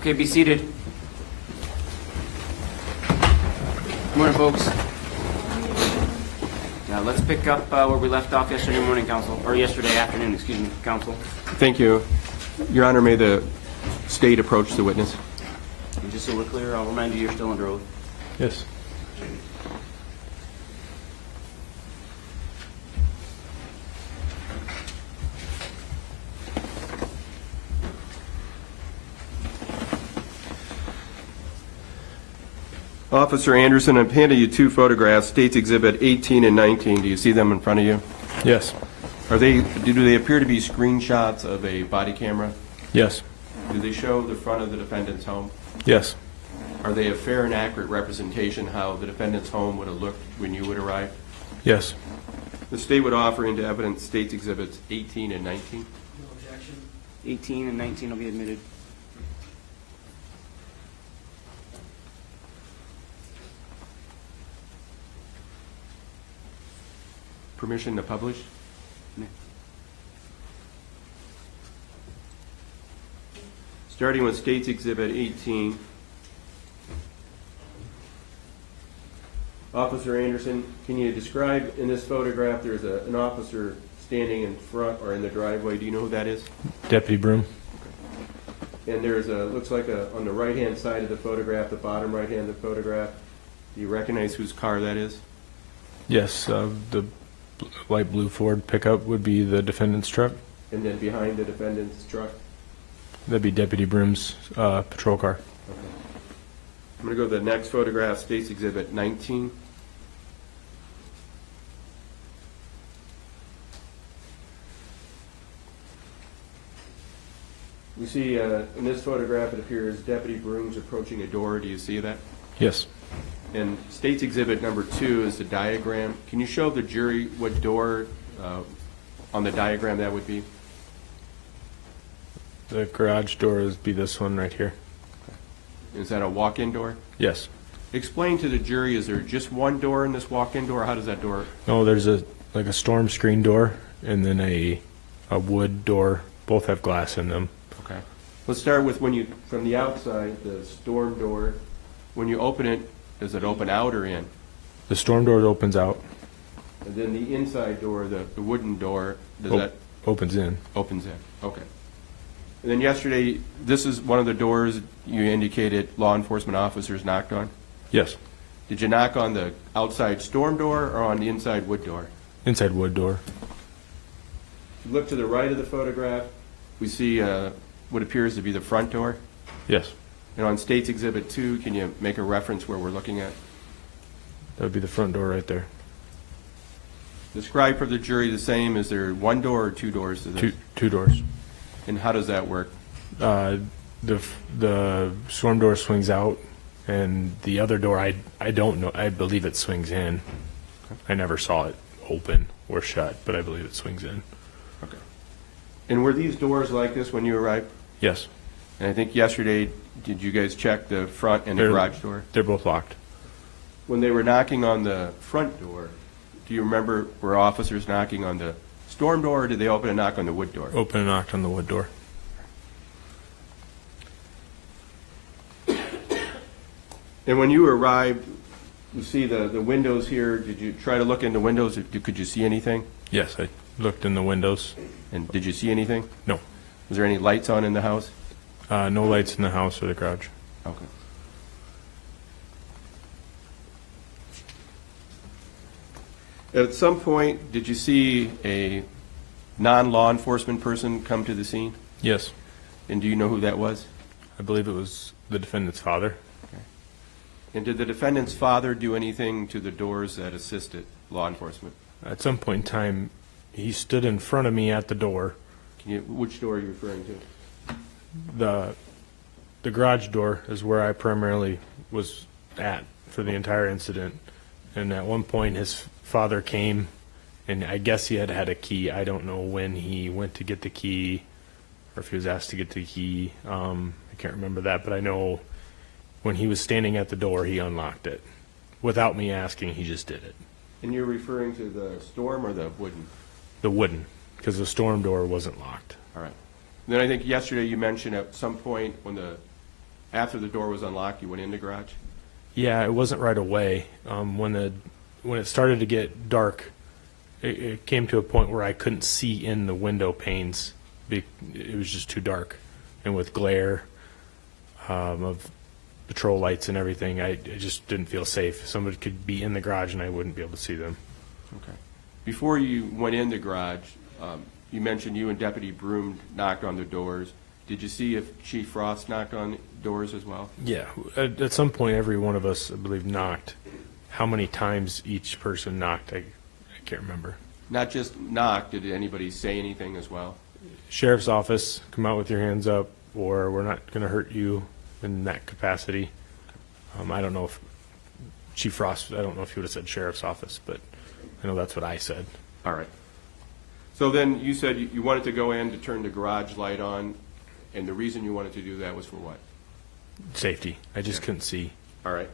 Okay, be seated. Good morning, folks. Now let's pick up where we left off yesterday morning, Council, or yesterday afternoon, excuse me, Council. Thank you. Your Honor, may the state approach the witness? And just so we're clear, I'll remind you you're still under oath. Yes. Officer Anderson, I'm handing you two photographs, State's Exhibit 18 and 19. Do you see them in front of you? Yes. Do they appear to be screenshots of a body camera? Yes. Do they show the front of the defendant's home? Yes. Are they a fair and accurate representation how the defendant's home would have looked when you would arrive? Yes. The state would offer into evidence State's Exhibits 18 and 19. 18 and 19 will be admitted. Permission to publish? Starting with State's Exhibit 18. Officer Anderson, can you describe in this photograph, there's an officer standing in front or in the driveway. Do you know who that is? Deputy Broom. And there's looks like on the right-hand side of the photograph, the bottom right-hand of the photograph, do you recognize whose car that is? Yes. The light blue Ford pickup would be the defendant's truck. And then behind the defendant's truck? That'd be Deputy Broom's patrol car. Okay. I'm going to go to the next photograph, State's Exhibit 19. We see in this photograph it appears Deputy Broom's approaching a door. Do you see that? Yes. And State's Exhibit number 2 is the diagram. Can you show the jury what door on the diagram that would be? The garage door would be this one right here. Is that a walk-in door? Yes. Explain to the jury, is there just one door in this walk-in door? How does that door? No, there's like a storm screen door and then a wood door. Both have glass in them. Okay. Let's start with from the outside, the storm door. When you open it, does it open out or in? The storm door opens out. And then the inside door, the wooden door, that opens in. opens in? Okay. And then yesterday, this is one of the doors you indicated law enforcement officers knocked on? Yes. Did you knock on the outside storm door or on the inside wood door? Inside wood door. If you look to the right of the photograph, we see what appears to be the front door. Yes. And on State's Exhibit 2, can you make a reference where we're looking at? That would be the front door right there. Describe for the jury the same. Is there one door or two doors to this? Two doors. And how does that work? The storm door swings out, and the other door, I don't know. I believe it swings in. I never saw it open or shut, but I believe it swings in. Okay. And were these doors like this when you arrived? Yes. And I think yesterday, did you guys check the front and the garage door? They're both locked. When they were knocking on the front door, do you remember were officers knocking on the storm door, or did they open and knock on the wood door? Open and knocked on the wood door. And when you arrived, you see the windows here. Did you try to look in the windows? Could you see anything? Yes, I looked in the windows. And did you see anything? No. Was there any lights on in the house? No lights in the house or the garage. Okay. At some point, did you see a non-law enforcement person come to the scene? Yes. And do you know who that was? I believe it was the defendant's father. Okay. And did the defendant's father do anything to the doors that assisted law enforcement? At some point in time, he stood in front of me at the door. Which door are you referring to? The garage door is where I primarily was at for the entire incident. And at one point, his father came, and I guess he had a key. I don't know when he went to get the key or if he was asked to get the key. I can't remember that, but I know when he was standing at the door, he unlocked it. Without me asking, he just did it. And you're referring to the storm or the wooden? The wooden, because the storm door wasn't locked. All right. Then I think yesterday you mentioned at some point when the After the door was unlocked, you went in the garage? Yeah, it wasn't right away. When it started to get dark, it came to a point where I couldn't see in the window panes. It was just too dark, and with glare of patrol lights and everything, I just didn't feel safe. Somebody could be in the garage and I wouldn't be able to see them. Okay. Before you went in the garage, you mentioned you and Deputy Broom knocked on the doors. Did you see if Chief Frost knocked on doors as well? Yeah, at some point, every one of us, I believe, knocked. How many times each person knocked, I can't remember. Not just knocked, did anybody say anything as well? Sheriff's office, come out with your hands up, or we're not going to hurt you in that capacity. I don't know if Chief Frost, I don't know if he would have said Sheriff's office, but I know that's what I said. All right. So then you said you wanted to go in to turn the garage light on, and the reason you wanted to do that was for what? Safety. I just couldn't see. All right.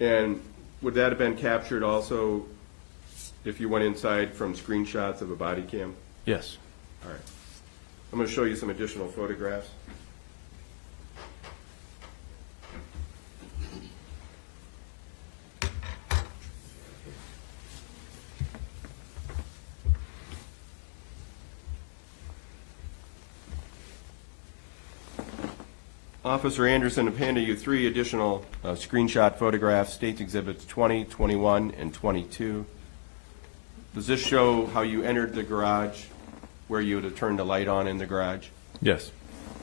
And would that have been captured also if you went inside from screenshots of a body cam? Yes. All right. I'm going to show you some additional photographs. Officer Anderson have handed you 3 additional screenshot photographs, State's Exhibits 20, 21, and 22. Does this show how you entered the garage, where you would have turned the light on in the garage? Yes.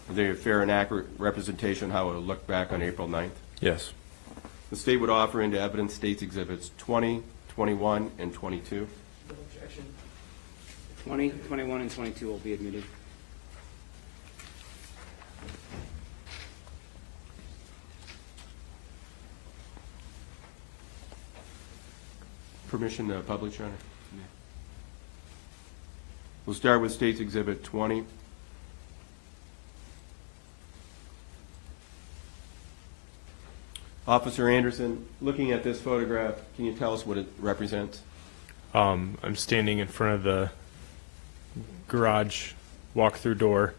Are they a fair and accurate representation how it would look back on April 9th? Yes. The State would offer into evidence State's Exhibits 20, 21, and 22. No objection. 20, 21, and 22 will be admitted. Permission to publish, Your Honor? Yeah. We'll start with State's Exhibit 20. Officer Anderson, looking at this photograph, can you tell us what it represents? I'm standing in front of the garage walk-through door,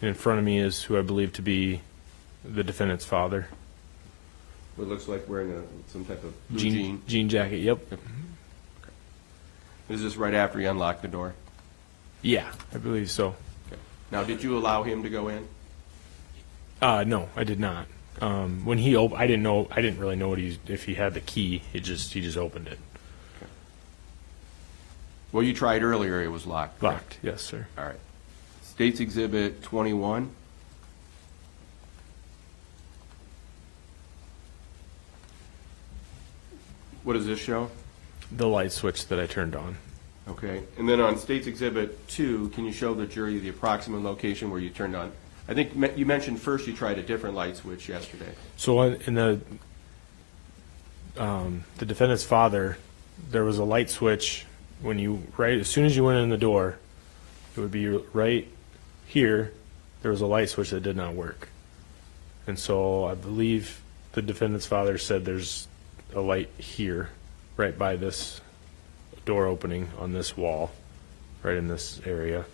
and in front of me is who I believe to be the defendant's father. What looks like wearing some type of blue jean. Jean jacket, yep. Is this right after he unlocked the door? Yeah, I believe so. Okay. Now, did you allow him to go in? No, I did not. When he I didn't really know if he had the key. He just opened it. Well, you tried earlier, it was locked. correct? Locked, yes, sir. All right. State's Exhibit 21. What does this show? The light switch that I turned on. Okay. And then on State's Exhibit 2, can you show the jury the approximate location where you turned on? I think you mentioned first you tried a different light switch yesterday. So in the defendant's father, there was a light switch as soon as you went in the door, it would be right here. There was a light switch that did not work, and so I believe the defendant's father said there's a light here, right by this door opening on this wall, right in this area,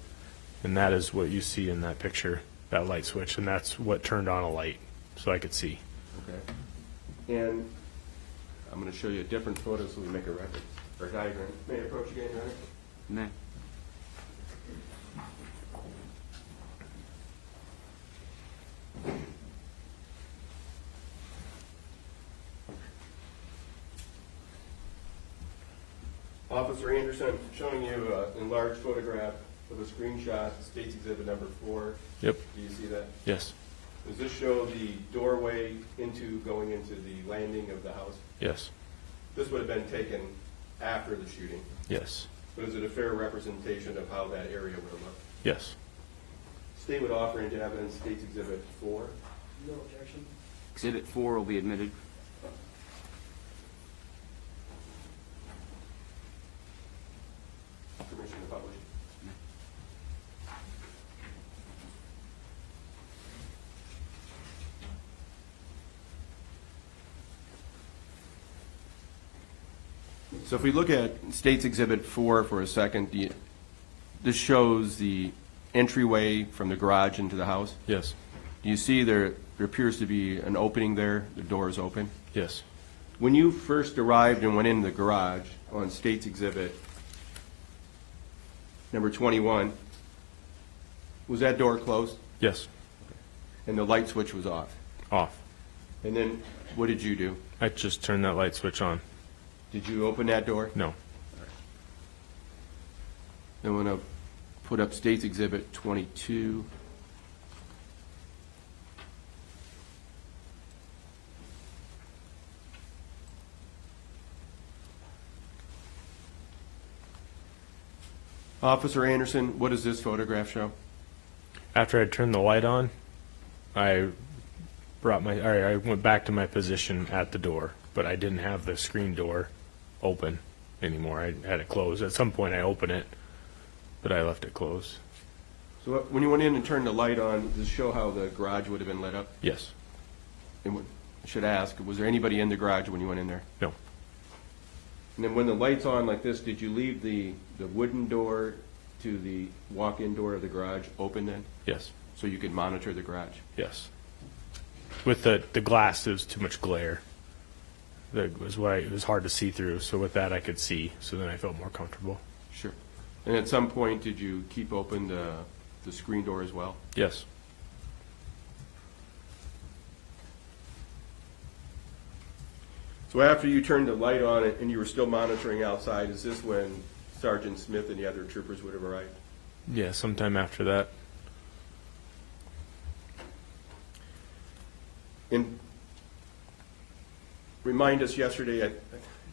and that is what you see in that picture, that light switch, and that's what turned on a light so I could see. Okay. And I'm going to show you a different photo so we make a record or diagram. May I approach again, Your Honor? May. Officer Anderson, showing you an enlarged photograph of a screenshot, State's Exhibit number 4. Yep. Do you see that? Yes. Does this show the doorway going into the landing of the house? Yes. This would have been taken after the shooting, Yes. but is it a fair representation of how that area would have looked? Yes. State would offer into evidence State's Exhibit 4. No objection. Exhibit 4 will be admitted. Permission to publish. So if we look at State's Exhibit 4 for a second, this shows the entryway from the garage into the house. Yes. you see there appears to be an opening there, the door is open? Yes. When you first arrived and went in the garage on State's Exhibit number 21, was that door closed Yes. and the light switch was off? Off. And then what did you do? I just turned that light switch on. Did you open that door? No. I'm going to put up State's Exhibit 22. Officer Anderson, what does this photograph show? After I turned the light on, I went back to my position at the door, but I didn't have the screen door open anymore. I had it closed. At some point I opened it, but I left it closed. So when you went in and turned the light on, does it show how the garage would have been lit up? Yes. And I should ask, was there anybody in the garage when you went in there? No. And then when the light's on like this, did you leave the wooden door to the walk-in door of the garage open then? Yes. So you could monitor the garage? Yes. With the glass, there was too much glare. That was why it was hard to see through. So with that, I could see. So then I felt more comfortable. Sure. And at some point, did you keep open the screen door as well? Yes. So after you turned the light on and you were still monitoring outside, is this when Sgt Smith and the other troopers would have arrived? Yeah, sometime after that. And remind us yesterday,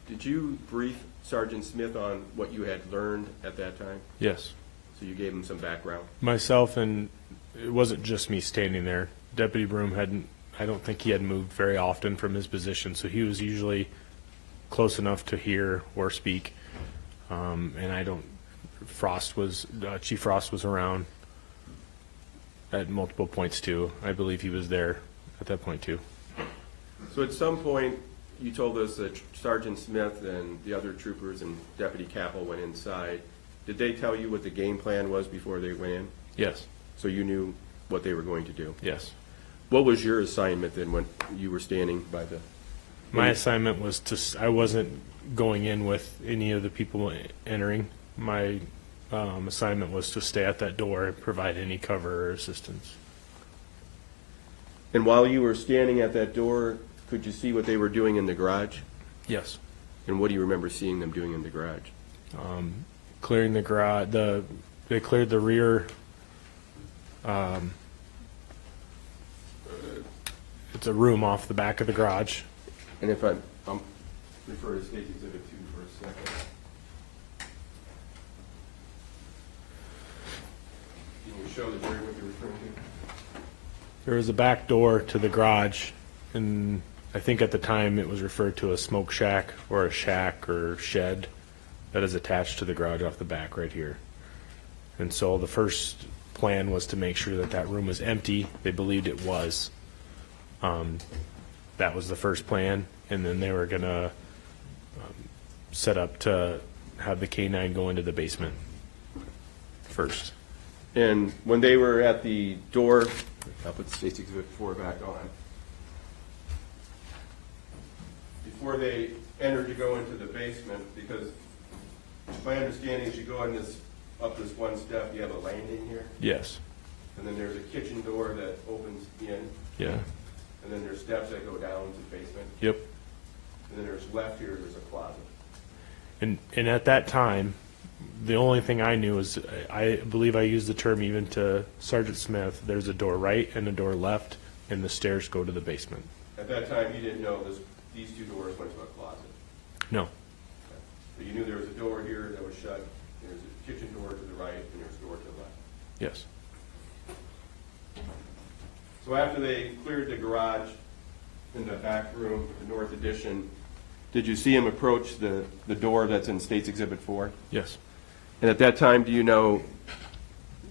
did you brief Sgt Smith on what you had learned at that time? Yes. So you gave him some background? Myself, and it wasn't just me standing there. Deputy Broom I don't think he had moved very often from his position, so he was usually close enough to hear or speak. And Chief Frost was around at multiple points too. I believe he was there at that point too. So at some point, you told us that Sgt Smith and the other troopers and Deputy Capel went inside. Did they tell you what the game plan was before they went in? Yes. So you knew what they were going to do? Yes. What was your assignment then when you were standing by the? My assignment was I wasn't going in with any of the people entering. My assignment was to stay at that door and provide any cover or assistance. And while you were standing at that door, could you see what they were doing in the garage? Yes. And what do you remember seeing them doing in the garage? Clearing the garage. They cleared the rear. It's a room off the back of the garage. And if I'm refer to State's Exhibit 2 for a second. Can you show the jury what you're referring to? There was a back door to the garage, and I think at the time it was referred to as smoke shack or a shack or shed that is attached to the garage off the back right here. And so the first plan was to make sure that that room was empty. They believed it was. That was the first plan, and then they were gonna set up to have the K-9 go into the basement first. And when they were at the door, I'll put State's Exhibit 4 back on. Before they entered to go into the basement, because my understanding is you go on up this one step, you have a landing here, Yes. and then there's a kitchen door that opens in, Yeah. and then there's steps that go down to the basement, Yep. and then there's left here, there's a closet. And at that time, the only thing I knew is I believe I used the term even to Sgt Smith. There's a door right and a door left, and the stairs go to the basement. At that time, you didn't know these two doors went to a closet. No. But you knew there was a door here that was shut, there's a kitchen door to the right, and there's a door to the left. Yes. So after they cleared the garage in the back room, the north addition, did you see him approach the door that's in State's Exhibit 4? Yes. And at that time, do you know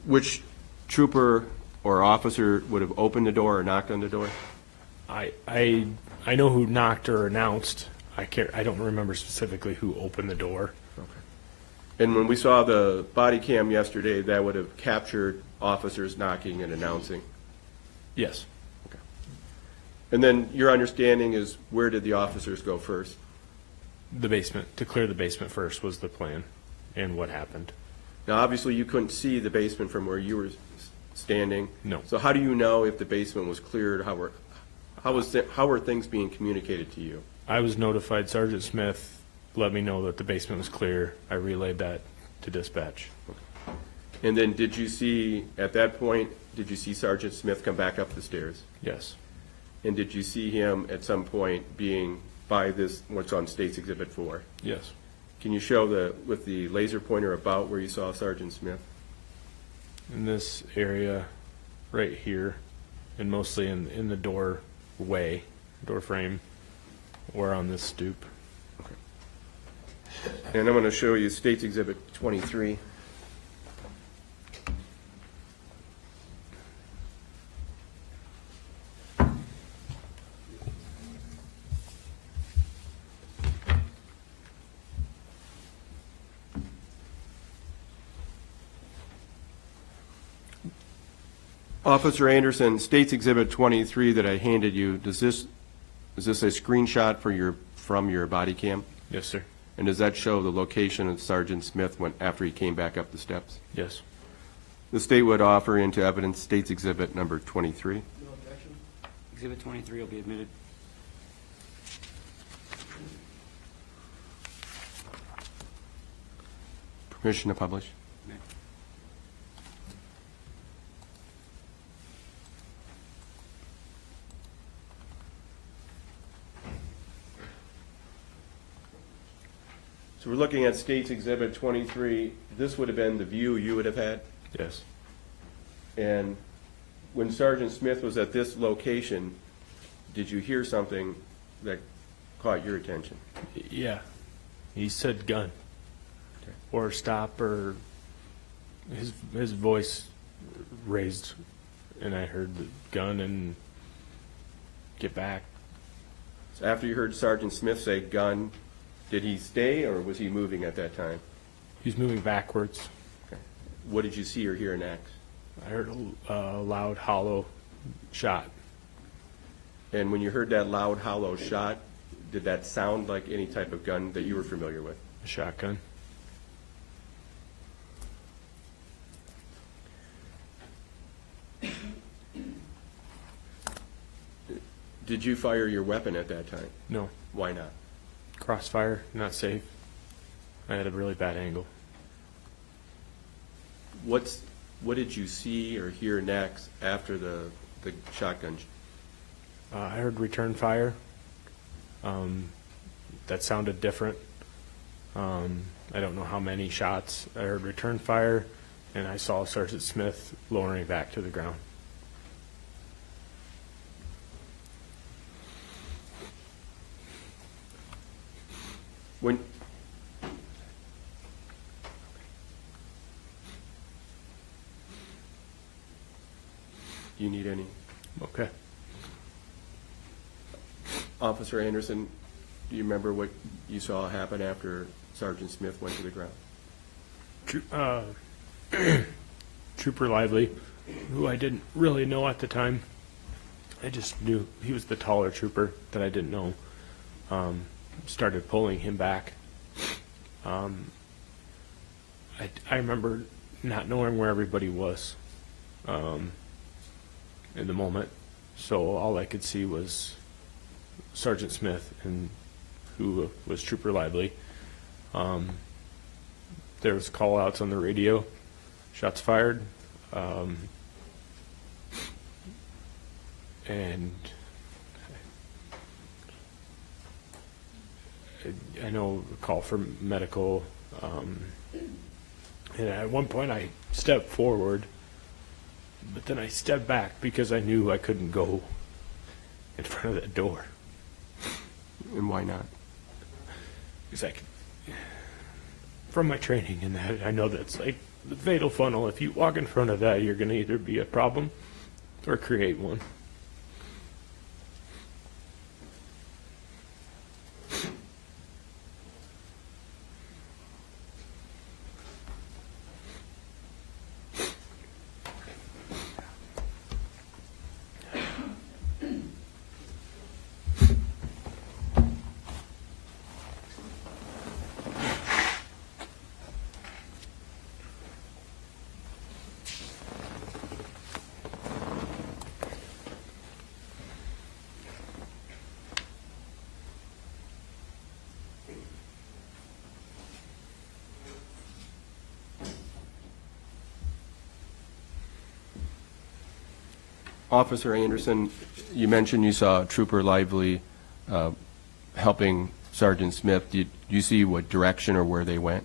which trooper or officer would have opened the door or knocked on the door? I know who knocked or announced. I don't remember specifically who opened the door. And when we saw the body cam yesterday, that would have captured officers knocking and announcing. Yes, And then your understanding is, where did the officers go first? the basement, to clear the basement first was the plan and what happened. Now, obviously, you couldn't see the basement from where you were standing. No. So how do you know if the basement was cleared? How were things being communicated to you? I was notified, Sergeant Smith let me know that the basement was clear. I relayed that to dispatch. And then did you see, at that point, did you see Sergeant Smith come back up the stairs? Yes, And did you see him at some point being by this, what's on State's Exhibit 4? yes. Can you show with the laser pointer about where you saw Sergeant Smith? In this area, right here, and mostly in the doorway, door frame, or on this stoop. And I'm going to show you State's Exhibit 23. Officer Anderson, State's Exhibit 23 that I handed you, is this a screenshot from your body cam? Yes, sir. And does that show the location of Sergeant Smith after he came back up the steps? Yes. The state would offer into evidence State's Exhibit number 23. No objection. Exhibit 23 will be admitted. Permission to publish? So we're looking at State's Exhibit 23. This would have been the view you would have had. Yes. And when Sergeant Smith was at this location, did you hear something that caught your attention? Yeah. He said gun. Okay. Or stop, or his voice raised, and I heard the gun and get back. So after you heard Sergeant Smith say gun, did he stay or was he moving at that time? He was moving backwards. Okay. What did you see or hear next? I heard a loud, hollow shot. And when you heard that loud, hollow shot, did that sound like any type of gun that you were familiar with? A shotgun. Did you fire your weapon at that time? No. Why not? Crossfire, not safe. I had a really bad angle. What did you see or hear next after the shotgun? I heard return fire. That sounded different. I don't know how many shots. I heard return fire, and I saw Sergeant Smith lowering back to the ground. When do you need any? Okay. Officer Anderson, do you remember what you saw happen after Sergeant Smith went to the ground? Trooper Lively, who I didn't really know at the time. I just knew he was the taller trooper that I didn't know. Started pulling him back. I remember not knowing where everybody was in the moment, so all I could see was Sergeant Smith and who was Trooper Lively. There was call outs on the radio, shots fired, and I know a call for medical, and at one point I stepped forward, but then I stepped back because I knew I couldn't go in front of that door. And why not? Because from my training in that, I know that's like the fatal funnel. If you walk in front of that, you're going to either be a problem or create one. Officer Anderson, you mentioned you saw Trooper Lively helping Sgt Smith. Did you see what direction or where they went?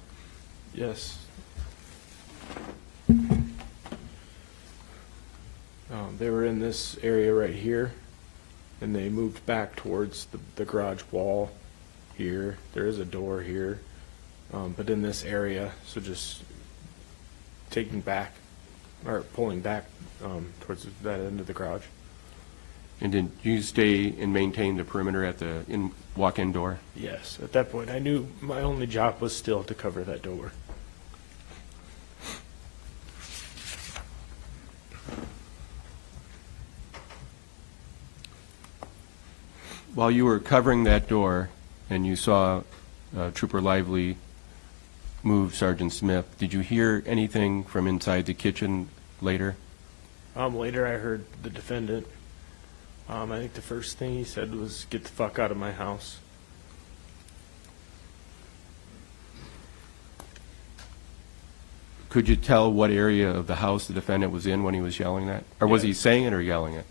Yes. They were in this area right here, and they moved back towards the garage wall here. There is a door here, but in this area, so just taking back, or pulling back towards that end of the garage. And did you stay and maintain the perimeter at the walk-in door? Yes, at that point, I knew my only job was still to cover that door. While you were covering that door and you saw Trooper Lively move Sgt Smith, did you hear anything from inside the kitchen later? Later, I heard the defendant. I think the first thing he said was, "Get the fuck out of my house." Could you tell what area of the house the defendant was in when he was yelling that? Or was he saying it or yelling it?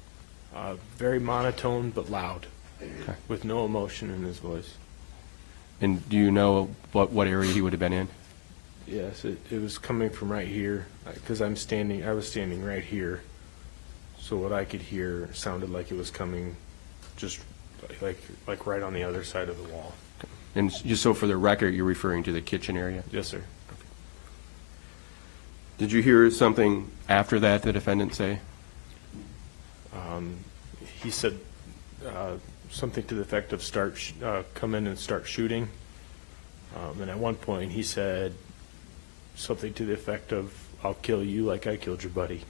Very monotone but loud, Okay. with no emotion in his voice. And do you know what area he would have been in? Yes, it was coming from right here, because I was standing right here. So what I could hear sounded like it was coming just like right on the other side of the wall. And just so for the record, you're referring to the kitchen area? Yes, sir. Did you hear something after that the defendant say? He said something to the effect of come in and start shooting. And at one point he said something to the effect of, "I'll kill you like I killed your buddy."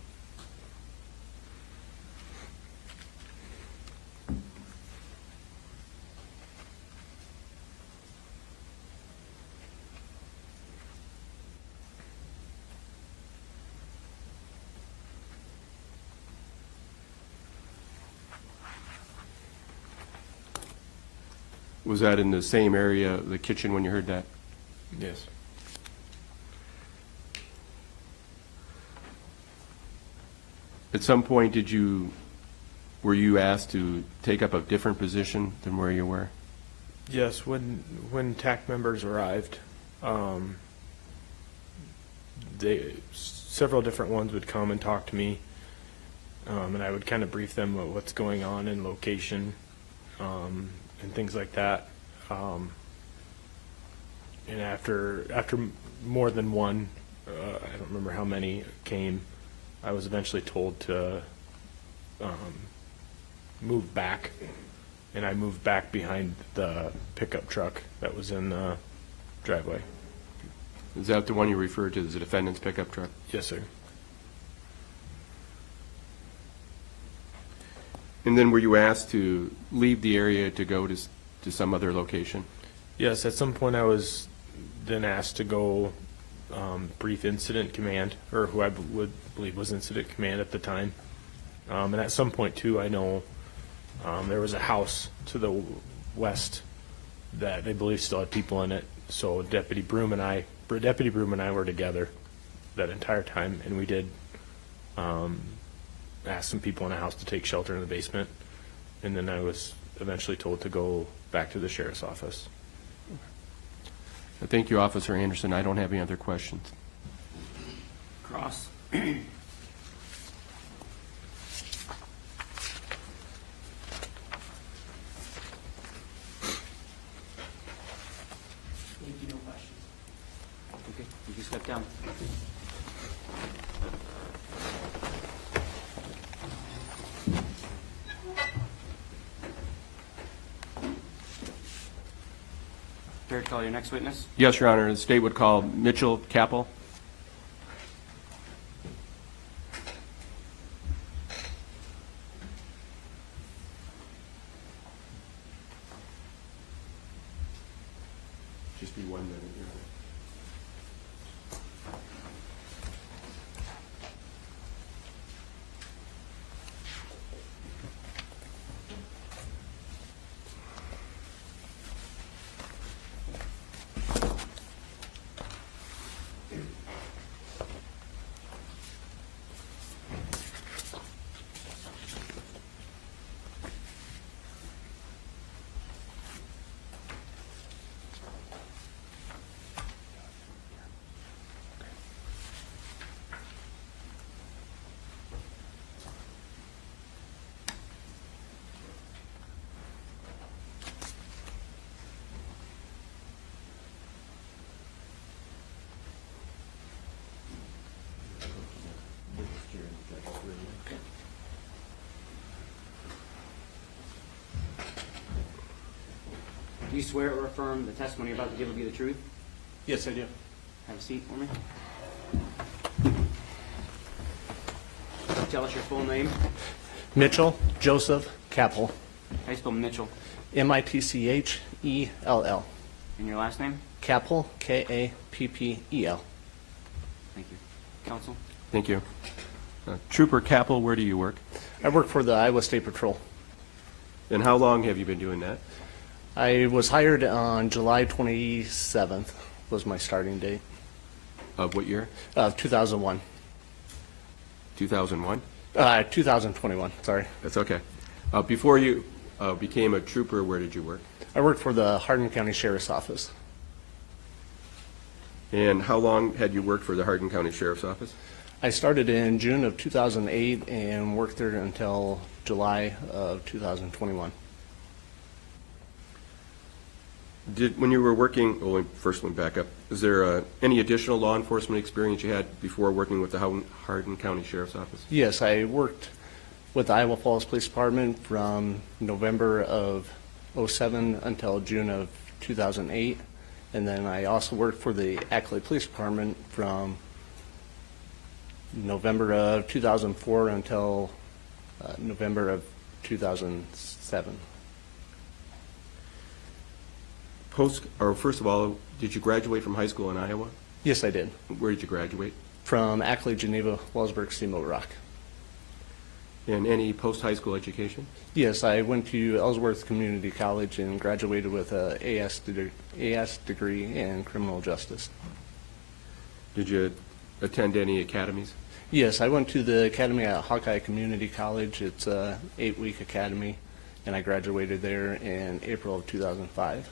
Was that in the same area, the kitchen, when you heard that? Yes. At some point, were you asked to take up a different position than where you were? Yes, when TAC members arrived, several different ones would come and talk to me, and I would kind of brief them about what's going on in location, and things like that. And after more than one, I don't remember how many came, I was eventually told to move back, and I moved back behind the pickup truck that was in the driveway. Is that the one you referred to as the defendant's pickup truck? Yes, sir. And then were you asked to leave the area to go to some other location? Yes, at some point I was then asked to go brief incident command, or who I would believe was incident command at the time. And at some point too, I know there was a house to the west that they believe still had people in it. So Deputy Broom and I were together that entire time, and we did ask some people in the house to take shelter in the basement. And then I was eventually told to go back to the sheriff's office. Thank you, Officer Anderson. I don't have any other questions. Cross. Thank you, no questions. Okay, you can step down. Prepared to call your next witness? Yes, Your Honor. The state would call Mitchell Capel. Just be 1 minute, Your Honor. Do you swear or affirm the testimony you're about to give will be the truth? Yes, I do. Have a seat for me. Tell us your full name. Mitchell Joseph Kappel, How do you spell Mitchell? Mitchell. And your last name? Kappel, Kappel. Thank you. Counsel? Thank you. Trooper Capel, where do you work? I work for the Iowa State Patrol. And how long have you been doing that? I was hired on July 27th was my starting date Of what year? of 2001. 2001? 2021, sorry. That's okay. Before you became a trooper, where did you work? I worked for the Hardin County Sheriff's Office. And how long had you worked for the Hardin County Sheriff's Office? I started in June of 2008 and worked there until July of 2021. When you were working, well, first one back up, is there any additional law enforcement experience you had before working with the Hardin County Sheriff's Office? Yes, I worked with the Iowa Falls Police Department from November of '07 until June of 2008. And then I also worked for the Ackley Police Department from November of 2004 until November of 2007. First of all, did you graduate from high school in Iowa? Yes, I did. Where did you graduate? From Ackley, Geneva, Wellsburg, Steamboat Rock. And any post-high school education? Yes, I went to Ellsworth Community College and graduated with a AS degree in criminal justice. Did you attend any academies? Yes, I went to the academy at Hawkeye Community College. It's a 8-week academy, and I graduated there in April of 2005.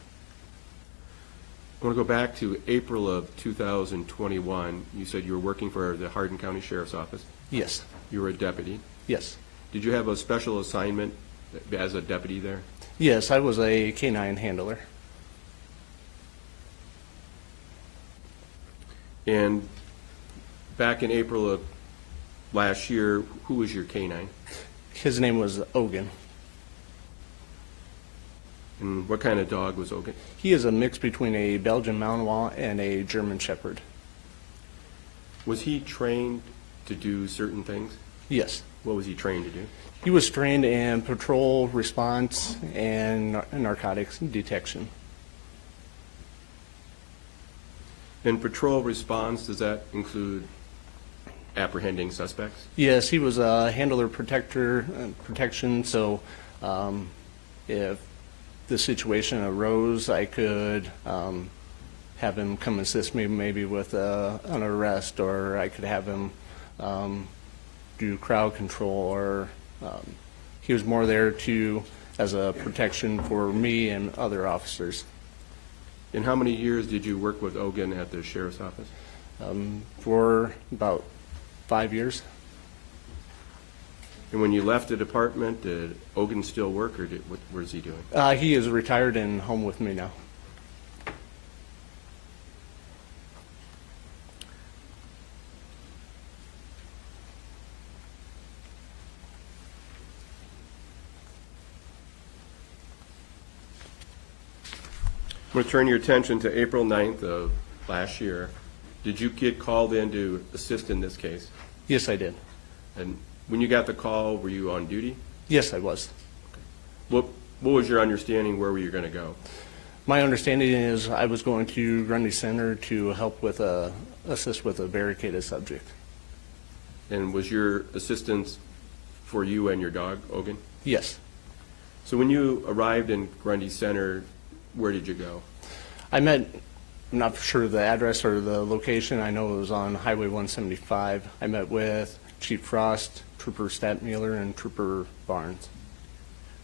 I want to go back to April of 2021. You said you were working for the Hardin County Sheriff's Office. Yes, You were a deputy. yes. Did you have a special assignment as a deputy there? Yes, I was a K-9 handler. And back in April of last year, who was your K-9? His name was Ogan. And what kind of dog was Ogan? He is a mix between a Belgian Malinois and a German Shepherd. Was he trained to do certain things? Yes. What was he trained to do? He was trained in patrol response and narcotics detection. In patrol response, does that include apprehending suspects? Yes, he was a handler protection, so if the situation arose, I could have him come assist me maybe with an arrest, or I could have him do crowd control, or he was more there as a protection for me and other officers. And how many years did you work with Ogan at the sheriff's office? For about 5 years. And when you left the department, did Ogan still work, or what is he doing? He is retired and home with me now. I'm going to turn your attention to April 9th of last year. Did you get called in to assist in this case? Yes, I did. And when you got the call, were you on duty? Yes, I was. What was your understanding where were you going to go? My understanding is I was going to Grundy Center to help with assist with a barricaded subject. And was your assistance for you and your dog, Ogan? Yes. So when you arrived in Grundy Center, where did you go? I'm not sure the address or the location. I know it was on Highway 175. I met with Chief Frost, Trooper Statmuller, and Trooper Barnes.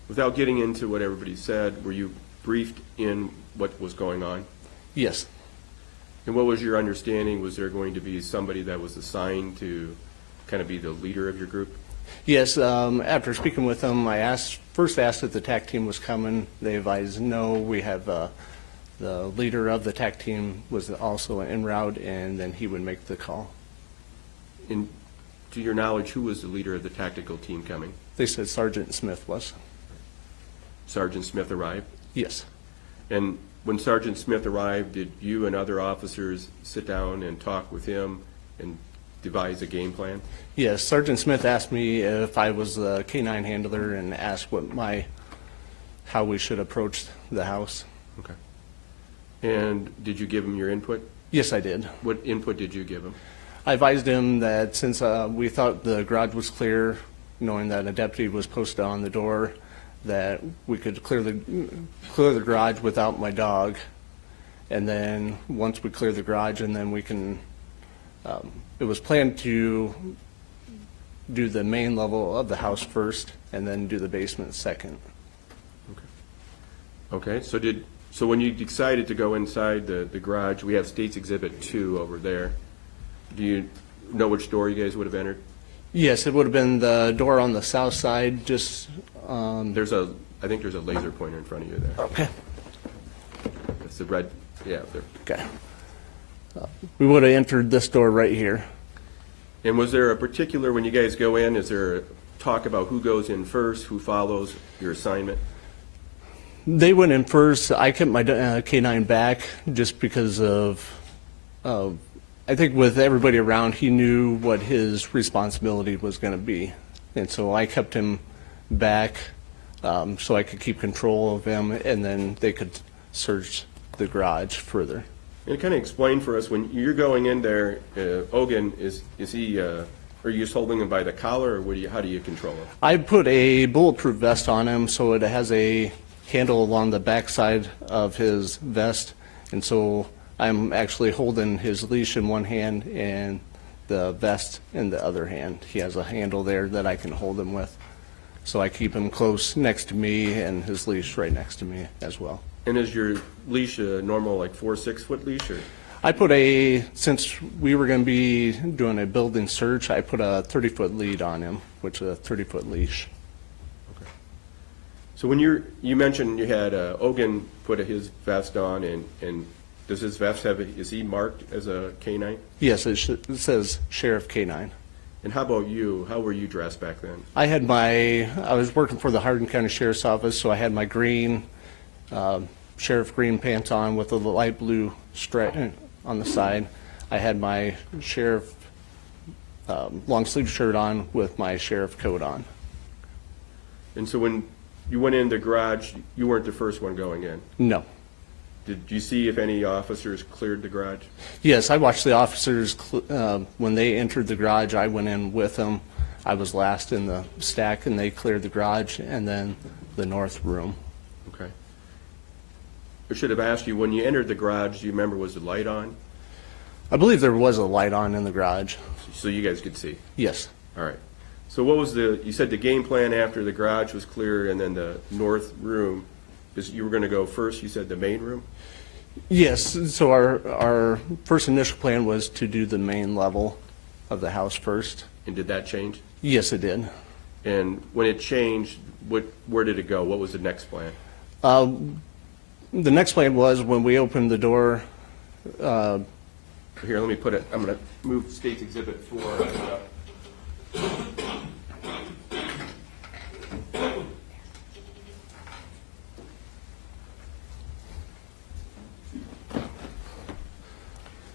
Without getting into what everybody said, were you briefed in what was going on? Yes. And what was your understanding? Was there going to be somebody that was assigned to kind of be the leader of your group? Yes, after speaking with them, I first asked if the TAC team was coming. They advised no. We have the leader of the TAC team was also en route, and then he would make the call. And to your knowledge, who was the leader of the tactical team coming? They said Sgt Smith was. Sgt Smith arrived. Yes. And when Sgt Smith arrived, did you and other officers sit down and talk with him and devise a game plan? Yes, Sergeant Smith asked me if I was the K-9 handler and asked how we should approach the house. Okay. And did you give him your input? Yes, I did. What input did you give him? I advised him that since we thought the garage was clear, knowing that a deputy was posted on the door, that we could clear the garage without my dog. And then once we clear the garage, and then we can, it was planned to do the main level of the house first and then do the basement second. Okay, so when you decided to go inside the garage, we have State's Exhibit 2 over there. Do you know which door you guys would have entered? Yes, it would have been the door on the south side, just, I think there's a laser pointer in front of you there. okay. It's the red, yeah, there. Okay. We would have entered this door right here. And was there a particular, when you guys go in, is there a talk about who goes in first, who follows your assignment? They went in first. I kept my K-9 back just because of, I think with everybody around, he knew what his responsibility was going to be. And so I kept him back so I could keep control of him, and then they could search the garage further. And kind of explain for us, when you're going in there, Ogan, is he, are you just holding him by the collar, or how do you control him? I put a bulletproof vest on him, so it has a handle along the backside of his vest, and so I'm actually holding his leash in one hand and the vest in the other hand. He has a handle there that I can hold him with, so I keep him close next to me and his leash right next to me as well. And is your leash a normal, like 4-6 foot leash, or? I put since we were going to be doing a building search, I put a 30-foot lead on him, which is a 30-foot leash. So when you mentioned you had Ogan put his vest on, and does his vest is he marked as a K-9? Yes, it says Sheriff K-9. And how about you? How were you dressed back then? I was working for the Hardin County Sheriff's Office, so I had my green, sheriff green pants on with a light blue stripe on the side. I had my sheriff long sleeve shirt on with my sheriff coat on. And so when you went in the garage, you weren't the first one going in. No. Did you see if any officers cleared the garage? Yes, I watched the officers, when they entered the garage, I went in with them. I was last in the stack, and they cleared the garage and then the north room. Okay. I should have asked you, when you entered the garage, do you remember, was the light on? I believe there was a light on in the garage. So you guys could see? Yes. All right. So what was you said the game plan after the garage was clear and then the north room, is you were going to go first, you said the main room? Yes, so our first initial plan was to do the main level of the house first. And did that change? Yes, it did. And when it changed, where did it go? What was the next plan? The next plan was when we opened the door, Here, let me put it, I'm going to move State's Exhibit 4.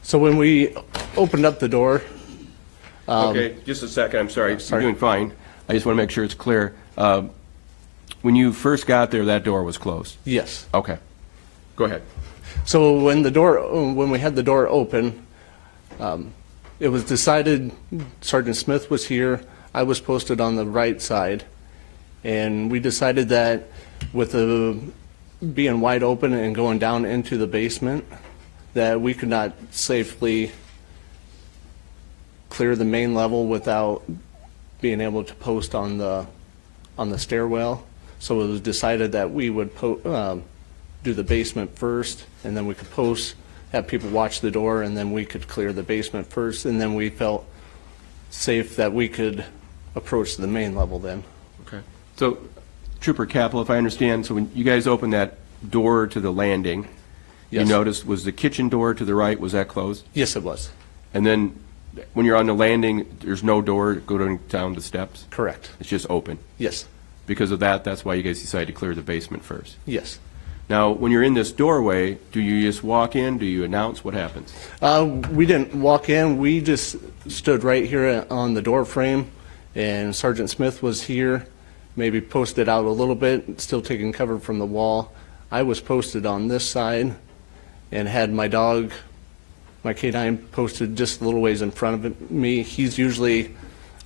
so when we opened up the door, Okay, just a second, I'm sorry. sorry. You're doing fine. I just want to make sure it's clear. When you first got there, that door was closed? yes. Okay. Go ahead. So when we had the door open, it was decided Sgt Smith was here. I was posted on the right side, and we decided that with the being wide open and going down into the basement, that we could not safely clear the main level without being able to post on the stairwell. So it was decided that we would do the basement first, and then we could post, have people watch the door, and then we could clear the basement first, and then we felt safe that we could approach the main level then. Okay. So, Trooper Capel, if I understand, so when you guys opened that door to the landing, you Yes. noticed, was the kitchen door to the right, was that closed? Yes, it was. And then when you're on the landing, there's no door going down the steps? Correct. It's just open? Yes. Because of that, that's why you guys decided to clear the basement first? Yes. Now, when you're in this doorway, do you just walk in? Do you announce? What happens? We didn't walk in. We just stood right here on the door frame, and Sgt Smith was here, maybe posted out a little bit, still taking cover from the wall. I was posted on this side and had my dog, my canine, posted just a little ways in front of me. He's usually,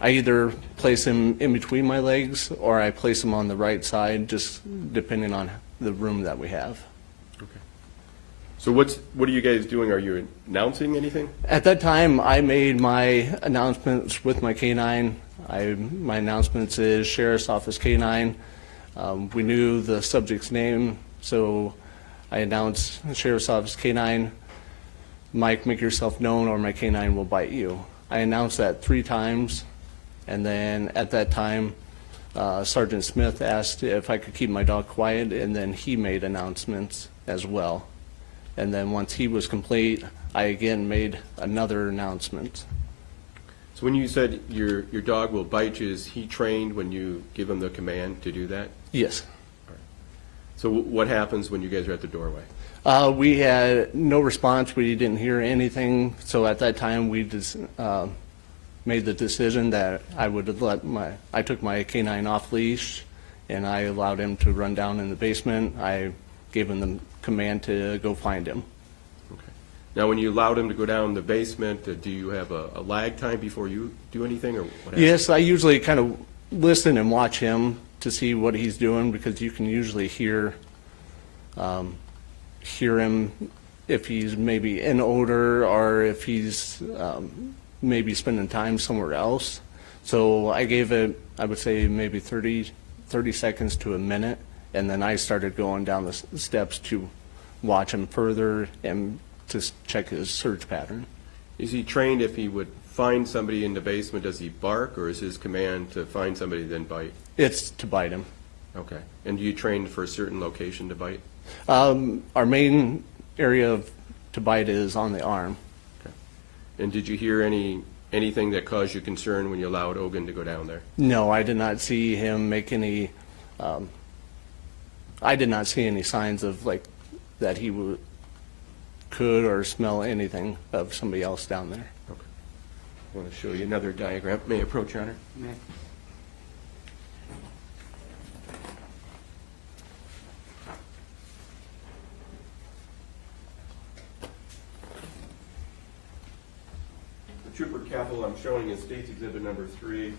I either place him in between my legs or I place him on the right side, just depending on the room that we have. So what are you guys doing? Are you announcing anything? At that time, I made my announcements with my canine. My announcements is Sheriff's Office Canine. We knew the subject's name, so I announced Sheriff's Office Canine. Mike, make yourself known or my canine will bite you. I announced that 3 times, and then at that time, Sgt Smith asked if I could keep my dog quiet, and then he made announcements as well. And then once he was complete, I again made another announcement. So when you said your dog will bite you, is he trained when you give him the command to do that? Yes. So what happens when you guys are at the doorway? We had no response. We didn't hear anything. So at that time, we just made the decision that I would I took my canine off leash and I allowed him to run down in the basement. I gave him the command to go find him. Okay. Now, when you allowed him to go down the basement, do you have a lag time before you do anything, or what happens? Yes, I usually kind of listen and watch him to see what he's doing, because you can usually hear him if he's maybe in odor or if he's maybe spending time somewhere else. So I gave it, I would say, maybe 30 seconds to a minute, and then I started going down the steps to watch him further and to check his search pattern. Is he trained if he would find somebody in the basement, does he bark, or is his command to find somebody then bite? It's to bite him. Okay. And do you train for a certain location to bite? Our main area to bite is on the arm. Okay. And did you hear anything that caused you concern when you allowed Ogan to go down there? No, I did not see him make any, I did not see any signs of like that he could or smell anything of somebody else down there. Okay. I want to show you another diagram. May I approach, Your Honor? May I? The Trooper Capel I'm showing is State's Exhibit number 3. Do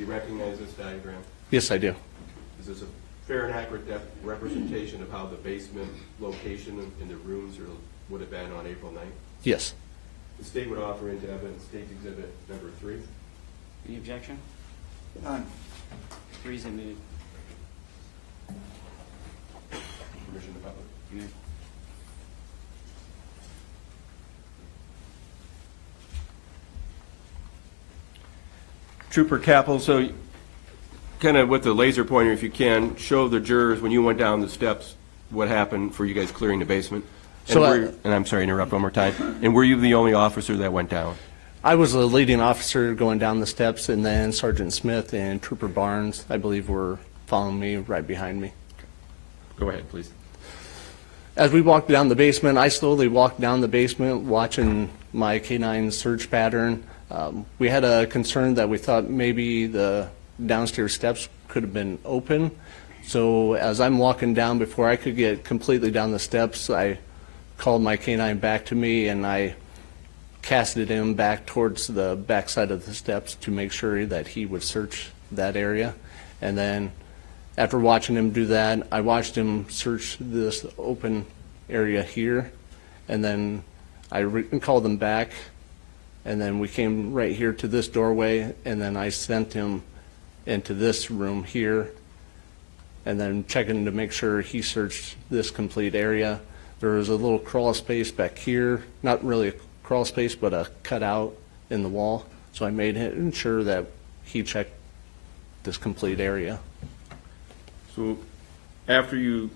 you recognize this diagram? Yes, I do. Is this a fair and accurate representation of how the basement location in the rooms would have been on April 9th? Yes. The State would offer into evidence State's Exhibit number 3. Any objection? None. 3 is admitted. Permission to public. You may. Trooper Capel, so kind of with the laser pointer, if you can, show the jurors when you went down the steps what happened for you guys clearing the basement. And, and I'm sorry to interrupt one more time. And were you the only officer that went down? I was the leading officer going down the steps, and then Sgt Smith and Trooper Barnes, I believe, were following me right behind me. Go ahead, please. As we walked down the basement, I slowly walked down the basement, watching my canine search pattern. We had a concern that we thought maybe the downstairs steps could have been open. So as I'm walking down, before I could get completely down the steps, I called my canine back to me, and I casted him back towards the backside of the steps to make sure that he would search that area. And then after watching him do that, I watched him search this open area here, and then I called him back, and then we came right here to this doorway, and then I sent him into this room here, and then checking to make sure he searched this complete area. There was a little crawl space back here, not really a crawl space, but a cutout in the wall. So I made sure that he checked this complete area. So after you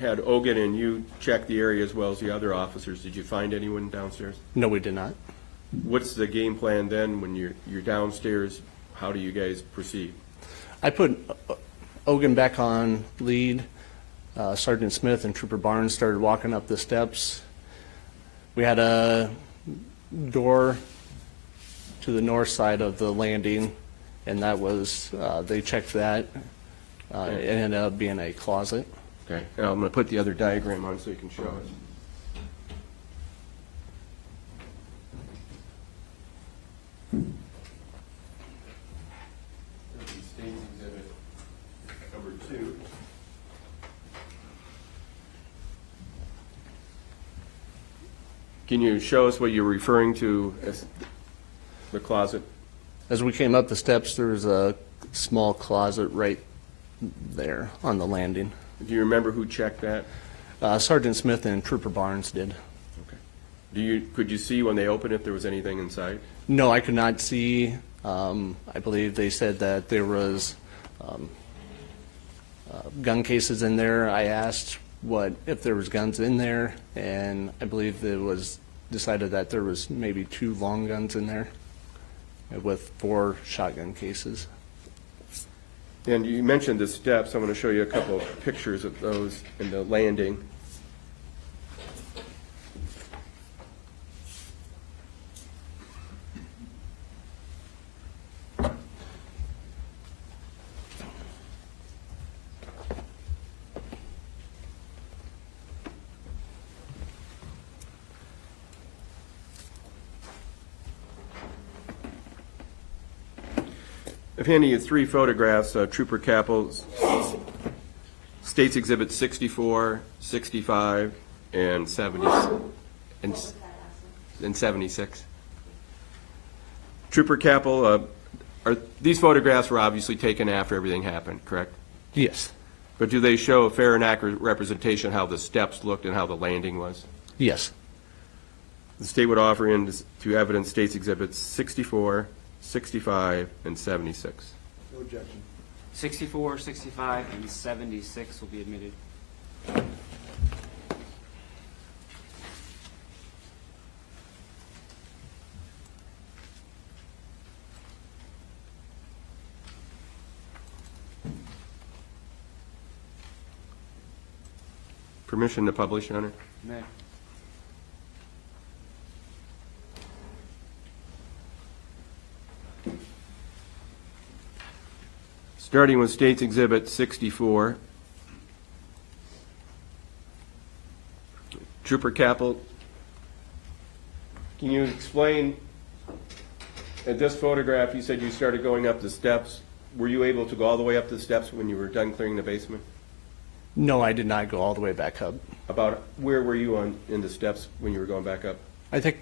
had Ogan and you checked the area as well as the other officers, did you find anyone downstairs? No, we did not. What's the game plan then when you're downstairs? How do you guys proceed? I put Ogan back on lead. Sgt Smith and Trooper Barnes started walking up the steps. We had a door to the north side of the landing, and that was, they checked that. It ended up being a closet. Okay, now I'm going to put the other diagram on so you can show it. State's Exhibit number 2. Can you show us what you're referring to as the closet? As we came up the steps, there was a small closet right there on the landing. Do you remember who checked that? Sgt Smith and Trooper Barnes did. Okay. Could you see when they opened it, there was anything inside? No, I could not see. I believe they said that there was gun cases in there. I asked if there was guns in there, and I believe it was decided that there was maybe 2 long guns in there with 4 shotgun cases. And you mentioned the steps. I'm going to show you a couple of pictures of those in the landing. I've handed you 3 photographs, Trooper Capel's State's Exhibit 64, 65, and 76. Trooper Capel, these photographs were obviously taken after everything happened, correct? Yes. But do they show a fair and accurate representation of how the steps looked and how the landing was? Yes. The state would offer into evidence State's Exhibits 64, 65, and 76. No objection. 64, 65, and 76 will be admitted. Permission to publish, Your Honor? May. Starting with State's Exhibit 64. Trooper Capel, can you explain, at this photograph, you said you started going up the steps. Were you able to go all the way up the steps when you were done clearing the basement? No, I did not go all the way back up. About where were you in the steps when you were going back up? I think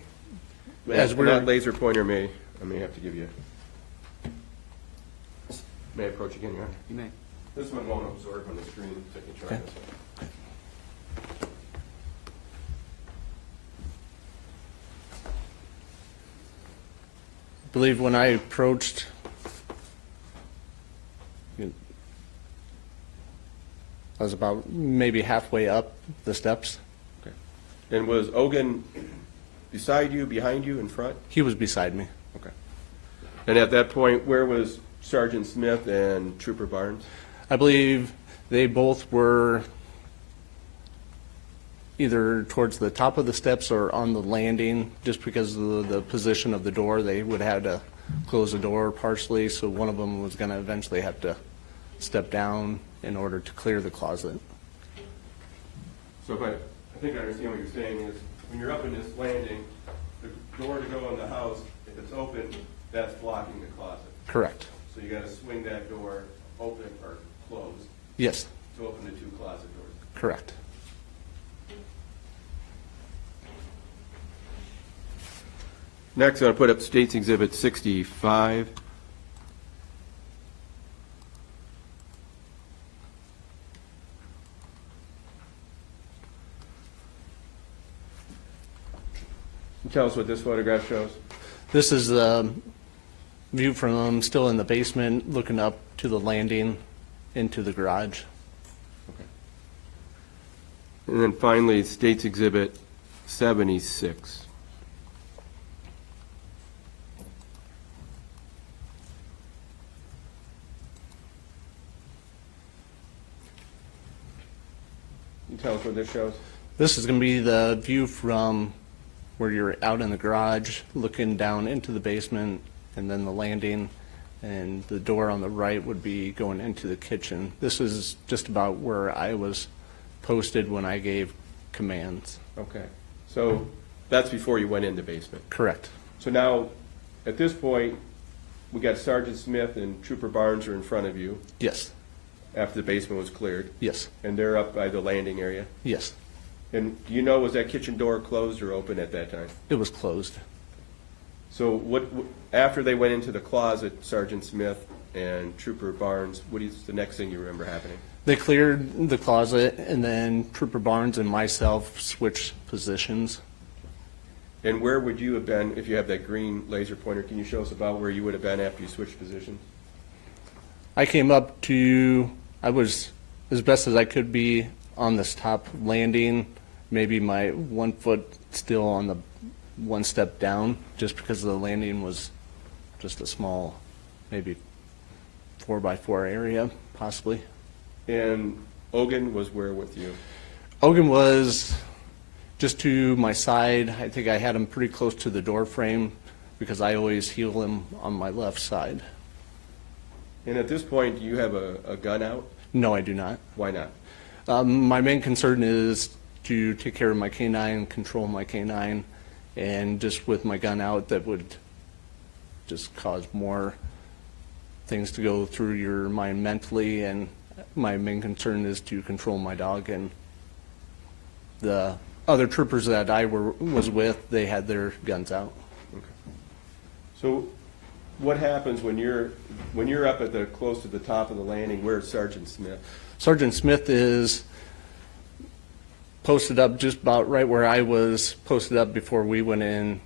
as And we're that laser pointer I may have to give you. May I approach again, Your Honor? You may. This one won't absorb on the screen, so I can try Okay. this one. I believe when I approached, I was about maybe halfway up the steps. Okay. And was Ogan beside you, behind you, in front? He was beside me. Okay. And at that point, where was Sgt Smith and Trooper Barnes? I believe they both were either towards the top of the steps or on the landing, just because of the position of the door. They would have to close the door partially, so one of them was going to eventually have to step down in order to clear the closet. So if I think I understand what you're saying is, when you're up in this landing, the door to go in the house, if it's open, that's blocking the closet. Correct. So you gotta swing that door open or closed Yes, to open the 2 closet doors. correct. Next, I'm gonna put up State's Exhibit 65. Can you tell us what this photograph shows? This is the view from still in the basement, looking up to the landing into the garage. And then finally, State's Exhibit 76. you tell us what this shows? This is going to be the view from where you're out in the garage, looking down into the basement, and then the landing, and the door on the right would be going into the kitchen. This is just about where I was posted when I gave commands. Okay, so that's before you went in the basement. Correct. So now, at this point, we got Sgt Smith and Trooper Barnes are in front of you Yes. after the basement was cleared, Yes. and they're up by the landing area. Yes. And do you know, was that kitchen door closed or open at that time? It was closed. So after they went into the closet, Sgt Smith and Trooper Barnes, what is the next thing you remember happening? They cleared the closet, and then Trooper Barnes and myself switched positions. And where would you have been if you have that green laser pointer? Can you show us about where you would have been after you switched positions? I came up to, I was as best as I could be on this top landing, maybe my 1 foot still on the one step down, just because the landing was just a small, maybe 4x4 area, possibly. And Ogan was where with you? Ogan was just to my side. I think I had him pretty close to the door frame because I always heal him on my left side. And at this point, do you have a gun out? No, I do not. Why not? My main concern is to take care of my canine, control my canine, and just with my gun out, that would just cause more things to go through your mind mentally, and my main concern is to control my dog. And the other troopers that I was with, they had their guns out. So what happens when you're up at the close to the top of the landing? Where's Sgt Smith? Sgt Smith is posted up just about right where I was posted up before we went in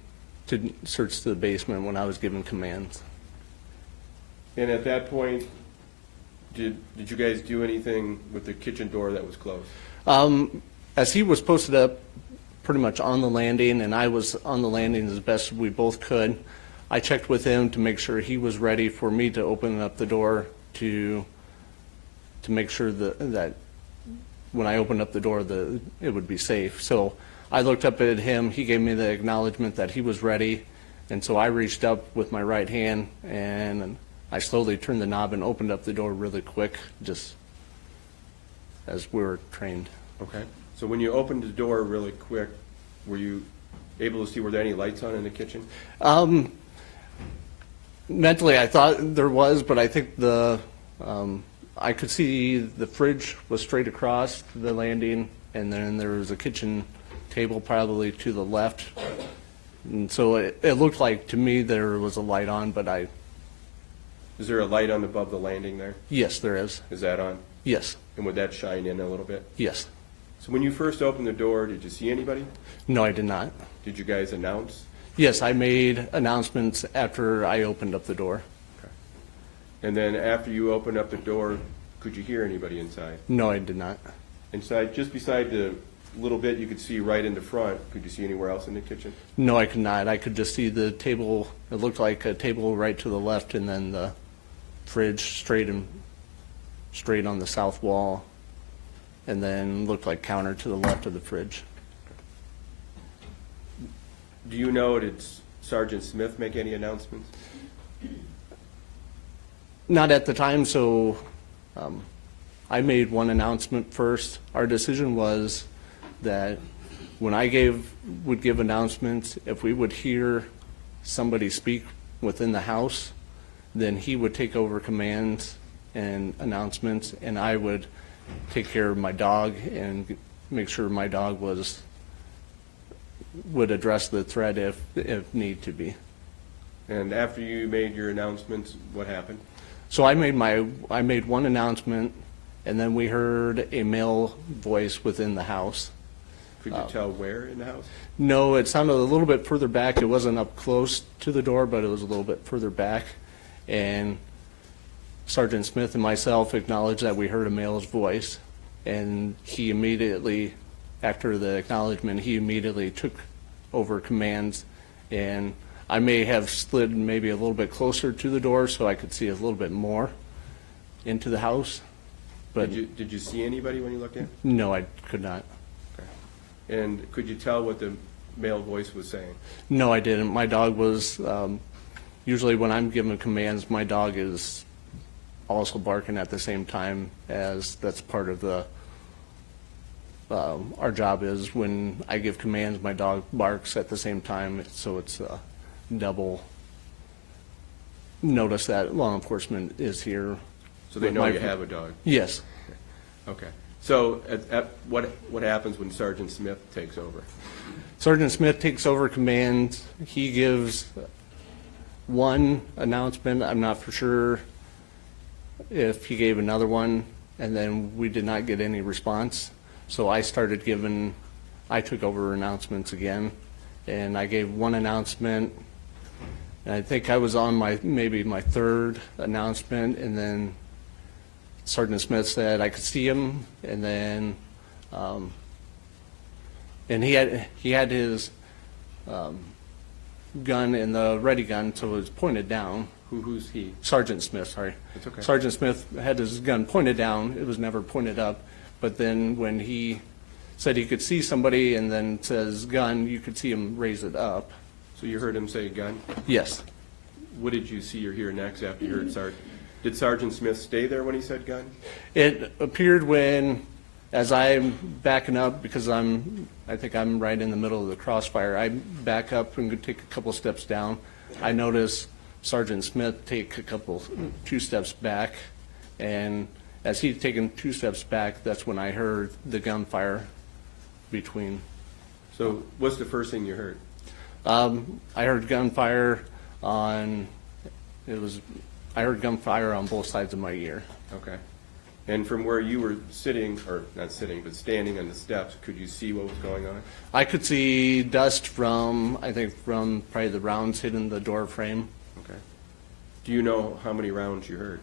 to search the basement when I was given commands. And at that point, did you guys do anything with the kitchen door that was closed? As he was posted up pretty much on the landing, and I was on the landing as best we both could, I checked with him to make sure he was ready for me to open up the door to make sure that when I opened up the door, it would be safe. So I looked up at him, he gave me the acknowledgement that he was ready, and so I reached up with my right hand, and I slowly turned the knob and opened up the door really quick, just as we were trained. Okay. So when you opened the door really quick, were you able to see, were there any lights on in the kitchen? Mentally, I thought there was, but I think I could see the fridge was straight across the landing, and then there was a kitchen table probably to the left. And so it looked like to me there was a light on, but Is there a light on above the landing there? yes, there is. Is that on? Yes, And would that shine in a little bit? yes. So when you first opened the door, did you see anybody? No, I did not. Did you guys announce? Yes, I made announcements after I opened up the door. And then after you opened up the door, could you hear anybody inside? No, I did not. Inside, just beside the little bit you could see right in the front, could you see anywhere else in the kitchen? No, I could not. I could just see the table. It looked like a table right to the left, and then the fridge straight on the south wall, and then looked like counter to the left of the fridge. Do you know, did Sgt Smith make any announcements? Not at the time, so I made one announcement first. Our decision was that when I would give announcements, if we would hear somebody speak within the house, then he would take over commands and announcements, and I would take care of my dog and make sure my dog would address the threat if need to be. And after you made your announcements, what happened? So I made one announcement, and then we heard a male voice within the house. Could you tell where in the house? No, it sounded a little bit further back. It wasn't up close to the door, but it was a little bit further back. And Sgt Smith and myself acknowledged that we heard a male's voice, and he immediately, after the acknowledgement, he immediately took over commands, and I may have slid maybe a little bit closer to the door so I could see a little bit more into the house, But Did you see anybody when you looked in? no, I could not. Okay. And could you tell what the male voice was saying? No, I didn't. My dog was, usually when I'm giving commands, my dog is also barking at the same time, as that's part of the, our job is when I give commands, my dog barks at the same time, so it's a double notice that law enforcement is here. So they with know my- you have a dog? Yes. Okay. So what happens when Sgt Smith takes over? Sgt. Smith takes over command. He gives one announcement. I'm not for sure if he gave another one, and then we did not get any response. So I took over announcements again, and I gave one announcement. And I think I was on maybe my third announcement, and then Sgt. Smith said I could see him, and then, and he had his gun in the ready gun, so it was pointed down. Who's he? Sgt. Smith, sorry. That's okay. Sgt. Smith had his gun pointed down. It was never pointed up. But then when he said he could see somebody and then says gun, you could see him raise it up. So you heard him say gun? Yes. What did you see or hear next after you heard Sergeant? Did Sgt. Smith stay there when he said gun? It appeared when, as I'm backing up, because I think I'm right in the middle of the crossfire, I back up and take a couple steps down. I notice Sgt. Smith take two steps back, and as he'd taken 2 steps back, that's when I heard the gunfire between. So what's the first thing you heard? I heard gunfire on both sides of my ear. Okay. And from where you were sitting, or not sitting, but standing on the steps, could you see what was going on? I could see dust from probably the rounds hitting the door frame. Okay. Do you know how many rounds you heard?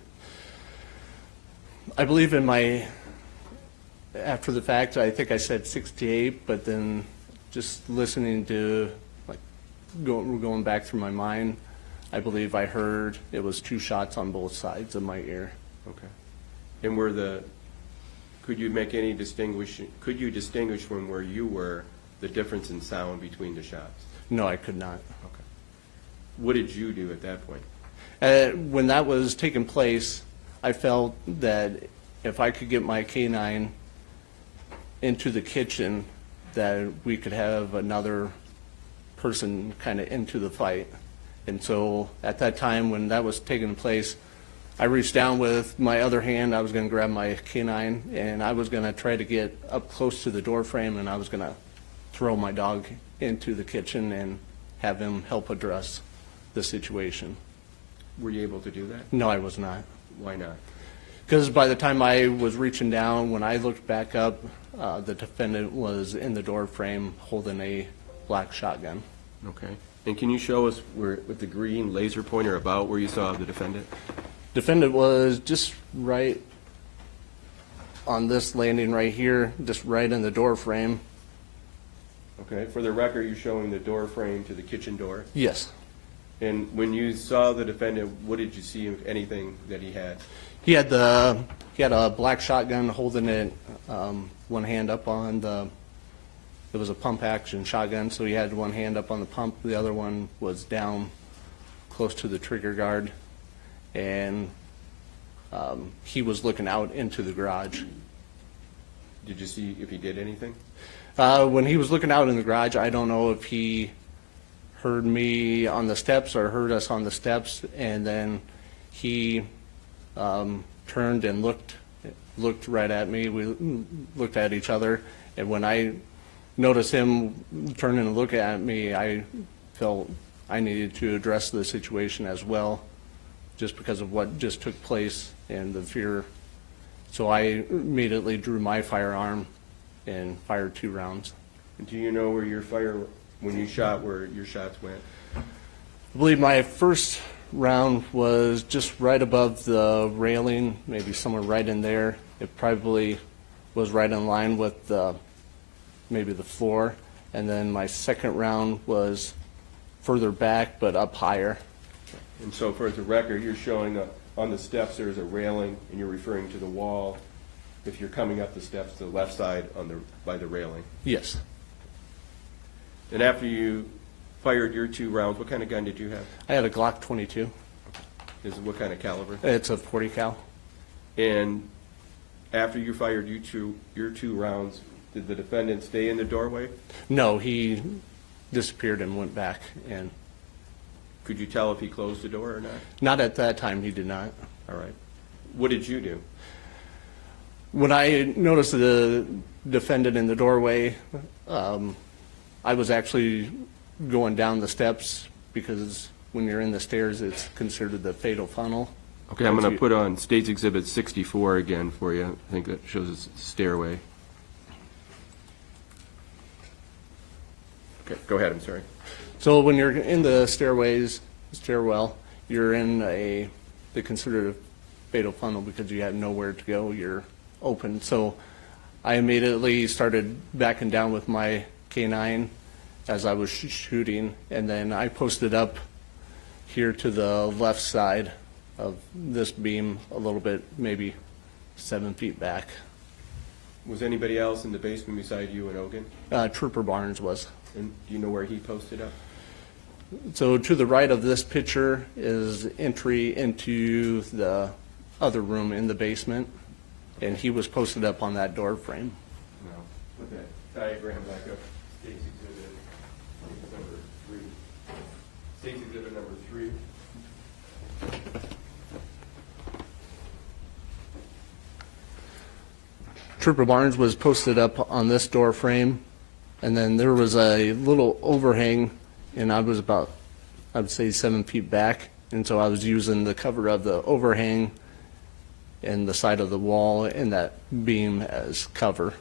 I believe after the fact, I think I said 68, but then just listening to, going back through my mind, I believe I heard it was 2 shots on both sides of my ear. Okay. And could you distinguish from where you were the difference in sound between the shots? No, I could not. Okay. What did you do at that point? When that was taking place, I felt that if I could get my canine into the kitchen, that we could have another person kind of into the fight. And so at that time when that was taking place, I reached down with my other hand. I was going to grab my canine, and I was going to try to get up close to the door frame, and I was going to throw my dog into the kitchen and have him help address the situation. Were you able to do that? No, I was not. Why not? Because by the time I was reaching down, when I looked back up, the defendant was in the door frame holding a black shotgun. Okay. And can you show us with the green laser pointer about where you saw the defendant? Defendant was just right on this landing right here, just right in the door frame. Okay. For the record, you're showing the door frame to the kitchen door. Yes. And when you saw the defendant, what did you see, if anything, that he had? He had a black shotgun holding it, one hand up on it was a pump action shotgun, so he had one hand up on the pump, the other one was down close to the trigger guard, and he was looking out into the garage. Did you see if he did anything? When he was looking out in the garage, I don't know if he heard me on the steps or heard us on the steps, and then he turned and looked right at me. We looked at each other, and when I noticed him turn and look at me, I felt I needed to address the situation as well, just because of what just took place and the fear. So I immediately drew my firearm and fired 2 rounds. Do you know where when you shot, where your shots went? I believe my first round was just right above the railing, maybe somewhere right in there. It probably was right in line with maybe the floor. And then my second round was further back, but up higher. And so for the record, you're showing on the steps there's a railing, and you're referring to the wall if you're coming up the steps to the left side by the railing. Yes. And after you fired your 2 rounds, what kind of gun did you have? I had a Glock 22. What kind of caliber? It's a 40 cal. And after you fired your two rounds, did the defendant stay in the doorway? No, he disappeared and went back, and Could you tell if he closed the door or not? not at that time, he did not. All right. What did you do? When I noticed the defendant in the doorway, I was actually going down the steps, because when you're in the stairs, it's considered the fatal funnel. Okay, I'm going to put on State's Exhibit 64 again for you. I think that shows us stairway. Okay, go ahead, I'm sorry. So when you're in the stairwell, you're in they consider it a fatal funnel because you have nowhere to go. You're open. So I immediately started backing down with my K9 as I was shooting, and then I posted up here to the left side of this beam a little bit, maybe 7 feet back. Was anybody else in the basement beside you and Ogan? Trooper Barnes was. And do you know where he posted up? So to the right of this picture is entry into the other room in the basement, and he was posted up on that door frame. No. Put that diagram back up. State's Exhibit number 3. State's Exhibit number 3. Trooper Barnes was posted up on this door frame, and then there was a little overhang, and I was about, I would say, 7 feet back, and so I was using the cover of the overhang and the side of the wall and that beam as cover.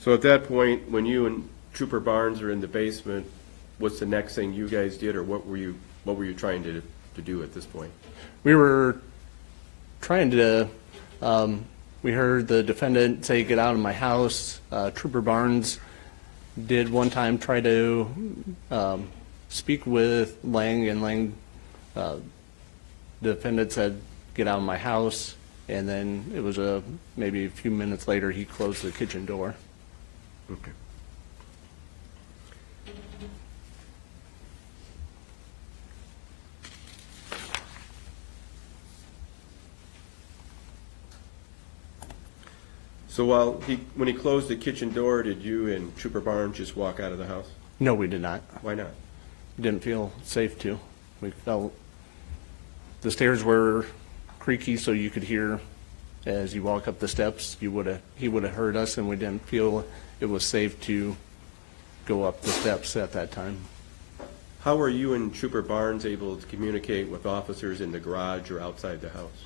So at that point, when you and Trooper Barnes are in the basement, what's the next thing you guys did, or what were you trying to do at this point? We were trying to, we heard the defendant say, "Get out of my house." Trooper Barnes did one time try to speak with Lang, and Lang, the defendant said, "Get out of my house." And then it was maybe a few minutes later, he closed the kitchen door. Okay. So when he closed the kitchen door, did you and Trooper Barnes just walk out of the house? No, we did not. Why not? Didn't feel safe to. We felt the stairs were creaky, so you could hear as you walk up the steps. He would have heard us, and we didn't feel it was safe to go up the steps at that time. How were you and Trooper Barnes able to communicate with officers in the garage or outside the house?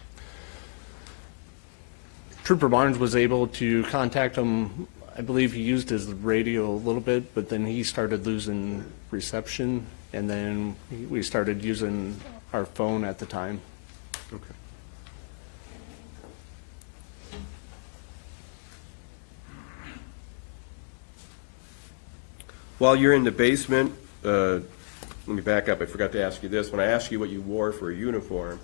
Trooper Barnes was able to contact him. I believe he used his radio a little bit, but then he started losing reception, and then we started using our phone at the time. Okay. While you're in the basement, let me back up. I forgot to ask you this. When I asked you what you wore for a uniform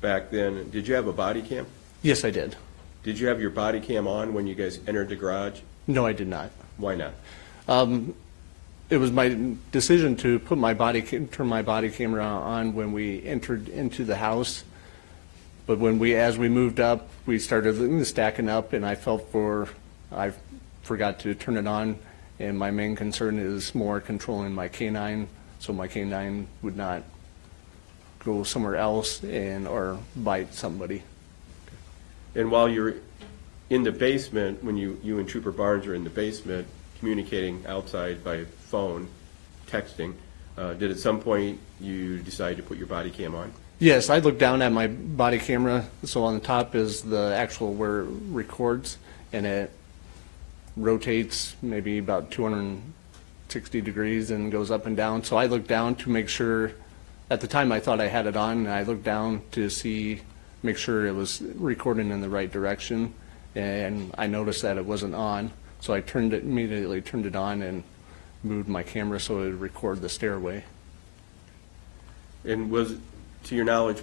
back then, did you have a body cam? Yes, I did. Did you have your body cam on when you guys entered the garage? No, I did not. Why not? It was my decision to put turn my body camera on when we entered into the house. But as we moved up, we started stacking up, and I forgot to turn it on. And my main concern is more controlling my K9, so my K9 would not go somewhere else or bite somebody. And while you're in the basement, when you and Trooper Barnes are in the basement communicating outside by phone, texting, did at some point you decide to put your body cam on? Yes, I looked down at my body camera, so on the top is the actual where it records, and it rotates maybe about 260 degrees and goes up and down. So I looked down to make sure, at the time I thought I had it on, and I looked down to make sure it was recording in the right direction, and I noticed that it wasn't on. So I immediately turned it on and moved my camera so it would record the stairway. And was, to your knowledge,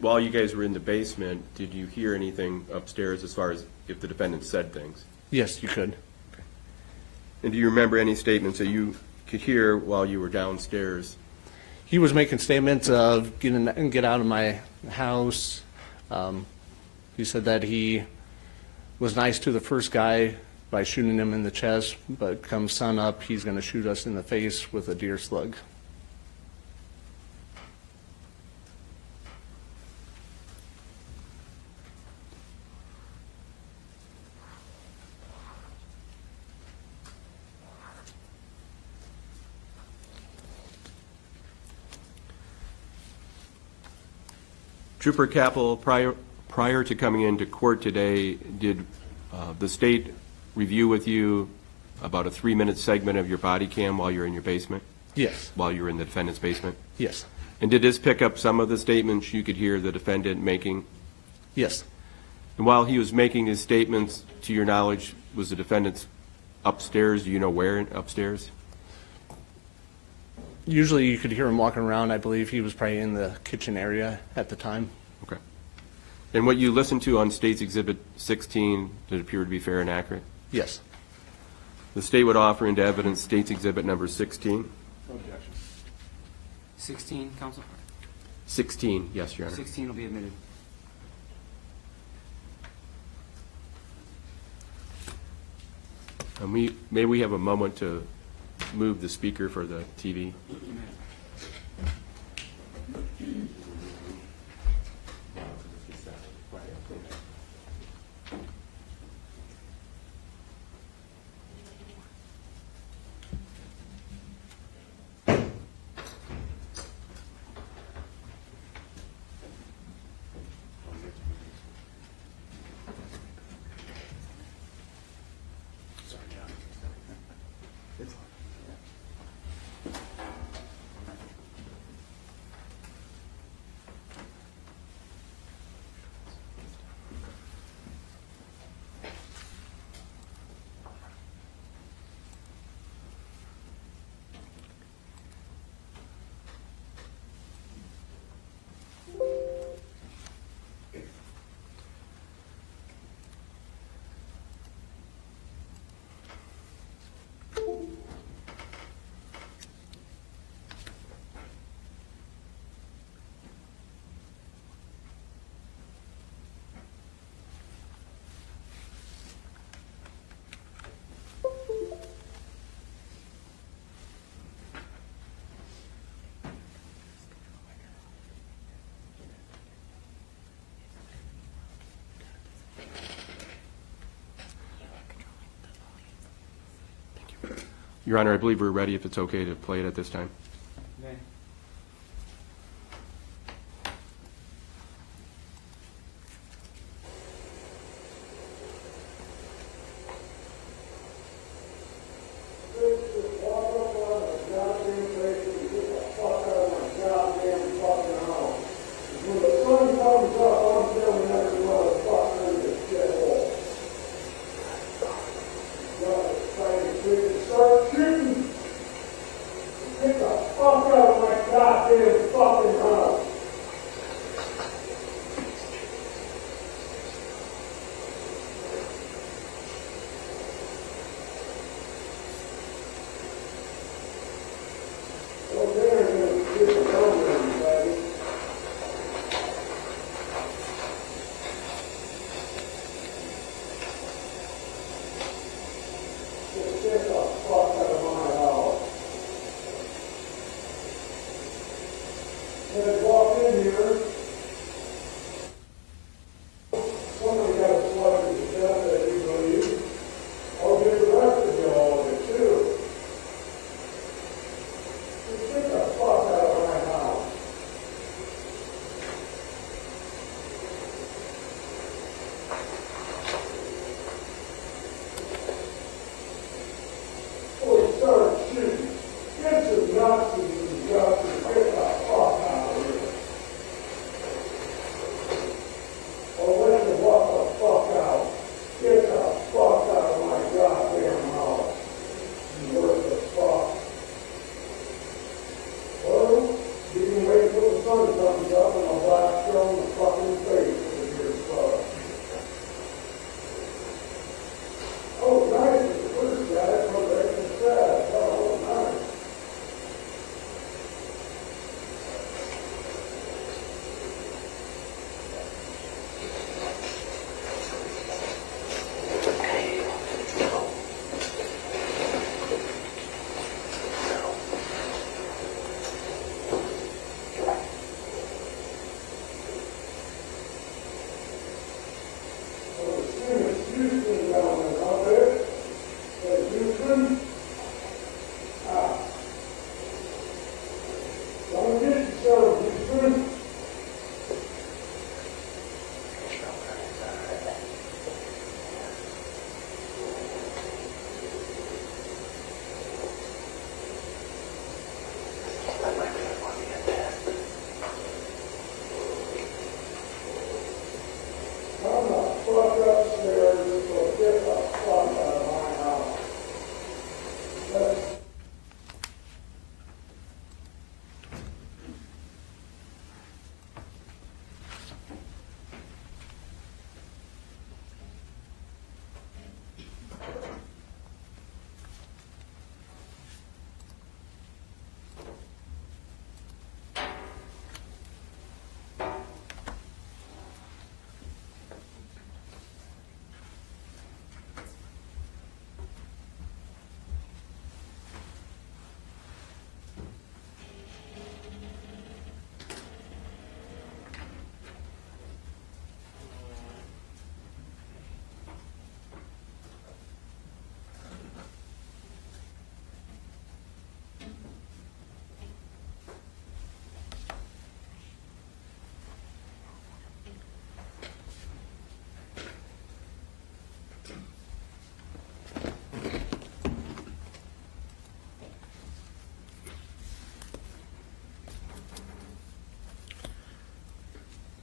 while you guys were in the basement, did you hear anything upstairs as far as if the defendant said things? Yes, you could. And do you remember any statements that you could hear while you were downstairs? He was making statements of get out of my house. He said that he was nice to the first guy by shooting him in the chest, but come sun up, he's going to shoot us in the face with a deer slug. Trooper Capel, prior to coming into court today, did the state review with you about a 3-minute segment of your body cam while you're in your basement? Yes, While you were in the defendant's basement? yes, And did this pick up some of the statements you could hear the defendant making? yes. And while he was making his statements, to your knowledge, was the defendant upstairs? Do you know where upstairs? Usually you could hear him walking around. I believe he was probably in the kitchen area at the time. Okay. And what you listened to on State's Exhibit 16, did it appear to be fair and accurate? Yes. The state would offer into evidence State's Exhibit number 16. 16, counsel? 16, yes, Your Honor. 16 will be admitted. And may we have a moment to move the speaker for the TV? Your Honor, I believe we're ready if it's okay to play it at this time. Okay.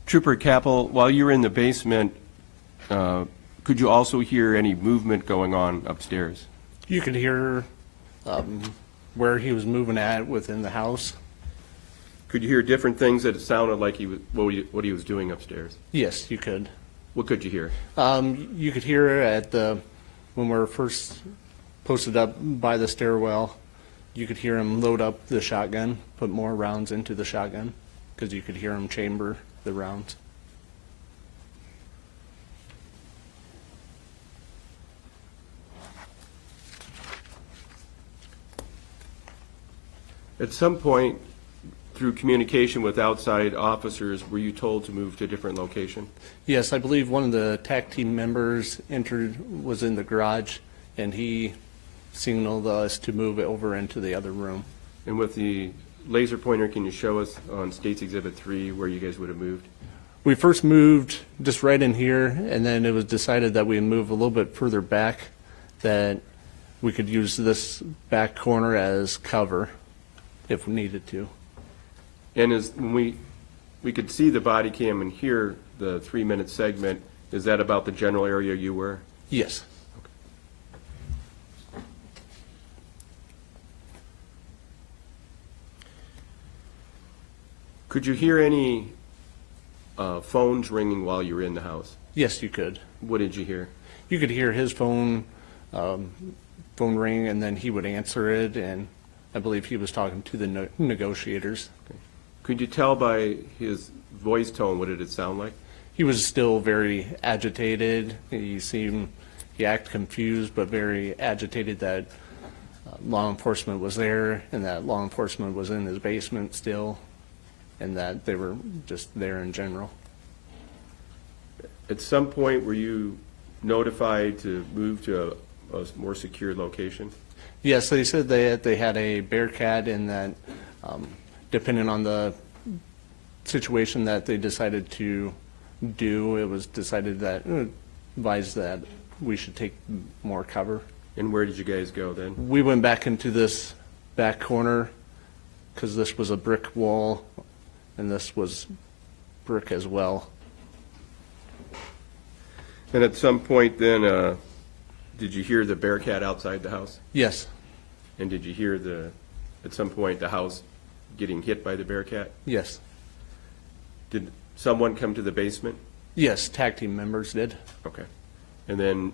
Trooper Capel, while you were in the basement, could you also hear any movement going on upstairs? You could hear where he was moving at within the house. Could you hear different things that it sounded like what he was doing upstairs? Yes, you could. What could you hear? You could hear when we were first posted up by the stairwell, you could hear him load up the shotgun, put more rounds into the shotgun, because you could hear him chamber the rounds. At some point, through communication with outside officers, were you told to move to a different location? Yes, I believe one of the TAC team members was in the garage, and he signaled us to move it over into the other room. And with the laser pointer, can you show us on State's Exhibit 3 where you guys would have moved? We first moved just right in here, and then it was decided that we move a little bit further back, that we could use this back corner as cover if we needed to. And when we could see the body cam and hear the 3-minute segment, is that about the general area you were? Yes. Could you hear any phones ringing while you were in the house? Yes, you could. What did you hear? You could hear his phone ring, and then he would answer it, and I believe he was talking to the negotiators. Could you tell by his voice tone, what did it sound like? He was still very agitated. He acted confused, but very agitated that law enforcement was there, and that law enforcement was in his basement still, and that they were just there in general. At some point, were you notified to move to a more secure location? Yes, they said they had a Bearcat, and that depending on the situation that they decided to do, it was decided that, advised that we should take more cover. And where did you guys go then? We went back into this back corner because this was a brick wall and this was brick as well. And at some point then, did you hear the Bearcat outside the house? Yes, And did you hear at some point, the house getting hit by the Bearcat? yes, Did someone come to the basement? yes, TAC team members did. Okay. And then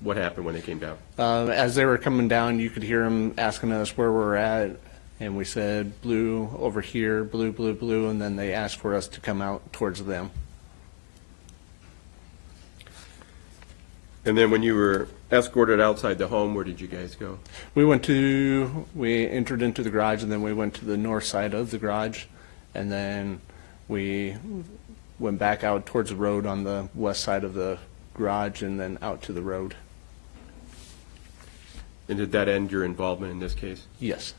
what happened when they came down? As they were coming down, you could hear them asking us where we're at, and we said blue over here, blue, blue, blue, and then they asked for us to come out towards them. And then when you were escorted outside the home, where did you guys go? We entered into the garage, and then we went to the north side of the garage, and then we went back out towards the road on the west side of the garage, and then out to the road. And did that end your involvement in this case? Yes.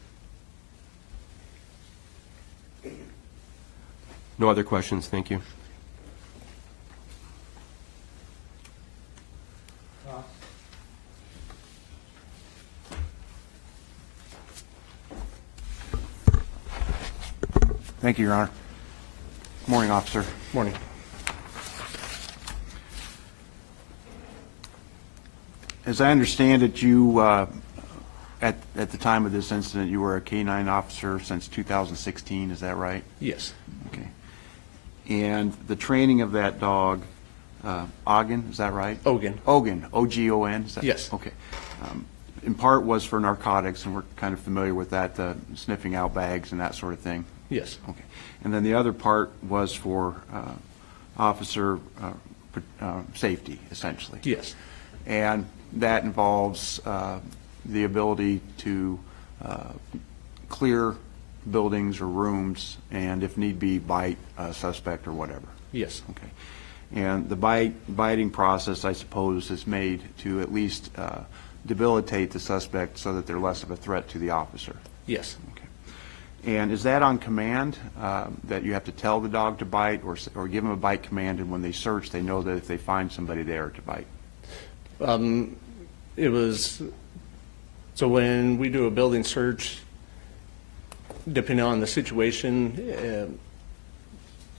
No other questions, thank you. Thank you, Your Honor. Good morning, officer. Morning. As I understand it, you, at the time of this incident, you were a K-9 officer since 2016, is that right? Yes. Okay. And the training of that dog, Ogan, is that right? Ogan. Ogan, O-G-O-N? Is that- Yes. Okay. In part was for narcotics, and we're kind of familiar with that, sniffing out bags and that sort of thing. Yes. Okay. And then the other part was for officer safety, essentially. Yes. And that involves the ability to clear buildings or rooms, and if need be, bite a suspect or whatever. Yes. Okay. And the biting process, I suppose, is made to at least debilitate the suspect so that they're less of a threat to the officer. Yes. Okay. And is that on command, that you have to tell the dog to bite, or give them a bite command, and when they search, they know that if they find somebody there to bite? It was, so when we do a building search, depending on the situation,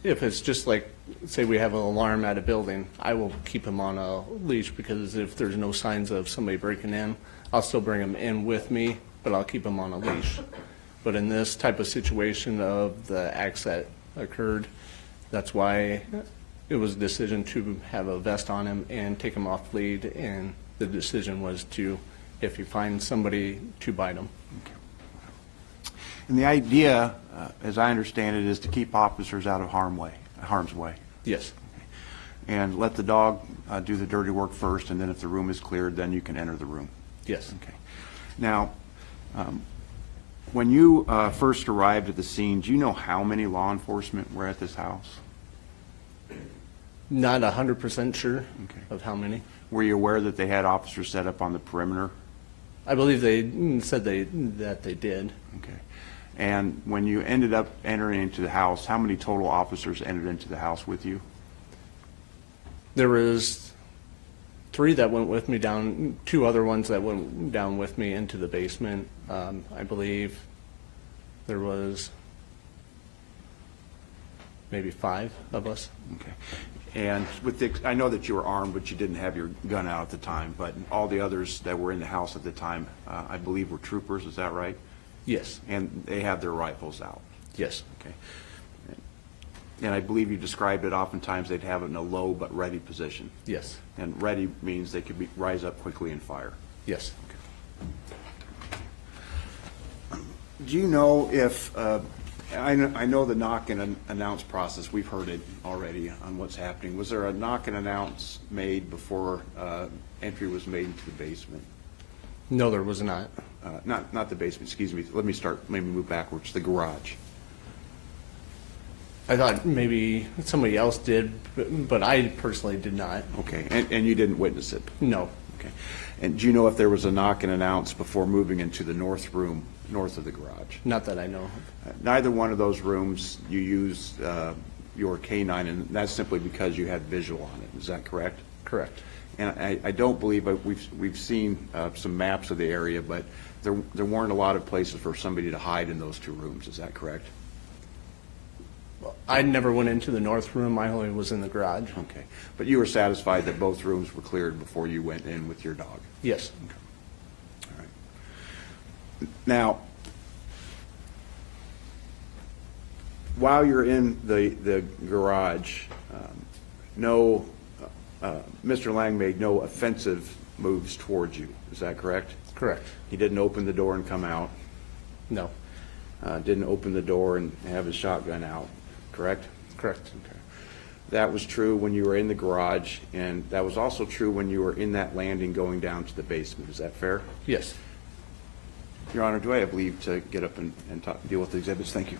if it's just like, say we have an alarm at a building, I will keep him on a leash, because if there's no signs of somebody breaking in, I'll still bring him in with me, but I'll keep him on a leash. But in this type of situation of the acts that occurred, that's why it was a decision to have a vest on him and take him off lead, and the decision was to, if you find somebody, to bite him. And the idea, as I understand it, is to keep officers out of harm's way. Yes, And let the dog do the dirty work first, and then if the room is cleared, then you can enter the room. yes. Okay. Now, when you first arrived at the scene, do you know how many law enforcement were at this house? Not 100% sure Okay. of how many. Were you aware that they had officers set up on the perimeter? I believe they said that they did. Okay. And when you ended up entering into the house, how many total officers entered into the house with you? There was 3 that went with me down, 2 other ones that went down with me into the basement. I believe there was maybe 5 of us. Okay. And I know that you were armed, but you didn't have your gun out at the time, but all the others that were in the house at the time, I believe were troopers, is that right? Yes, And they have their rifles out. yes, Okay. And I believe you described it, oftentimes they'd have it in a low but ready position. yes, And ready means they could rise up quickly and fire. yes. Do you know if, I know the knock and announce process, we've heard it already on what's happening. Was there a knock and announce made before entry was made into the basement? No, there was not. Not the basement, excuse me. Let me maybe move backwards, the garage. I thought maybe somebody else did, but I personally did not. Okay, and you didn't witness it? No, Okay. And do you know if there was a knock and announce before moving into the north room, north of the garage? not that I know of. Neither one of those rooms you used your K-9, and that's simply because you had visual on it. Is that correct? Correct. And I don't believe, we've seen some maps of the area, but there weren't a lot of places for somebody to hide in those 2 rooms. Is that correct? I never went into the north room. I only was in the garage. Okay. But you were satisfied that both rooms were cleared before you went in with your dog? Yes, All right. Now, while you're in the garage, Mr. Lang made no offensive moves towards you. Is that correct? correct. He didn't open the door and come out, No, didn't open the door and have his shotgun out, correct? correct. Okay. That was true when you were in the garage, and that was also true when you were in that landing going down to the basement. Is that fair? Yes. Your Honor, do I have leave to get up and deal with the exhibits? Thank you.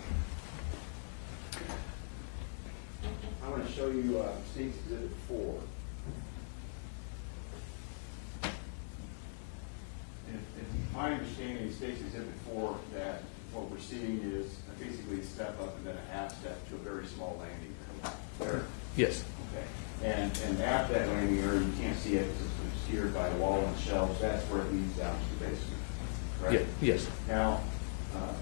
I want to show you State's Exhibit 4. And my understanding of State's Exhibit 4, that what we're seeing is basically a step up and then a half step to a very small landing there. Yes, Okay. And after that landing area, you can't see it because it's obscured by a wall and shelves. That's where it leads down to the basement, correct? yes, Now,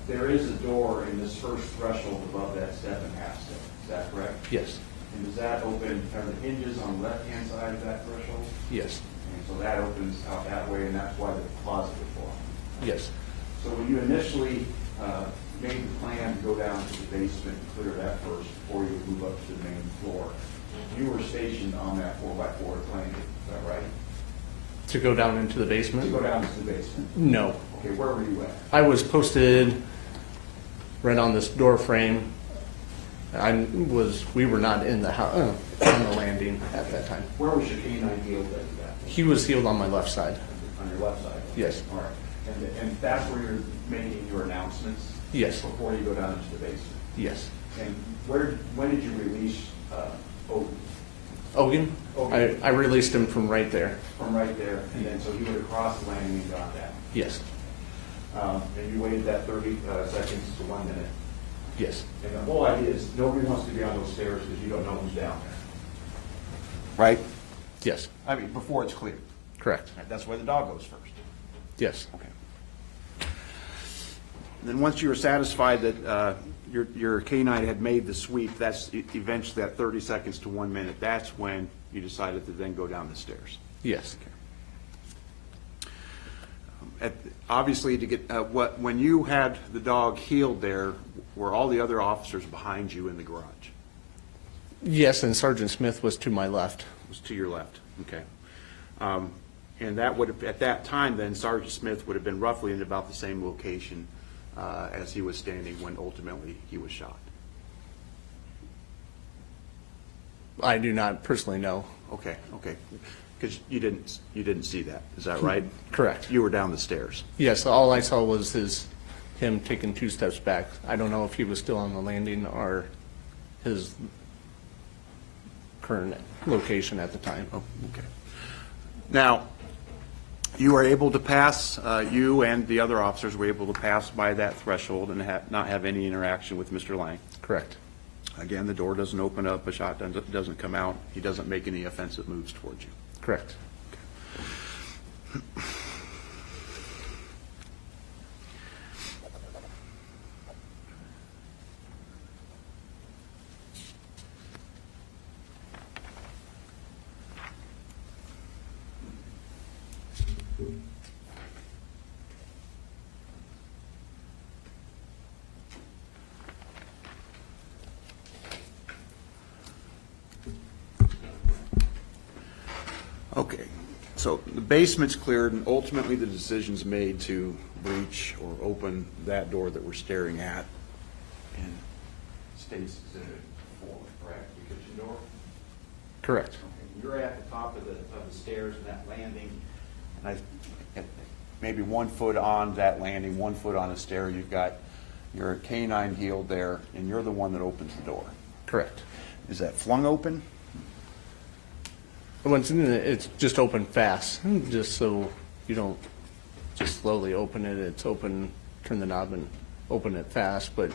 there is a door in this first threshold above that step and half step. Is that correct? yes, And does that open, are the hinges on the left-hand side of that threshold? yes, And so that opens out that way, and that's why the closet is blocked. yes, So when you initially made the plan to go down to the basement and clear that first before you move up to the main floor, you were stationed on that 4x4 landing, is that right? to go down into the To basement? go down to the basement. No, Okay, where were you at? I was posted right on this door frame. We were not in the house, on the landing at that time. Where was your canine healed at that? He was healed on my left side. On your left side? Yes. All right. And that's where you're making your announcements? Yes. Before you go down into the basement? Yes. And when did you release Ogan? Ogan? Ogan. I released him from right there. From right there, and then so he would have crossed the landing and got that? Yes, And you waited that 30 seconds to 1 minute? yes, And the whole idea is, nobody wants to be on those stairs because you don't know who's down there. Right? yes, I mean, before it's clear. correct. That's why the dog goes first. Yes, Okay. Then once you were satisfied that your canine had made the sweep, that's eventually at 30 seconds to 1 minute, that's when you decided to then go down the stairs. Yes. Obviously, to get, when you had the dog healed there, were all the other officers behind you in the garage? Yes, and Sgt Smith was to my left. Was to your left, okay. And that would have, at that time then, Sgt Smith would have been roughly in about the same location as he was standing when ultimately he was shot. I do not personally know. Okay, okay. Because you didn't see that, is that right? Correct. You were down the stairs. Yes, all I saw was him taking 2 steps back. I don't know if he was still on the landing or his current location at the time. Oh, okay. Now, you were able to pass, you and the other officers were able to pass by that threshold and not have any interaction with Mr. Lang. Correct. Again, the door doesn't open up, a shot doesn't come out, he doesn't make any offensive moves towards you. Correct. Okay, so the basement's cleared and ultimately the decision's made to breach or open that door that we're staring at in State's Exhibit 4, correct? The kitchen door? Correct. Okay, you're at the top of the stairs and that landing, and maybe 1 foot on that landing, 1 foot on a stair, you've got your canine healed there, and you're the one that opens the door. Correct. Is that flung open? Once it's just open fast, just so you don't just slowly open it. It's open, turn the knob and open it fast, but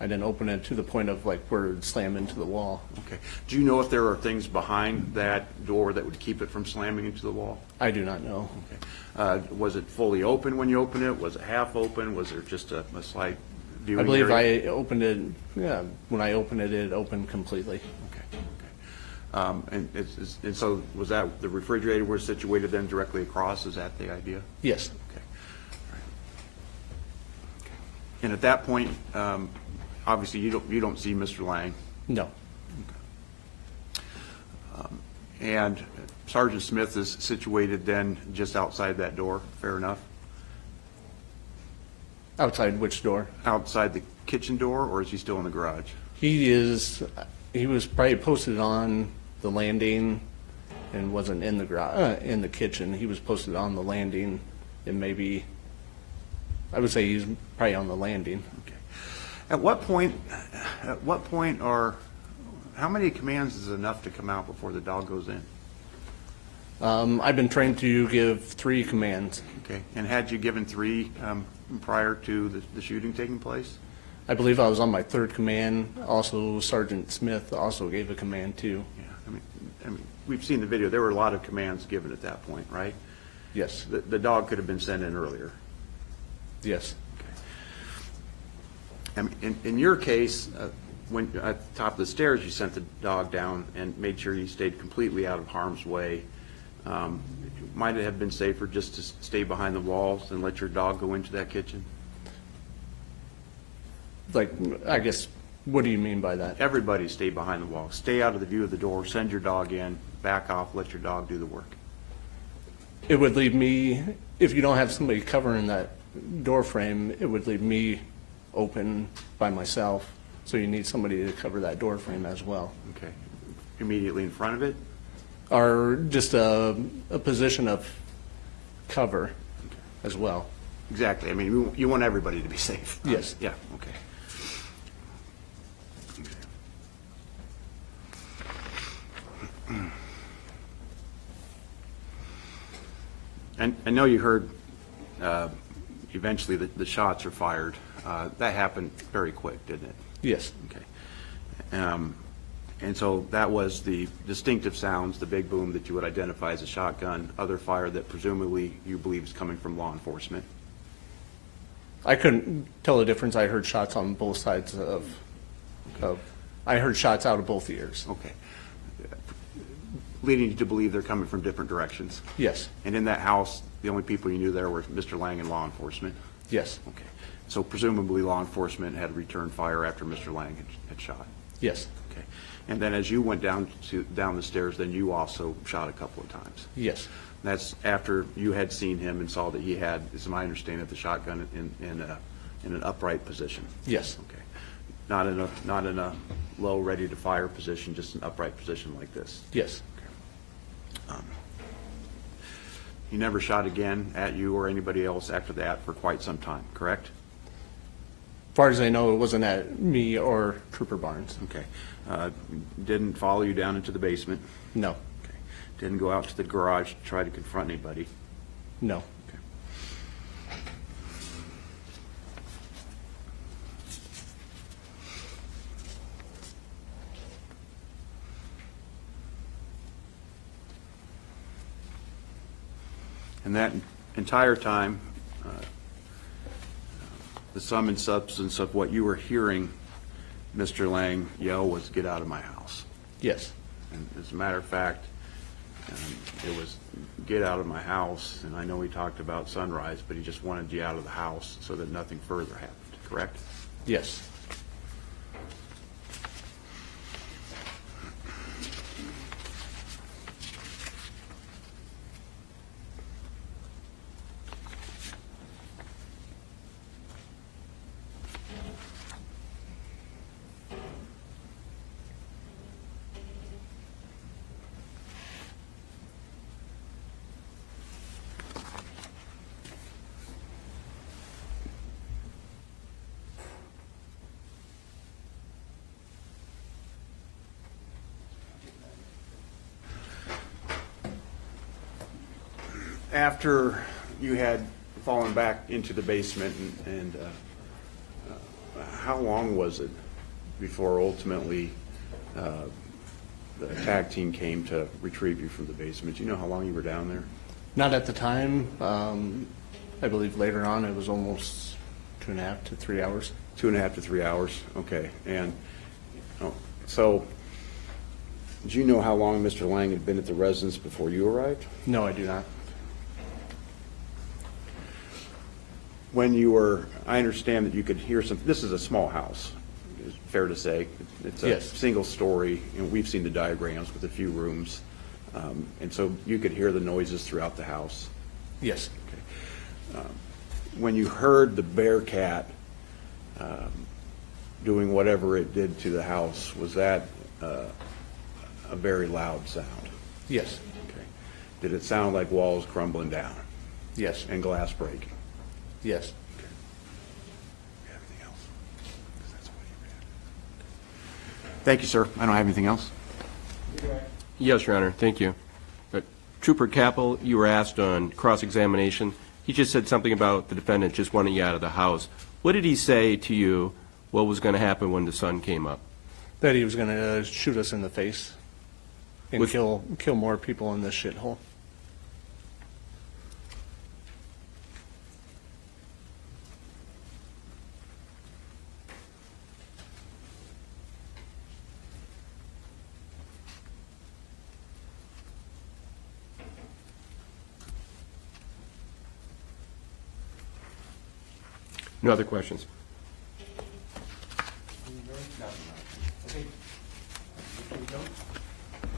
I didn't open it to the point of like where it'd slam into the wall. Okay. Do you know if there are things behind that door that would keep it from slamming into the wall? I do not know. Okay. Was it fully open when you opened it? Was it half open? Was there just a slight viewing I believe area? I opened it, yeah, when I opened it, it opened completely. Okay, okay. And so was that, the refrigerator was situated then directly across? Is that the idea? Yes. Okay. All right. Okay. And at that point, obviously you don't see Mr. Lang. No. And Sgt. Smith is situated then just outside that door, fair enough? Outside which door? Outside the kitchen door, or is he still in the garage? He was probably posted on the landing and wasn't in the garage, in the kitchen. He was posted on the landing and maybe, I would say he's probably on the landing. Okay. At what point how many commands is enough to come out before the dog goes in? I've been trained to give 3 commands. Okay. And had you given 3 prior to the shooting taking place? I believe I was on my 3rd command. Also, Sgt. Smith also gave a command too. Yeah. I mean, we've seen the video. There were a lot of commands given at that point, right? Yes. The dog could have been sent in earlier. Yes. I mean, in your case, when at the top of the stairs, you sent the dog down and made sure he stayed completely out of harm's way. Might it have been safer just to stay behind the walls and let your dog go into that kitchen? Like, I guess, what do you mean by that? Everybody stay behind the wall. Stay out of the view of the door. Send your dog in. Back off. Let your dog do the work. It would leave me, if you don't have somebody covering that door frame, it would leave me open by myself. So you need somebody to cover that door frame as well. Okay. Immediately in front of it? Or just a position of cover as well. Exactly. I mean, you want everybody to be safe. Yes. Yeah, okay. And I know you heard eventually the shots are fired. That happened very quick, didn't it? Yes. Okay. And so that was the distinctive sounds, the big boom that you would identify as a shotgun, other fire that presumably you believe is coming from law enforcement. I couldn't tell the difference. I heard shots on both sides I heard shots out of both ears. Okay. Leading you to believe they're coming from different directions. Yes, And in that house, the only people you knew there were Mr. Lang and law enforcement? yes, Okay. So presumably law enforcement had returned fire after Mr. Lang had shot? yes, Okay. And then as you went down the stairs, then you also shot a couple of times? yes, That's after you had seen him and saw that he had, is my understanding, the shotgun in an upright position? yes, Okay. Not in a low, ready-to-fire position, just an upright position like this? yes, He never shot again at you or anybody else after that for quite some time, correct? As far as I know, it wasn't at me or Trooper Barnes. Okay. Didn't follow you down into the basement? No, Okay. Didn't go out to the garage to try to confront anybody? no, And that entire time, the sum and substance of what you were hearing Mr. Lang yell was, "Get out of my house." yes, And as a matter of fact, it was, "Get out of my house," and I know he talked about sunrise, but he just wanted you out of the house so that nothing further happened, correct? yes, After you had fallen back into the basement, and how long was it before ultimately the tag team came to retrieve you from the basement? Do you know how long you were down there? not at the time. I believe later on it was almost 2.5 to 3 hours. 2.5 to 3 hours, okay. And so, do you know how long Mr. Lang had been at the residence before you arrived? No, I do not. When you were, I understand that you could hear some, this is a small house, it's fair to say. It's a Yes. single story, and we've seen the diagrams with a few rooms. And so you could hear the noises throughout the house. Yes, When you heard the bearcat doing whatever it did to the house, was that a very loud sound? yes, Okay. Did it sound like walls crumbling down yes, and glass breaking? yes. Anything else? Thank you, sir. I don't have anything else. Yes, Your Honor, thank you. Trooper Capel, you were asked on cross-examination. He just said something about the defendant just wanting you out of the house. What did he say to you what was going to happen when the sun came up? That he was going to shoot us in the face and With- kill more people in this shithole. No other questions?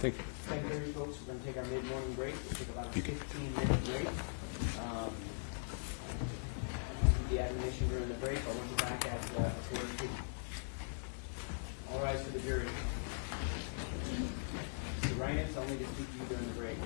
Thank you. 10:30, folks, we're gonna take our mid-morning break. We'll take about a 15-minute break. The admonition during the break, I'll want you back at 4:02. All rise for the jury. Mr. Reinitz, only to speak to you during the break.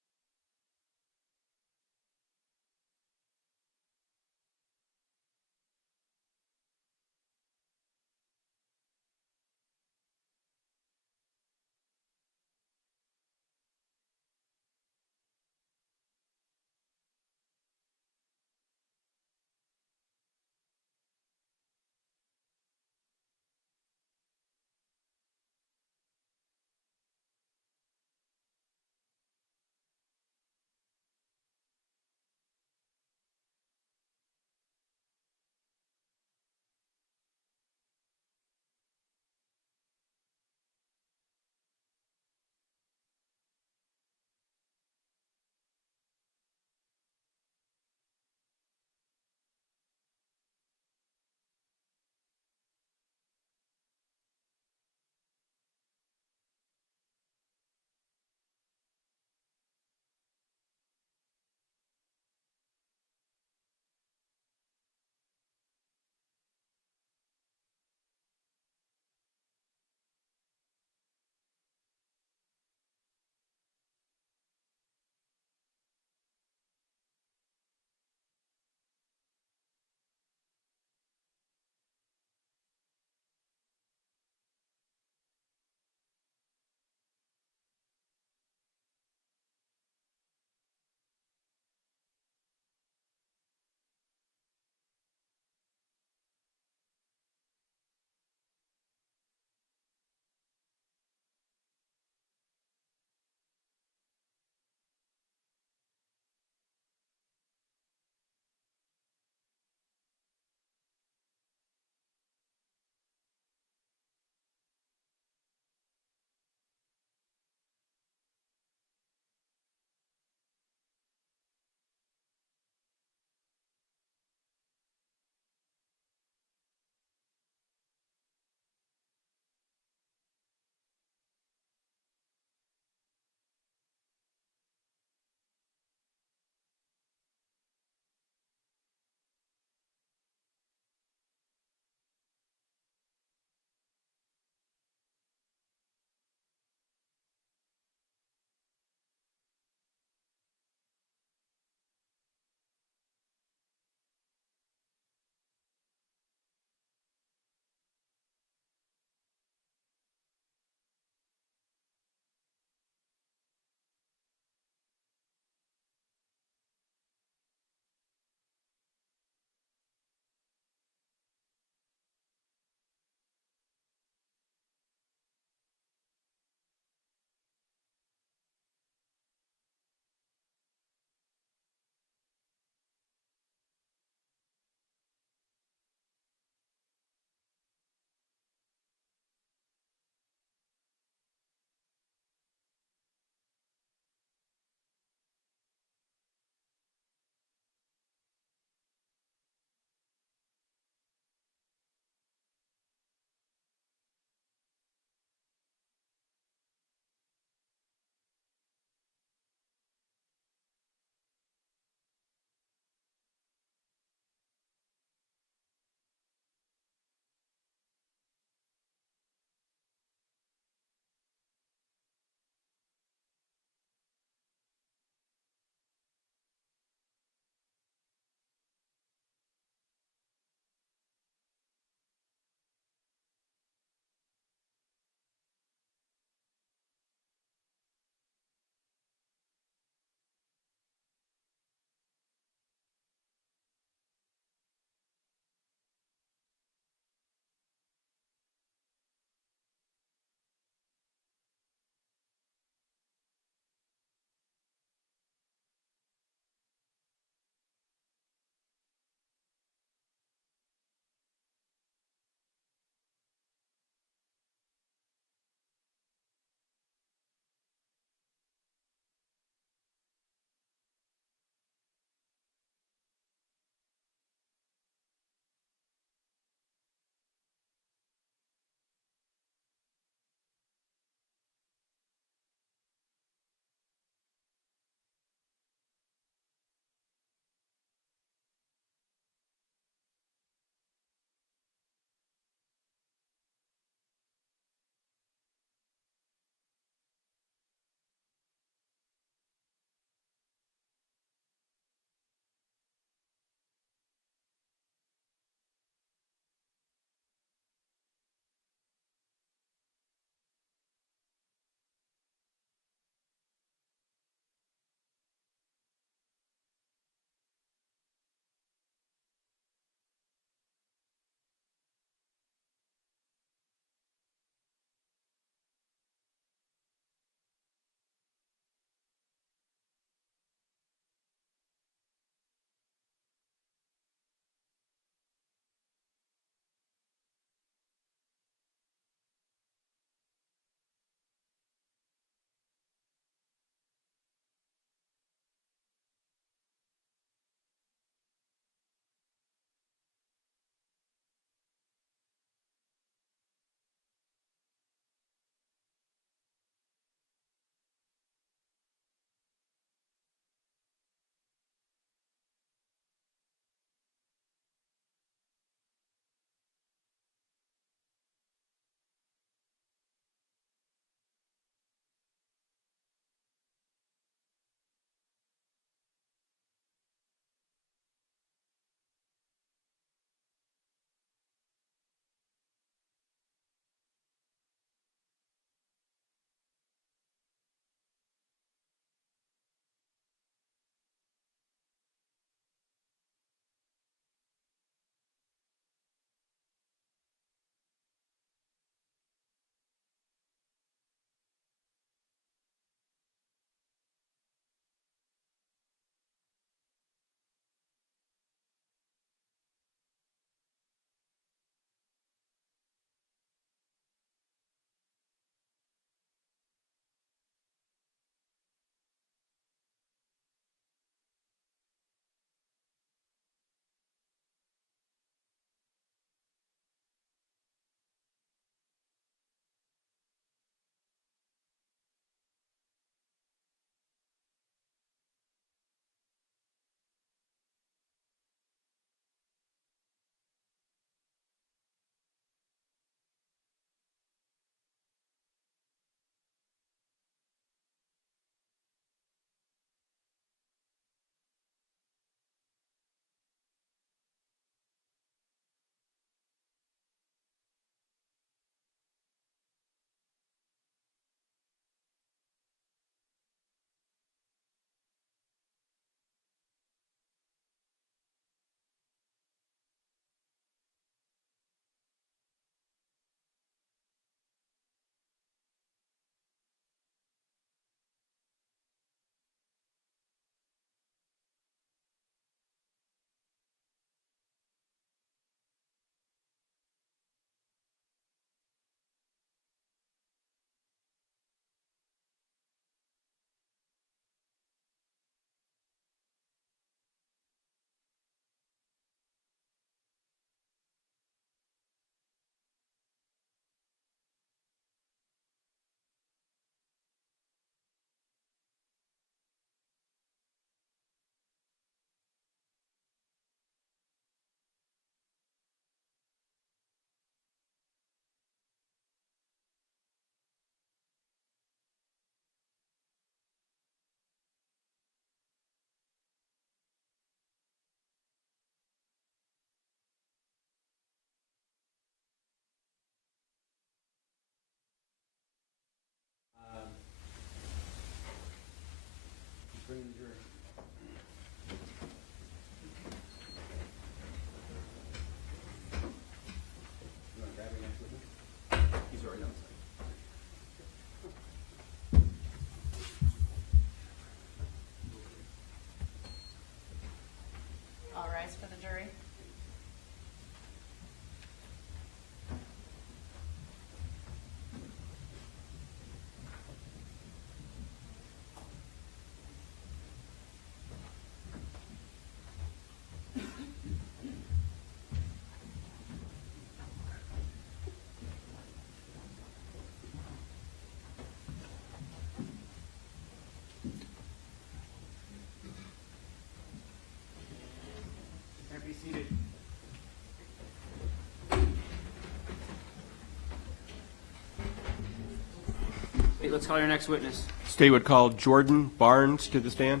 let's call your next witness. State would call Jordan Barnes to the stand.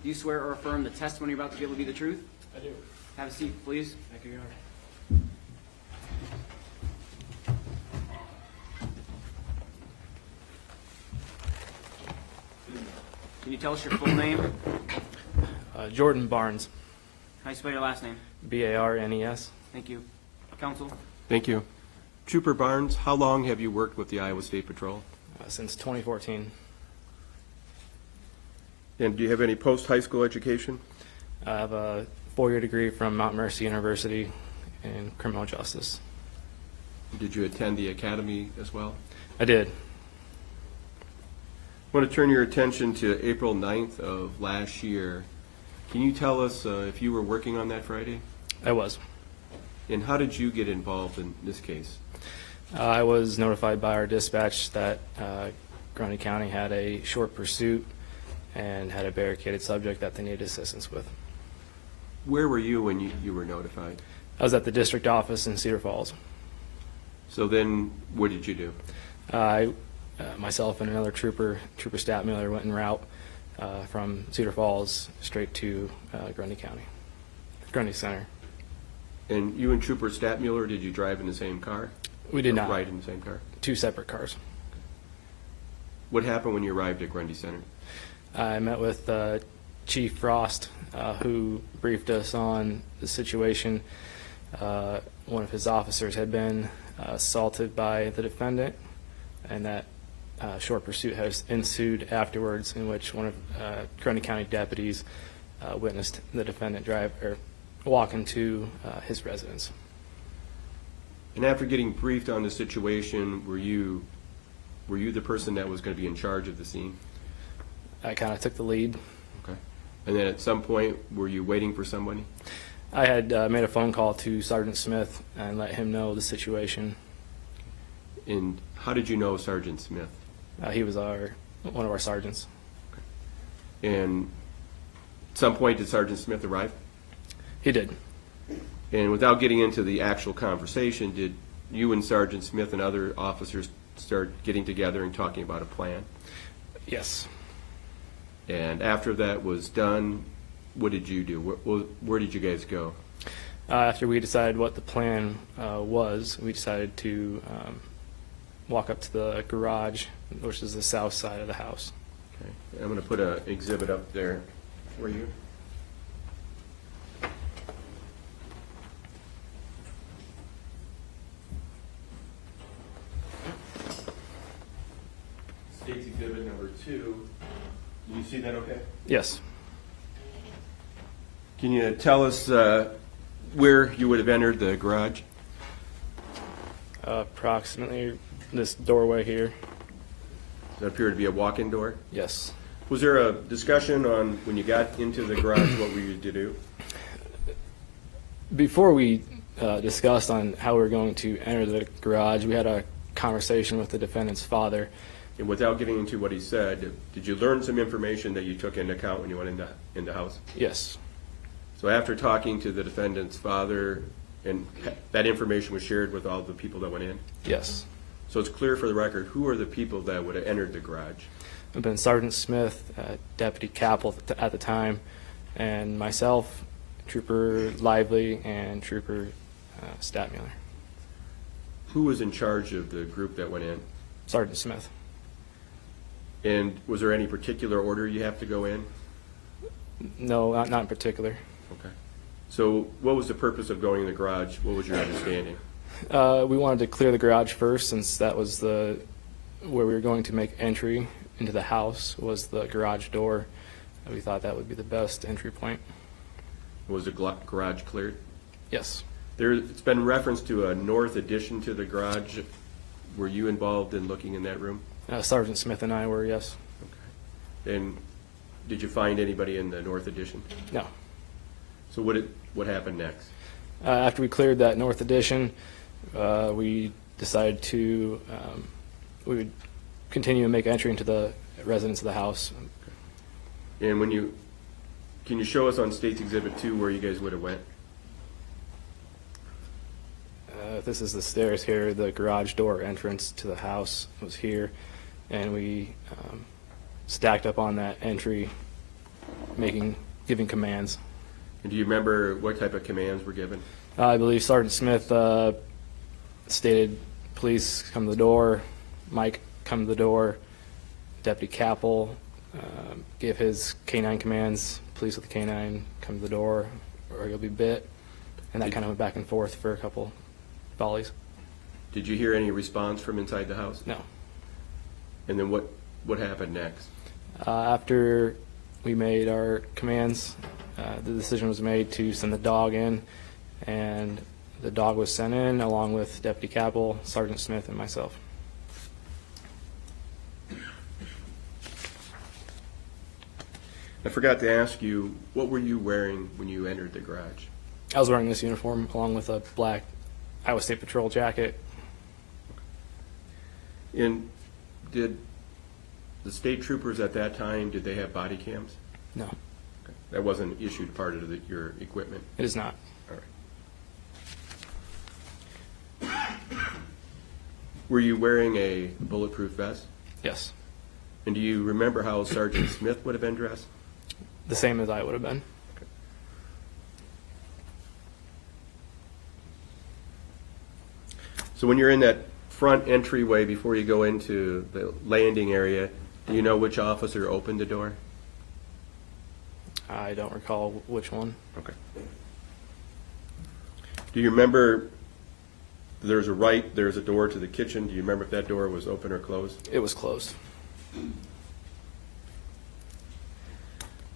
Do you swear or affirm the testimony you're about to give will be the truth? I do. Have a seat, please. Thank you, Your Honor. Can you tell us your full name? Jordan Barnes, How do you spell your last name? B-A-R-N-E-S. Thank you. Counsel? Thank you. Trooper Barnes, how long have you worked with the Iowa State Patrol? Since 2014. And do you have any post-high school education? I have a 4-year degree from Mount Mercy University in criminal justice. Did you attend the academy as well? I did. I want to turn your attention to April 9th of last year. Can you tell us if you were working on that Friday? I was. And how did you get involved in this case? I was notified by our dispatch that Grundy County had a short pursuit and had a barricaded subject that they needed assistance with. Where were you when you were notified? I was at the district office in Cedar Falls. So then what did you do? Myself and another trooper Statmiller, went en route from Cedar Falls straight to Grundy Center. And you and Trooper Statmuller, did you drive in the same car? We did Or not. Ride in the same car? 2 separate cars. What happened when you arrived at Grundy Center? I met with Chief Frost, who briefed us on the situation. One of his officers had been assaulted by the defendant, and that short pursuit has ensued afterwards, in which one of Grundy County deputies witnessed the defendant walk into his residence. And after getting briefed on the situation, were you the person that was going to be in charge of the scene? I kind of took the lead. Okay. And then at some point, were you waiting for somebody? I had made a phone call to Sgt Smith and let him know the situation. And how did you know Sgt Smith? He was one of our sergeants. And at some point, did Sgt Smith arrive? He did. And without getting into the actual conversation, did you and Sgt Smith and other officers start getting together and talking about a plan? Yes. And after that was done, what did you do? Where did you guys go? After we decided what the plan was, we decided to walk up to the garage, which is the south side of the house. Okay. I'm going to put an exhibit up there for you. State's exhibit number 2. Can you see that okay? Yes. Can you tell us where you would have entered the garage? Approximately this doorway here. Does that appear to be a walk-in door? Yes. Was there a discussion on when you got into the garage what were you to do? Before we discussed on how we were going to enter the garage, we had a conversation with the defendant's father. And without getting into what he said, did you learn some information that you took into account when you went in the house? Yes. So after talking to the defendant's father, and that information was shared with all the people that went in? Yes. So it's clear for the record, who are the people that would have entered the garage? I've been Sgt Smith, Deputy Capel at the time, and myself, Trooper Lively, and Trooper Statmuller. Who was in charge of the group that went in? Sgt Smith. And was there any particular order you have to go in? No, not in particular. Okay. So what was the purpose of going in the garage? What was your understanding? We wanted to clear the garage first, since that was where we were going to make entry into the house was the garage door. We thought that would be the best entry point. Was the garage cleared? Yes. It's been referenced to a north addition to the garage. Were you involved in looking in that room? Sgt Smith and I were, yes. Okay. And did you find anybody in the north addition? No. So what happened next? After we cleared that north addition, we decided we would continue to make entry into the residence of the house. And can you show us on State's Exhibit 2 where you guys would have went? This is the stairs here. The garage door entrance to the house was here, and we stacked up on that entry, giving commands. And do you remember what type of commands were given? I believe Sgt Smith stated, "Police, come to the door." Mike, come to the door. Deputy Capel gave his canine commands. Police with the canine, come to the door, or you'll be bit. And that kind of went back and forth for a couple volleys. Did you hear any response from inside the house? No. And then what happened next? After we made our commands, the decision was made to send the dog in, and the dog was sent in along with Deputy Capel, Sgt Smith, and myself. I forgot to ask you, what were you wearing when you entered the garage? I was wearing this uniform along with a black Iowa State Patrol jacket. And did the state troopers at that time, did they have body cams? No, Okay. That wasn't issued part of your equipment? it is not. All right. Were you wearing a bulletproof vest? Yes, And do you remember how Sergeant Smith would have been dressed? the same as I would have been. So when you're in that front entryway before you go into the landing area, do you know which officer opened the door? I don't recall which one. Okay. Do you remember there's a door to the kitchen? Do you remember if that door was open or closed? It was closed.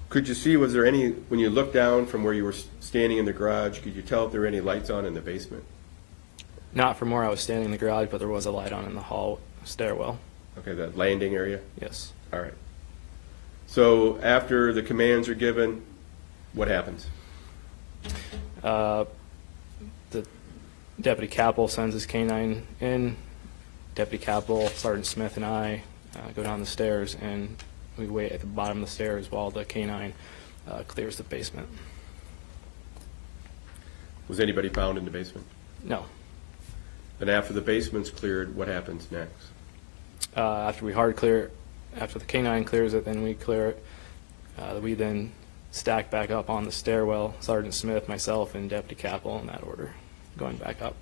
Could you see, was there any, when you looked down from where you were standing in the garage, could you tell if there were any lights on in the basement? Not from where I was standing in the garage, but there was a light on in the hall stairwell. Okay, that landing area? Yes. All right. So after the commands are given, what happens? The Deputy Capel sends his canine in. Deputy Capel, Sgt Smith, and I go down the stairs, and we wait at the bottom of the stairs while the canine clears the basement. Was anybody found in the basement? No. Then after the basement's cleared, what happens next? After we hard clear, after the canine clears it, then we clear it. We then stack back up on the stairwell, Sgt Smith, myself, and Deputy Capel in that order, going back up.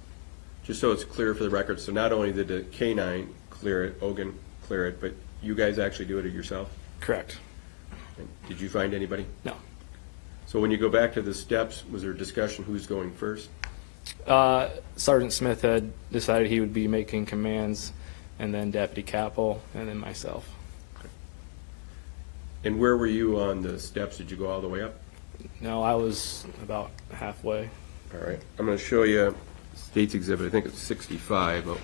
Just so it's clear for the record, so not only did the canine clear it, Ogan clear it, but you guys actually do it yourself? Correct. And did you find anybody? No. So when you go back to the steps, was there discussion who's going first? Sgt Smith had decided he would be making commands, and then Deputy Capel, and then myself. And where were you on the steps? Did you go all the way up? No, I was about halfway. All right, I'm going to show you State's Exhibit, I think it's 65. Oh.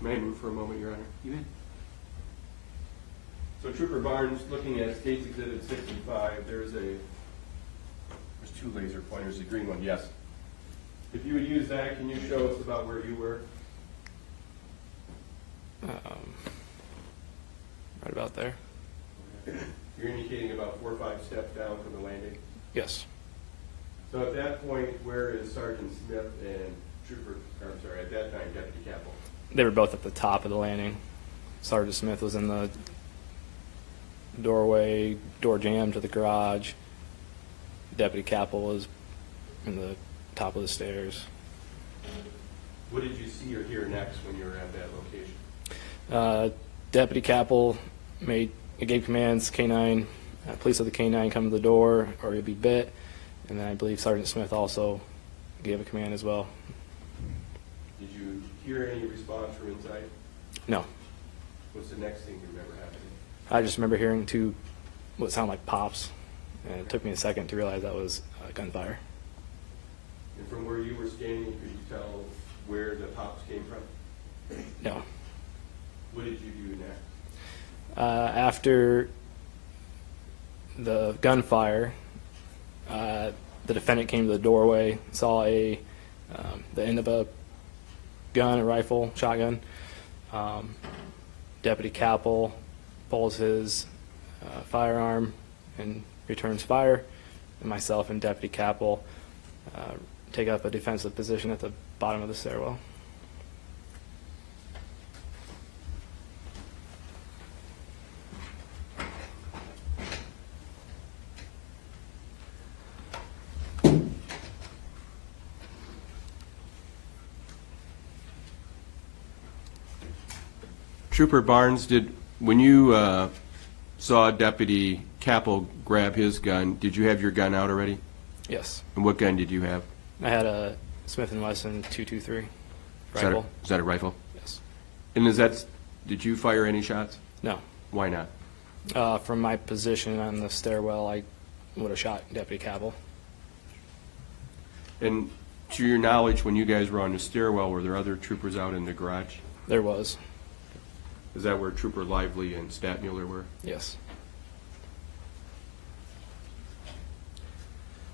May I move for a moment, Your Honor? You in? So Trooper Barnes, looking at State's Exhibit 65, there's two laser pointers, the green one, yes. If you would use that, can you show us about where you were? Right about there. You're indicating about 4 or 5 steps down from the landing. Yes. So at that point, where is Sergeant Smith and at that time, Deputy Capel? They were both at the top of the landing. Sgt Smith was in the doorway, door jamb to the garage. Deputy Capel was in the top of the stairs. What did you see or hear next when you were at that location? Deputy Capel gave commands, canine, police of the canine, come to the door or you'll be bit. And then I believe Sgt Smith also gave a command as well. Did you hear any response from inside? No. What's the next thing you remember happening? I just remember hearing what sounded like pops, and it took me a second to realize that was gunfire. And from where you were standing, could you tell where the pops came from? No. What did you do next? After the gunfire, the defendant came to the doorway, saw the end of a gun, a rifle, shotgun. Deputy Capel pulls his firearm and returns fire, and myself and Deputy Capel take up a defensive position at the bottom of the stairwell. Trooper Barnes, when you saw Deputy Capel grab his gun, did you have your gun out already? Yes. And what gun did you have? I had a Smith & Wesson .223 Is rifle. that a rifle? Yes. And did you fire any shots? No. Why not? From my position on the stairwell, I would have shot Deputy Capel. And to your knowledge, when you guys were on the stairwell, were there other troopers out in the garage? There was. Is that where Trooper Lively and Statmuller were? Yes.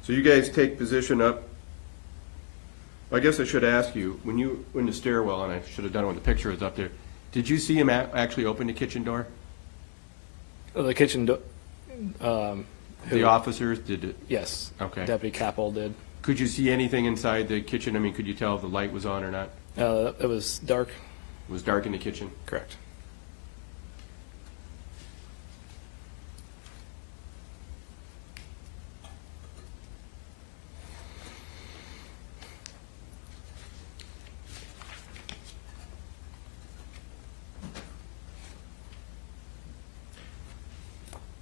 So you guys take position up. I guess I should ask you, when you were in the stairwell, and I should have done it when the picture was up there, did you see him actually open the kitchen door? The kitchen door. The officers did it? Yes. Okay. Deputy Capel did. Could you see anything inside the kitchen? I mean, could you tell if the light was on or not? It was dark. It was dark in the kitchen? Correct.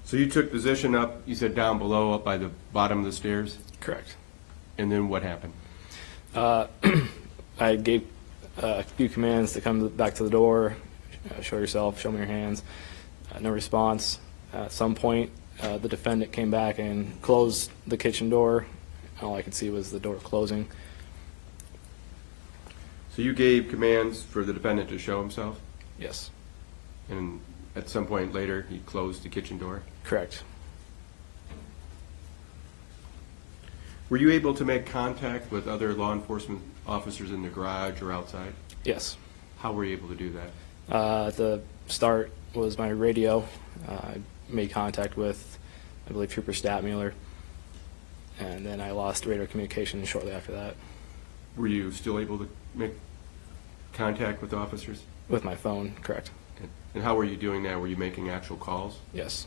So you took position up, you said down below, up by the bottom of the stairs? Correct. And then what happened? I gave a few commands to come back to the door, show yourself, show me your hands. No response. At some point, the defendant came back and closed the kitchen door. All I could see was the door closing. So you gave commands for the defendant to show himself? Yes. And at some point later, he closed the kitchen door? Correct. Were you able to make contact with other law enforcement officers in the garage or outside? Yes. How were you able to do that? At the start was my radio. I made contact with, I believe, Trooper Statmuller, and then I lost radio communication shortly after that Were you still able to make contact with officers? with my phone. Correct. And how were you doing that? Were you making actual calls? Yes.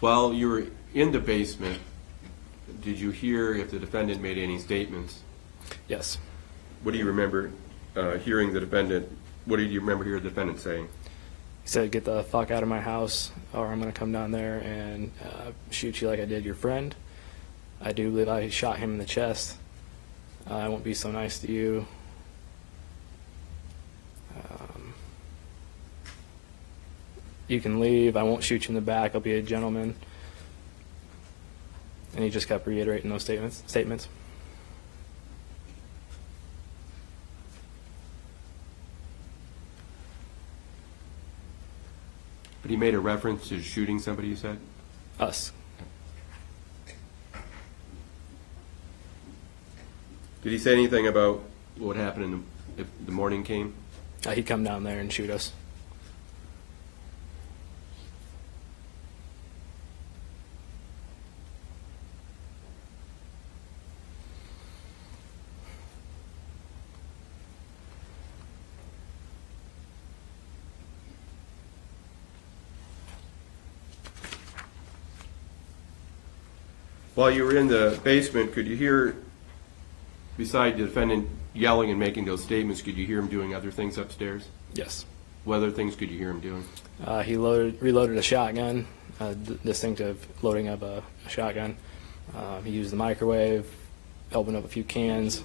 While you were in the basement, did you hear if the defendant made any statements? Yes. What do you remember hearing the defendant, what do you remember hearing the defendant saying? He said, "Get the fuck out of my house, or I'm going to come down there and shoot you like I did your friend. I do believe I shot him in the chest. I won't be so nice to you. You can leave. I won't shoot you in the back. I'll be a gentleman." And he just kept reiterating those statements. But he made a reference to shooting somebody, you said? Us. Did he say anything about what would happen if the morning came? He'd come down there and shoot us. While you were in the basement, could you hear, beside the defendant yelling and making those statements, could you hear him doing other things upstairs? Yes. What other things could you hear him doing? He reloaded a shotgun, distinctive loading of a shotgun. He used the microwave, opened up a few cans.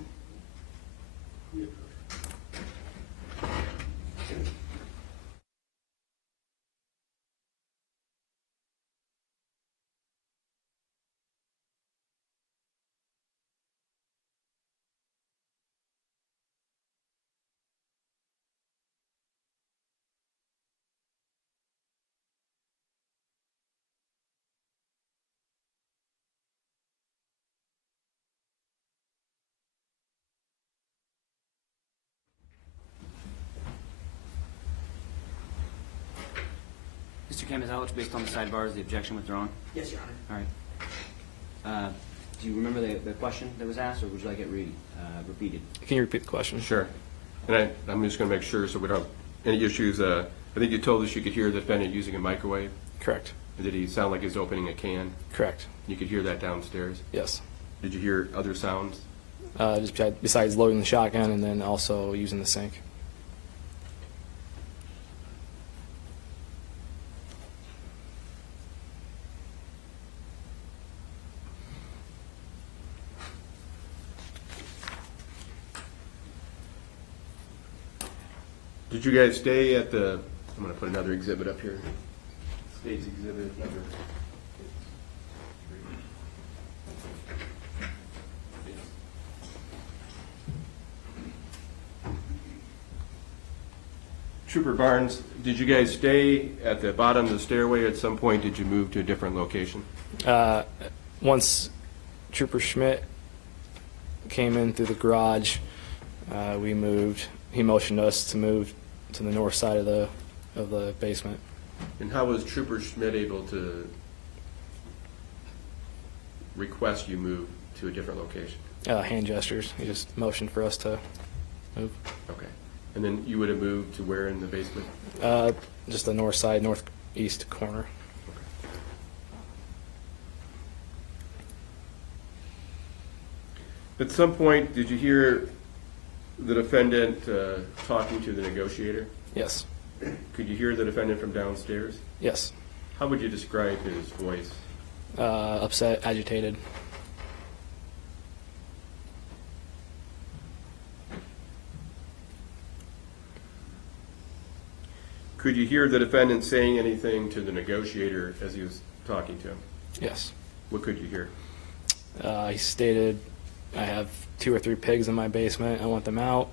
Mr. Kamazowicz, based on the sidebar, is the objection withdrawn? Yes, Your Honor. All right. Do you remember the question that was asked, or would you like it repeated? Can you repeat the question? Sure. And I'm just going to make sure so we don't have any issues. I think you told us you could hear the defendant using a microwave. Correct. Did he sound like he was opening a can? Correct. You could hear that downstairs. Yes. Did you hear other sounds? Just besides loading the shotgun and then also using the sink. Did you guys stay at the, I'm going to put another exhibit up here. State's exhibit number. Trooper Barnes, did you guys stay at the bottom of the stairway? At some point, did you move to a different location? Once Trooper Schmidt came in through the garage, we moved. He motioned us to move to the north side of the basement. And how was Trooper Schmidt able to request you move to a different location? Hand gestures. He just motioned for us to move. Okay. And then you would have moved to where in the basement? Just the north side, northeast corner. At some point, did you hear the defendant talking to the negotiator? Yes. Could you hear the defendant from downstairs? Yes. How would you describe his voice? Upset, agitated. Could you hear the defendant saying anything to the negotiator as he was talking to him? Yes. What could you hear? He stated, I have 2 or 3 pigs in my basement. I want them out.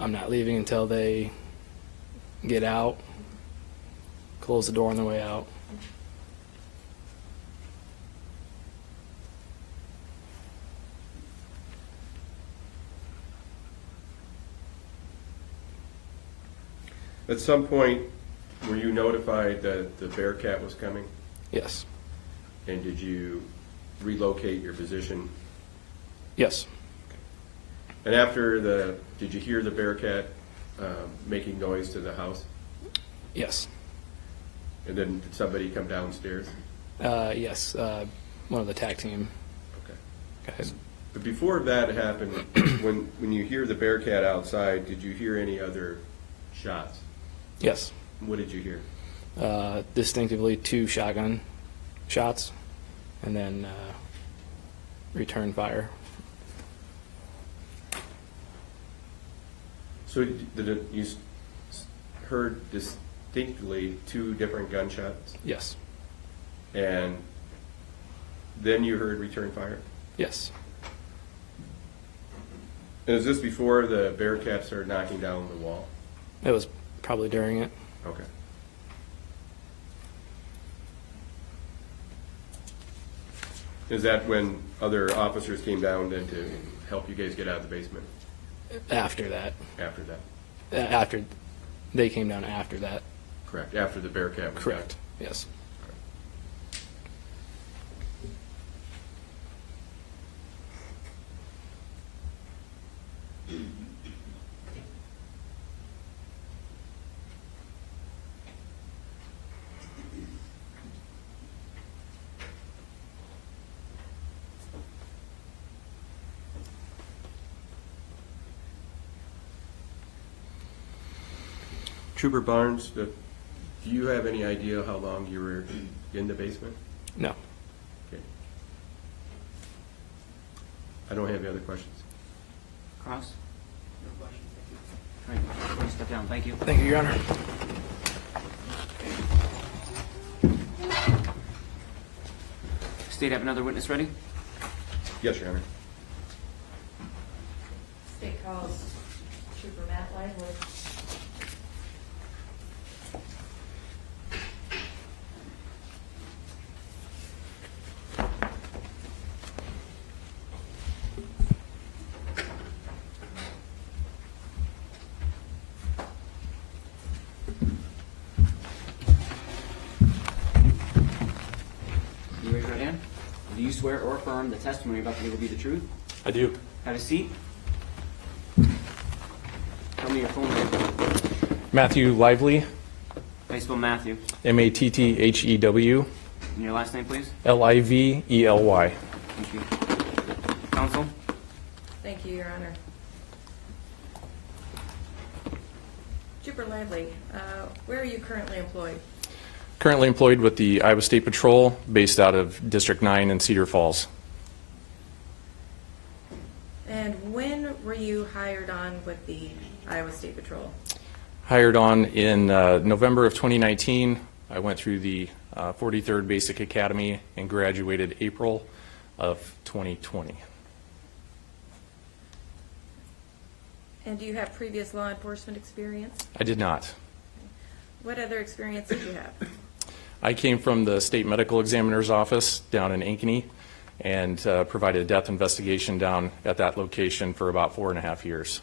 I'm not leaving until they get out. Close the door on their way out. At some point, were you notified that the Bearcat was coming? Yes. And did you relocate your position? Yes. And did you hear the Bearcat making noise to the house? Yes. And then did somebody come downstairs? Yes. One of the tag team Okay. guys. But before that happened, when you hear the Bearcat outside, did you hear any other shots? Yes. What did you hear? Distinctively 2 shotgun shots and then return fire. So you heard distinctly 2 different gunshots, Yes. and then you heard return fire? Yes. And is this before the Bearcat started knocking down the wall? It was probably during it. Okay. Is that when other officers came down then to help you guys get out of the basement After that. after that? After they came down after that. Correct, after the Bearcat was down? Correct. Yes. Trooper Barnes, do you have any idea how long you were in the basement? No. Okay. I don't have any other questions. Cross? No question. All right, please step down. Thank you. Thank you, Your Honor. State, have another witness ready? Yes, Your Honor. State calls Trooper Matt Lively. Do you swear or affirm the testimony you're about to give will be the truth? I do. Have a seat. Tell me your full name. Matthew Lively, How do you spell Matthew? Matthew And your last name, please? Lively. Thank you. Counsel? Thank you, Your Honor. Trooper Lively, where are you currently employed? Currently employed with the Iowa State Patrol, based out of District 9 in Cedar Falls. And when were you hired on with the Iowa State Patrol? Hired on in November of 2019. I went through the 43rd Basic Academy and graduated April of 2020. And do you have previous law enforcement experience? I did not. What other experience did you have? I came from the State Medical Examiner's Office down in Ankeny and provided a death investigation down at that location for about 4.5 years.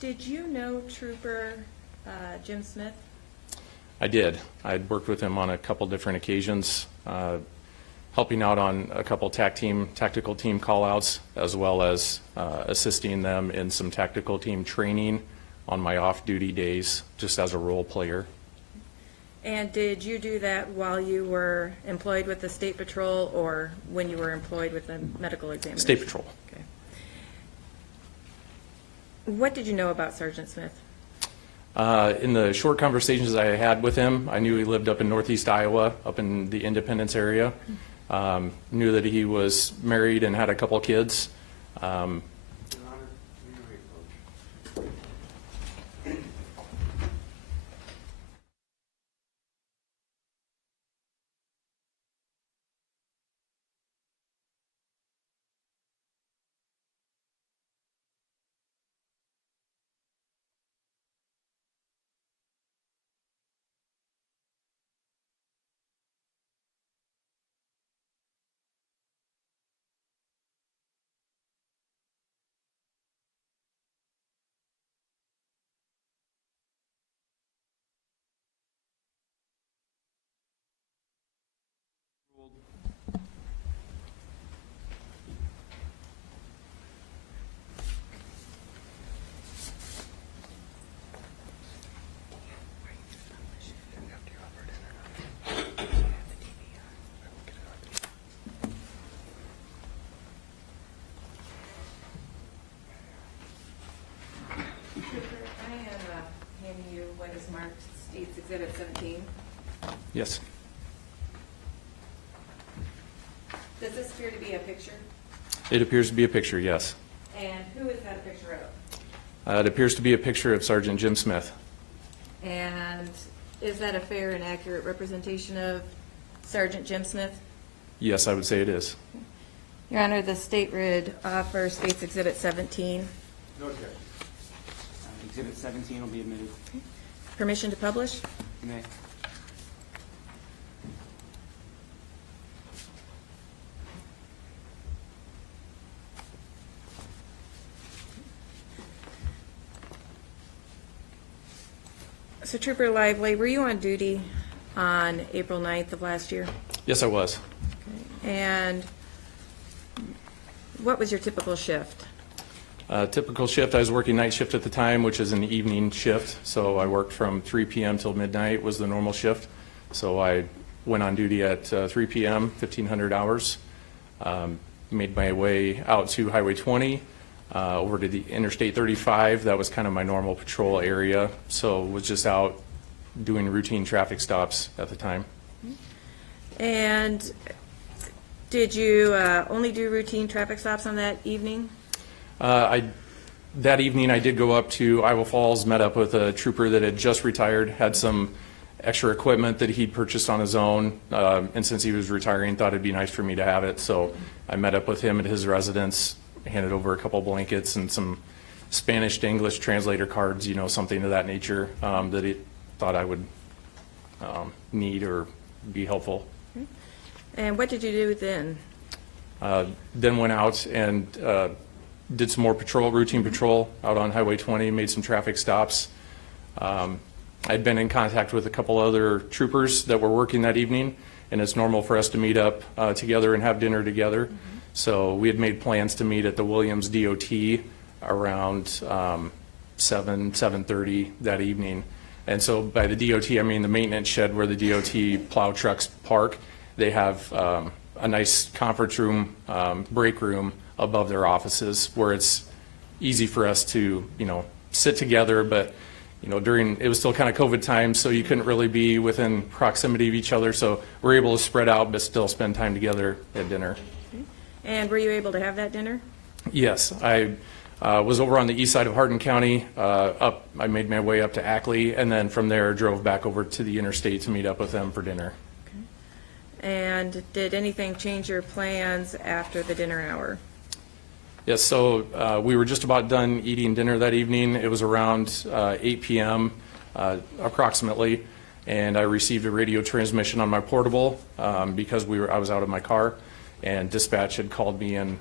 Did you know Trooper Jim Smith? I did. I'd worked with him on a couple different occasions, helping out on a couple tactical team call-outs, as well as assisting them in some tactical team training on my off-duty days, just as a role player. And did you do that while you were employed with the State Patrol or when you were employed with the medical examiner? State Patrol. Okay. What did you know about Sergeant Smith? In the short conversations I had with him, I knew he lived up in northeast Iowa, up in the Independence area. Knew that he was married and had a couple kids. I am handing you what is marked State's Exhibit 17. Yes. Does this appear to be a picture? It appears to be a picture, yes. And who is that a picture of? It appears to be a picture of Sergeant Jim Smith. And is that a fair and accurate representation of Sergeant Jim Smith? Yes, I would say it is. Your Honor, the state would offer State's Exhibit 17. Exhibit 17 will be admitted. Permission to publish? You may. So Trooper Lively, were you on duty on April 9th of last year? Yes, I was. And what was your typical shift? Typical shift, I was working night shift at the time, which is an evening shift. So I worked from 3 p.m. till midnight was the normal shift. So I went on duty at 3 p.m., 1,500 hours. Made my way out to Highway 20, over to the Interstate 35. That was kind of my normal patrol area. So was just out doing routine traffic stops at the time. And did you only do routine traffic stops on that evening? That evening I did go up to Iowa Falls, met up with a trooper that had just retired, had some extra equipment that he'd purchased on his own, and since he was retiring, thought it'd be nice for me to have it. So I met up with him at his residence, handed over a couple blankets and some Spanish to English translator cards, you know, something of that nature, that he thought I would need or be helpful. And what did you do then? Then went out and did some more patrol, routine patrol out on Highway 20, made some traffic stops. I'd been in contact with a couple other troopers that were working that evening, and it's normal for us to meet up together and have dinner together. So we had made plans to meet at the Williams DOT around 7:30 that evening. And so by the DOT, I mean the maintenance shed where the DOT plow trucks park. They have a nice conference room, break room above their offices where it's easy for us to, sit together, but it was still kind of COVID time, so you couldn't really be within proximity of each other. So we're able to spread out, but still spend time together at dinner. And were you able to have that dinner? Yes, I was over on the east side of Hardin County. I made my way up to Ackley, and then from there drove back over to the interstate to meet up with them for dinner. And did anything change your plans after the dinner hour? Yes, so we were just about done eating dinner that evening. It was around 8 p.m. Approximately, and I received a radio transmission on my portable because I was out of my car, and dispatch had called me and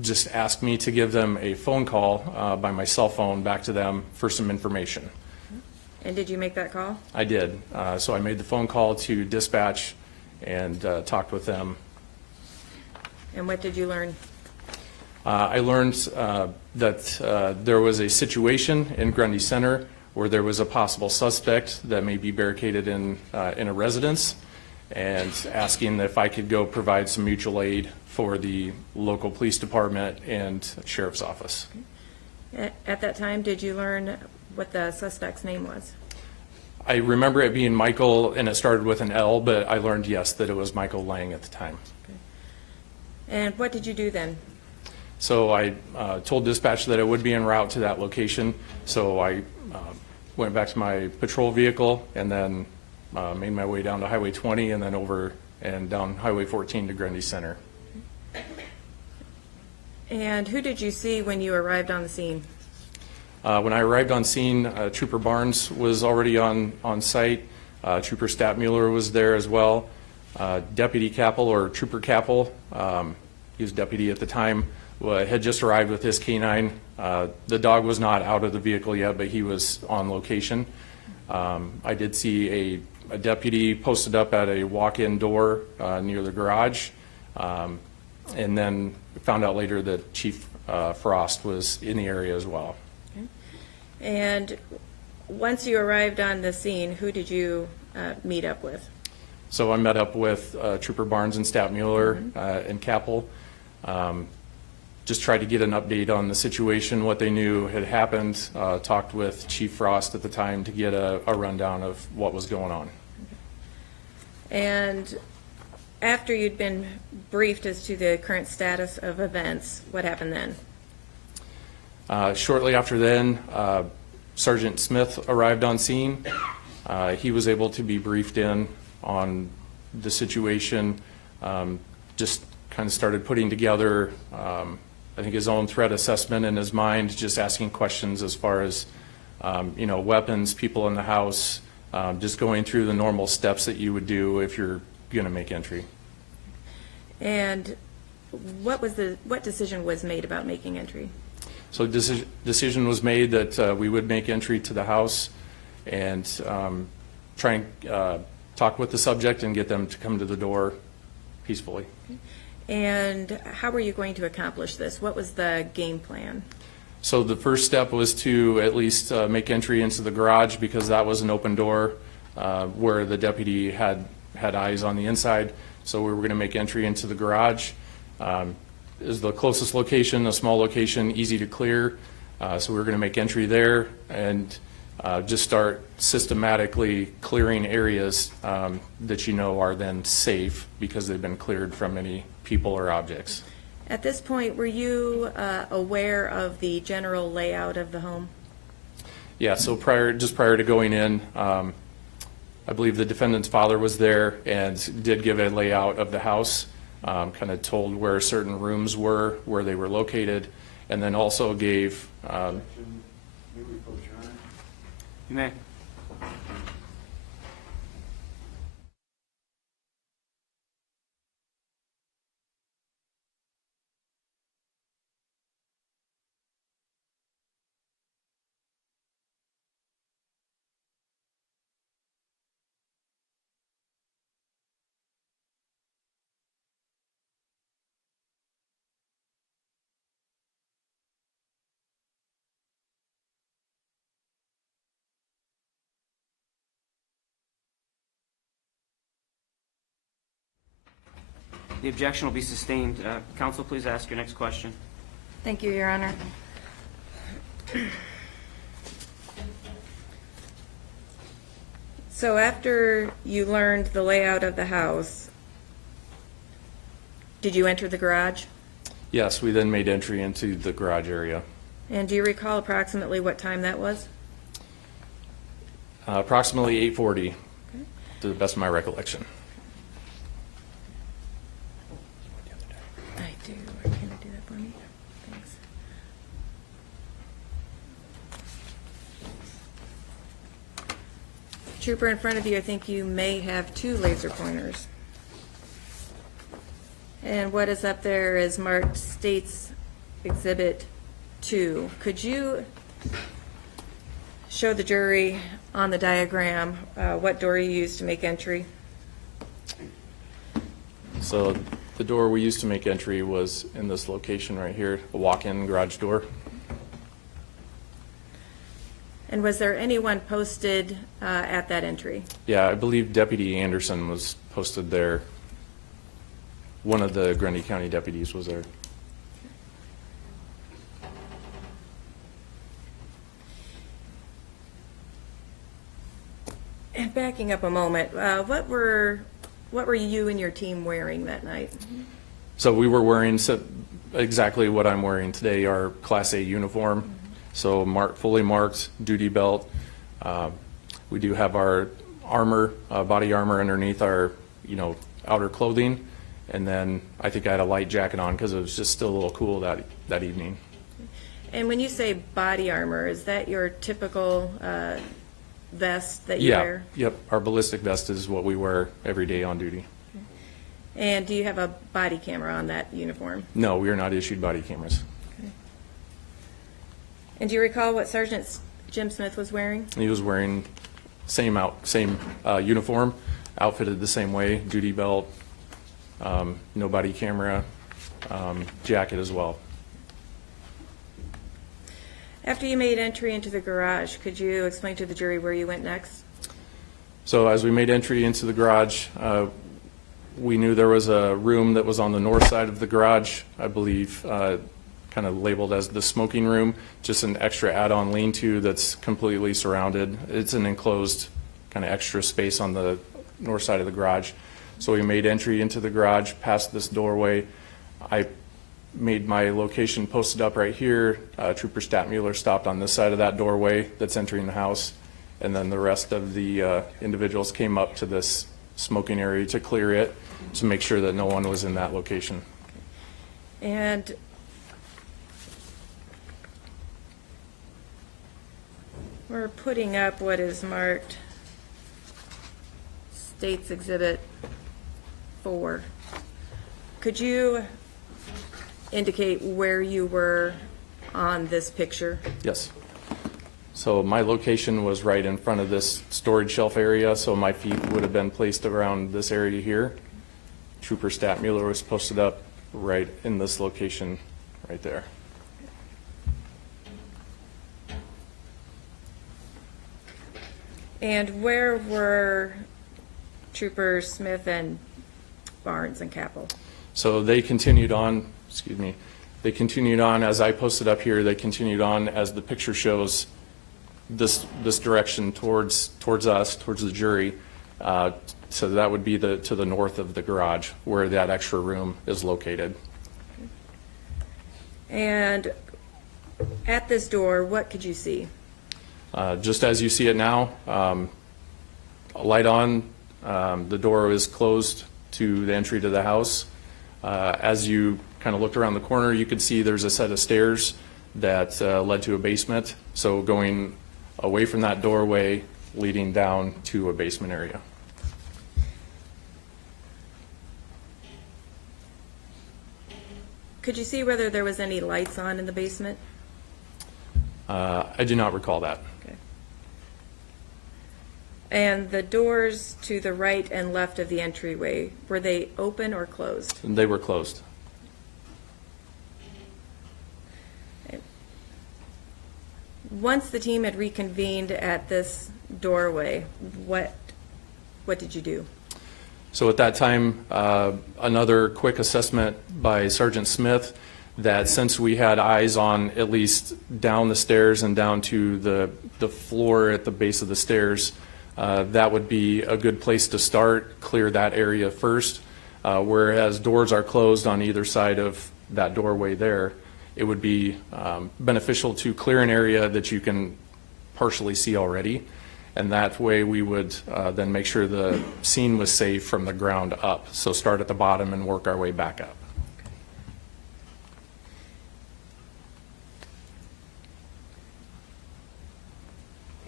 just asked me to give them a phone call by my cell phone back to them for some information. And did you make that call? I did. So I made the phone call to dispatch and talked with them. And what did you learn? I learned that there was a situation in Grundy Center where there was a possible suspect that may be barricaded in a residence, and asking if I could go provide some mutual aid for the local police department and sheriff's office. At that time, did you learn what the suspect's name was? I remember it being Michael, and it started with an L, but I learned, yes, that it was Michael Lang at the time. And what did you do then? So I told dispatch that I would be en route to that location, so I went back to my patrol vehicle and then made my way down to Highway 20 and then over and down Highway 14 to Grundy Center. And who did you see when you arrived on the scene? When I arrived on scene, Trooper Barnes was already on site. Trooper Statmuller was there as well. Deputy Capel, or Trooper Capel, he was deputy at the time, had just arrived with his canine. The dog was not out of the vehicle yet, but he was on location. I did see a deputy posted up at a walk-in door near the garage, and then found out later that Chief Frost was in the area as well. Okay. And once you arrived on the scene, who did you meet up with? So I met up with Trooper Barnes and Statmuller and Capel. Just tried to get an update on the situation, what they knew had happened. Talked with Chief Frost at the time to get a rundown of what was going on. And after you'd been briefed as to the current status of events, what happened then? Shortly after then, Sgt Smith arrived on scene. He was able to be briefed in on the situation, just kind of started putting together I think his own threat assessment in his mind, just asking questions as far as weapons, people in the house, just going through the normal steps that you would do if you're going to make entry. And what decision was made about making entry? So decision was made that we would make entry to the house and try and talk with the subject and get them to come to the door peacefully. And how were you going to accomplish this? What was the game plan? So the first step was to at least make entry into the garage, because that was an open door where the deputy had eyes on the inside. So we were going to make entry into the garage. Is the closest location, a small location, easy to clear. So we were going to make entry there and just start systematically clearing areas that are then safe because they've been cleared from any people or objects. At this point, were you aware of the general layout of the home? Yeah, so prior to going in, I believe the defendant's father was there and did give a layout of the house, kind of told where certain rooms were, where they were located, and then also gave You may. The objection will be sustained. Counsel, please ask your next question. Thank you, Your Honor. So after you learned the layout of the house, did you enter the garage? Yes, we then made entry into the garage area. And do you recall approximately what time that was? Approximately 8:40, to the best of my recollection. I do. Can you do that for me? Thanks. Trooper, in front of you, I think you may have 2 laser pointers. And what is up there is marked States Exhibit 2. Could you show the jury on the diagram what door you used to make entry? So the door we used to make entry was in this location right here, a walk-in garage door. And was there anyone posted at that entry? Yeah, I believe Deputy Anderson was posted there. One of the Grundy County deputies was there. And backing up a moment, what were you and your team wearing that night? So we were wearing exactly what I'm wearing today, our Class A uniform. So fully marked, duty belt. We do have our armor, body armor underneath our, outer clothing. And then I think I had a light jacket on because it was just still a little cool that evening. And when you say body armor, is that your typical vest that you wear? Yep. Our ballistic vest is what we wear every day on duty. And do you have a body camera on that uniform? No, we are not issued body cameras. And do you recall what Sergeant Jim Smith was wearing? He was wearing same uniform, outfitted the same way, duty belt, no body camera, jacket as well. After you made entry into the garage, could you explain to the jury where you went next? So as we made entry into the garage, we knew there was a room that was on the north side of the garage, I believe, kind of labeled as the smoking room, just an extra add-on lean-to that's completely surrounded. It's an enclosed kind of extra space on the north side of the garage. So we made entry into the garage past this doorway. I made my location posted up right here. Trooper Statmuller stopped on this side of that doorway that's entering the house. And then the rest of the individuals came up to this smoking area to clear it to make sure that no one was in that location. And we're putting up what is marked States Exhibit 4. Could you indicate where you were on this picture? Yes. So my location was right in front of this storage shelf area, so my feet would have been placed around this area here. Trooper Statmuller was posted up right in this location right there. And where were Trooper Smith and Barnes and Capel? So they continued on, they continued on as I posted up here, they continued on as the picture shows this direction towards us, towards the jury. So that would be to the north of the garage where that extra room is located. And at this door, what could you see? Just as you see it now, a light on, the door is closed to the entry to the house. As you kind of looked around the corner, you could see there's a set of stairs that led to a basement. So going away from that doorway, leading down to a basement area. Could you see whether there was any lights on in the basement? I do not recall that. Okay. And the doors to the right and left of the entryway, were they open or closed? They were closed. Once the team had reconvened at this doorway, what did you do? So at that time, another quick assessment by Sgt Smith that since we had eyes on at least down the stairs and down to the floor at the base of the stairs, that would be a good place to start, clear that area first. Whereas doors are closed on either side of that doorway there, it would be beneficial to clear an area that you can partially see already. And that way we would then make sure the scene was safe from the ground up. So start at the bottom and work our way back up.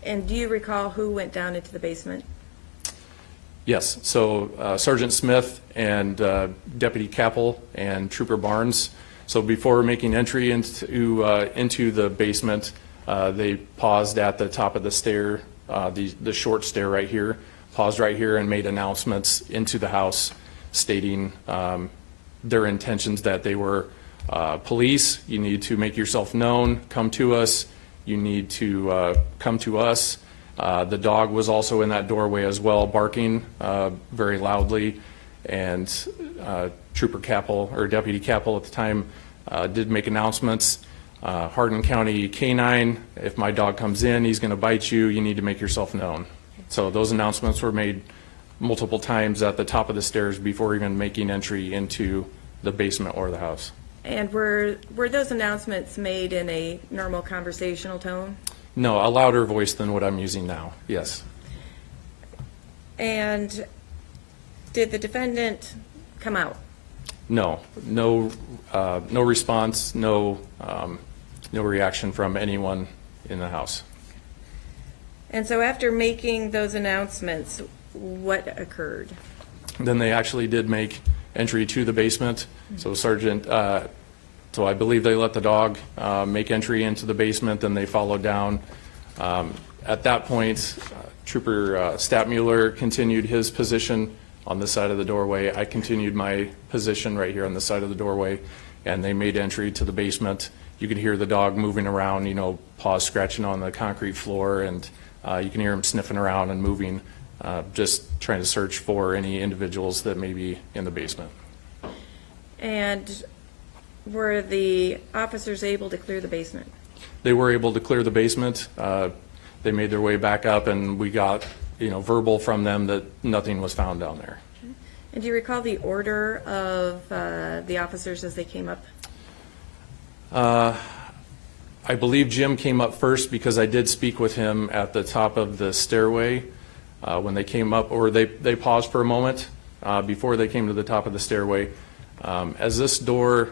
And do you recall who went down into the basement? Yes, so Sgt Smith and Deputy Capel and Trooper Barnes. So before making entry into the basement, they paused at the top of the stair, the short stair right here, paused right here and made announcements into the house stating their intentions that they were police, you need to make yourself known, come to us, you need to come to us. The dog was also in that doorway as well, barking very loudly, and Trooper Capel, or Deputy Capel at the time, did make announcements. Hardin County K-9, if my dog comes in, he's going to bite you, you need to make yourself known. So those announcements were made multiple times at the top of the stairs before even making entry into the basement or the house. And were those announcements made in a normal conversational tone? No, a louder voice than what I'm using now, yes. And did the defendant come out? No response, no reaction from anyone in the house. And so after making those announcements, what occurred? Then they actually did make entry to the basement. So so I believe they let the dog make entry into the basement, then they followed down. At that point, Trooper Stapmuller continued his position on this side of the doorway. I continued my position right here on the side of the doorway, and they made entry to the basement. You could hear the dog moving around, paws scratching on the concrete floor, and you can hear him sniffing around and moving, just trying to search for any individuals that may be in the basement. And were the officers able to clear the basement? They were able to clear the basement. They made their way back up, and we got verbal from them that nothing was found down there. And do you recall the order of the officers as they came up? I believe Jim came up first because I did speak with him at the top of the stairway when they came up, or they paused for a moment before they came to the top of the stairway. As this door,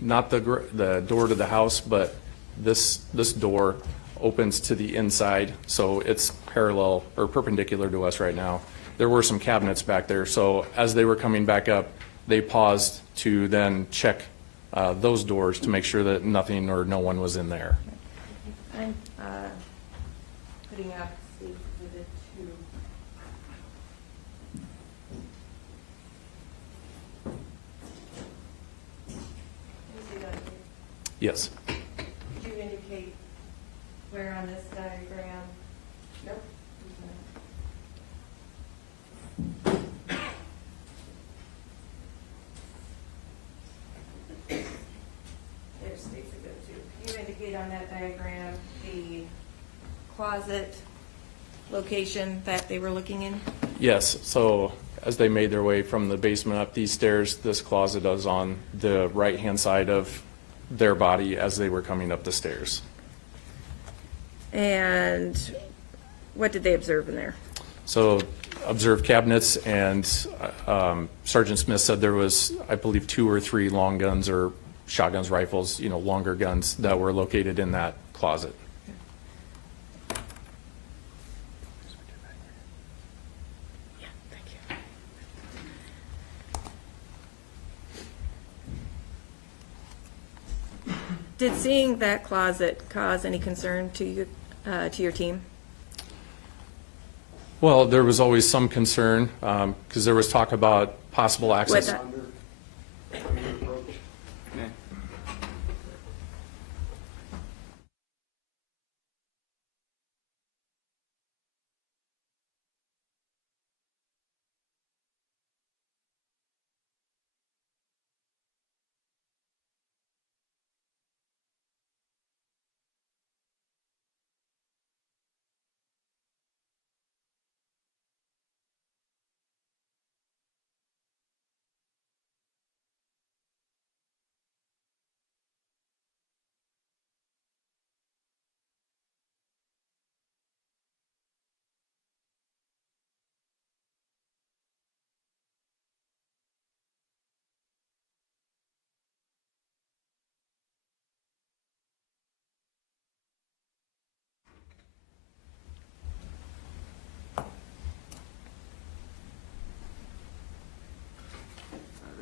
not the door to the house, but this door opens to the inside, so it's parallel or perpendicular to us right now. There were some cabinets back there, so as they were coming back up, they paused to then check those doors to make sure that nothing or no one was in there. I'm putting up State Exhibit 2. Can you see that here? Yes. Could you indicate where on this diagram? Nope. There's State Exhibit 2. Can you indicate on that diagram the closet location that they were looking in? Yes, so as they made their way from the basement up these stairs, this closet was on the right-hand side of their body as they were coming up the stairs. And what did they observe in there? So observed cabinets, and Sgt Smith said there was, I believe, 2 or 3 long guns or shotguns, rifles, longer guns that were located in that closet. Yeah, thank you. Did seeing that closet cause any concern to you, to your team? Well, there was always some concern because there was talk about possible access. With that-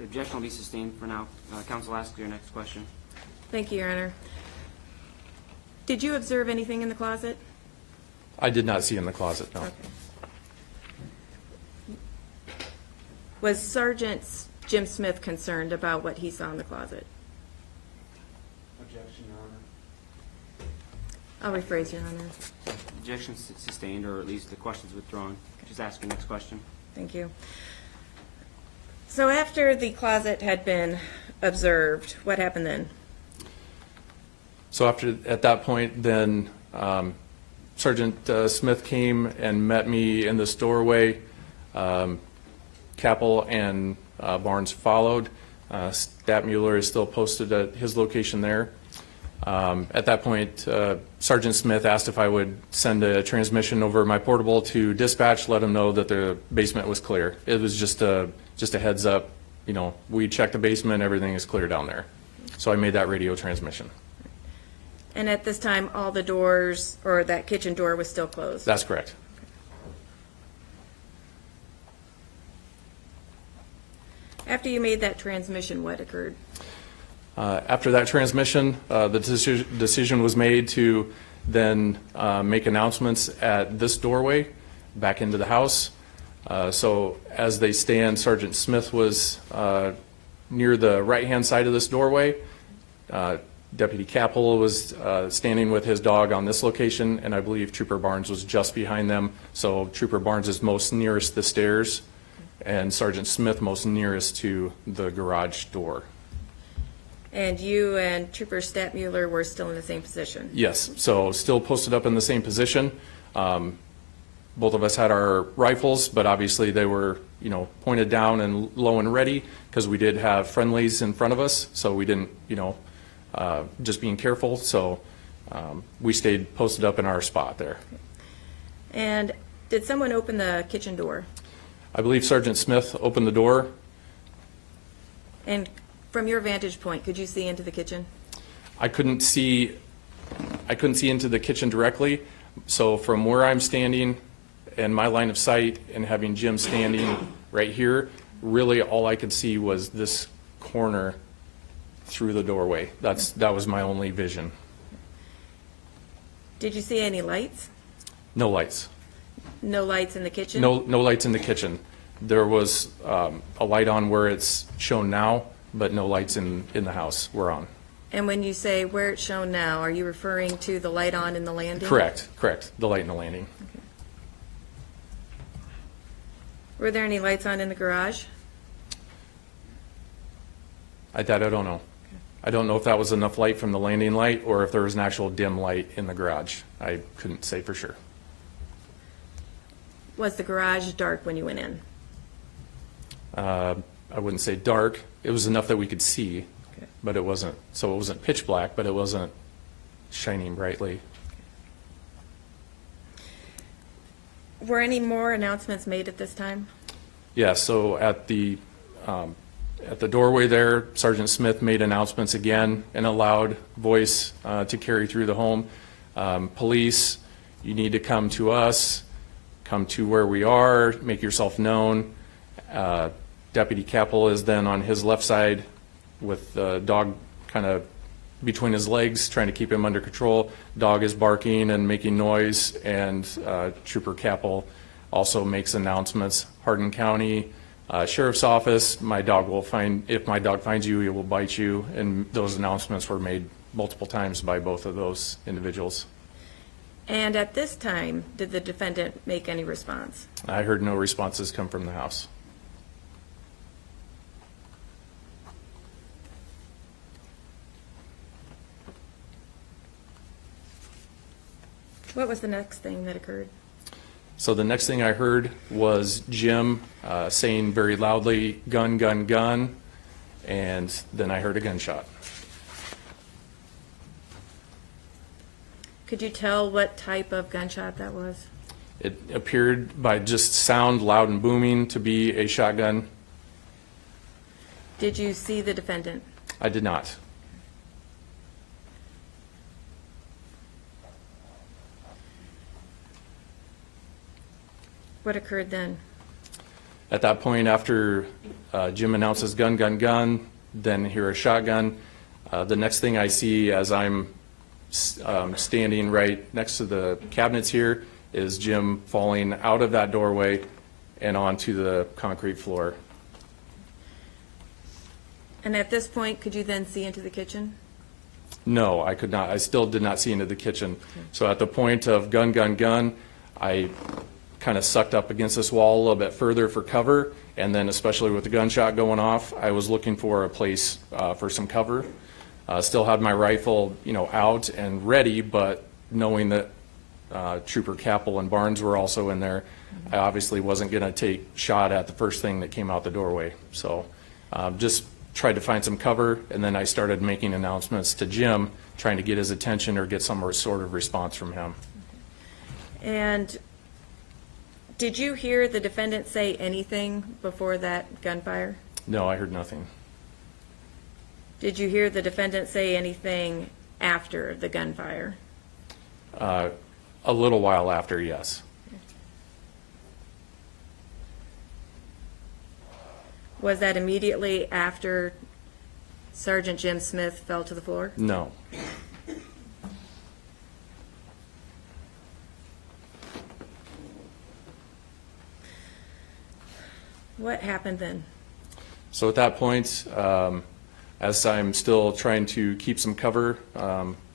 Objection will be sustained for now. Counsel, ask your next question. Thank you, Your Honor. Did you observe anything in the closet? I did not see in the closet, no. Okay. Was Sergeant Jim Smith concerned about what he saw in the closet? Objection, Your Honor. I'll rephrase, Your Honor. Objection sustained, or at least the question's withdrawn. Just ask your next question. Thank you. So after the closet had been observed, what happened then? So at that point, then Sergeant Smith came and met me in this doorway. Capel and Barnes followed. Stadtmuller is still posted at his location there. At that point, Sergeant Smith asked if I would send a transmission over my portable to dispatch, let him know that the basement was clear. It was just a heads up, you know, we checked the basement, everything is clear down there. So I made that radio transmission. And at this time, all the doors, or that kitchen door, was still closed? That's correct. After you made that transmission, what occurred? After that transmission, the decision was made to then make announcements at this doorway back into the house. So as they stand, Sergeant Smith was near the right-hand side of this doorway. Deputy Capel was standing with his dog on this location, and I believe Trooper Barnes was just behind them. So Trooper Barnes is most nearest the stairs, and Sergeant Smith most nearest to the garage door. And you and Trooper Stadtmuller were still in the same position? Yes, so still posted up in the same position. Both of us had our rifles, but obviously they were, you know, pointed down and low and ready because we did have friendlies in front of us, so we didn't, you know, just being careful. So we stayed posted up in our spot there. And did someone open the kitchen door? I believe Sergeant Smith opened the door. And from your vantage point, could you see into the kitchen? I couldn't see into the kitchen directly. So from where I'm standing and my line of sight and having Jim standing right here, really all I could see was this corner through the doorway. That was my only vision. Did you see any lights? No lights. No lights in the kitchen? No lights in the kitchen. There was a light on where it's shown now, but no lights in the house were on. And when you say where it's shown now, are you referring to the light on in the landing? Correct. The light in the landing. Okay. Were there any lights on in the garage? I don't know. Okay. I don't know if that was enough light from the landing light or if there was an actual dim light in the garage. I couldn't say for sure. Was the garage dark when you went in? I wouldn't say dark. It was enough that we could see, Okay. but it wasn't pitch black, but it wasn't shining brightly. Were any more announcements made at this time? Yeah, so at the doorway there, Sergeant Smith made announcements again in a loud voice to carry through the home. Police, you need to come to us, come to where we are, make yourself known. Deputy Capel is then on his left side with the dog kind of between his legs, trying to keep him under control. Dog is barking and making noise, and Trooper Capel also makes announcements. Hardin County Sheriff's Office, if my dog finds you, it will bite you, and those announcements were made multiple times by both of those individuals. And at this time, did the defendant make any response? I heard no responses come from the house. What was the next thing that occurred? So the next thing I heard was Jim saying very loudly, "Gun, gun, gun," and then I heard a gunshot. Could you tell what type of gunshot that was? It appeared by just sound, loud and booming, to be a shotgun. Did you see the defendant? I did not. What occurred then? At that point, after Jim announces gun, gun, gun, then hear a shotgun. The next thing I see as I'm standing right next to the cabinets here is Jim falling out of that doorway and onto the concrete floor. And at this point, could you then see into the kitchen? No, I could not. I still did not see into the kitchen. So at the point of gun, gun, gun, I kind of sucked up against this wall a little bit further for cover, and then especially with the gunshot going off, I was looking for a place for some cover. Still had my rifle, out and ready, but knowing that Trooper Capel and Barnes were also in there, I obviously wasn't going to take shot at the first thing that came out the doorway. So just tried to find some cover, and then I started making announcements to Jim, trying to get his attention or get some sort of response from him. And did you hear the defendant say anything before that gunfire? No, I heard nothing. Did you hear the defendant say anything after the gunfire? A little while after, yes. Was that immediately after Sergeant Jim Smith fell to the floor? No. What happened then? So at that point, as I'm still trying to keep some cover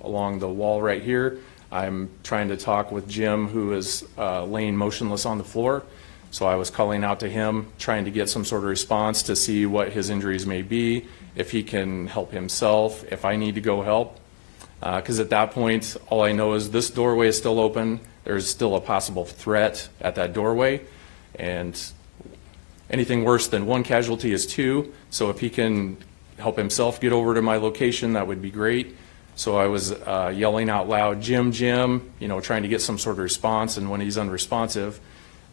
along the wall right here, I'm trying to talk with Jim, who is laying motionless on the floor. So I was calling out to him, trying to get some sort of response to see what his injuries may be, if he can help himself, if I need to go help. Because at that point, all I know is this doorway is still open. There's still a possible threat at that doorway. And anything worse than one casualty is two. So if he can help himself get over to my location, that would be great. So I was yelling out loud, Jim, Jim, trying to get some sort of response. And when he's unresponsive,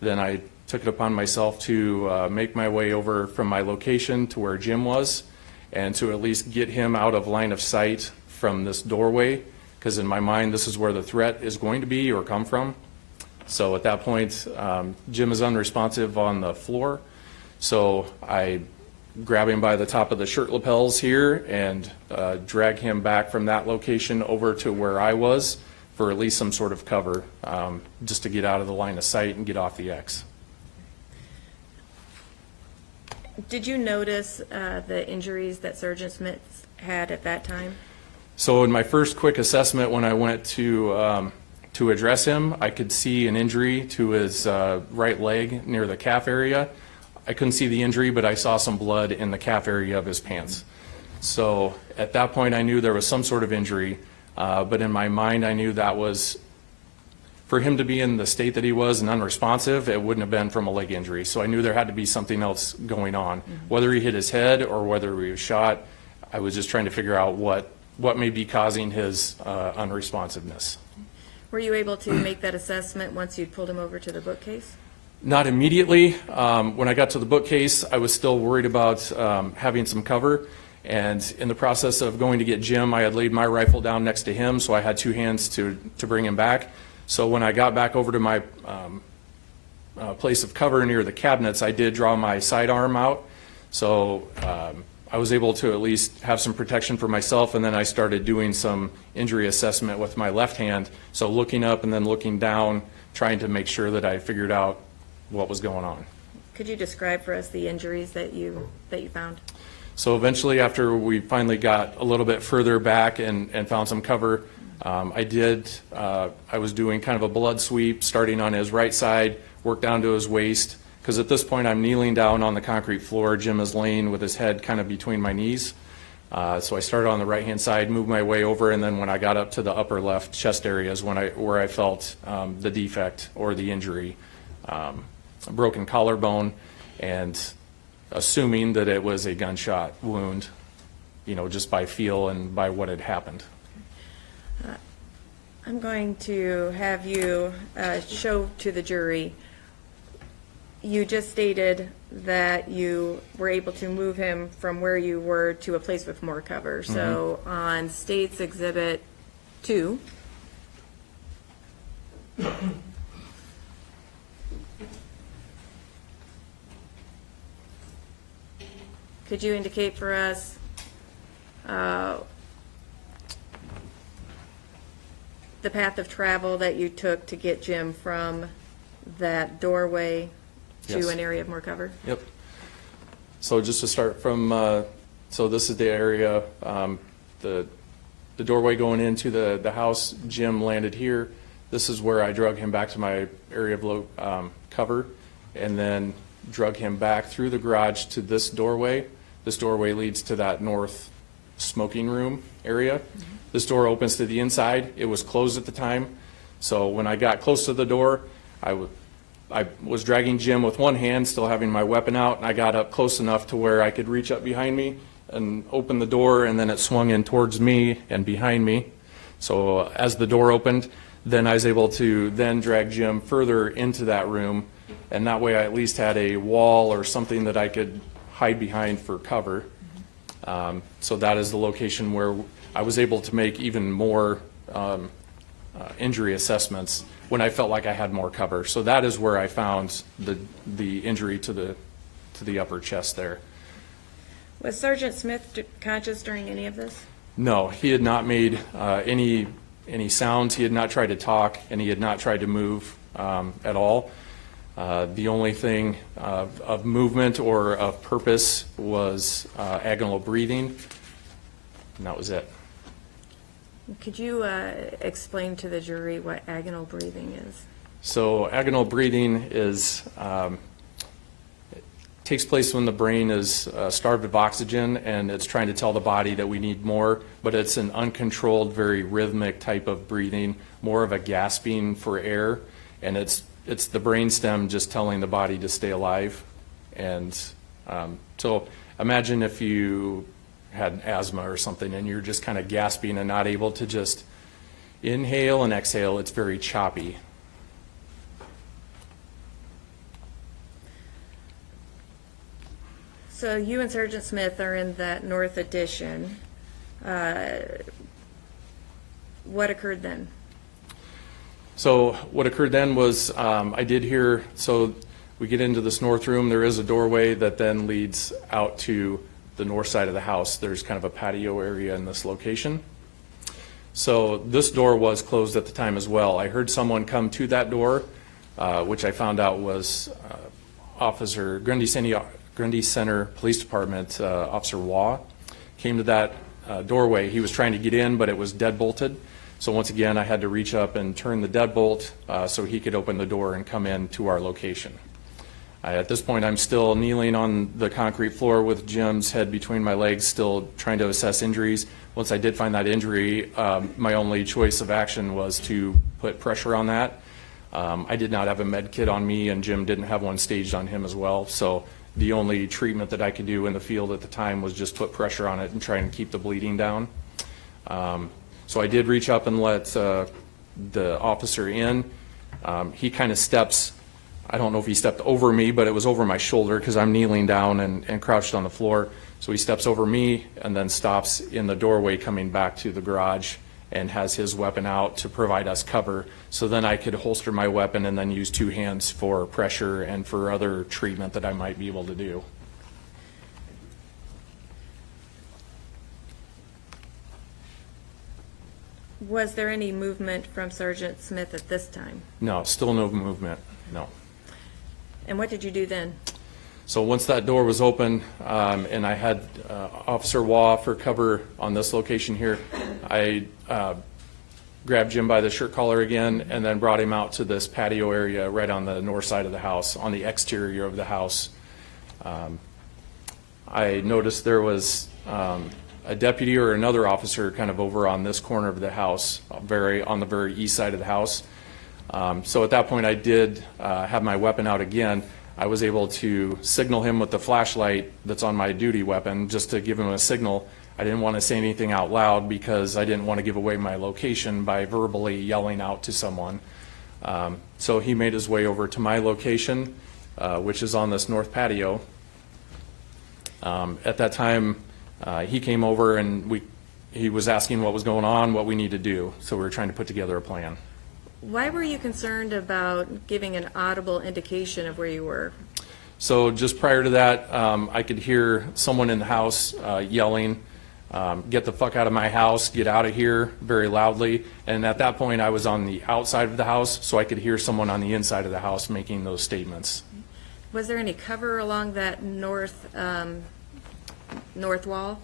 then I took it upon myself to make my way over from my location to where Jim was, and to at least get him out of line of sight from this doorway, because in my mind, this is where the threat is going to be or come from. So at that point, Jim is unresponsive on the floor. So I grab him by the top of the shirt lapels here and drag him back from that location over to where I was for at least some sort of cover, just to get out of the line of sight and get off the X. Did you notice the injuries that Sergeant Smith had at that time? So in my first quick assessment, when I went to address him, I could see an injury to his right leg near the calf area. I couldn't see the injury, but I saw some blood in the calf area of his pants. So at that point, I knew there was some sort of injury, but in my mind, I knew that was, for him to be in the state that he was and unresponsive, it wouldn't have been from a leg injury. So I knew there had to be something else going on. Whether he hit his head or whether he was shot, I was just trying to figure out what may be causing his unresponsiveness. Were you able to make that assessment once you'd pulled him over to the bookcase? Not immediately. When I got to the bookcase, I was still worried about having some cover. And in the process of going to get Jim, I had laid my rifle down next to him, so I had two hands to bring him back. So when I got back over to my place of cover near the cabinets, I did draw my sidearm out. So I was able to at least have some protection for myself, and then I started doing some injury assessment with my left hand. So looking up and then looking down, trying to make sure that I figured out what was going on. Could you describe for us the injuries that you found? So eventually, after we finally got a little bit further back and found some cover, I was doing kind of a blood sweep, starting on his right side, worked down to his waist, because at this point I'm kneeling down on the concrete floor. Jim is laying with his head kind of between my knees. So I started on the right-hand side, moved my way over, and then when I got up to the upper left chest area is where I felt the defect or the injury, a broken collarbone, and assuming that it was a gunshot wound, just by feel and by what had happened. I'm going to have you show to the jury. You just stated that you were able to move him from where you were to a place with more cover. So on State's Exhibit 2, could you indicate for us the path of travel that you took to get Jim from that doorway to Yes. an area of more cover? Yep. So just to start from, so this is the area, the doorway going into the house. Jim landed here. This is where I drug him back to my area of low cover, and then drug him back through the garage to this doorway. This doorway leads to that north smoking room area. This door opens to the inside. It was closed at the time. So when I got close to the door, I was dragging Jim with one hand, still having my weapon out, and I got up close enough to where I could reach up behind me and open the door, and then it swung in towards me and behind me. So as the door opened, then I was able to then drag Jim further into that room, and that way I at least had a wall or something that I could hide behind for cover. So that is the location where I was able to make even more injury assessments when I felt like I had more cover. So that is where I found the injury to the upper chest there. Was Sergeant Smith conscious during any of this? No, he had not made any sounds. He had not tried to talk, and he had not tried to move at all. The only thing of movement or of purpose was agonal breathing, and that was it. Could you explain to the jury what agonal breathing is? So agonal breathing is it takes place when the brain is starved of oxygen, and it's trying to tell the body that we need more, but it's an uncontrolled, very rhythmic type of breathing, more of a gasping for air, and it's the brainstem just telling the body to stay alive. And so imagine if you had asthma or something and you're just kind of gasping and not able to just inhale and exhale. It's very choppy. So you and Sergeant Smith are in that north addition. What occurred then? So what occurred then was I did hear, so we get into this north room. There is a doorway that then leads out to the north side of the house. There's kind of a patio area in this location. So this door was closed at the time as well. I heard someone come to that door, which I found out was Officer Grundy Center Police Department Officer Waugh came to that doorway. He was trying to get in, but it was deadbolted. So once again, I had to reach up and turn the deadbolt so he could open the door and come in to our location. At this point, I'm still kneeling on the concrete floor with Jim's head between my legs, still trying to assess injuries. Once I did find that injury, my only choice of action was to put pressure on that. I did not have a med kit on me, and Jim didn't have one staged on him as well. So the only treatment that I could do in the field at the time was just put pressure on it and try and keep the bleeding down. So I did reach up and let the officer in. He kind of steps, I don't know if he stepped over me, but it was over my shoulder because I'm kneeling down and crouched on the floor. So he steps over me and then stops in the doorway coming back to the garage and has his weapon out to provide us cover. So then I could holster my weapon and then use two hands for pressure and for other treatment that I might be able to do. Was there any movement from Sergeant Smith at this time? No, still no movement, no. And what did you do then? So once that door was open and I had Officer Waugh for cover on this location here, I grabbed Jim by the shirt collar again and then brought him out to this patio area right on the north side of the house, on the exterior of the house. I noticed there was a deputy or another officer kind of over on this corner of the house, on the very east side of the house. So at that point I did have my weapon out again. I was able to signal him with the flashlight that's on my duty weapon just to give him a signal. I didn't want to say anything out loud because I didn't want to give away my location by verbally yelling out to someone. So he made his way over to my location, which is on this north patio. At that time, he came over and he was asking what was going on, what we need to do. So we were trying to put together a plan. Why were you concerned about giving an audible indication of where you were? So just prior to that, I could hear someone in the house yelling, "Get the fuck out of my house, get out of here," very loudly. And at that point, I was on the outside of the house, so I could hear someone on the inside of the house making those statements. Was there any cover along that north wall?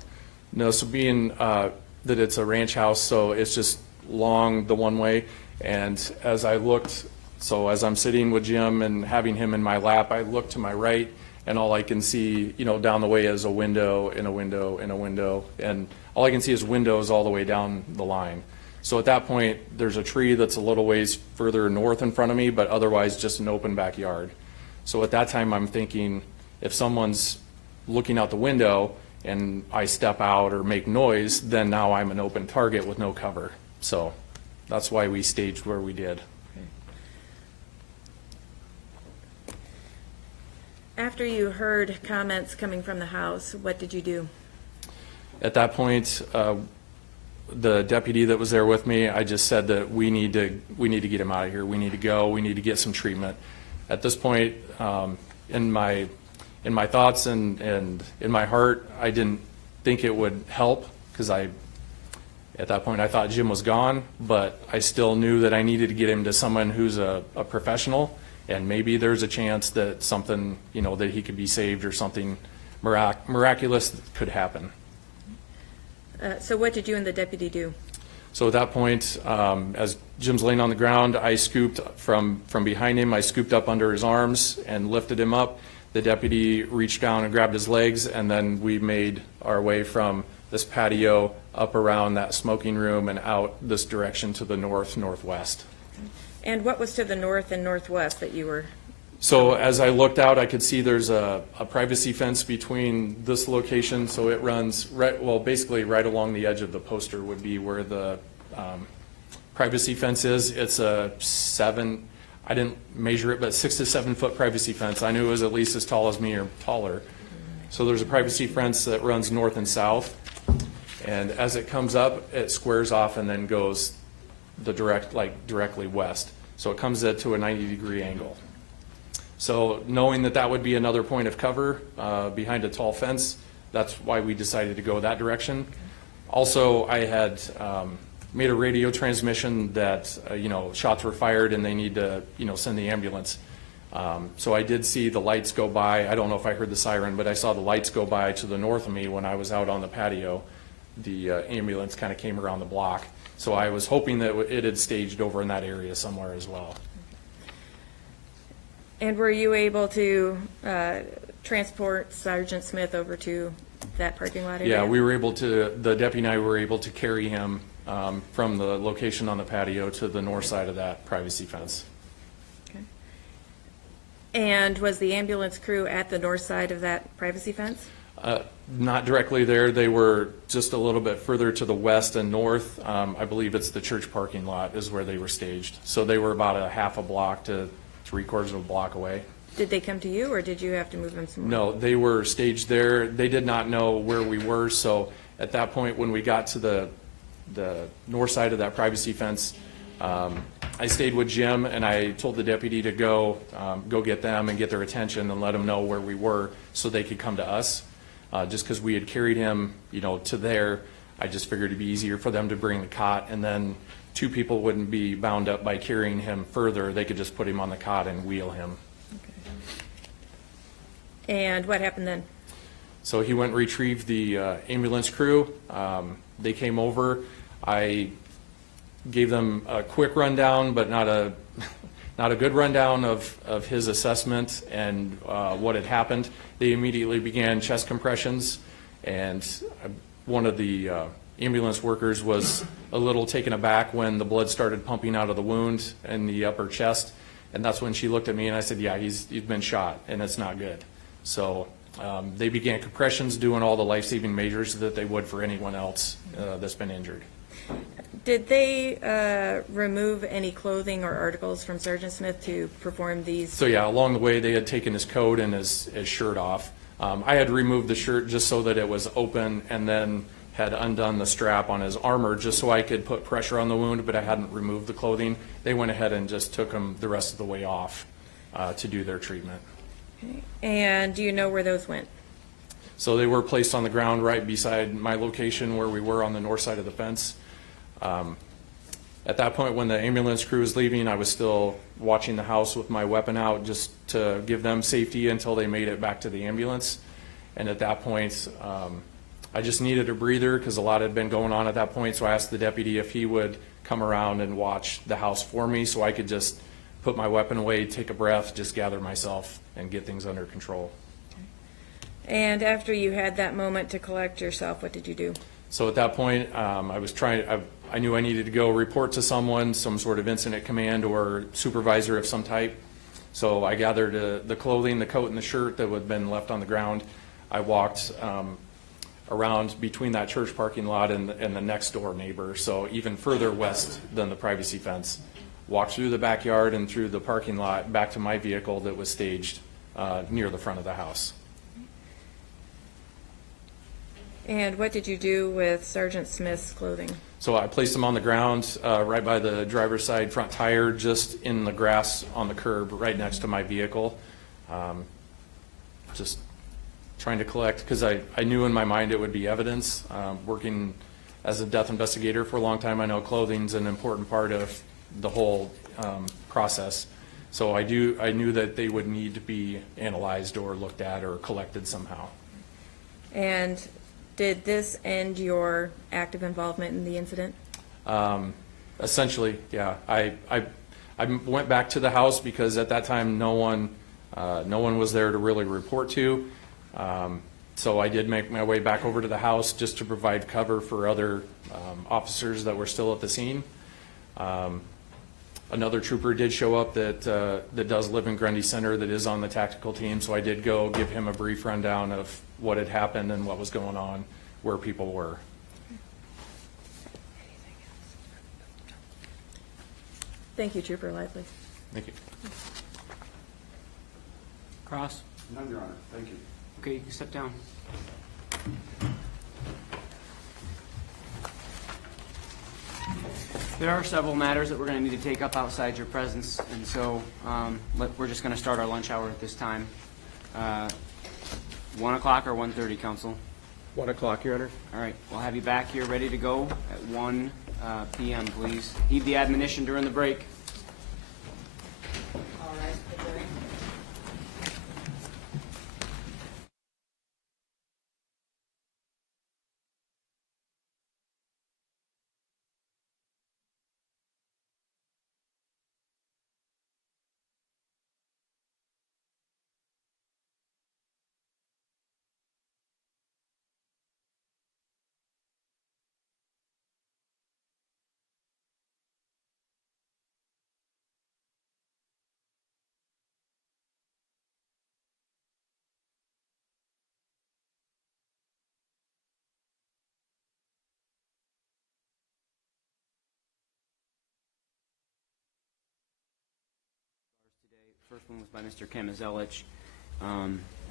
No, so being that it's a ranch house, so it's just long the one way. And as I looked, so as I'm sitting with Jim and having him in my lap, I look to my right, and all I can see, down the way is a window and a window and a window. And all I can see is windows all the way down the line. So at that point, there's a tree that's a little ways further north in front of me, but otherwise just an open backyard. So at that time, I'm thinking, if someone's looking out the window and I step out or make noise, then now I'm an open target with no cover. So that's why we staged where we did. After you heard comments coming from the house, what did you do? At that point, the deputy that was there with me, I just said that we need to get him out of here. We need to go. We need to get some treatment. At this point, in my thoughts and in my heart, I didn't think it would help, because at that point I thought Jim was gone, but I still knew that I needed to get him to someone who's a professional, and maybe there's a chance that something, that he could be saved, or something miraculous could happen. So what did you and the deputy do? So at that point, as Jim's laying on the ground, I scooped from behind him. I scooped up under his arms and lifted him up. The deputy reached down and grabbed his legs, and then we made our way from this patio up around that smoking room and out this direction to the northwest. And what was to the north and northwest that you were? So as I looked out, I could see there's a privacy fence between this location, so it runs basically right along the edge of the poster would be where the privacy fence is. It's a I didn't measure it, but 6 to 7 foot privacy fence. I knew it was at least as tall as me or taller. So there's a privacy fence that runs north and south, and as it comes up, it squares off and then goes directly west. So it comes to a 90-degree angle. So knowing that would be another point of cover behind a tall fence, that's why we decided to go that direction. Also, I had made a radio transmission that shots were fired and they need to send the ambulance. So I did see the lights go by. I don't know if I heard the siren, but I saw the lights go by to the north of me when I was out on the patio. The ambulance kind of came around the block. So I was hoping that it had staged over in that area somewhere as well. And were you able to transport Sgt Smith over to that parking lot area? Yeah, the deputy and I were able to carry him from the location on the patio to the north side of that privacy fence. Okay. And was the ambulance crew at the north side of that privacy fence? Not directly there. They were just a little bit further to the west and north. I believe it's the church parking lot is where they were staged. So they were about a half a block to 3/4 of a block away. Did they come to you, or did you have to move them somewhere? No, they were staged there. They did not know where we were, so at that point, when we got to the north side of that privacy fence, I stayed with Jim, and I told the deputy to go get them and get their attention and let them know where we were so they could come to us. Just because we had carried him, to there, I just figured it'd be easier for them to bring the cot, and then 2 people wouldn't be bound up by carrying him further. They could just put him on the cot and wheel him. Okay. And what happened then? So he went and retrieved the ambulance crew. They came over. I gave them a quick rundown, but not a good rundown of his assessment and what had happened. They immediately began chest compressions, and one of the ambulance workers was a little taken aback when the blood started pumping out of the wound in the upper chest, and that's when she looked at me and I said, yeah, he's been shot and it's not good. So they began compressions, doing all the life-saving measures that they would for anyone else that's been injured. Did they remove any clothing or articles from Sgt Smith to perform these? So yeah, along the way they had taken his coat and his shirt off. I had removed the shirt just so that it was open, and then had undone the strap on his armor just so I could put pressure on the wound, but I hadn't removed the clothing. They went ahead and just took him the rest of the way off to do their treatment. Okay. And do you know where those went? So they were placed on the ground right beside my location where we were on the north side of the fence. At that point, when the ambulance crew was leaving, I was still watching the house with my weapon out just to give them safety until they made it back to the ambulance. And at that point, I just needed a breather because a lot had been going on at that point. So I asked the deputy if he would come around and watch the house for me so I could just put my weapon away, take a breath, just gather myself and get things under control. And after you had that moment to collect yourself, what did you do? So at that point, I knew I needed to go report to someone, some sort of incident command or supervisor of some type. So I gathered the clothing, the coat and the shirt that had been left on the ground. I walked around between that church parking lot and the next door neighbor, so even further west than the privacy fence. Walked through the backyard and through the parking lot back to my vehicle that was staged near the front of the house. And what did you do with Sgt Smith's clothing? So I placed them on the ground right by the driver's side front tire, just in the grass on the curb right next to my vehicle. Just trying to collect, because I knew in my mind it would be evidence. Working as a death investigator for a long time, I know clothing's an important part of the whole process. So I knew that they would need to be analyzed or looked at or collected somehow. And did this end your active involvement in the incident? Essentially, yeah. I went back to the house because at that time no one was there to really report to. So I did make my way back over to the house just to provide cover for other officers that were still at the scene. Another trooper did show up that does live in Grundy Center, that is on the tactical team, so I did go give him a brief rundown of what had happened and what was going on, where people were. Thank you, Trooper Lively. Thank you. Cross? None, Your Honor. Thank you. Okay, you can step down. There are several matters that we're going to need to take up outside your presence, and so we're just going to start our lunch hour at this time. 1 o'clock or 1:30, Counsel? 1 o'clock, Your Honor. All right, we'll have you back here ready to go at 1 p.m., please. Heed the admonition during the break. All right, First one was by Mr. Kamizelich.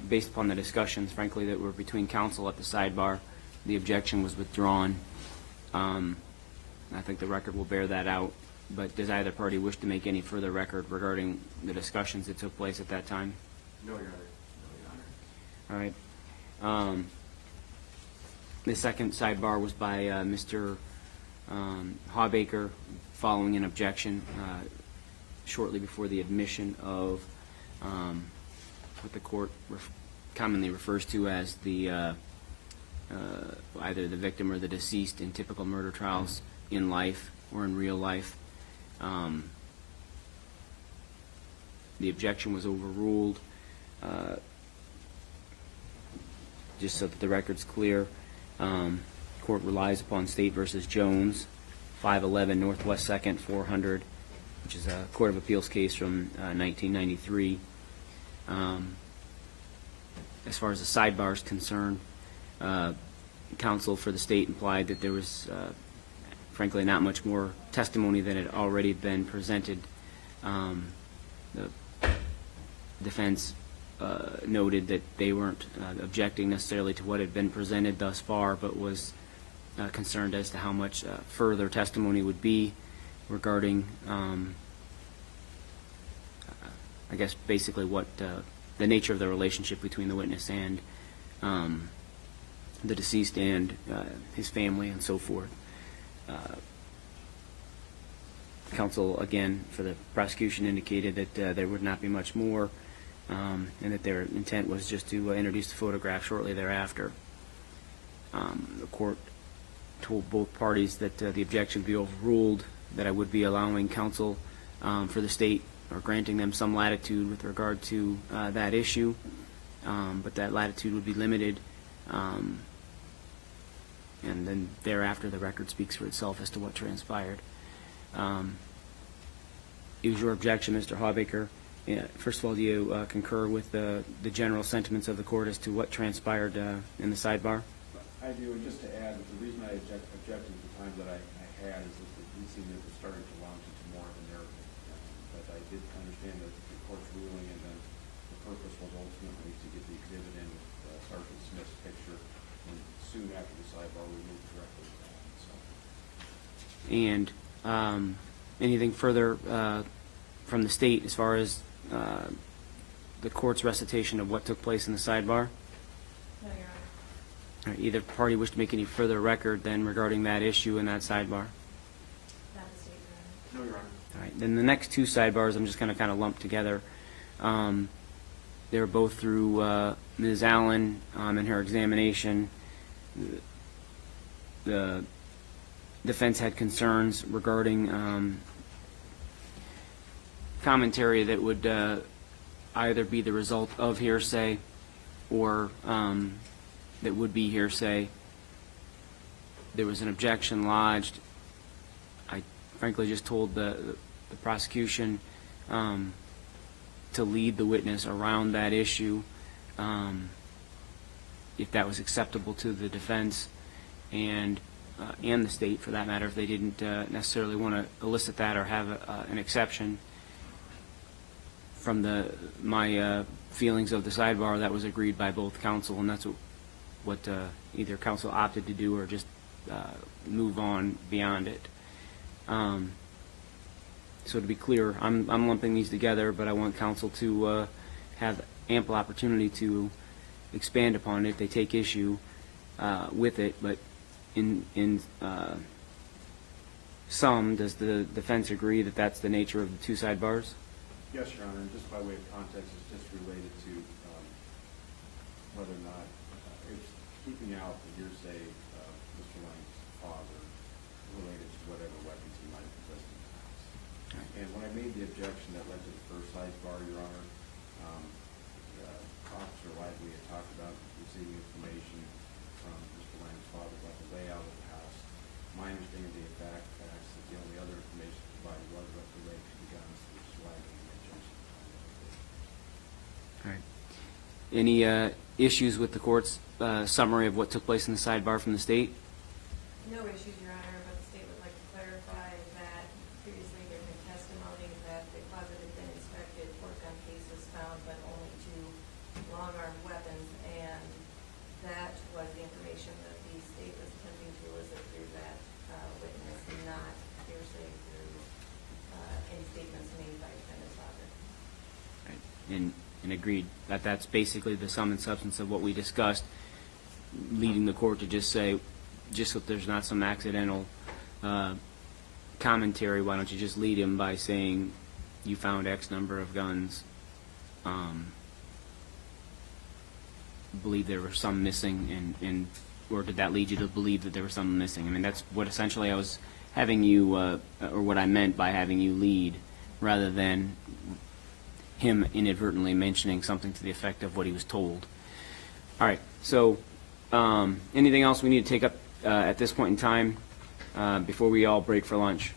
Based upon the discussions, frankly, that were between counsel at the sidebar, the objection was withdrawn. I think the record will bear that out. But does either party wish to make any further record regarding the discussions that took place at that time? No, Your Honor. All right. The second sidebar was by Mr. Hawbaker, following an objection shortly before the admission of what the court commonly refers to as the either the victim or the deceased in typical murder trials in life or in real life. The objection was overruled. Just so that the record's clear, court relies upon State versus Jones, 511 Northwest 2nd, 400, which is a Court of Appeals case from 1993. As far as the sidebar is concerned, counsel for the state implied that there was, frankly, not much more testimony that had already been presented. The defense noted that they weren't objecting necessarily to what had been presented thus far, but was concerned as to how much further testimony would be regarding, I guess, basically what the nature of the relationship between the witness and the deceased and his family and so forth. Counsel, again, for the prosecution indicated that there would not be much more, and that their intent was just to introduce the photograph shortly thereafter. The court told both parties that the objection would be overruled, that I would be allowing counsel for the state, or granting them some latitude with regard to that issue, but that latitude would be limited, and then thereafter the record speaks for itself as to what transpired. It was your objection, Mr. Hawbaker. First of all, do you concur with the general sentiments of the court as to what transpired in the sidebar? I do, and just to add, the reason I objected at the time that I had is that it did seem that it was starting to launch into more of a narrative. But I did understand that the court's ruling, and then the purpose was ultimately to get the exhibit in with Sgt Smith's picture, and soon after the sidebar, we moved directly to that. So. And anything further from the state as far as the court's recitation of what took place in the sidebar? No, Your Honor. All right, either party wish to make any further record then regarding that issue in that sidebar? Not the state, Your Honor. No, Your Honor. All right, then the next two sidebars I'm just going to kind of lump together. They were both through Ms. Allen in her examination. The defense had concerns regarding commentary that would either be the result of hearsay or that would be hearsay. There was an objection lodged. I frankly just told the prosecution to lead the witness around that issue, if that was acceptable to the defense and the state, for that matter, if they didn't necessarily want to elicit that or have an exception. From my feelings of the sidebar, that was agreed by both counsel, and that's what either counsel opted to do or just move on beyond it. So to be clear, I'm lumping these together, but I want counsel to have ample opportunity to expand upon it if they take issue with it. But in sum, does the defense agree that that's the nature of the two sidebars? Yes, Your Honor, and just by way of context, it's just related to whether or not it's keeping out the hearsay of Mr. Lang's father related to whatever weapons he might have possessed in the house. And when I made the objection that led to the first sidebar, Your Honor, Officer Lively had talked about receiving information from Mr. Lang's father about the layout of the house. My understanding of the facts that the only other information provided was related to the guns, which is why I made the objection. All right. Any issues with the court's summary of what took place in the sidebar from the state? No issues, Your Honor, but the state would like to clarify that previously there had been testimony that the closet had been inspected, four gun cases found, but only two long-arm weapons, and that was the information that the state was attempting to elicit through that witness, not hearsay through any statements made by defendant's father. Right. And agreed that that's basically the sum and substance of what we discussed, leading the court to just say, just so there's not some accidental commentary, why don't you just lead him by saying you found X number of guns, believe there were some missing, and or did that lead you to believe that there were some missing? I mean, that's what essentially I was having you, or what I meant by having you lead, rather than him inadvertently mentioning something to the effect of what he was told. All right, so anything else we need to take up at this point in time before we all break for lunch?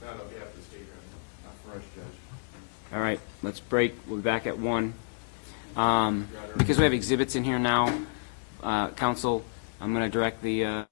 That'll be after the state round, not for us, Judge. All right, let's break. We'll be back at 1. Because we have exhibits in here now, counsel, I'm going to direct the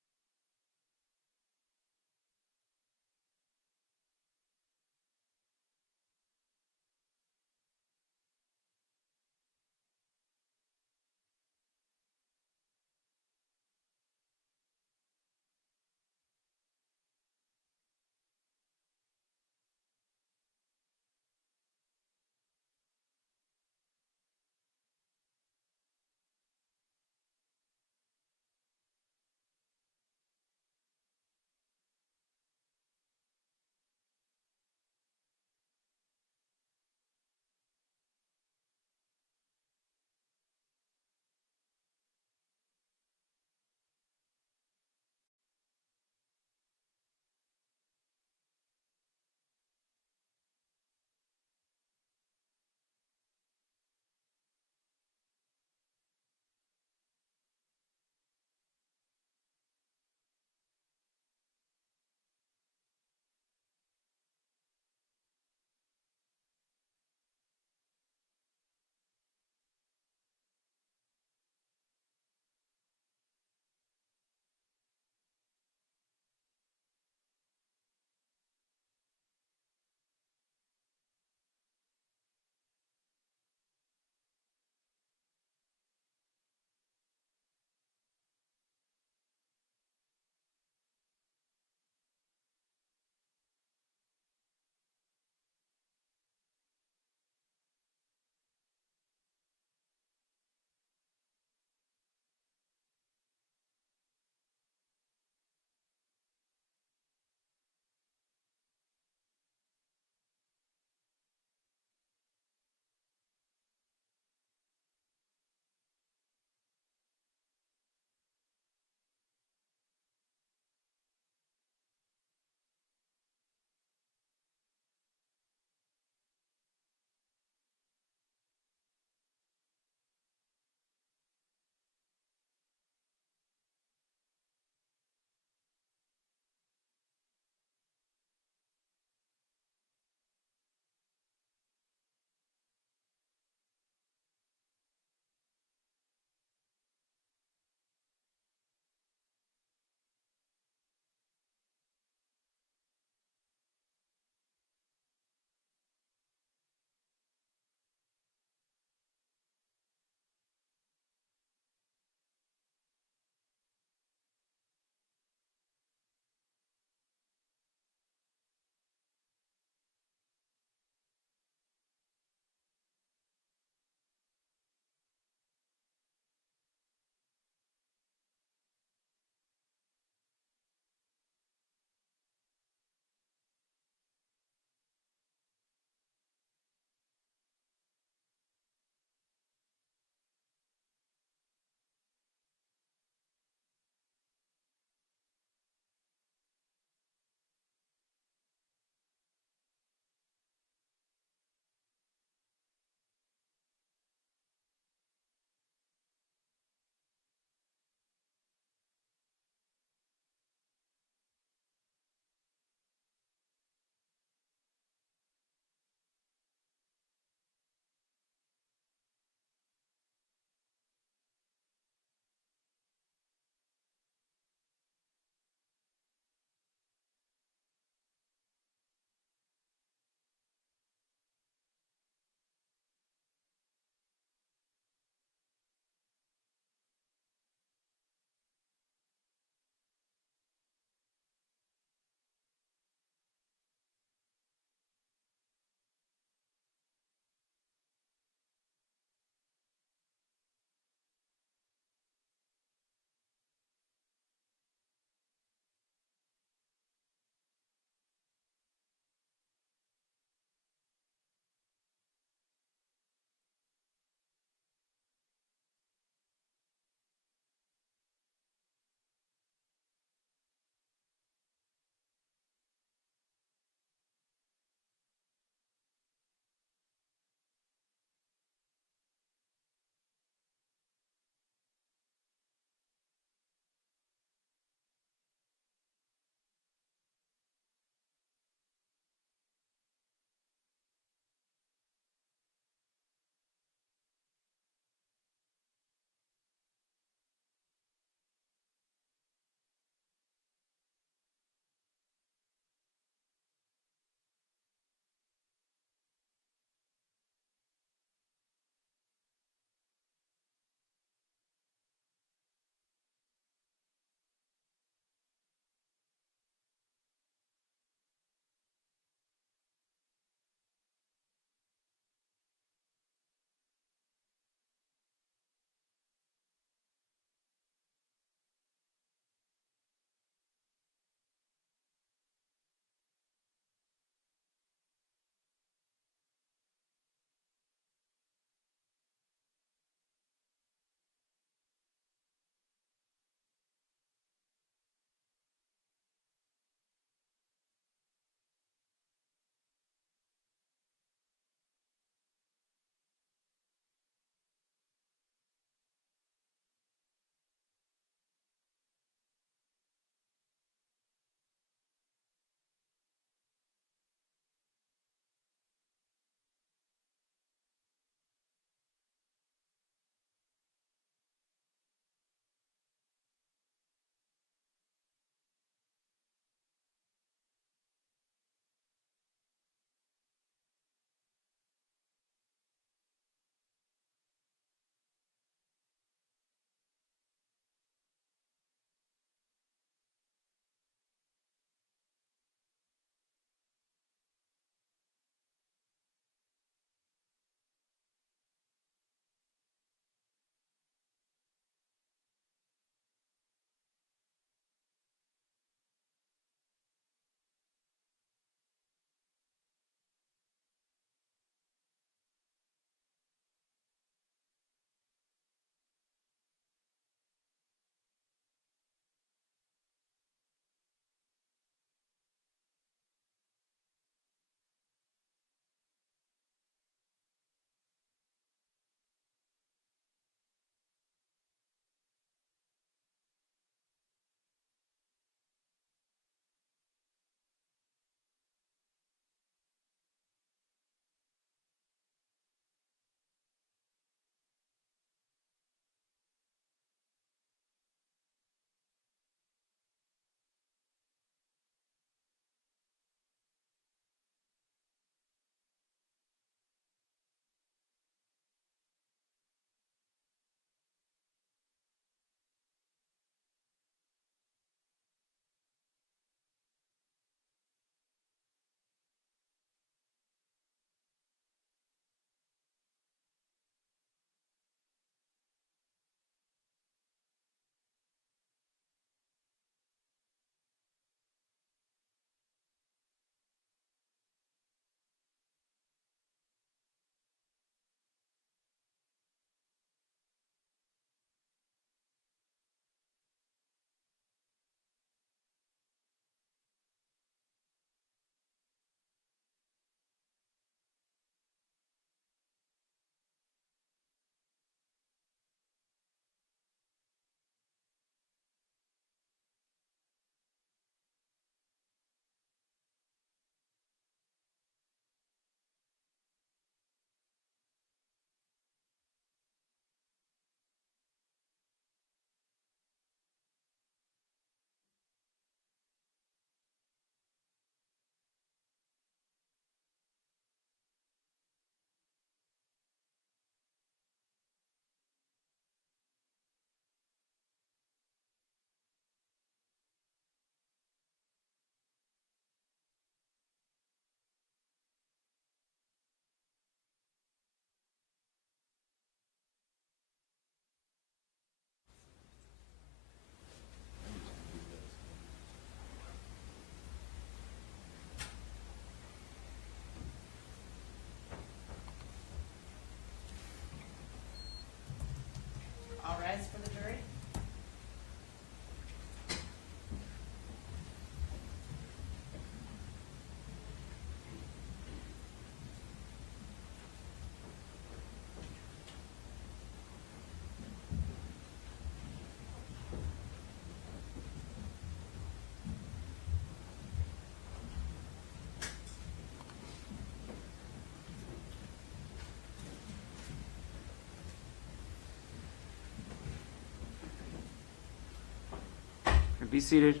Be seated.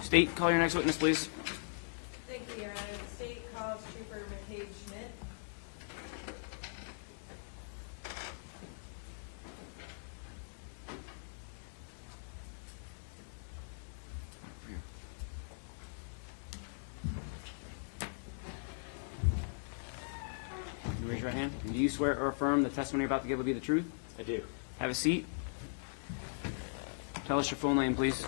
State, call your next witness, please. Thank you, Your Honor. The state calls Trooper McCabe Schmidt. You raise your hand. And do you swear or affirm the testimony you're about to give will be the truth? I do. Have a seat. Tell us your full name, please.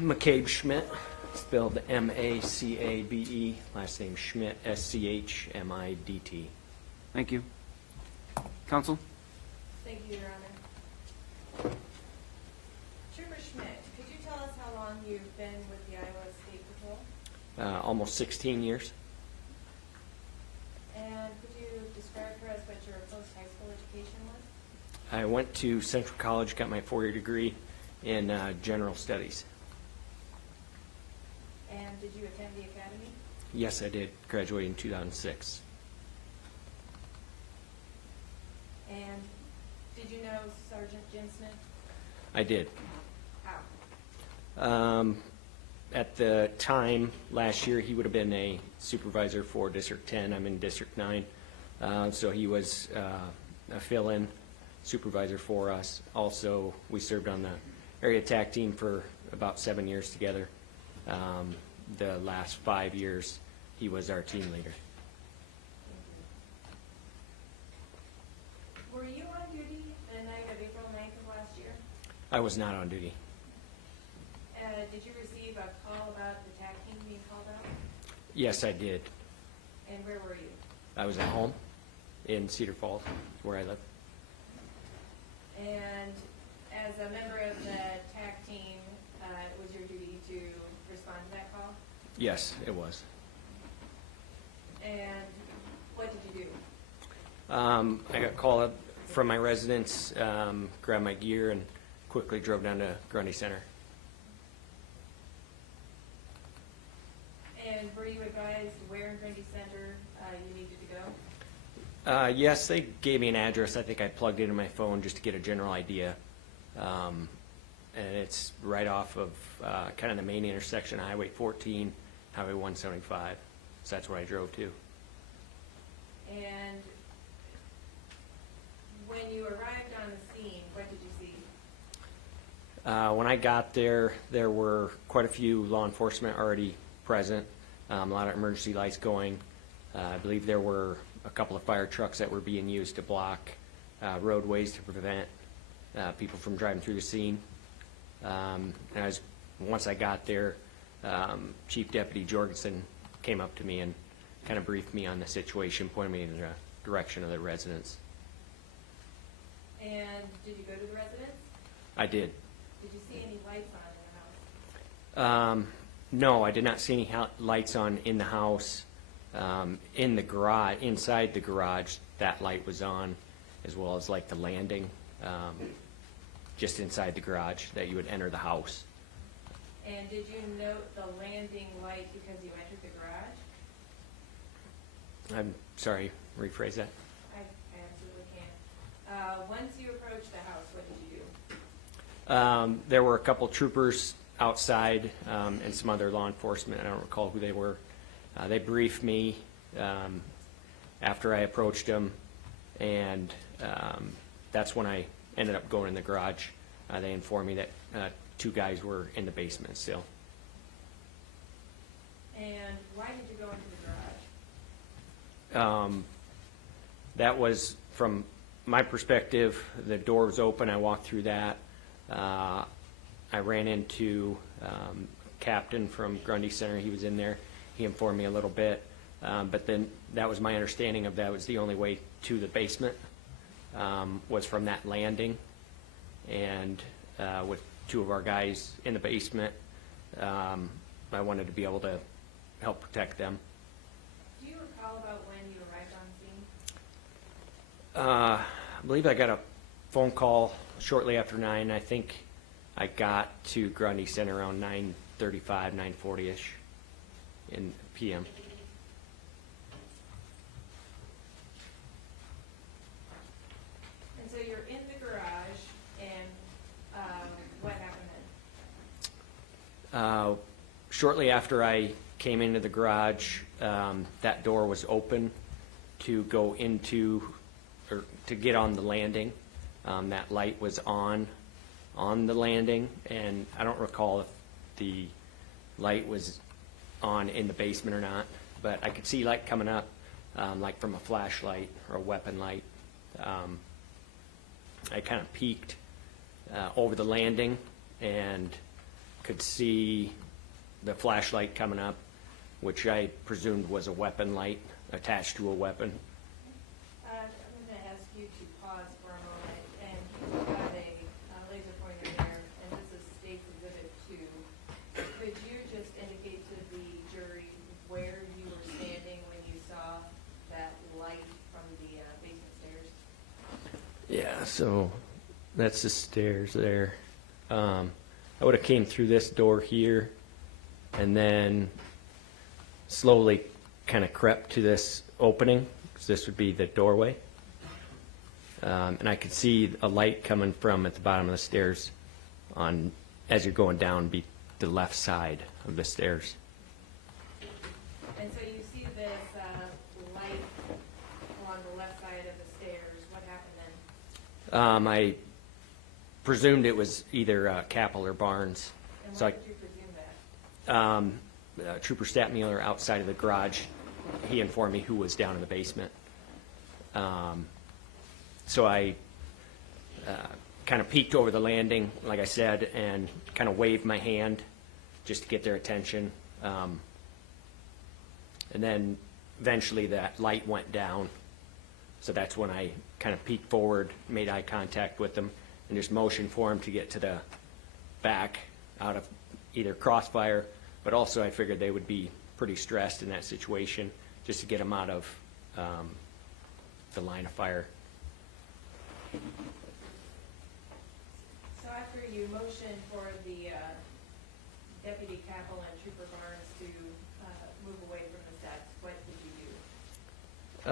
McCabe Schmidt, spelled M-A-C-A-B-E, last name Schmidt, S-C-H-M-I-D-T. Thank you. Counsel? Thank you, Your Honor. Trooper Schmidt, could you tell us how long you've been with the Iowa State Patrol? Almost 16 years. And could you describe for us what your post-high school education was? I went to Central College, got my 4-year degree in general studies. And did you attend the academy? Yes, I did. Graduated in 2006. And did you know Sergeant Jim Smith? I did. How? At the time, last year, he would have been a supervisor for District 10. I'm in District 9. So he was a fill-in supervisor for us. Also, we served on the area attack team for about 7 years together. The last 5 years, he was our team leader. Were you on duty the night of April 9th of last year? I was not on duty. Did you receive a call about the attack team being called out? Yes, I did. And where were you? I was at home in Cedar Falls, where I live. And as a member of the attack team, it was your duty to respond to that call? Yes, it was. And what did you do? I got called up from my residence, grabbed my gear, and quickly drove down to Grundy Center. And were you advised where in Grundy Center you needed to go? Yes, they gave me an address. I think I plugged it in my phone just to get a general idea. And it's right off of kind of the main intersection, Highway 14, Highway 175. So that's where I drove to. And when you arrived on the scene, what did you see? When I got there, there were quite a few law enforcement already present, a lot of emergency lights going. I believe there were a couple of fire trucks that were being used to block roadways to prevent people from driving through the scene. And once I got there, Chief Deputy Jorgensen came up to me and kind of briefed me on the situation, pointed me in the direction of the residence. And did you go to the residence? I did. Did you see any lights on in the house? No, I did not see any lights on in the house. In the garage, inside the garage, that light was on, as well as like the landing, just inside the garage that you would enter the house. And did you note the landing light because you entered the garage? I'm sorry, rephrase that. I absolutely can. Once you approached the house, what did you do? There were a couple troopers outside and some other law enforcement. I don't recall who they were. They briefed me after I approached them, and that's when I ended up going in the garage. They informed me that 2 guys were in the basement still. And why did you go into the garage? That was, from my perspective, the door was open. I walked through that. I ran into Captain from Grundy Center. He was in there. He informed me a little bit. But then that was my understanding of that was the only way to the basement was from that landing. And with 2 of our guys in the basement, I wanted to be able to help protect them. Do you recall about when you arrived on the scene? I believe I got a phone call shortly after 9. I think I got to Grundy Center around 9:35, 9:40-ish in p.m. And so you're in the garage, Shortly after I came into the garage, that door was open to go into, or to get on the landing. That light was on the landing, and I don't recall if the light was on in the basement or not, but I could see light coming up, like from a flashlight or a weapon light. I kind of peeked over the landing and could see the flashlight coming up, which I presumed was a weapon light attached to a weapon. I'm going to ask you to pause for a moment, and you've got a laser pointer there, and this is State's Exhibit 2. Could you just indicate to the jury where you were standing when you saw that light from the basement stairs? Yeah, so that's the stairs there. I would have came through this door here and then slowly kind of crept to this opening, because this would be the doorway. And I could see a light coming from at the bottom of the stairs on, as you're going down, be the left side of the stairs. And so you see this light along the left side of the stairs. What happened then? I presumed it was either Capel or Barnes. And So why I, did you presume that? Trooper Statmuller outside of the garage, he informed me who was down in the basement. So I kind of peeked over the landing, like I said, and kind of waved my hand just to get their attention. And then eventually that light went down. So that's when I kind of peeked forward, made eye contact with them, and just motioned for him to get to the back out of either crossfire, but also I figured they would be pretty stressed in that situation, just to get them out of the line of fire. So after you motioned for the Deputy Capel and Trooper Barnes to move away from the steps, what did you do?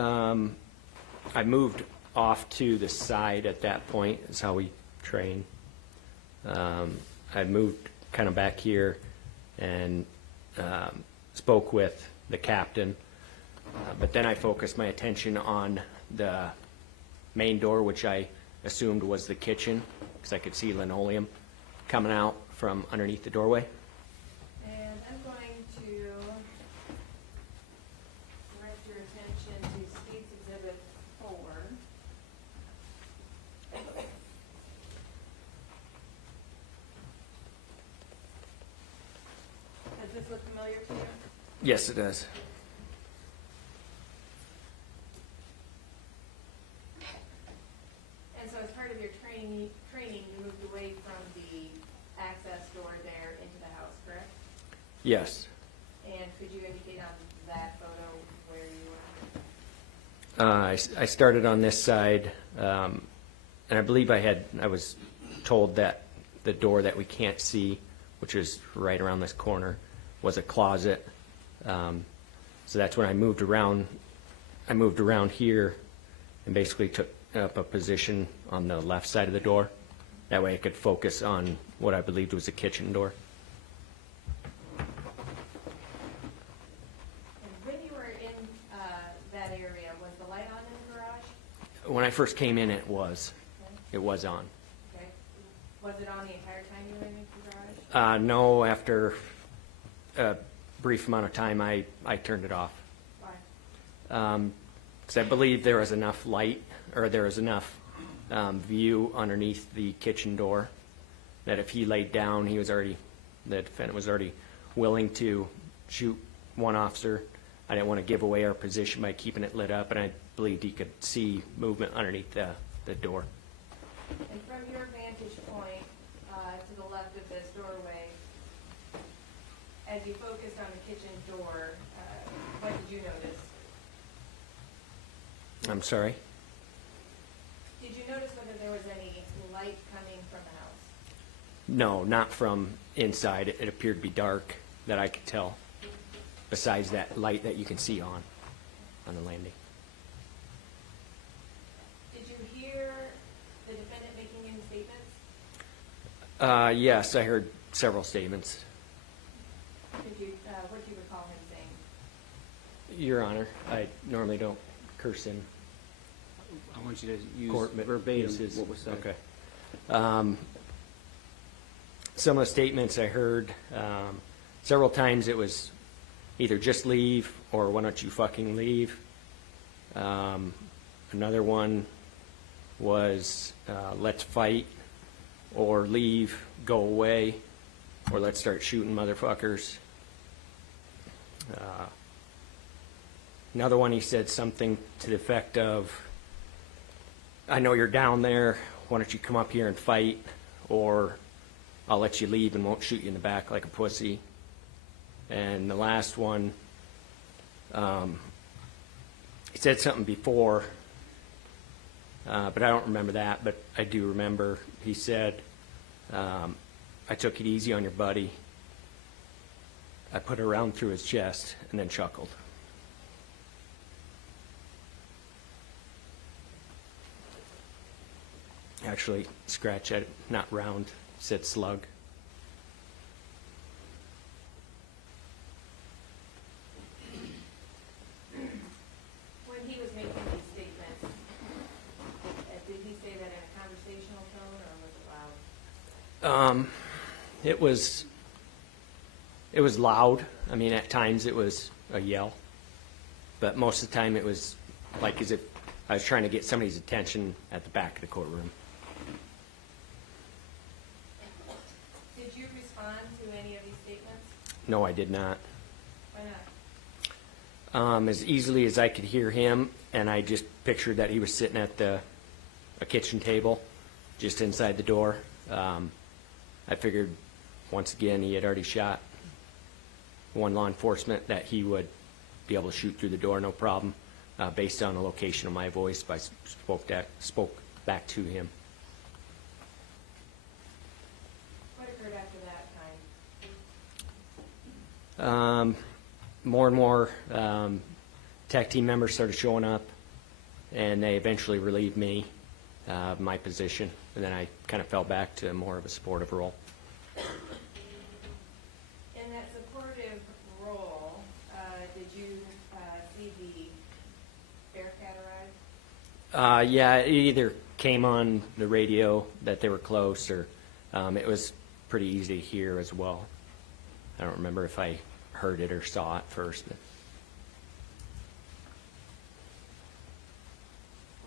I moved off to the side at that point, is how we train. I moved kind of back here and spoke with the captain, but then I focused my attention on the main door, which I assumed was the kitchen, because I could see linoleum coming out from underneath the doorway. And I'm going to direct your attention to State's Exhibit 4. Does this look familiar to you? Yes, it does. And so as part of your training, you moved away from the access door there into the house, correct? Yes. And could you indicate on that photo where you were? I started on this side, and I believe I was told that the door that we can't see, which is right around this corner, was a closet. So that's when I moved around. I moved around here and basically took up a position on the left side of the door. That way I could focus on what I believed was a kitchen door. And when you were in that area, was the light on in the garage? When I first came in, it was. It was on. Okay. Was it on the entire time you were in the garage? No, after a brief amount of time, I turned it off. Why? Because I believe there was enough light, or there was enough view underneath the kitchen door that if he laid down, the defendant was already willing to shoot one officer. I didn't want to give away our position by keeping it lit up, and I believed he could see movement underneath the door. And from your vantage point to the left of this doorway, as you focused on the kitchen door, what did you notice? I'm sorry? Did you notice whether there was any light coming from the house? No, not from inside. It appeared to be dark, that I could tell, besides that light that you can see on the landing. Did you hear the defendant making any statements? Yes, I heard several statements. Your Honor, I normally don't curse in I want you to use court, but verbatim this is- what was said. Okay. Some of the statements I heard, several times it was either just leave or why don't you fucking leave. Another one was let's fight or leave, go away, or let's start shooting motherfuckers. Another one, he said something to the effect of, I know you're down there, why don't you come up here and fight, or I'll let you leave and won't shoot you in the back like a pussy. And the last one, he said something before, but I don't remember that, but I do remember he said, I took it easy on your buddy. I put a round through his chest and then chuckled. Actually, scratch at it, not round, said slug. When he was making these statements, did he say that in a conversational tone or was it loud? It was loud. I mean, at times it was a yell, but most of the time it was like as if I was trying to get somebody's attention at the back of the courtroom. Did you respond to any of these statements? No, I did not. Why not? As easily as I could hear him, and I just pictured that he was sitting at a kitchen table just inside the door. I figured, once again, he had already shot one law enforcement, that he would be able to shoot through the door, no problem, based on the location of my voice. I spoke back to him. What occurred after that time? More and more tech team members started showing up, and they eventually relieved me of my position, and then I kind of fell back to more of a supportive role. In that supportive role, did you see the Bearcat arrive? Yeah, it either came on the radio that they were close, or it was pretty easy to hear as well. I don't remember if I heard it or saw it first. But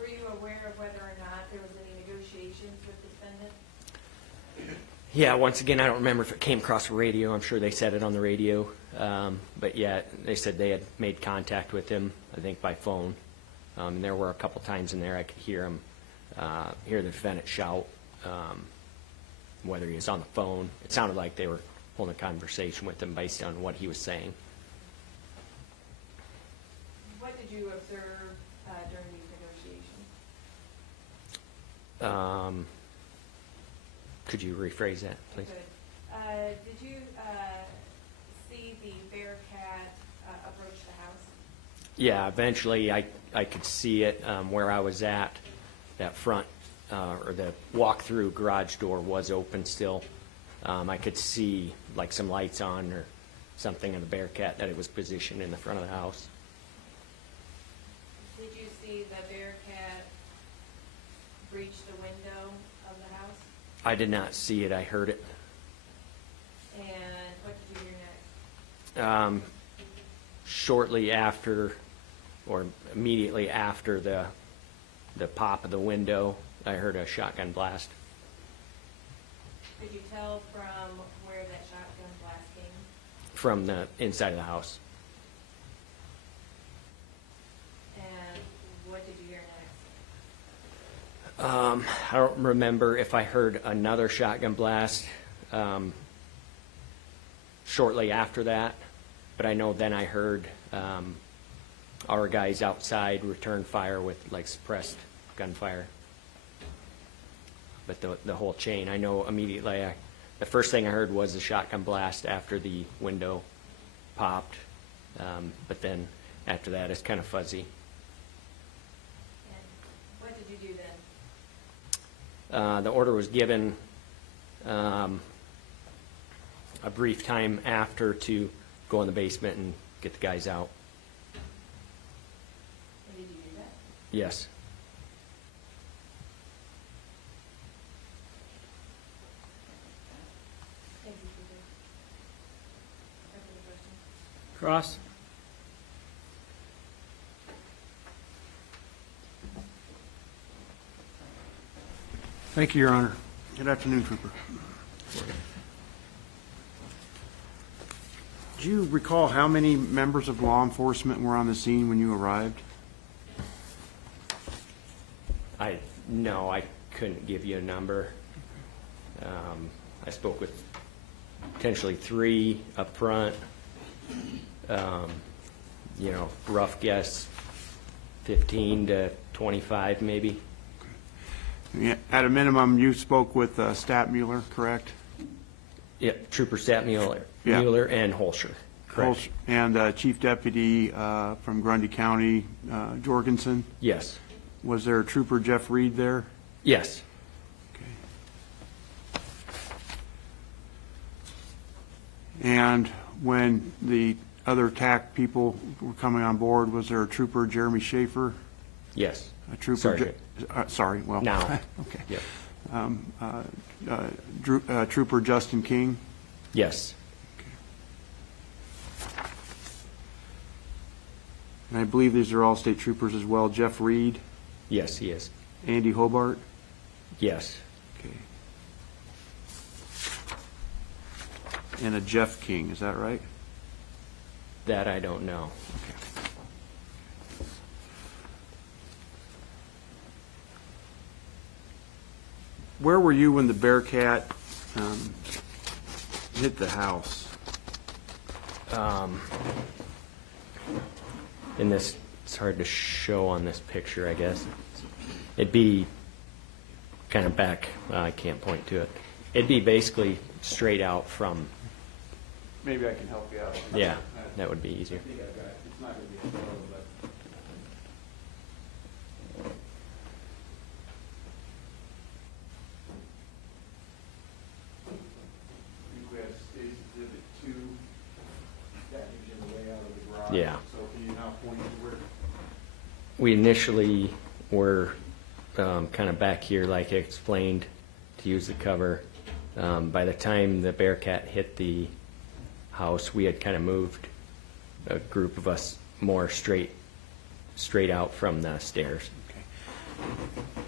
Were you aware of whether or not there was any negotiations with the defendant? yeah, once again, I don't remember if it came across the radio. I'm sure they said it on the radio. But yeah, they said they had made contact with him, I think by phone. And there were a couple times in there I could hear him, hear the defendant shout, whether he was on the phone. It sounded like they were holding a conversation with him based on what he was saying. What did you observe during these negotiations? Could you rephrase that, please? Good. Did you see the Bearcat approach the house? Yeah, eventually I could see it where I was at. That front or the walk-through garage door was open still. I could see like some lights on or something in the Bearcat, that it was positioned in the front of the house. Did you see the Bearcat breach the window of the house? I did not see it, I heard it. And what did you hear next? Shortly after, or immediately after the pop of the window, I heard a shotgun blast. Could you tell from where that shotgun blast came? From the inside of the house. And what did you hear next? I don't remember if I heard another shotgun blast shortly after that, but I know then I heard our guys outside return fire with like suppressed gunfire. But the whole chain, I know immediately, the first thing I heard was the shotgun blast after the window popped, but then after that it's kind of fuzzy. And what did you do then? The order was given a brief time after to go in the basement and get the guys out. Yes. Cross? Thank you, Your Honor. Good afternoon, Trooper. Do you recall how many members of law enforcement were on the scene when you arrived? No, I couldn't give you a number. I spoke with potentially 3 up front. Rough guess, 15 to 25 maybe. Yeah, at a minimum, you spoke with Statmuller, correct? Yep, Trooper Stat Mueller, Yeah. Mueller and Holscher. Correct. And Chief Deputy from Grundy County, Jorgensen? Yes. Was there Trooper Jeff Reed there? Yes. Okay. And when the other TAC people were coming on board, was there a Trooper Jeremy Schaefer? Yes. A Trooper? Sergeant. Sorry, well. Now. Okay. Yep. Trooper Justin King? Yes. And I believe these are all state troopers as well. Jeff Reed, Yes, he is. Andy Hobart? Yes. Okay. And a Jeff King, is that right? That I don't know. Where were you when the Bearcat hit the house? In this, it's hard to show on this picture, I guess. It'd be kind of back, I can't point to it. It'd be basically straight out from, Maybe I can help you out. yeah, that would be easier. I think I've got it. It's not going to be a photo, but. I think we have State Exhibit 2. That gives you the layout of the garage. Yeah. So can you now point to where? We initially were kind of back here, like I explained, to use the cover. By the time the Bearcat hit the house, we had kind of moved a group of us more straight out from the stairs.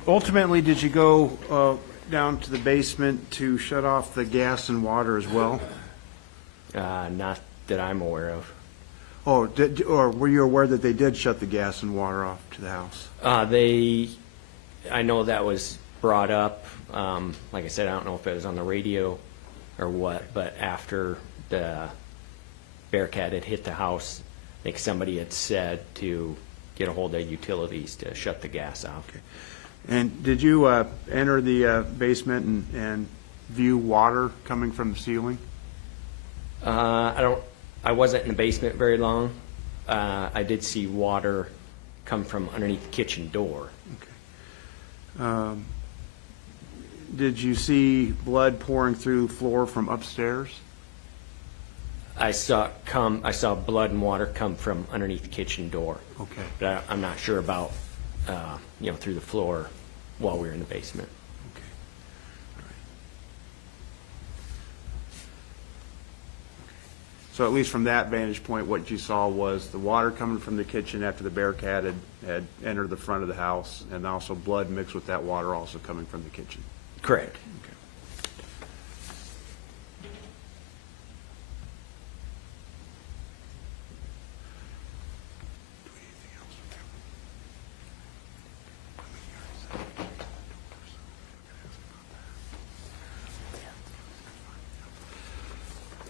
Ultimately, did you go down to the basement to shut off the gas and water as well? Not that I'm aware of. Oh, or were you aware that they did shut the gas and water off to the house? I know that was brought up. Like I said, I don't know if it was on the radio or what, but after the Bearcat had hit the house, I think somebody had said to get a hold of utilities to shut the gas off. And did you enter the basement and view water coming from the ceiling? I wasn't in the basement very long. I did see water come from underneath the kitchen door. Did you see blood pouring through the floor from upstairs? I saw blood and water come from underneath the kitchen door. Okay. But I'm not sure about, through the floor while we were in the basement. Okay. All right. So at least from that vantage point, what you saw was the water coming from the kitchen after the Bearcat had entered the front of the house, and also blood mixed with that water also coming from the kitchen. Correct. Okay.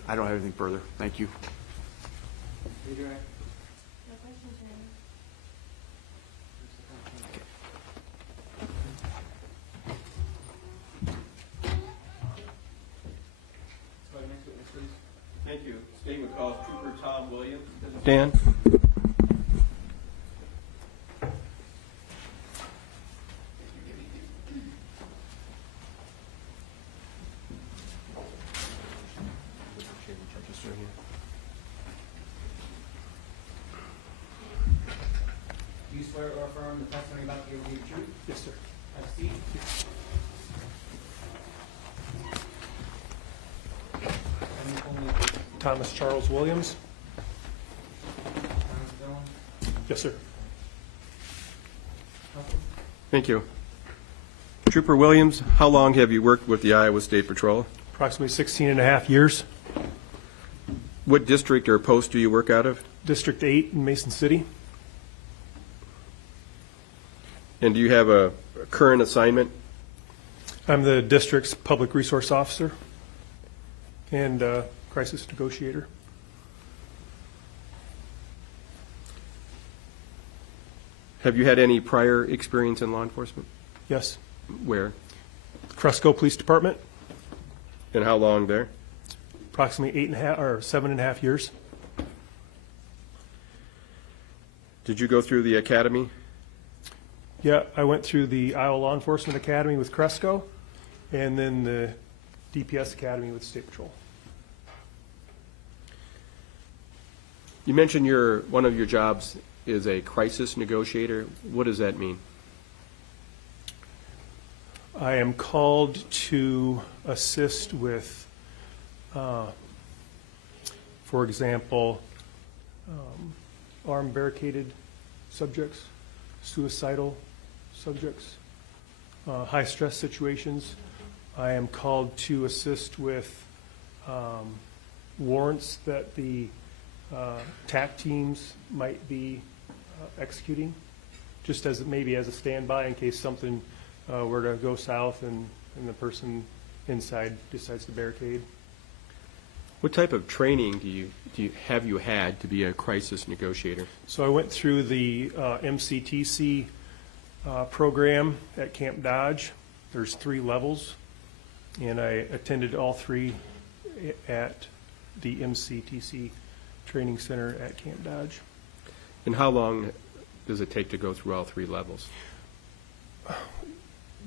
I don't have anything further. Thank you. Thank you. Statement calls Trooper Tom Williams. Dan? Do you swear or affirm the testimony about to give you the truth? Yes, sir. Have a seat. And your full name, please. Thomas Charles Williams. Thomas Dillon. Yes, sir. Counsel. Thank you. Trooper Williams, how long have you worked with the Iowa State Patrol? Approximately 16 and a half years. What district or post do you work out of? District 8 in Mason City. And do you have a current assignment? I'm the district's public resource officer and crisis negotiator. Have you had any prior experience in law enforcement? Yes. Where? Fresco Police Department, And how long there? approximately 7.5 years. Did you go through the academy? Yeah, I went through the Iowa Law Enforcement Academy with Cresco and then the DPS Academy with State Patrol. You mentioned one of your jobs is a crisis negotiator. What does that mean? I am called to assist with, for example, armed barricaded subjects, suicidal subjects, high-stress situations. I am called to assist with warrants that the TAC teams might be executing, just as maybe as a standby in case something were to go south and the person inside decides to barricade. What type of training have you had to be a crisis negotiator? So I went through the MCTC program at Camp Dodge. There's 3 levels, and I attended all 3 at the MCTC Training Center at Camp Dodge. And how long does it take to go through all 3 levels?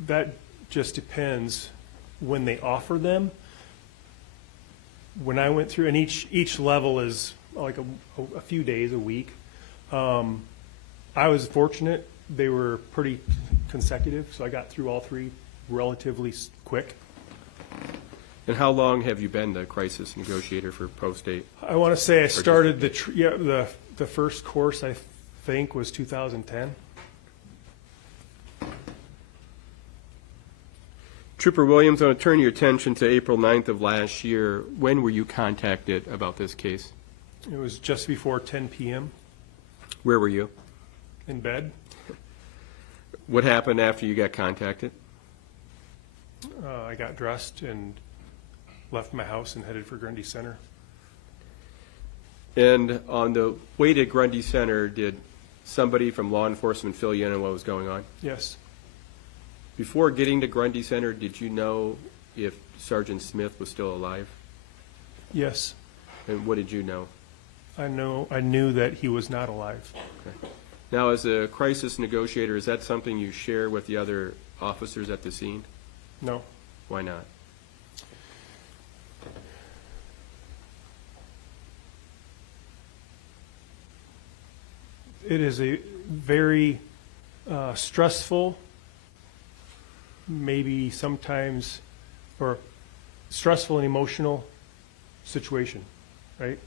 That just depends when they offer them. When I went through, and each level is like a few days, a week. I was fortunate; they were pretty consecutive, so I got through all 3 relatively quick. And how long have you been the crisis negotiator for Post 8? I want to say I started the first course, I think, was 2010. Trooper Williams, I want to turn your attention to April 9th of last year. When were you contacted about this case? It was just before 10 p.m. Where were you? in bed. What happened after you got contacted? I got dressed and left my house and headed for Grundy Center. And on the way to Grundy Center, did somebody from law enforcement fill you in on what was going on? Yes. Before getting to Grundy Center, did you know if Sgt Smith was still alive? Yes. And what did you know? I knew that he was not alive. Okay. Now, as a crisis negotiator, is that something you share with the other officers at the scene? No. Why not? It is a very stressful, maybe sometimes, or stressful and emotional situation, right?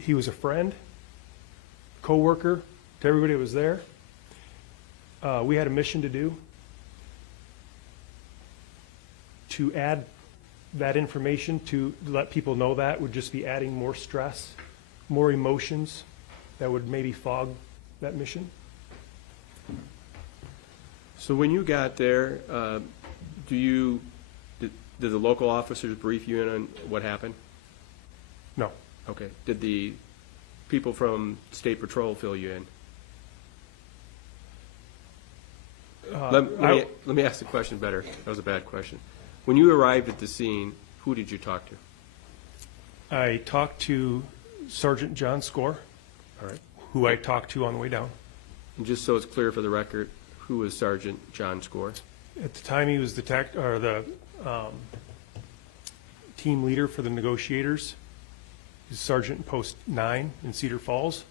He was a friend, co-worker to everybody that was there. We had a mission to do, to add that information, to let people know that would just be adding more stress, more emotions that would maybe fog that mission. So when you got there, did the local officers brief you in on what happened? No. Okay. Did the people from State Patrol fill you in? Let me ask the question better. That was a bad question. When you arrived at the scene, who did you talk to? I talked to Sergeant John Score, All right. who I talked to on the way down. And just so it's clear for the record, who was Sergeant John Score? At the time, he was the team leader for the negotiators, He's sergeant in post 9 in Cedar Falls.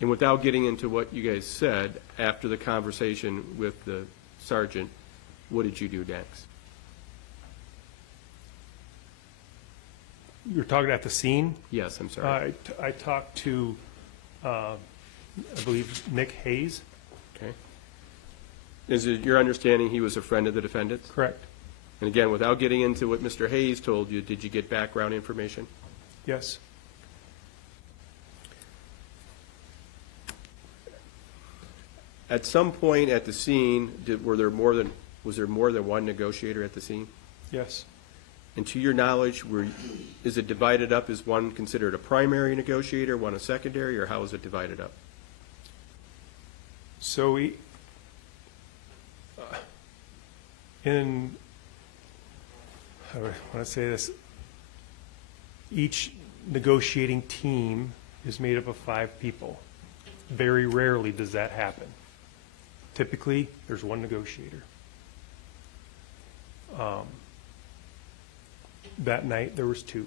And without getting into what you guys said, after the conversation with the sergeant, what did you do next? You're talking at the scene. Yes, I'm sorry. I talked to, I believe, Nick Hayes. Okay. Is it your understanding he was a friend of the defendant's? Correct. And again, without getting into what Mr. Hayes told you, did you get background information? Yes. At some point at the scene, was there more than one negotiator at the scene? Yes. And to your knowledge, is it divided up? Is one considered a primary negotiator, one a secondary, or how is it divided up? So when I say this, each negotiating team is made up of 5 people. Very rarely does that happen. Typically, there's one negotiator. That night, there was 2.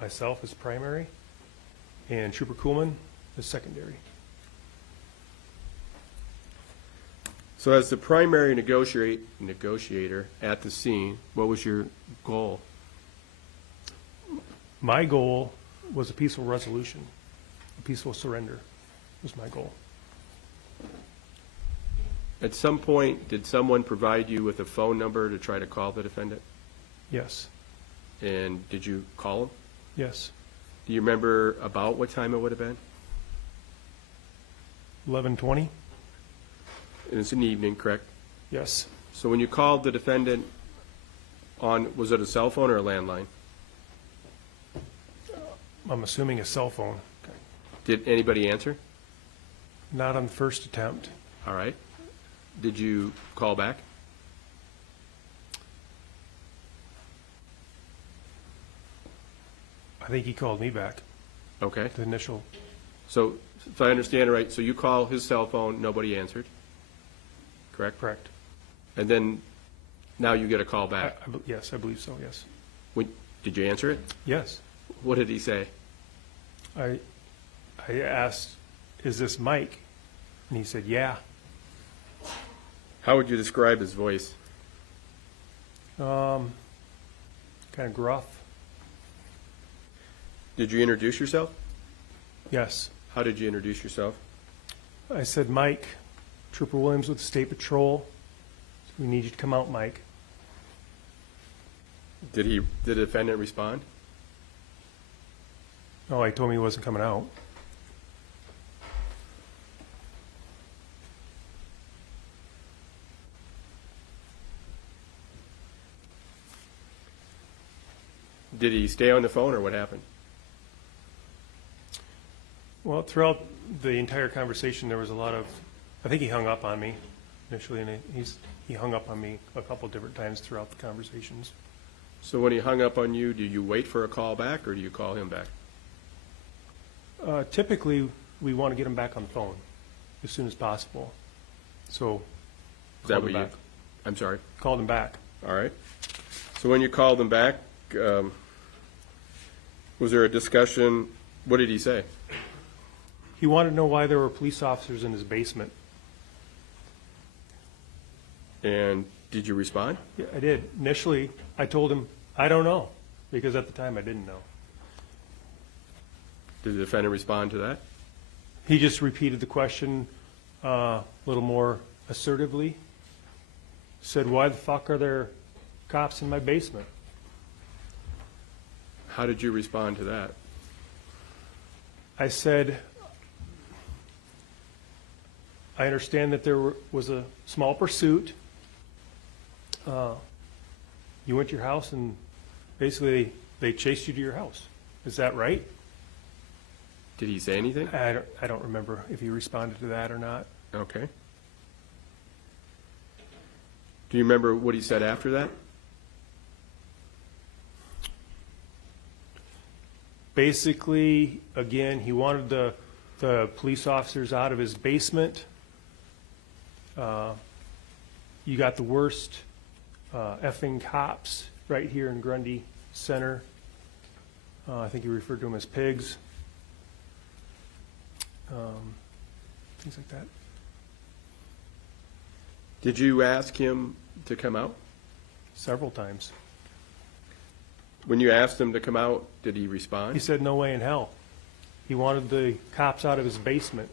Myself as primary, and Trooper Kuhlman as secondary. So as the primary negotiator at the scene, what was your goal? My goal was a peaceful resolution, a peaceful surrender was my goal. At some point, did someone provide you with a phone number to try to call the defendant? Yes, And did you call him? yes. Do you remember about what time it would have been? 11:20? It's an evening, correct? Yes. So when you called the defendant was it a cell phone or a landline? I'm assuming a cell phone. Did anybody answer? Not on the first attempt. All right. Did you call back? I think he called me back, Okay. the initial. So if I understand it right, so you call his cell phone, nobody answered, correct? Correct. And then now you get a call back. Yes, I believe so, yes. Did you answer it? Yes. What did he say? I asked, is this Mike? And he said, yeah. How would you describe his voice? Kind of gruff. Did you introduce yourself? Yes. How did you introduce yourself? I said, Mike, Trooper Williams with the State Patrol. We need you to come out, Mike. Did the defendant respond? Oh, he told me he wasn't coming out. Did he stay on the phone or what happened? Well, throughout the entire conversation, there was a lot of, I think he hung up on me initially, and he hung up on me a couple different times throughout the conversations. So when he hung up on you, do you wait for a call back or do you call him back? Typically, we want to get him back on the phone as soon as possible. So, Is that called what him you? back. I'm sorry. Called him back. All right. So when you called him back, was there a discussion? What did he say? He wanted to know why there were police officers in his basement. And did you respond? Yeah, I did. Initially, I told him, I don't know, because at the time I didn't know. Did the defendant respond to that? He just repeated the question a little more assertively. Said, why the fuck are there cops in my basement? How did you respond to that? I said, I understand that there was a small pursuit. You went to your house and basically they chased you to your house. Is that right? Did he say anything? I don't remember if he responded to that or not. Okay. Do you remember what he said after that? Basically, again, he wanted the police officers out of his basement. You got the worst effing cops right here in Grundy Center. I think he referred to them as pigs. Things like that. Did you ask him to come out? Several times. When you asked him to come out, did he He respond? said, no way in hell. He wanted the cops out of his basement.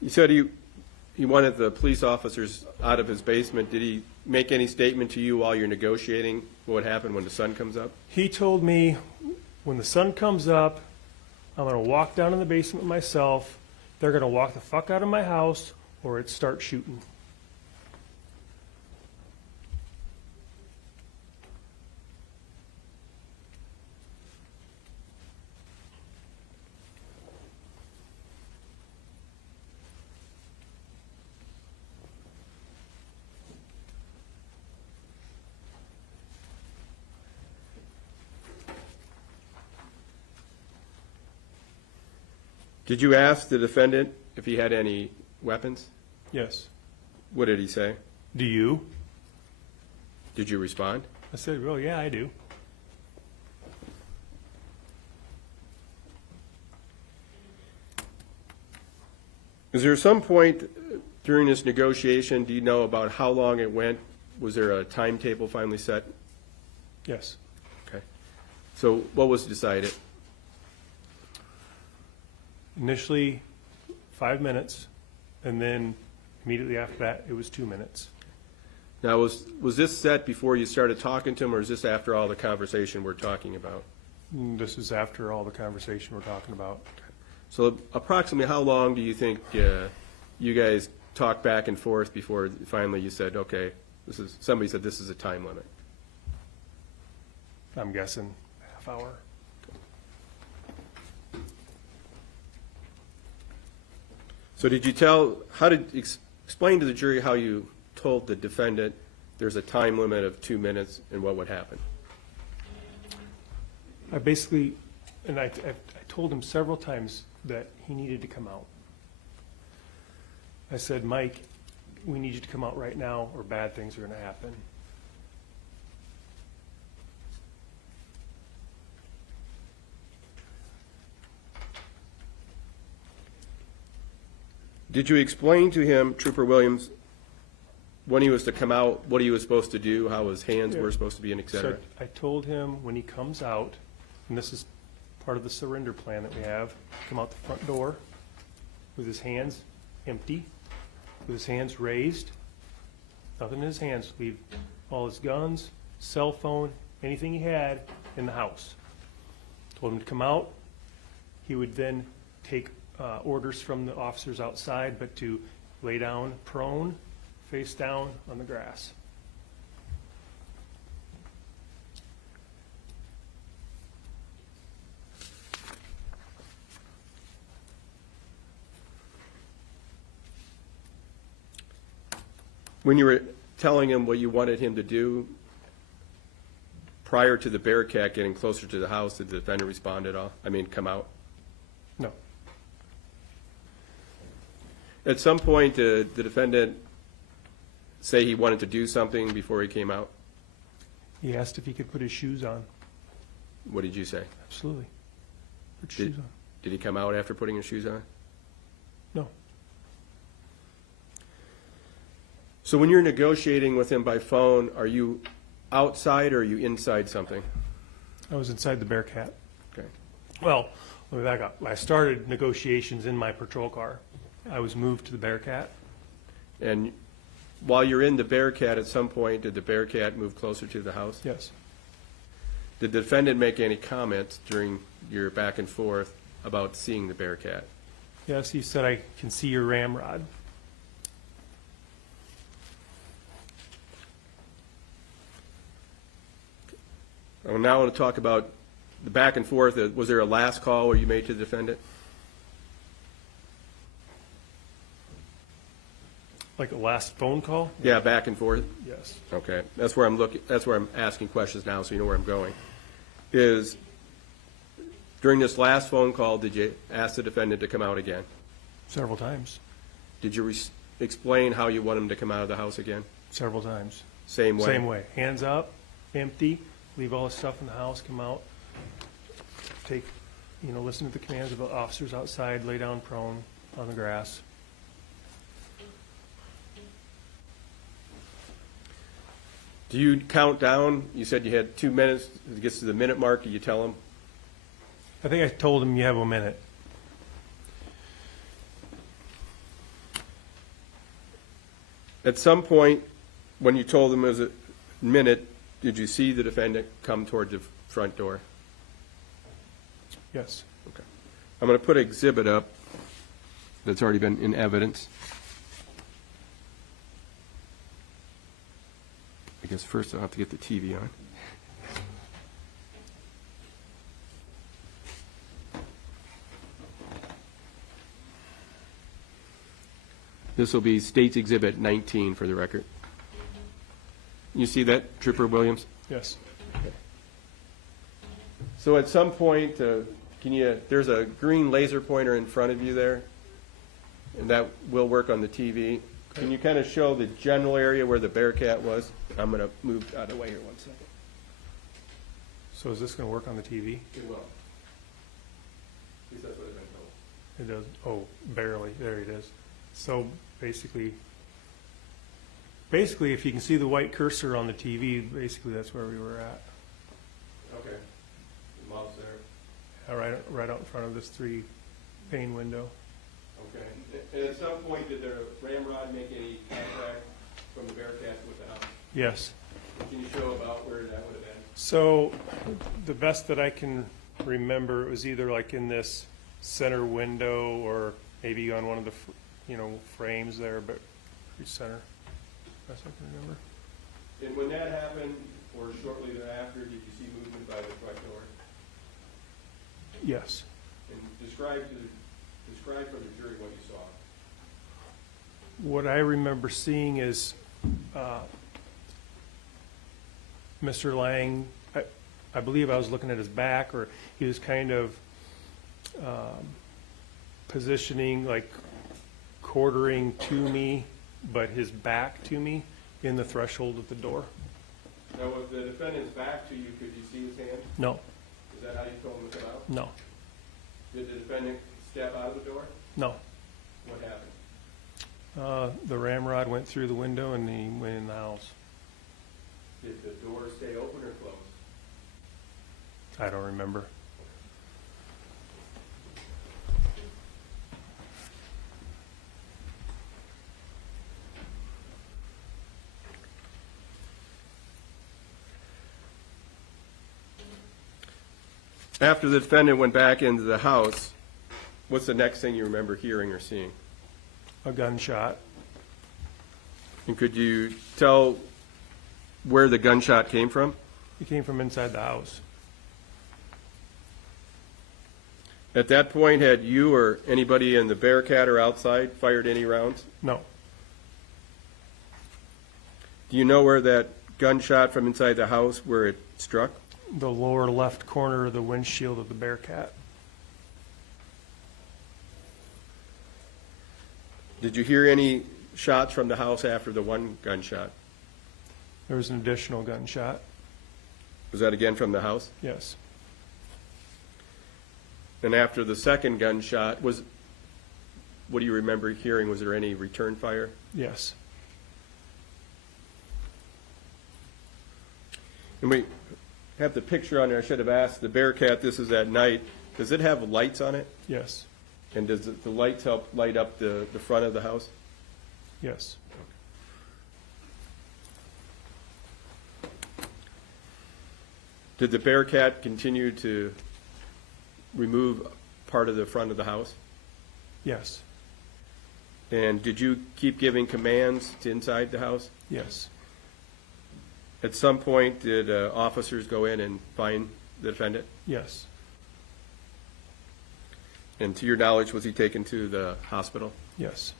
You said he wanted the police officers out of his basement. Did he make any statement to you while you're negotiating what would happen when the sun comes up? He told me, when the sun comes up, I'm going to walk down in the basement myself. They're going to walk the fuck out of my house, or it starts shooting. Did you ask the defendant if he had any weapons? Yes. What did he say? Do you? Did you respond? I said, well, yeah, I do. Is there some point during this negotiation, do you know about how long it went? Was there a timetable finally set? Yes. Okay. So what was decided? Initially, 5 minutes, and then immediately after that, it was 2 minutes. Now, was this set before you started talking to him, or is this after all the conversation we're talking about? This is after all the conversation we're talking about. So approximately how long do you think you guys talked back and forth before finally you said, okay, somebody said this is a time limit? I'm guessing half hour. So did you explain to the jury how you told the defendant there's a time limit of 2 minutes and what would happen? I basically, and I told him several times that he needed to come out. I said, Mike, we need you to come out right now or bad things are going to happen. Did you explain to him, Trooper Williams, when he was to come out, what he was supposed to do, how his hands were supposed to be, and et cetera? So I told him when he comes out, and this is part of the surrender plan that we have, come out the front door with his hands empty, with his hands raised, nothing in his hands, leave all his guns, cell phone, anything he had in the house. Told him to come out. He would then take orders from the officers outside, but to lay down prone, face down on the grass. When you were telling him what you wanted him to do prior to the Bearcat getting closer to the house, did the defendant respond at all? I mean, come out? No. At some point, did the defendant say he wanted to do something before he came out? He asked if he could put his shoes on. What did you say? Absolutely. Put your shoes on. Did he come out after putting his shoes on? No. So when you're negotiating with him by phone, are you outside or are you inside something? I was inside the Bearcat. Okay. Well, let me back up. I started negotiations in my patrol car. I was moved to the Bearcat. And while you're in the Bearcat, at some point, did the Bearcat move closer to the house? Yes. Did the defendant make any comments during your back and forth about seeing the Bearcat? Yes, he said, I can see your ramrod. I now want to talk about the back and forth. Was there a last call where you made to the defendant? Like a last phone call? Yeah, back and forth. Yes. Okay, that's where I'm looking. That's where I'm asking questions now, so you know where I'm going. Is During this last phone call, did you ask the defendant to come out again? Several times, Did you explain how you want him to come out of the house again? several times. Same way? Same way. Hands up, empty, leave all the stuff in the house, come out, take, listen to the commands of the officers outside, lay down prone on the grass. Do you count down? You said you had 2 minutes. It gets to the minute mark. Do you tell him? I think I told him you have a minute. At some point, when you told him it was a minute, did you see the defendant come toward the front door? Yes. Okay. I'm going to put an exhibit up that's already been in evidence. I guess first I'll have to get the TV on. This will be State's Exhibit 19 for the record. You see that, Trooper Williams? Yes. So at some point, there's a green laser pointer in front of you there, and that will work on the TV. Can you kind of show the general area where the Bearcat was? I'm going to move out of the way here 1 second. So is this going to work on the TV? It will. At least that's what I've been told. It does. Oh, barely. There it is. So basically, if you can see the white cursor on the TV, basically that's where we were at. Okay. The mouse there. Right out in front of this 3-pane window. Okay. And at some point, did the ramrod make any contact from the Bearcat with the house? Yes. Can you show about where that would have been? So the best that I can remember, it was either like in this center window or maybe on one of the, frames there, but pretty center. Best I can remember. And when that happened, or shortly thereafter, did you see movement by the front door? Yes. And describe for the jury what you saw. What I remember seeing is Mr. Lang, I believe I was looking at his back, or he was kind of positioning, like quartering to me, but his back to me in the threshold of the door. Now, was the defendant's back to you? Could you see his hand? No, Is that how you told him to come out? no, Did the defendant step out of the door? no. What happened? The ramrod went through the window and he went in the house. Did the door stay open or closed? I don't remember. After the defendant went back into the house, what's the next thing you remember hearing or seeing? A gunshot. And could you tell where the gunshot came from? It came from inside the house. At that point, had you or anybody in the Bearcat or outside fired any rounds? No, Do you know where that gunshot from inside the house, where it struck? the lower left corner of the windshield of the Bearcat. Did you hear any shots from the house after the one gunshot? There was an additional gunshot. Was that again from the house? Yes. And after the second gunshot, what do you remember hearing? Was there any return fire? Yes. And we have the picture on there. I should have asked the Bearcat, this is at night. Does it have lights on it? Yes. And does the lights help light up the front of the house? Yes. Did the Bearcat continue to remove part of the front of the house? Yes. And did you keep giving commands to inside the house? Yes. At some point, did officers go in and find the defendant? Yes. And to your knowledge, was he taken to the hospital? Yes.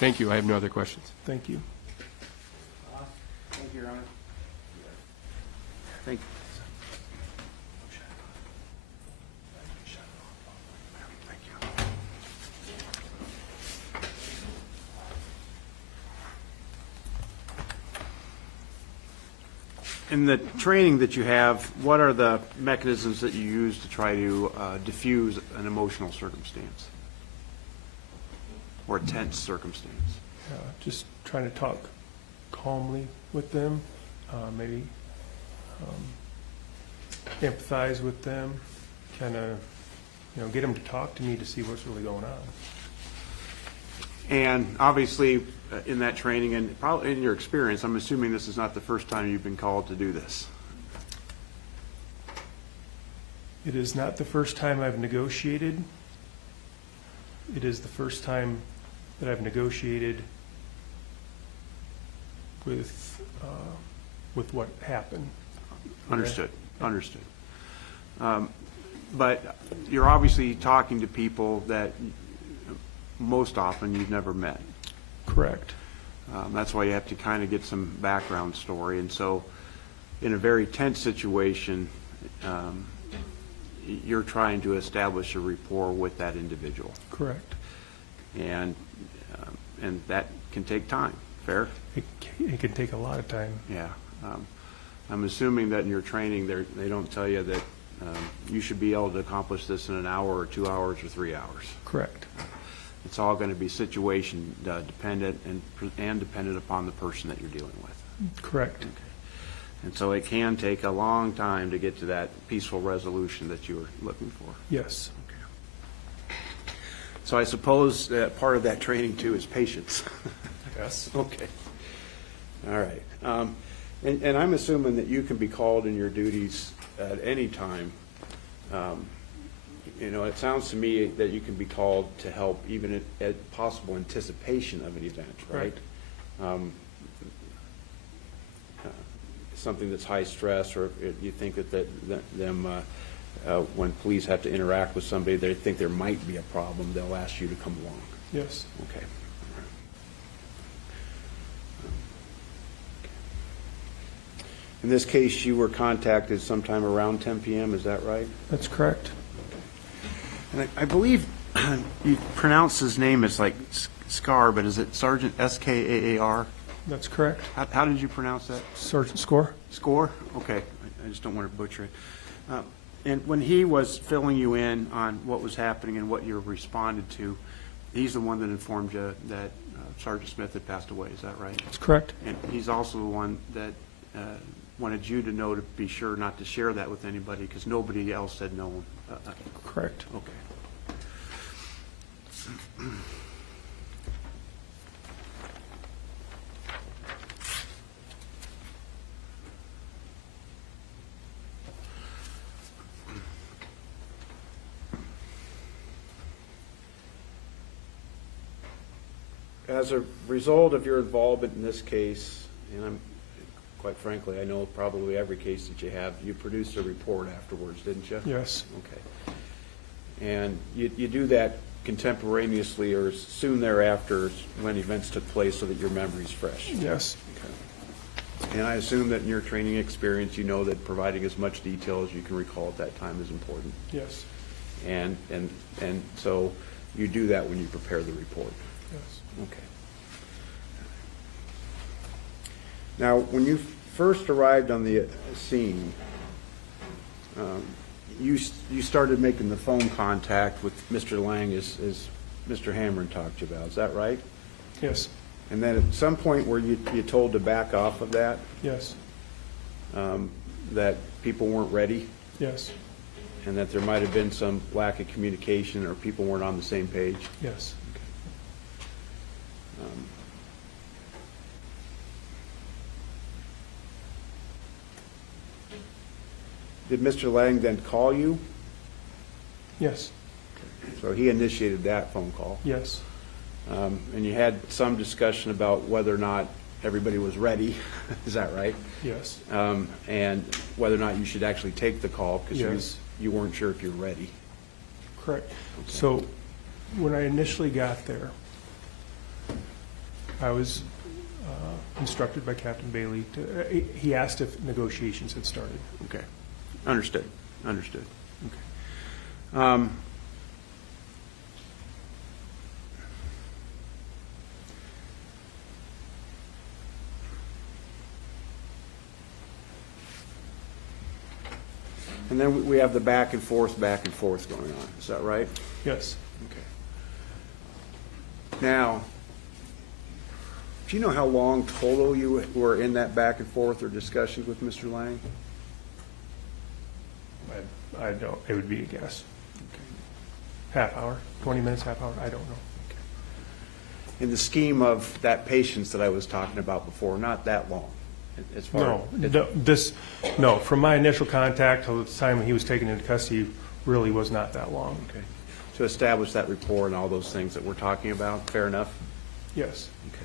Thank you. I have no other questions. Thank you. Thank you, Your Honor. Thank you. In the training that you have, what are the mechanisms that you use to try to diffuse an emotional circumstance or a tense circumstance? Just trying to talk calmly with them, maybe empathize with them, kind of, get them to talk to me to see what's really going on. And obviously, in that training and probably in your experience, I'm assuming this is not the first time you've been called to do this. It is not the first time I've negotiated. It is the first time that I've negotiated with what happened. Understood, understood. But you're obviously talking to people that most often you've never met. Correct. That's why you have to kind of get some background story. And so in a very tense situation, you're trying to establish a rapport with that individual. Correct. And that can take time. Fair? It can take a lot of time. Yeah. I'm assuming that in your training, they don't tell you that you should be able to accomplish this in an hour or 2 hours or 3 hours. Correct. It's all going to be situation dependent and dependent upon the person that you're dealing with. Correct. And so it can take a long time to get to that peaceful resolution that you were looking for. Yes. So I suppose that part of that training too is patience. Yes. Okay. All right. And I'm assuming that you can be called in your duties at any time. It sounds to me that you can be called to help even at possible anticipation of an event, right? Something that's high stress, or if you think that when police have to interact with somebody, they think there might be a problem, they'll ask you to come along. Yes. Okay. In this case, you were contacted sometime around 10 p.m., is that right? That's correct. And I believe you pronounce his name as like Scar, but is it Sergeant S-K-A-A-R? That's correct. How did you pronounce that? Sergeant Score? Score? Okay, I just don't want to butcher it. And when he was filling you in on what was happening and what you responded to, he's the one that informed you that Sgt Smith had passed away, is that right? That's correct. And he's also the one that wanted you to know to be sure not to share that with anybody because nobody else had known. Correct. Okay. As a result of your involvement in this case, and quite frankly, I know probably every case that you have, you produced a report afterwards, didn't you? Yes. Okay. And you do that contemporaneously or soon thereafter when events took place so that your memory's fresh? Yes. Okay. And I assume that in your training experience, you know that providing as much detail as you can recall at that time is important. Yes. And so you do that when you prepare the report? Yes. Okay. Now, when you first arrived on the scene, you started making the phone contact with Mr. Lang as Mr. Hamron talked to you about. Is that right? Yes. And then at some point were you told to back off of that? Yes. That people weren't ready? Yes. And that there might have been some lack of communication or people weren't on the same page? Yes. Did Mr. Lang then call you? Yes. So he initiated that phone call? Yes. And you had some discussion about whether or not everybody was ready, is that right? Yes. And whether or not you should actually take the call because Yes. you weren't sure if you're ready. Correct. So when I initially got there, I was instructed by Captain Bailey to, he asked if negotiations had started. Okay. Understood. Understood. Okay. And then we have the back and forth going on. Is that right? Yes. Okay. Now, do you know how long total you were in that back and forth or discussions with Mr. Lang? I don't, it would be a guess. Half hour, 20 minutes, half hour, I don't know. In the scheme of that patience that I was talking about before, not that long, as far No, from my initial contact till the time he was taken into custody, really was not that long. Okay. To establish that rapport and all those things that we're talking about, fair enough? Yes. Okay.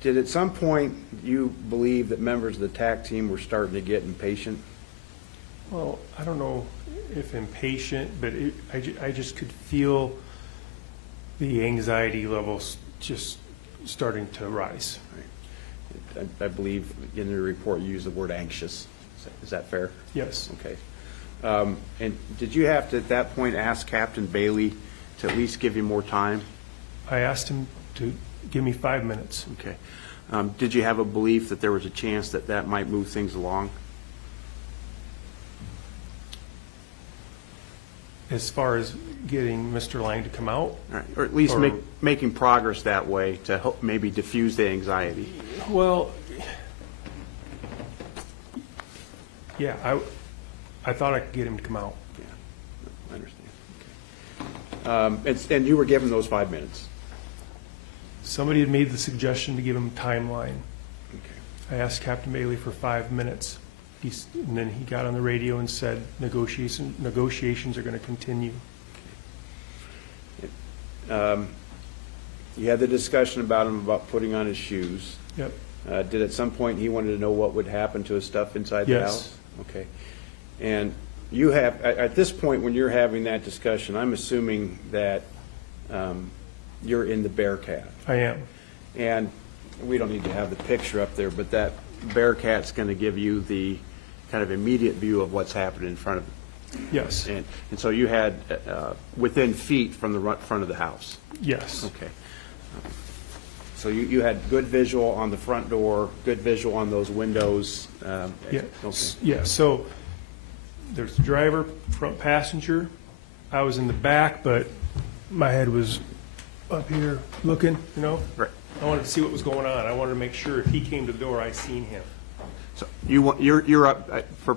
Did at some point you believe that members of the TAC team were starting to get impatient? Well, I don't know if impatient, but I just could feel the anxiety levels just starting to rise. Right. I believe in the report you used the word anxious. Is that fair? Yes. Okay. And did you have to, at that point, ask Captain Bailey to at least give you more time? I asked him to give me 5 minutes. Okay. Did you have a belief that there was a chance that that might move things along? As far as getting Mr. Lang to come out? All right. Or at least making progress that way to help maybe diffuse the anxiety? Well, yeah, I thought I could get him to come out. Yeah, I understand. Okay. And you were given those 5 minutes? Somebody had made the suggestion to give him a timeline. Okay. I asked Captain Bailey for 5 minutes. And then he got on the radio and said negotiations are going to continue. You had the discussion about him about putting on his shoes. Yep. Did at some point he wanted to know what would happen to his stuff inside the Yes. house? Okay. And you have, at this point when you're having that discussion, I'm assuming that you're in the Bearcat. I am. And we don't need to have the picture up there, but that Bearcat's going to give you the kind of immediate view of what's happening in front of you. Yes. And so you had within feet from the front of the house. Yes. Okay. So you had good visual on the front door, good visual on those windows. Yeah. Okay. Yeah. So there's the driver, front passenger. I was in the back, but my head was up here looking, you know. Right. I wanted to see what was going on. I wanted to make sure if he came to the door, I seen him. So you're up for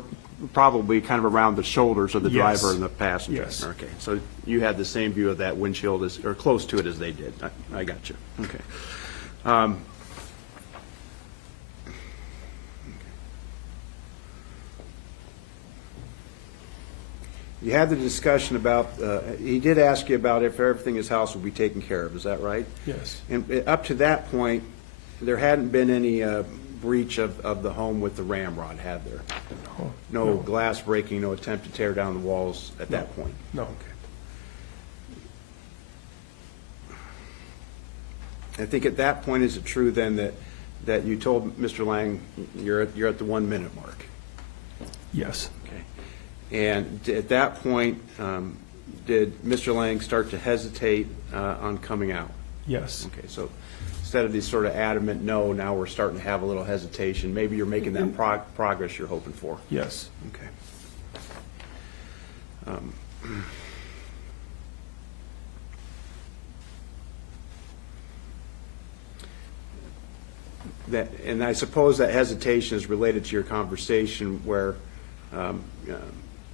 probably kind of around the shoulders of the Yes. driver and the passenger. Yes. Okay. So you had the same view of that windshield as, or close to it as they did. I got you. Okay. You had the discussion about, he did ask you about if everything in his house would be taken care of, is that right? Yes. And up to that point, there hadn't been any breach of the home with the ramrod, had there? No glass breaking, no attempt to tear down the walls at that point? No. Okay. I think at that point, is it true then that you told Mr. Lang you're at the 1 minute mark? Yes. Okay. And at that point, did Mr. Lang start to hesitate on coming out? Yes. Okay, so instead of this sort of adamant no, now we're starting to have a little hesitation. Maybe you're making that progress you're hoping for. Yes. Okay. And I suppose that hesitation is related to your conversation where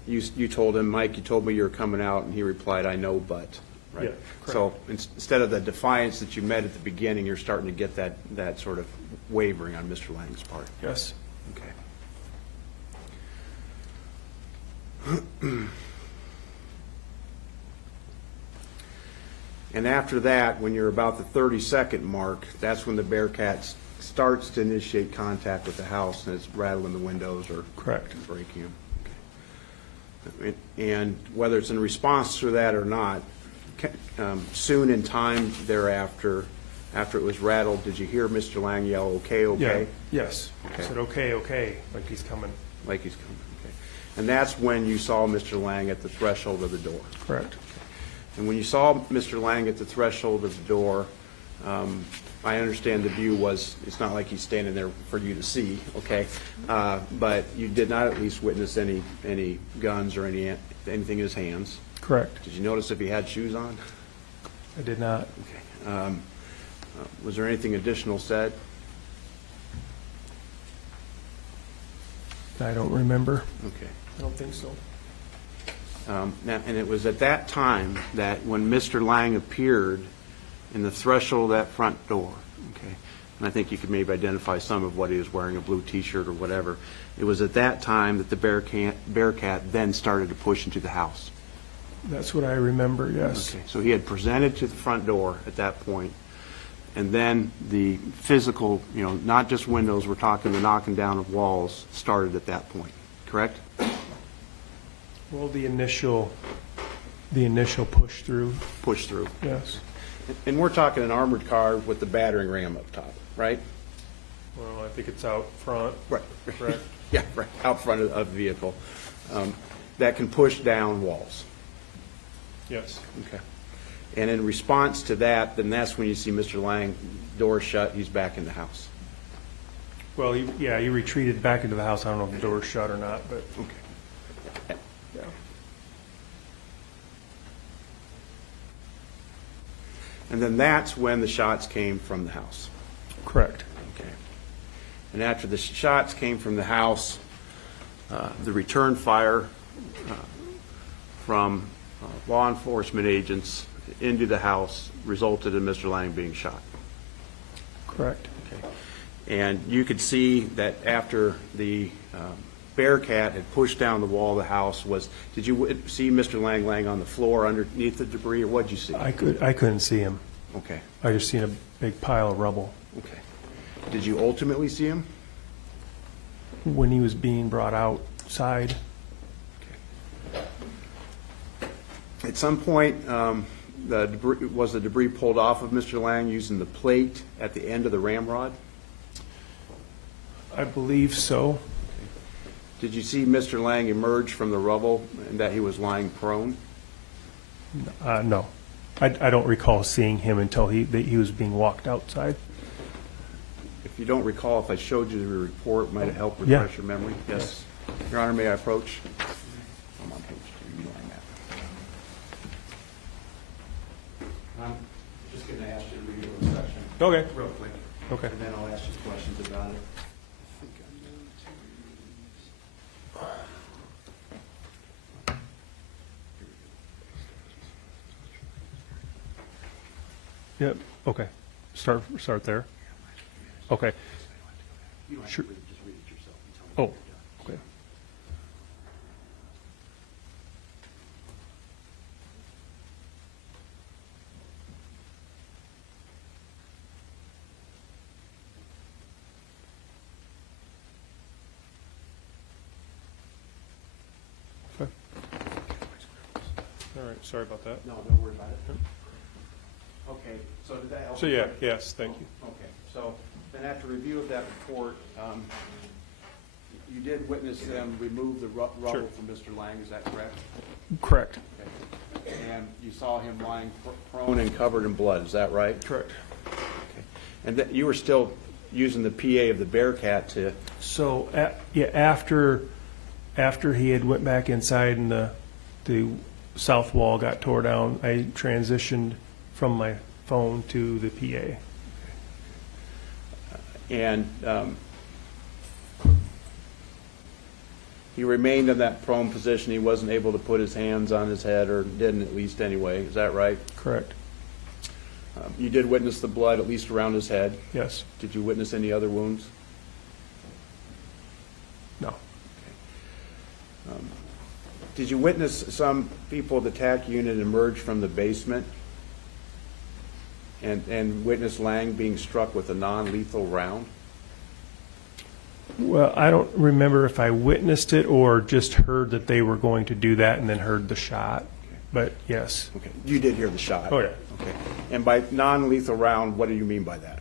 you told him, Mike, you told me you were coming out, and he replied, I know, but, right? Yeah, correct. So instead of the defiance that you met at the beginning, you're starting to get that sort of wavering on Mr. Lang's part. Yes. Okay. And after that, when you're about the 30-second mark, that's when the Bearcat starts to initiate contact with the house, and it's rattling the windows or Correct. breaking them. And whether it's in response to that or not, soon in time thereafter, after it was rattled, did you hear Mr. Lang yell, "Okay, okay"? Yeah, yes. I Okay. said, okay, okay, like he's coming. Like he's coming, okay. And that's when you saw Mr. Lang at the threshold of the door. Correct. And when you saw Mr. Lang at the threshold of the door, I understand the view was, it's not like he's standing there for you to see, okay? But you did not at least witness any guns or anything in his hands. Correct. Did you notice if he had shoes on? I did not. Okay. Was there anything additional said? I don't remember. Okay. I don't think so. Now, and it was at that time that when Mr. Lang appeared in the threshold of that front door, okay, and I think you could maybe identify some of what he was wearing, a blue T-shirt or whatever, it was at that time that the Bearcat then started to push into the house. That's what I remember, yes. Okay, so he had presented to the front door at that point, and then the physical, not just windows, we're talking the knocking down of walls started at that point, correct? Well, the initial push through, Push through. yes. And we're talking an armored car with the battering ram up top, right? Well, I think it's out front. Right. Correct. Yeah, right, out front of the vehicle, that can push down walls. Yes. Okay. And in response to that, then that's when you see Mr. Lang, door shut, he's back in the house. Well, he retreated back into the house. I don't know if the door was shut or not, but Okay. yeah. And then that's when the shots came from the house. Correct. Okay. And after the shots came from the house, the return fire from law enforcement agents into the house resulted in Mr. Lang being shot. Correct. Okay. And you could see that after the Bearcat had pushed down the wall of the house did you see Mr. Lang laying on the floor underneath the debris, or what'd you see? I couldn't see him. Okay, I just seen a big pile of rubble. okay. Did you ultimately see him? When he was being brought outside, At some point, was the debris pulled off of Mr. Lang using the plate at the end of the ramrod? I believe so. Did you see Mr. Lang emerge from the rubble and that he was lying prone? No. I don't recall seeing him until he was being walked outside. If you don't recall, if I showed you the report, might it help Yeah. refresh your memory? Yes. Your Honor, may I approach? I'm on page 2. You are Matt. I'm just going to ask you to read a little section Okay. real quick, Okay. and then I'll ask you questions about it. Yep. Okay. Start there. Okay. You don't have Sure. to read it, just read it yourself and tell me Oh. when you're done. Okay. Okay. All right. Sorry about that. No, don't worry about it. Okay, so did that help? So yeah. Yes. Thank you. Okay, so then after review of that report, you did witness them remove the rubble Sure. from Mr. Lang, is that correct? Correct. Okay. And you saw him lying prone and covered in blood, is that right? Correct. Okay. And that you were still using the PA of the Bearcat to, So, after he had went back inside and the south wall got tore down, I transitioned from my phone to the PA. and he remained in that prone position, he wasn't able to put his hands on his head, or didn't at least anyway, is that right? Correct. You did witness the blood at least around his head. Yes. Did you witness any other wounds? No. Did you witness some people of the TAC unit emerge from the basement and witness Lang being struck with a non-lethal round? Well, I don't remember if I witnessed it or just heard that they were going to do that and then heard the shot, but yes. Okay, you did hear the shot? Oh, yeah. Okay. And by non-lethal round, what do you mean by that?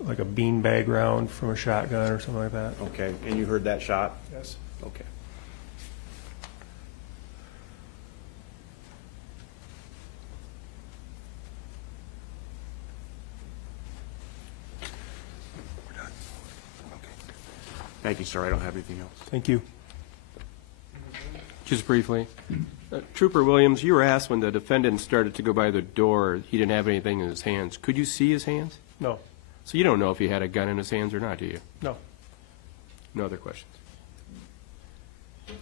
Like a beanbag round from a shotgun or something like that. Okay, and you heard that shot? Yes. Okay. We're done. Okay. Thank you, sir. I don't have anything else. Thank you. Just briefly, Trooper Williams, you were asked when the defendant started to go by the door, he didn't have anything in his hands. Could you see his hands? No, So you don't know if he had a gun in his hands or not, do you? no. No other questions? You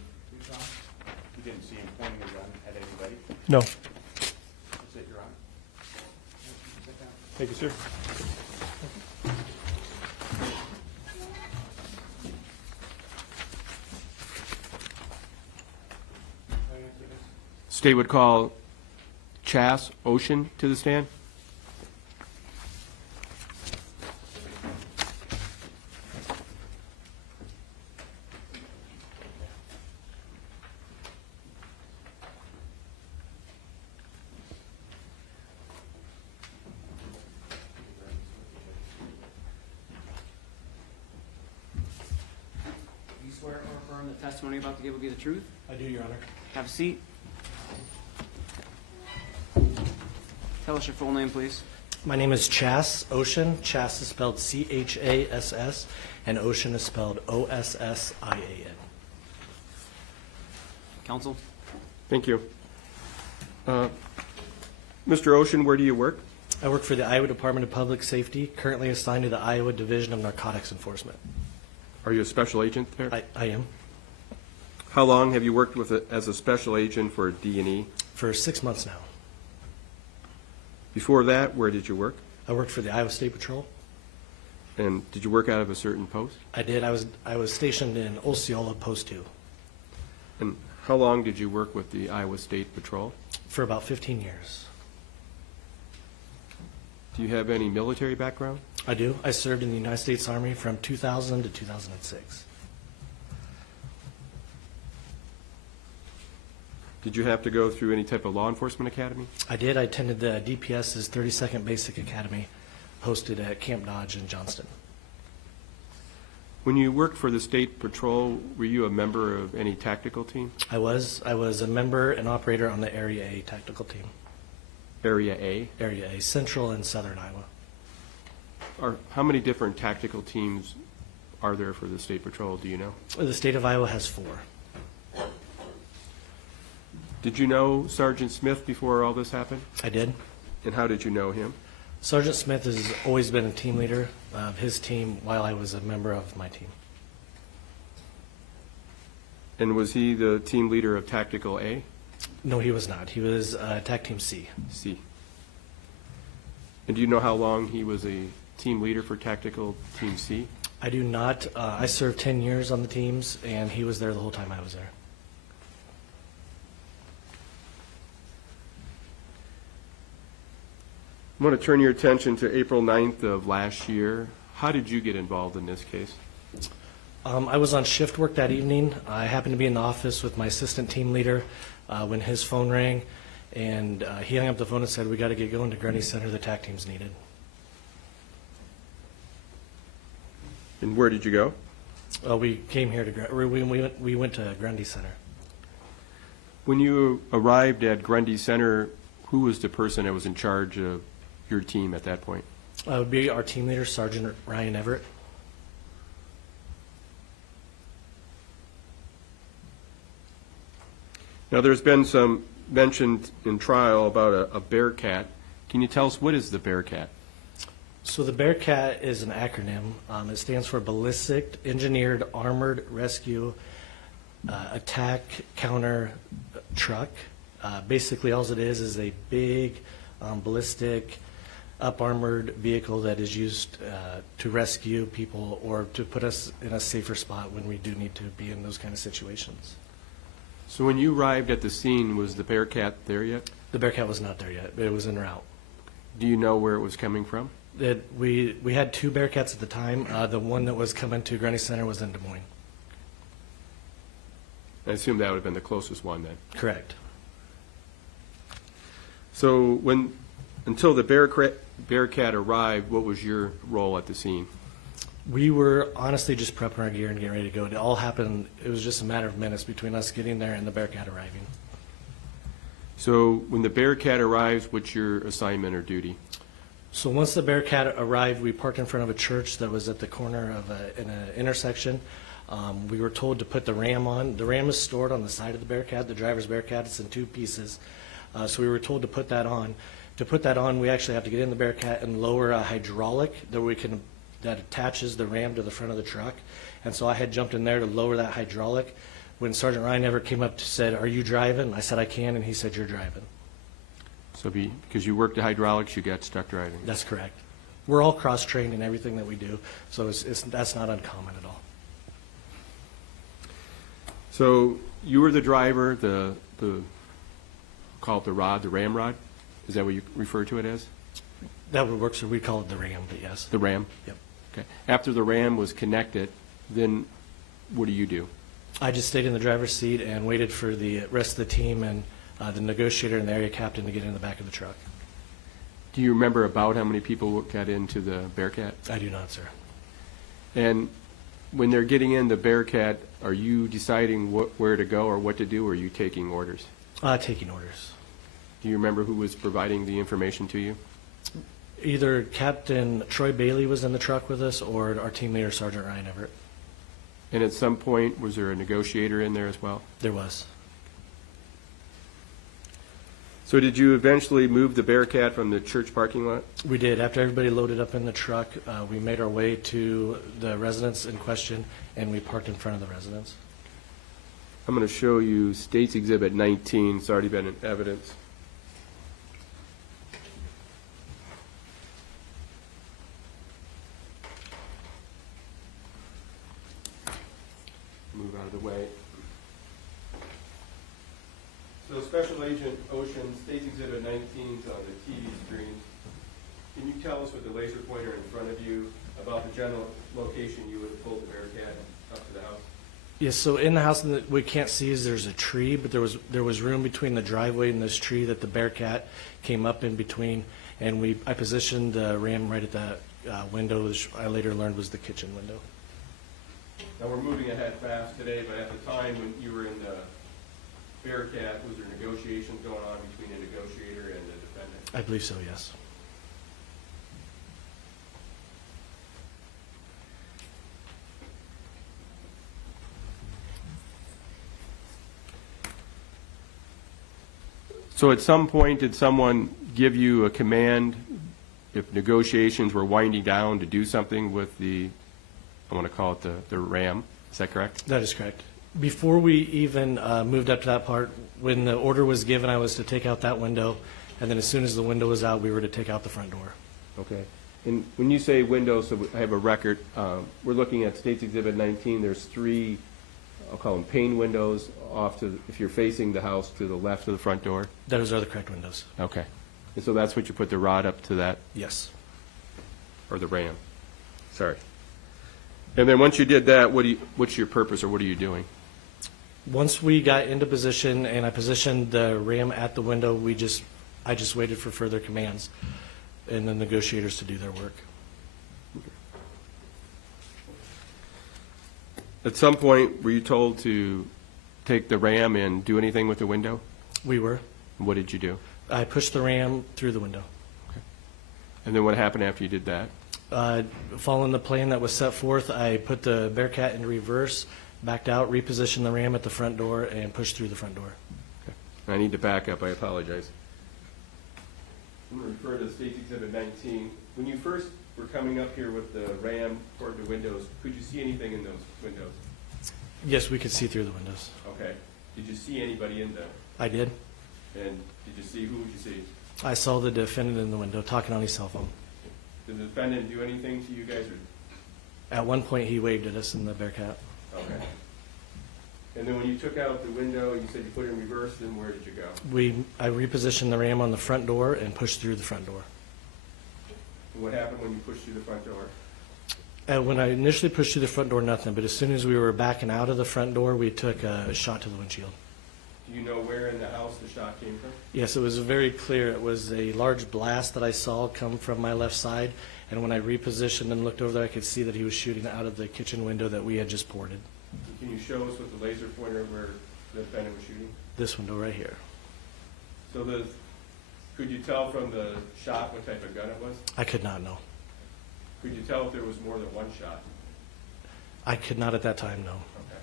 didn't see him pointing a gun at anybody? No. That's it, Your Honor. Thank you, sir. State would call Chas Ocean to the stand. Do you swear or affirm the testimony you're about to give will be the truth? I do, Your Honor. Have a seat. Tell us your full name, please. My name is Chas Ocean. Chas is spelled C-H-A-S-S, and Ocean is spelled O-S-S-I-A-N. Counsel? Thank you. Mr. Ocean, where do you work? I work for the Iowa Department of Public Safety, currently assigned to the Iowa Division of Narcotics Enforcement. Are you a special agent there? I am. How long have you worked with as a special agent for D&E? For 6 months now. Before that, where did you work? I worked for the Iowa State Patrol. And did you work out of a certain post? I did. I was stationed in Osceola Post 2 And how long did you work with the Iowa State Patrol? for about 15 years. Do you have any military background? I do. I served in the United States Army from 2000 to 2006. Did you have to go through any type of law enforcement academy? I did. I attended the DPS's 32nd Basic Academy, hosted at Camp Dodge in Johnston. When you worked for the State Patrol, were you a member of any tactical team? I was a member and operator on the Area A tactical team. Area A? Area A, Central and Southern Iowa. How many different tactical teams are there for the State Patrol, do you know? The state of Iowa has 4. Did you know Sgt Smith before all this happened? I did. And how did you know him? Sgt Smith has always been a team leader of his team while I was a member of my team. And was he the team leader of Tactical A? No, he was not. He was TAC Team C. C. And do you know how long he was a team leader for Tactical Team C? I do not. I served 10 years on the teams, and he was there the whole time I was there. I want to turn your attention to April 9th of last year. How did you get involved in this case? I was on shift work that evening. I happened to be in the office with my assistant team leader when his phone rang, and he hung up the phone and said, "We got to get going to Grundy Center. The TAC team's needed." And where did you go? We came here to we went to Grundy Center. When you arrived at Grundy Center, who was the person that was in charge of your team at that point? It would be our team leader, Sergeant Ryan Everett. Now, there's been some mentioned in trial about a Bearcat. Can you tell us, what is the Bearcat? So the Bearcat is an acronym. It stands for Ballistic Engineered Armored Rescue Attack Counter Truck. Basically, all it is a big ballistic up-armored vehicle that is used to rescue people or to put us in a safer spot when we do need to be in those kind of situations. So when you arrived at the scene, was the Bearcat there yet? The Bearcat was not there yet, but it was en route. Do you know where it was coming from? We had 2 Bearcats at the time. The one that was coming to Grundy Center was in Des Moines. I assume that would have been the closest one then. Correct. So until the Bearcat arrived, what was your role at the scene? We were honestly just prepping our gear and getting ready to go. It all happened, it was just a matter of minutes between us getting there and the Bearcat arriving. So when the Bearcat arrives, what's your assignment or duty? So once the Bearcat arrived, we parked in front of a church that was at the corner of in an intersection. We were told to put the ram on. The ram is stored on the side of the Bearcat, the driver's Bearcat. It's in 2 pieces. So we were told to put that on. To put that on, we actually have to get in the Bearcat and lower a hydraulic that attaches the ram to the front of the truck. And so I had jumped in there to lower that hydraulic. When Sergeant Ryan ever came up and said, "Are you driving?" I said, "I can," and he said, "You're driving." So because you worked the hydraulics, you got stuck driving. That's correct. We're all cross-trained in everything that we do, so that's not uncommon at all. So you were the driver, call it the rod, the ram rod? Is that what you refer to it as? That would work, so we call it the ram, but yes. The ram? Yep. Okay. After the ram was connected, then what do you do? I just stayed in the driver's seat and waited for the rest of the team and the negotiator and the area captain to get in the back of the truck. Do you remember about how many people got into the Bearcat? I do not, sir. And when they're getting in the Bearcat, are you deciding where to go or what to do, or are you taking orders? Taking orders. Do you remember who was providing the information to you? Either Captain Troy Bailey was in the truck with us or our team leader, Sergeant Ryan Everett. And at some point, was there a negotiator in there as well? There was. So did you eventually move the Bearcat from the church parking lot? We did. After everybody loaded up in the truck, we made our way to the residence in question, and we parked in front of the residence. I'm going to show you State's Exhibit 19. It's already been in evidence. Move out of the way. So Special Agent Ocean, State's Exhibit 19 is on the TV screen. Can you tell us with the laser pointer in front of you about the general location you would have pulled the Bearcat up to the house? Yes, so in the house, we can't see is there's a tree, but there was room between the driveway and this tree that the Bearcat came up in between, and I positioned the ram right at that window, which I later learned was the kitchen window. Now, we're moving ahead fast today, but at the time when you were in the Bearcat, was there negotiations going on between the negotiator and the defendant? I believe so, yes. So at some point, did someone give you a command if negotiations were winding down to do something with I want to call it the ram? Is that correct? That is correct. Before we even moved up to that part, when the order was given, I was to take out that window, and then as soon as the window was out, we were to take out the front door. Okay. And when you say windows, so I have a record, we're looking at State's Exhibit 19. There's 3, I'll call them pane windows off to, if you're facing the house, to the left of the front door. Those are the correct windows. Okay. And so that's what you put the rod up to that, Yes. or the ram? Sorry. And then once you did that, what's your purpose, or what are you doing? Once we got into position and I positioned the ram at the window, I just waited for further commands and the negotiators to do their work. At some point, were you told to take the ram and do anything with the window? We were. What did you do? I pushed the ram through the window. And then what happened after you did that? Following the plan that was set forth, I put the Bearcat in reverse, backed out, repositioned the ram at the front door, and pushed through the front door. I need to back up. I apologize. I'm going to refer to State's Exhibit 19. When you first were coming up here with the ram toward the windows, could you see anything in those windows? Yes, we could see through the windows. Okay. Did you see anybody in there? I did. And did you see, who would you see? I saw the defendant in the window talking on his cell phone. Did the defendant do anything to you guys? Or? At one point, he waved at us in the Bearcat. Okay. And then when you took out the window, you said you put it in reverse, then where did you go? I repositioned the ram on the front door and pushed through the front door. What happened when you pushed through the front door? When I initially pushed through the front door, nothing, but as soon as we were backing out of the front door, we took a shot to the windshield. Do you know where in the house the shot came from? Yes, it was very clear. It was a large blast that I saw come from my left side, and when I repositioned and looked over there, I could see that he was shooting out of the kitchen window that we had just ported. Can you show us with the laser pointer where the defendant was shooting? This window right here. So could you tell from the shot what type of gun it was? I could not know. Could you tell if there was more than one shot? I could not at that time know. Okay.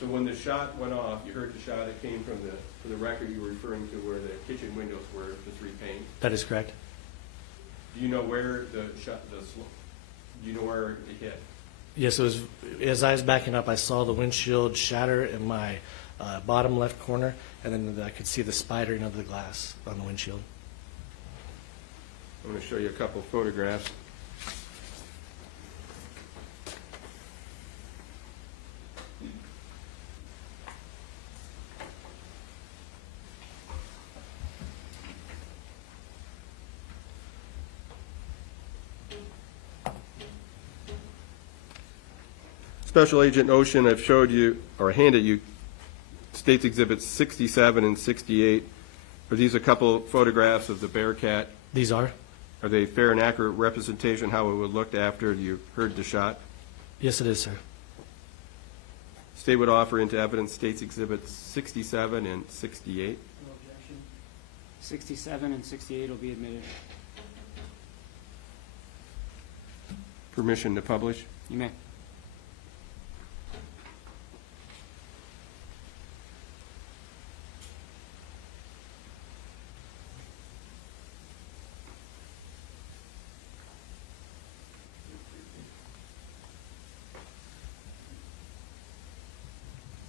So when the shot went off, you heard the shot, it came from for the record you were referring to where the kitchen windows were, the three panes. That is correct. Do you know where do you know where it hit? Yes, it was, as I was backing up, I saw the windshield shatter in my bottom left corner, and then I could see the spidering of the glass on the windshield. I'm going to show you a couple photographs. Special Agent Ocean, I've showed you, or handed you, States Exhibits 67 and 68. Are these a couple photographs of the Bearcat? These are? Are they fair and accurate representation how it would look after you heard the shot? Yes, it is, sir. State would offer into evidence States Exhibits 67 and 68. 67 and 68 will be admitted. Permission to publish? You may.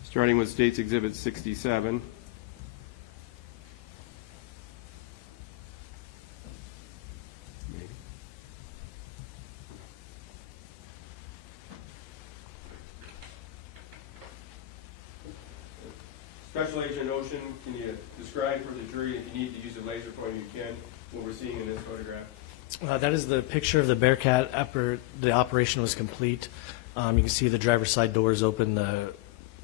Starting with States Exhibit 67. Special Agent Ocean, can you describe for the jury, if you need to use a laser pointer, you can, what we're seeing in this photograph? That is the picture of the Bearcat after the operation was complete. You can see the driver's side doors open, the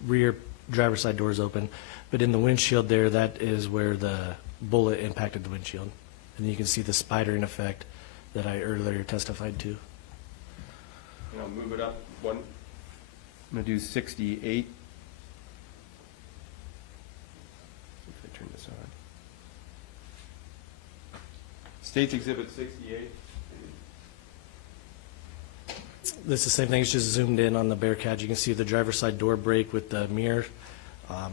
rear driver's side doors open, but in the windshield there, that is where the bullet impacted the windshield. And you can see the spidering effect that I earlier testified to. And I'll move it up one. I'm going to do 68. If I turn this on. States Exhibit 68. This is the same thing, it's just zoomed in on the Bearcat. You can see the driver's side door break with the mirror.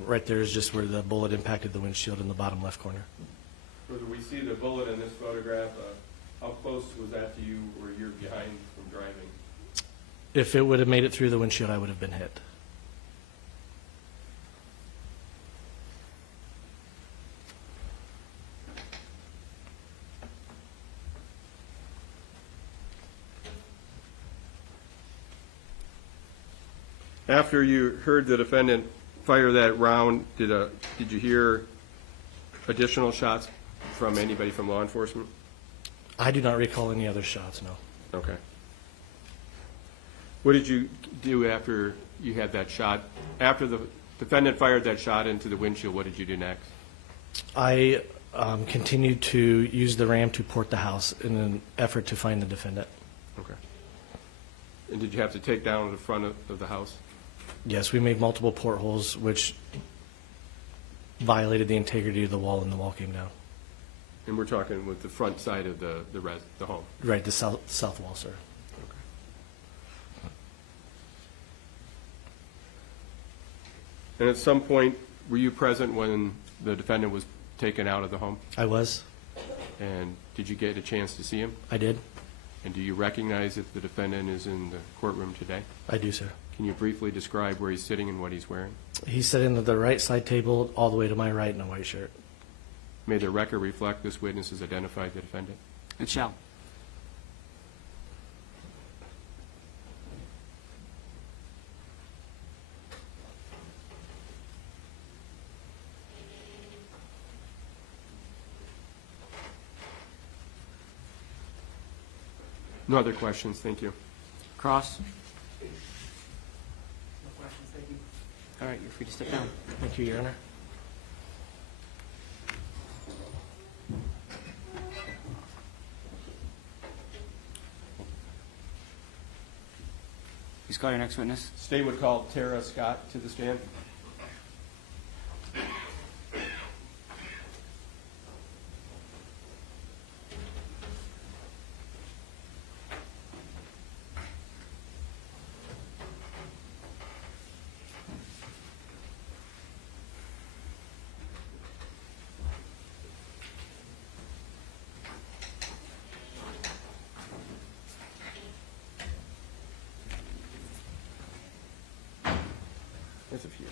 Right there is just where the bullet impacted the windshield in the bottom left corner. So do we see the bullet in this photograph? How close was that to you where you're behind from driving? If it would have made it through the windshield, I would have been hit. After you heard the defendant fire that round, did you hear additional shots from anybody from law enforcement? I do not recall any other shots, no. Okay. What did you do after you had that shot? After the defendant fired that shot into the windshield, what did you do next? I continued to use the ram to port the house in an effort to find the defendant. Okay. And did you have to take down the front of the house? Yes, we made multiple portholes, which violated the integrity of the wall, and the wall came down. And we're talking with the front side of the home? Right, the south wall, sir. And at some point, were you present when the defendant was taken out of the home? I was. And did you get a chance to see him? I did. And do you recognize if the defendant is in the courtroom today? I do, sir. Can you briefly describe where he's sitting and what he's wearing? He's sitting at the right side table, all the way to my right, in a white shirt. May the record reflect this witness has identified the defendant? It shall. No other questions, thank you. Cross? All right, you're free to step down. Thank you, Your Honor. Please call your next witness. State would call Tara Scott to the stand. There's a few.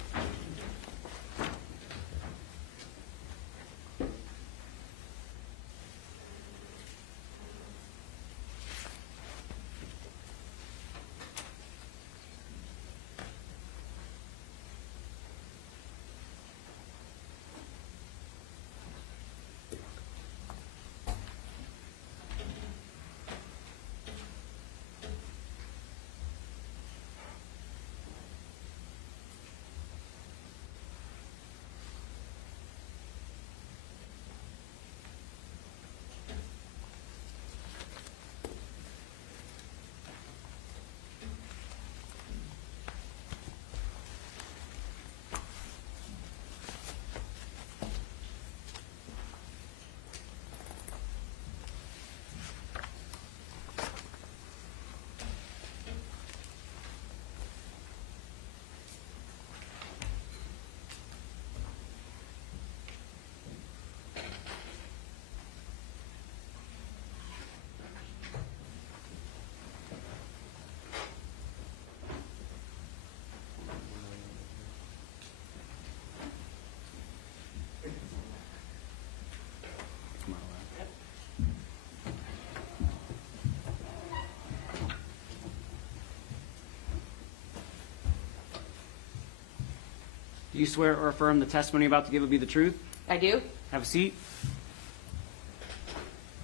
Do you swear or affirm the testimony you're about to give will be the truth? I do. Have a seat.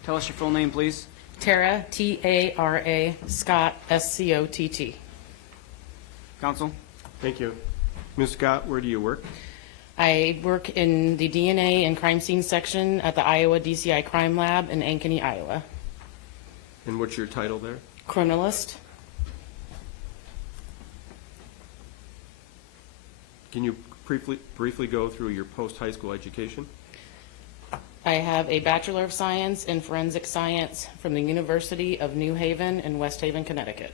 Tell us your full name, please. Tara, T-A-R-A, Scott, S-C-O-T-T. Counsel? Thank you. Ms. Scott, where do you work? I work in the DNA and crime scene section at the Iowa DCI Crime Lab in Ankeny, Iowa. And what's your title there? Criminalist. Can you briefly go through your post-high school education? I have a Bachelor of Science in Forensic Science from the University of New Haven in West Haven, Connecticut.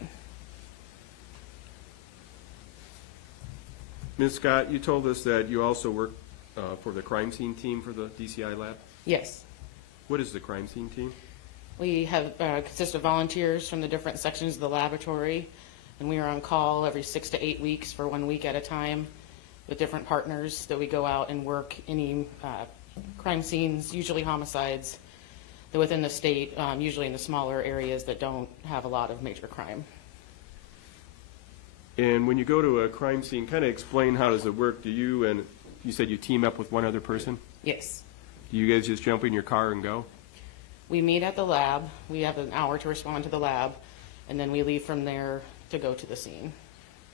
Ms. Scott, you told us that you also work for the crime scene team for the DCI lab. Yes. What is the crime scene team? We have consist of volunteers from the different sections of the laboratory, and we are on call every 6 to 8 weeks for 1 week at a time with different partners that we go out and work any crime scenes, usually homicides, within the state, usually in the smaller areas that don't have a lot of major crime. And when you go to a crime scene, kind of explain how does it work? Do you, and you said you team up with one other person? Yes. Do you guys just jump in your car and go? We meet at the lab. We have an hour to respond to the lab, and then we leave from there to go to the scene.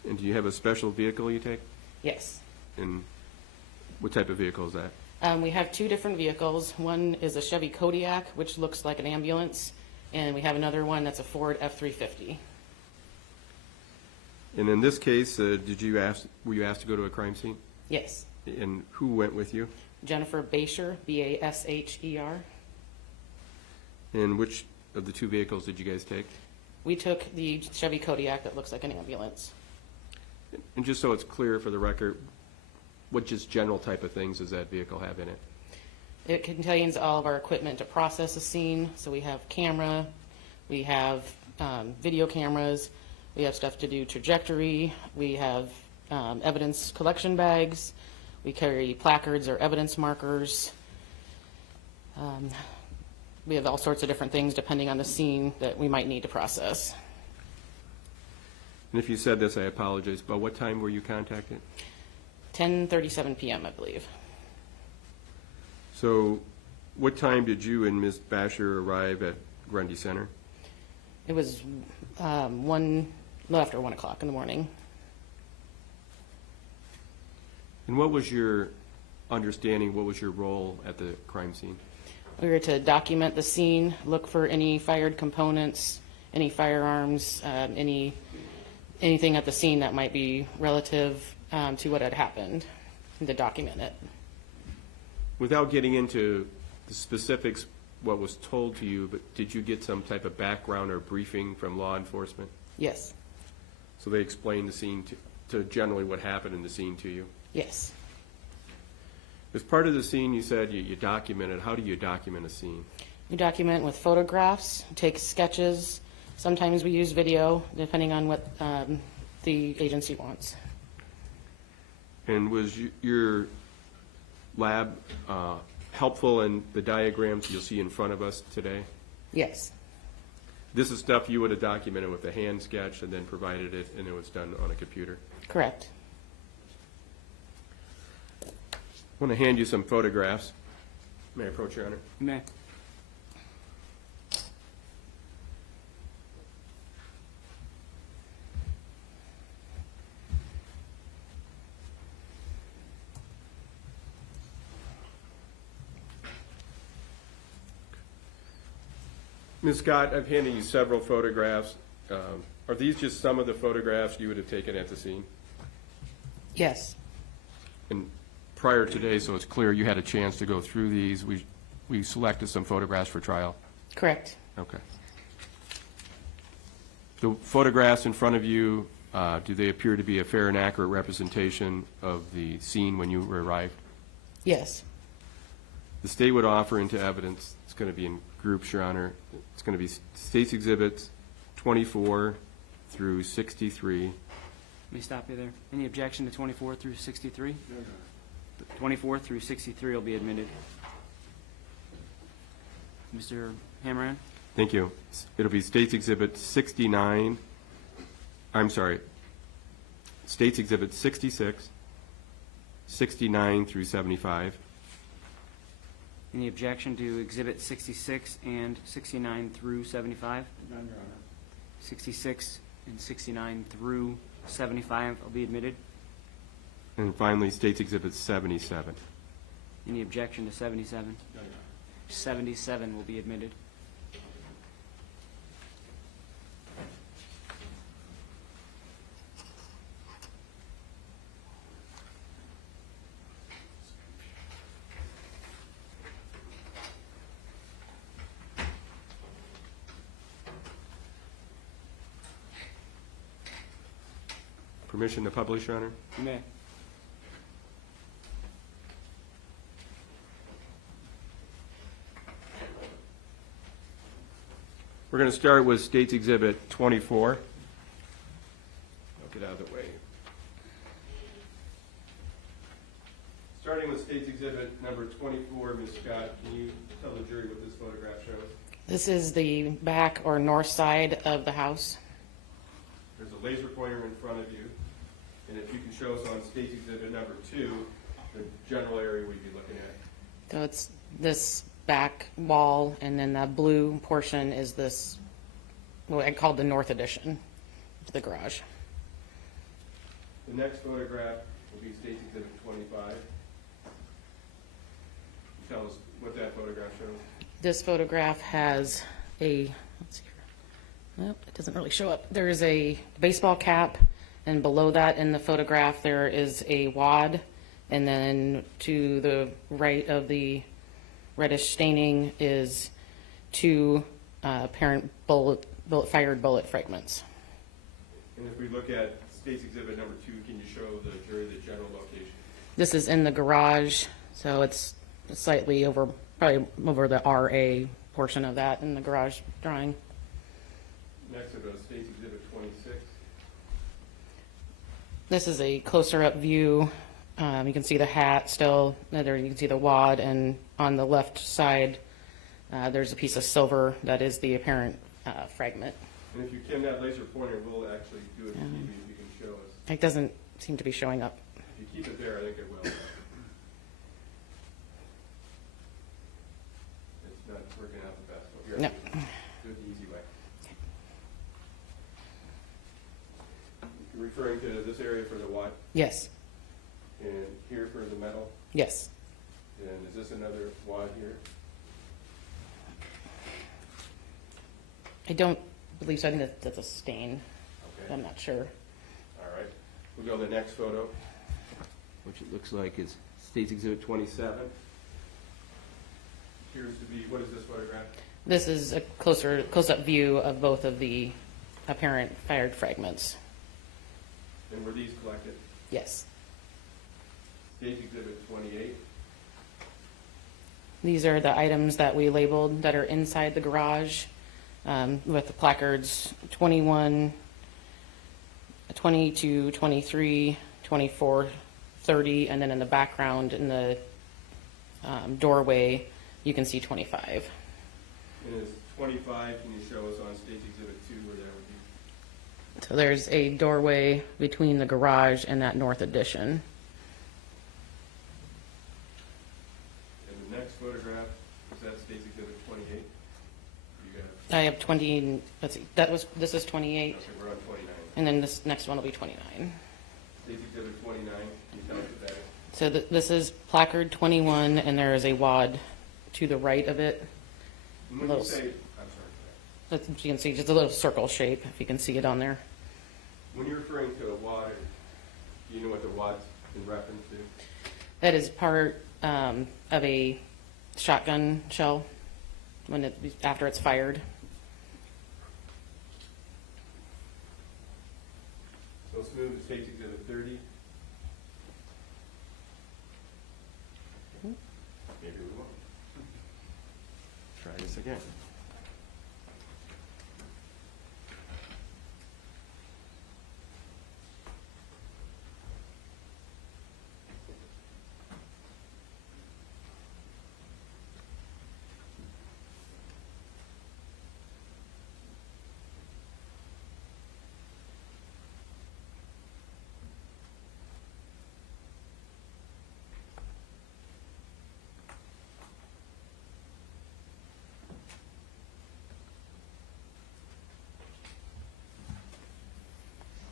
And do you have a special vehicle you take? Yes. And what type of vehicle is that? We have 2 different vehicles. One is a Chevy Kodiak, which looks like an ambulance, and we have another one that's a Ford F-350. And in this case, were you asked to go to a crime scene? Yes. And who went with you? Jennifer Basher, B-A-S-H-E-R. And which of the 2 vehicles did you guys take? We took the Chevy Kodiak that looks like an ambulance. And just so it's clear for the record, what just general type of things does that vehicle have in it? It contains all of our equipment to process a scene. So we have camera, we have video cameras, we have stuff to do trajectory, we have evidence collection bags, we carry placards or evidence markers. We have all sorts of different things depending on the scene that we might need to process. And if you said this, I apologize, but what time were you contacted? 10:37 p.m., I believe. So what time did you and Ms. Basher arrive at Grundy Center? It was a little after 1 o'clock in the morning. And what was your understanding, what was your role at the crime scene? We were to document the scene, look for any fired components, any firearms, anything at the scene that might be relative to what had happened, and to document it. Without getting into the specifics, what was told to you, but did you get some type of background or briefing from law enforcement? Yes, So they explained the scene to generally what happened in the scene to you? yes. As part of the scene, you said you documented. How do you document a scene? We document with photographs, take sketches. Sometimes we use video, depending on what the agency wants. And was your lab helpful in the diagrams you'll see in front of us today? Yes, This is stuff you would have documented with a hand sketch and then provided it, and it was done on a computer? correct. I want to hand you some photographs. May I approach, Your Honor? You may. Ms. Scott, I've handed you several photographs. Are these just some of the photographs you would have taken at the scene? Yes, And prior today, so it's clear you had a chance to go through these, we selected some photographs for trial. correct. Okay. The photographs in front of you, do they appear to be a fair and accurate representation of the scene when you arrived? Yes, The state would offer into evidence, it's going to be in groups, Your Honor. It's going to be State's Exhibits 24 through 63. Let me stop you there. Any objection to 24 through 63? 24 through 63 will be admitted. Mr. Hammeran? Thank you. It'll be State's Exhibit 69, I'm sorry, State's Exhibit 66, 69 through 75. Any objection to Exhibit 66 and 69 through 75? None, Your Honor. 66 and 69 through 75 will be admitted. And finally, State's Exhibit 77. Any objection to 77? 77 will be admitted. Permission to publish, Your Honor? You may. We're going to start with State's Exhibit 24. I'll get out of the way. Starting with State's Exhibit number 24, Ms. Scott, can you tell the jury what this photograph shows? this is the back or north side of the house. There's a laser pointer in front of you, and if you can show us on State's Exhibit number 2, the general area we'd be looking at. So it's this back wall, and then the blue portion is this, what I called the north addition to the garage. The next photograph will be State's Exhibit 25. Tell us what that photograph shows. This photograph has a, let's see here. Nope, it doesn't really show up. There is a baseball cap, and below that in the photograph, there is a wad, and then to the right of the reddish staining is two apparent fired bullet fragments. And if we look at State's Exhibit number 2, can you show the jury the general location? This is in the garage, so it's slightly over, probably over the RA portion of that in the garage drawing. Next, we'll go to State's Exhibit 26. This is a closer up view. You can see the hat still, there you can see the wad, and on the left side, there's a piece of silver that is the apparent fragment. And if you can, that laser pointer will actually do it for TV if you can show us. It doesn't seem to be showing up. If you keep it there, I think it will. It's not working out the best, but here, No. do it the easy way. surface area for the wad, Yes, and here for the metal, yes. and is this another wad here? I don't believe so. I think that's a stain. Okay, I'm not sure. all right. We'll go to the next photo, which it looks like is State's Exhibit 27. Appears to be, what is this photograph? This is a close-up view of both of the apparent fired fragments. And were these collected? Yes. State's Exhibit 28. These are the items that we labeled that are inside the garage with the placards 21, 22, 23, 24, 30, and then in the background in the doorway, you can see 25. And is 25, can you show us on State's Exhibit 2 where that would be? So there's a doorway between the garage and that north addition. And the next photograph, is that State's Exhibit 28? You got, I have 20, let's see, this is 28, okay, we're on 29. and then this next one will be 29. State's Exhibit 29, can you tell us what that is? So this is placard 21, and there is a wad to the right of it. And when you say, I'm sorry, That's, you can see just a little circle shape, if you can see it on there. when you're referring to a wad, do you know what the wad's in reference to? That is part of a shotgun shell after it's fired. So let's move to State's Exhibit 30. Maybe we won't. Try this again.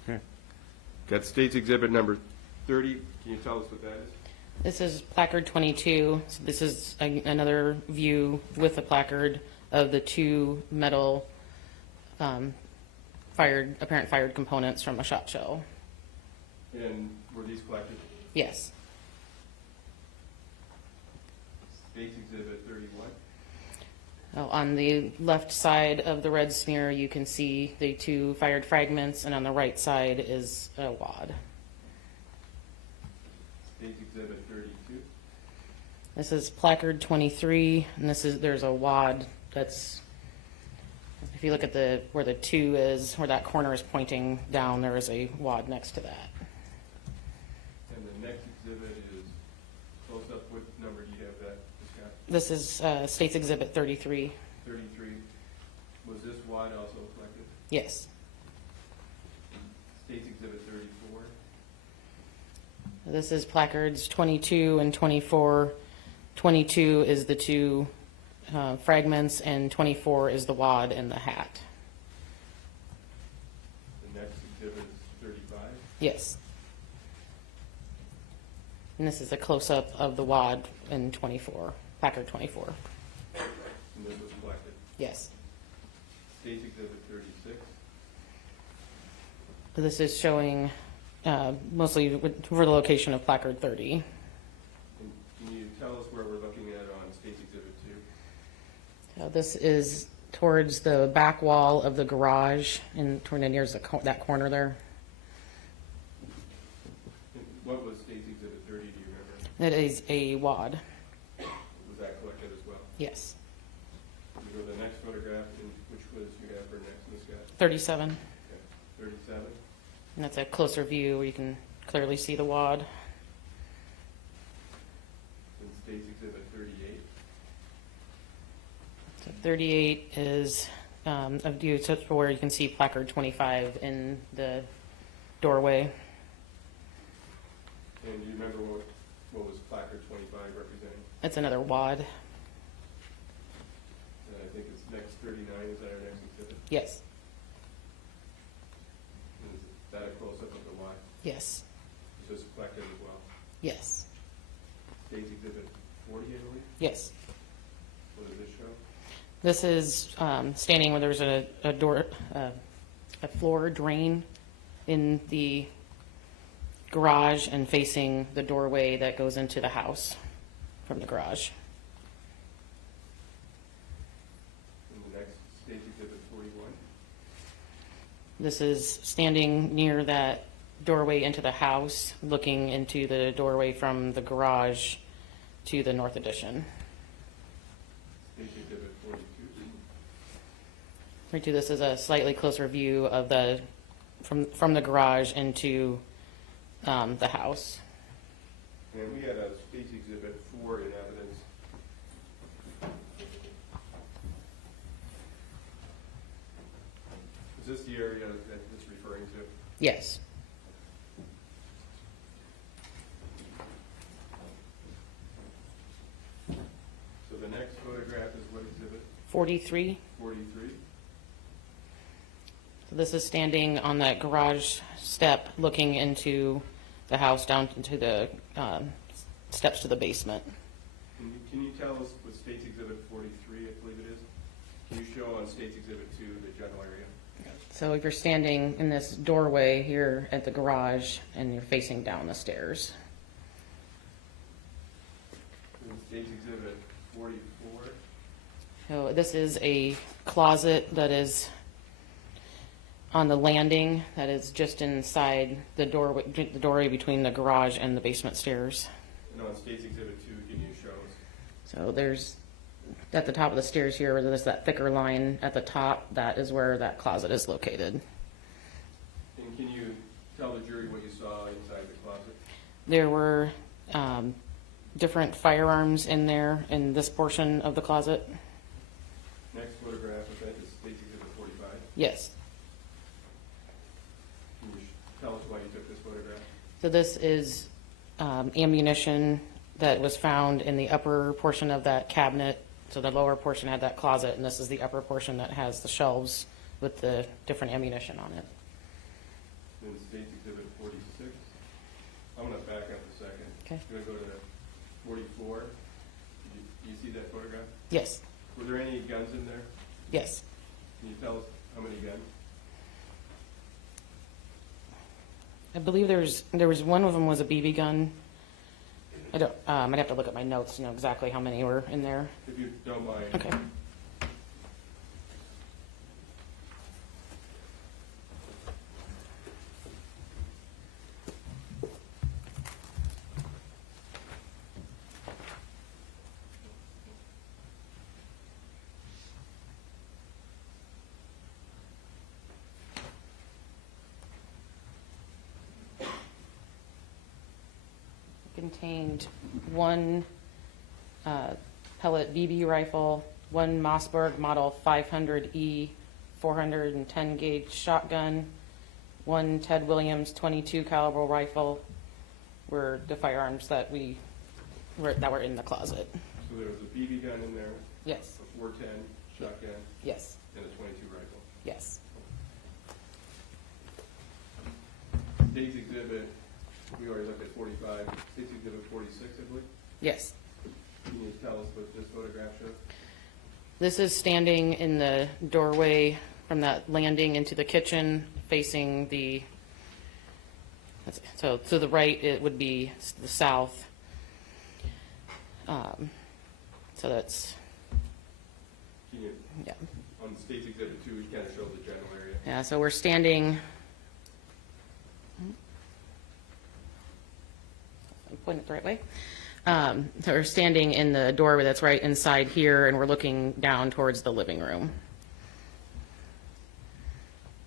Okay. Got State's Exhibit number 30. Can you tell us what that is? This is placard 22. So this is another view with the placard of the two metal apparent fired components from a shot shell. And were these collected? Yes. State's Exhibit 31. On the left side of the red smear, you can see the two fired fragments, and on the right side is a wad. State's Exhibit 32. This is placard 23, and there's a wad that's, if you look at where the 2 is, where that corner is pointing down, there is a wad next to that. And the next exhibit is close up. What number do you have that, Scott? This is State's Exhibit 33. 33. Was this wad also collected? Yes. State's Exhibit 34. This is placards 22 and 24. 22 is the two fragments, and 24 is the wad and the hat. The next exhibit is 35. Yes. And this is a close-up of the wad in 24, placard 24. And this was collected. Yes. State's Exhibit 36. This is showing mostly for the location of placard 30. And can you tell us where we're looking at on State's Exhibit 2? This is towards the back wall of the garage and toward the near that corner there. And what was State's Exhibit 30, do you remember? That is a wad. Was that collected as well? Yes. We go to the next photograph, and which was you have for next, Ms. Scott? 37. Okay. 37. And that's a closer view where you can clearly see the wad. And State's Exhibit 38. So 38 is a view where you can see placard 25 in the doorway. And do you remember what was placard 25 representing? That's another wad. And I think it's next 39, is that our next exhibit? Yes. And is that a close-up of the Y? Yes. Is this collected as well? Yes. State's Exhibit 40, I believe. Yes. What does this show? This is standing where there's a door, a floor drain in the garage and facing the doorway that goes into the house from the garage. And the next, State's Exhibit 41. This is standing near that doorway into the house, looking into the doorway from the garage to the north addition. State's Exhibit 42. 42, this is a slightly closer view of the, from the garage into the house. And we had a State's Exhibit 4 in evidence. Is this the area that it's referring to? Yes. So the next photograph is what exhibit? 43. 43? So this is standing on that garage step, looking into the house down into the steps to the basement. Can you tell us what State's Exhibit 43, I believe it is? Can you show on State's Exhibit 2 the general area? So if you're standing in this doorway here at the garage and you're facing down the stairs. And State's Exhibit 44? So this is a closet that is on the landing that is just inside the doorway between the garage and the basement stairs. And on State's Exhibit 2, can you show us? So there's, at the top of the stairs here, where there's that thicker line at the top, that is where that closet is located. And can you tell the jury what you saw inside the closet? There were different firearms in there in this portion of the closet. Next photograph of that is State's Exhibit 45. Yes. Can you tell us why you took this photograph? So this is ammunition that was found in the upper portion of that cabinet. So the lower portion had that closet, and this is the upper portion that has the shelves with the different ammunition on it. Then State's Exhibit 46. I'm going to back up a second. Okay. I'm going to go to 44. Do you see that photograph? Yes. Were there any guns in there? Yes. Can you tell us how many guns? I believe there was one of them was a BB gun. I don't. I'd have to look at my notes to know exactly how many were in there. If you don't mind. Okay. Contained one pellet BB rifle, one Mossberg Model 500E 410 gauge shotgun, one Ted Williams 22 caliber rifle were the firearms that were in the closet. So there was a BB gun in there, Yes. a 410 shotgun, Yes. and a 22 rifle. Yes. State's Exhibit, we already looked at 45. State's Exhibit 46, I believe. Yes. Can you tell us what this photograph shows? This is standing in the doorway from that landing into the kitchen, facing the, so to the right, it would be the south. So that's, Can you, yeah. on State's Exhibit 2, you kind of show the general area. Yeah, so we're standing, I'm pointing it the right way. So we're standing in the doorway that's right inside here, and we're looking down towards the living room.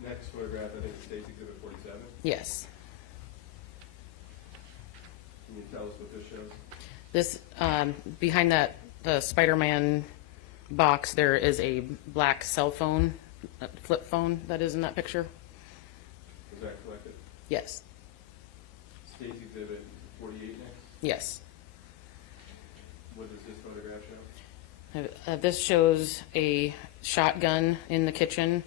Next photograph, I think, is State's Exhibit 47. Yes. Can you tell us what this shows? This, behind that Spider-Man box, there is a black cell phone, flip phone that is in that picture. Was that collected? Yes. State's Exhibit 48 next. Yes. What does this photograph show? This shows a shotgun in the kitchen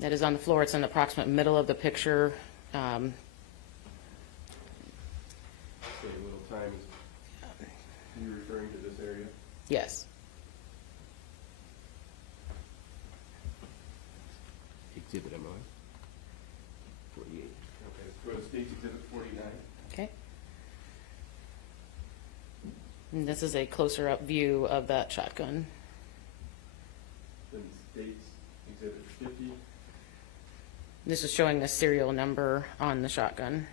that is on the floor. It's in the approximate middle of the picture. Yes. Exhibit, am I? 48. Okay, let's go to State's Exhibit 49. Okay. And this is a closer up view of that shotgun. Then State's Exhibit 50. This is showing the serial number on the shotgun.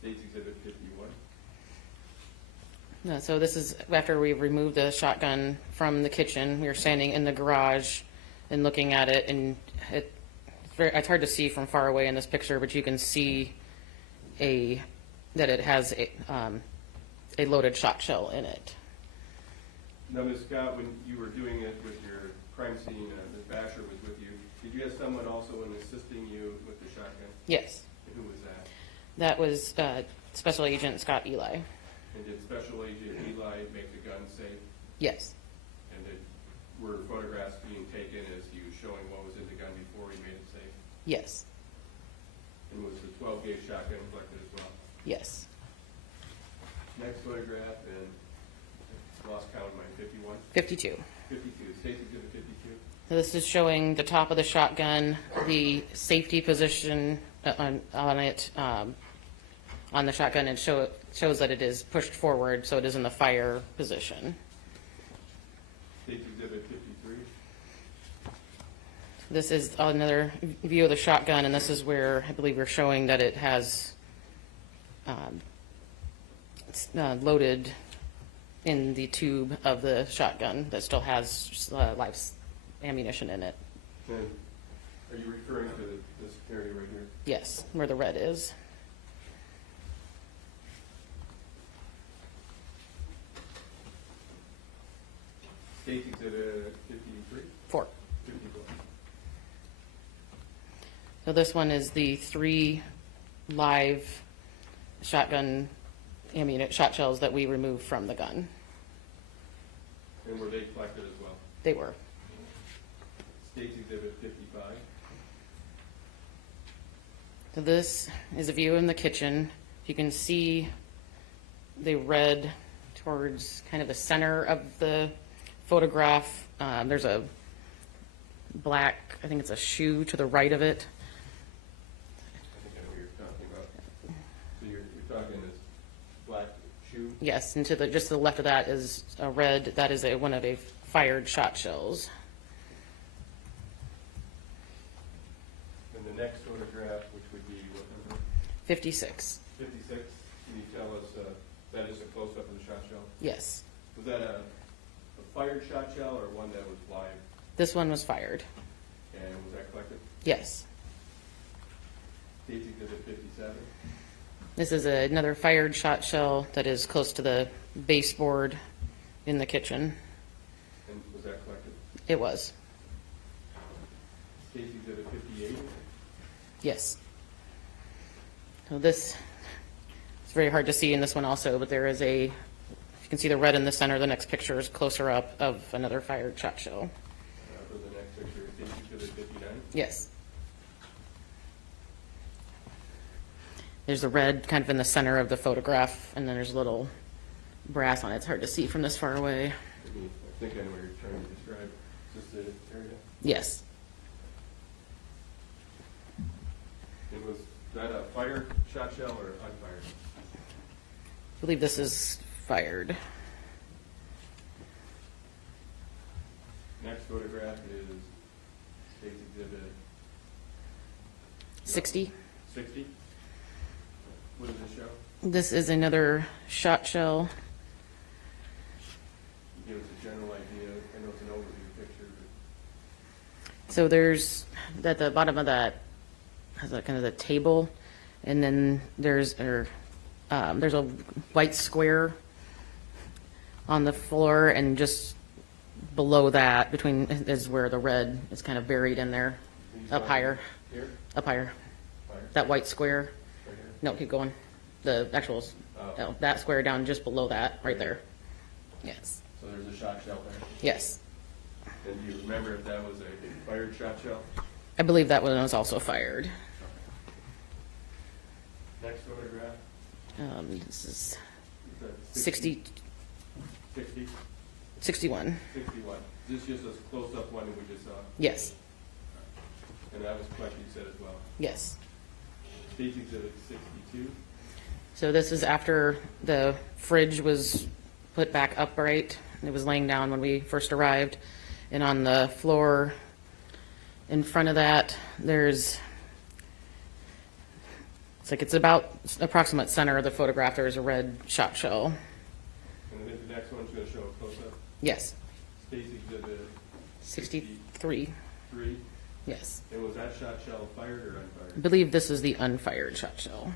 State's Exhibit 51. So this is after we removed the shotgun from the kitchen. We were standing in the garage and looking at it, and it's hard to see from far away in this picture, but you can see that it has a loaded shot shell in it. Now, Ms. Scott, when you were doing it with your crime scene, Ms. Basher was with you. Did you have someone also in assisting you with the shotgun? Yes, And who was that? that was Special Agent Scott Eli. And did Special Agent Eli make the gun safe? Yes, And were photographs being taken as he was showing what was in the gun before he made it safe? yes, And was the 12-gauge shotgun collected as well? yes. Next photograph, and lost count of mine, 51? 52. 52, State's Exhibit 52. So this is showing the top of the shotgun, the safety position on it, on the shotgun, and shows that it is pushed forward, so it is in the fire position. State's Exhibit 53. This is another view of the shotgun, and this is where I believe we're showing that it has it's loaded in the tube of the shotgun that still has live ammunition in it. And are you referring to this area right here? Yes, where the red is. State's Exhibit 53? 4. 54. So this one is the 3 live shotgun shot shells that we removed from the gun. And were they collected as well? They were. State's Exhibit 55. So this is a view in the kitchen. You can see the red towards kind of the center of the photograph. There's a black, I think it's a shoe to the right of it. I think I know what you're talking about. So you're talking this black shoe? Yes, and to the just to the left of that is a red. That is one of a fired shot shells. And the next photograph, which would be what number? 56. 56. Can you tell us, that is a close-up of the shot shell? Yes. Was that a fired shot shell or one that was live? This one was fired. And was that collected? Yes. State's Exhibit 57. This is another fired shot shell that is close to the baseboard in the kitchen. And was that collected? It was. State's Exhibit 58. Yes. So this, it's very hard to see in this one also, but there is you can see the red in the center. The next picture is closer up of another fired shot shell. For the next picture, State's Exhibit 59. Yes. There's the red kind of in the center of the photograph, and then there's a little brass on it. It's hard to see from this far away. I think I know what you're trying to describe. Is this the area? Yes. And was that a fired shot shell or unfired? I believe this is fired. Next photograph is State's Exhibit 60. 60. What does this show? This is another shot shell. Give us a general idea. I know it's an overview picture, but So there's, at the bottom of that, has a kind of the table, and then there's a white square on the floor, and just below that, between, is where the red is kind of buried in there, up higher, here, up higher. fire, That white square, right here. no, keep going. The actual, oh, that square down just below that, right there. Yes, So there's a shot shell there. yes. And do you remember if that was a fired shot shell? I believe that one was also fired. Next photograph. This is Is that 60, 60? 61. 61. Is this just a close-up one that we just saw? Yes. And that was collected, you said, as well? Yes. State's Exhibit 62? So this is after the fridge was put back upright. It was laying down when we first arrived. And on the floor in front of that, there's, it's about approximate center of the photograph. There's a red shot shell. And I think the next one's going to show a close-up. Yes. State's Exhibit 63. 3. Yes. And was that shot shell fired or unfired? I believe this is the unfired shot shell.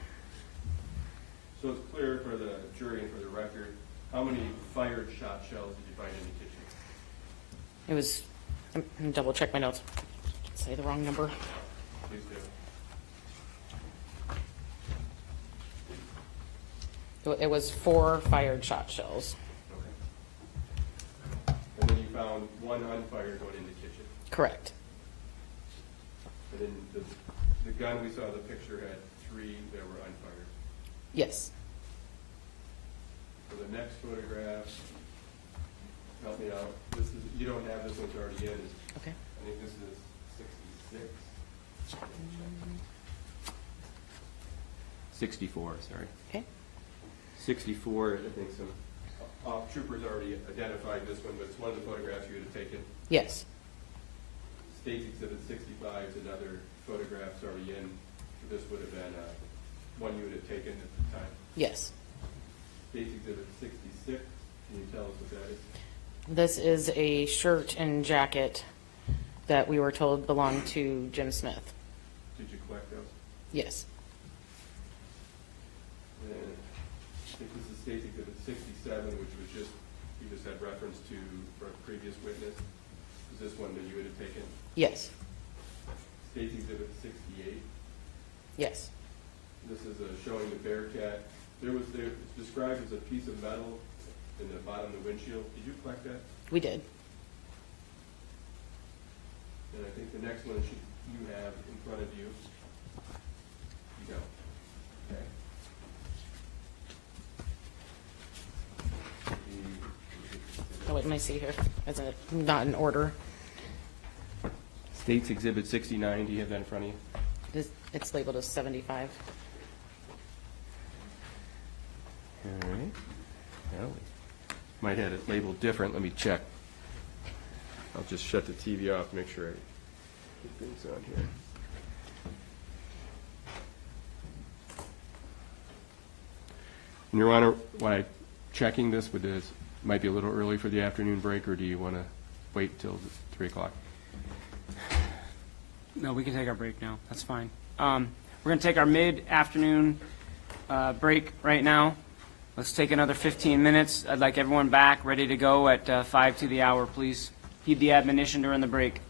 So it's clear for the jury and for the record, how many fired shot shells did you find in the kitchen? It was, I'm gonna double check my notes. Say the wrong number. Please do. It was 4 fired shot shells. Okay. And then you found 1 unfired one in the kitchen. Correct. And then the gun we saw in the picture had 3 that were unfired. Yes. For the next photograph, help me out. This is, you don't have this one's already in. Okay. I think this is 66. 64, sorry. Okay. 64, I think some troopers already identified this one, but it's one of the photographs you had taken. Yes. State's Exhibit 65 is another photograph that's already in. This would have been one you would have taken at the time. Yes. State's Exhibit 66, can you tell us what that is? This is a shirt and jacket that we were told belonged to Jim Smith. Did you collect those? Yes. And I think this is State's Exhibit 67, which was just, you just had reference to for a previous witness. Is this one that you would have taken? Yes. State's Exhibit 68. Yes. This is showing the Bearcat. It's described as a piece of metal in the bottom of the windshield. Did you collect that? We did. And I think the next one you have in front of you. You go. Okay. Oh, what am I see here? Is it not in order? State's Exhibit 69, do you have that in front of you? It's labeled as 75. All right. Well, we might have it labeled different. Let me check. I'll just shut the TV off to make sure I get things on here. And Your Honor, while I'm checking this, might be a little early for the afternoon break, or do you want to wait till 3 o'clock? No, we can take our break now. That's fine. We're going to take our mid-afternoon break right now. Let's take another 15 minutes. I'd like everyone back, ready to go at 5 to the hour, please. Heed the admonition during the break.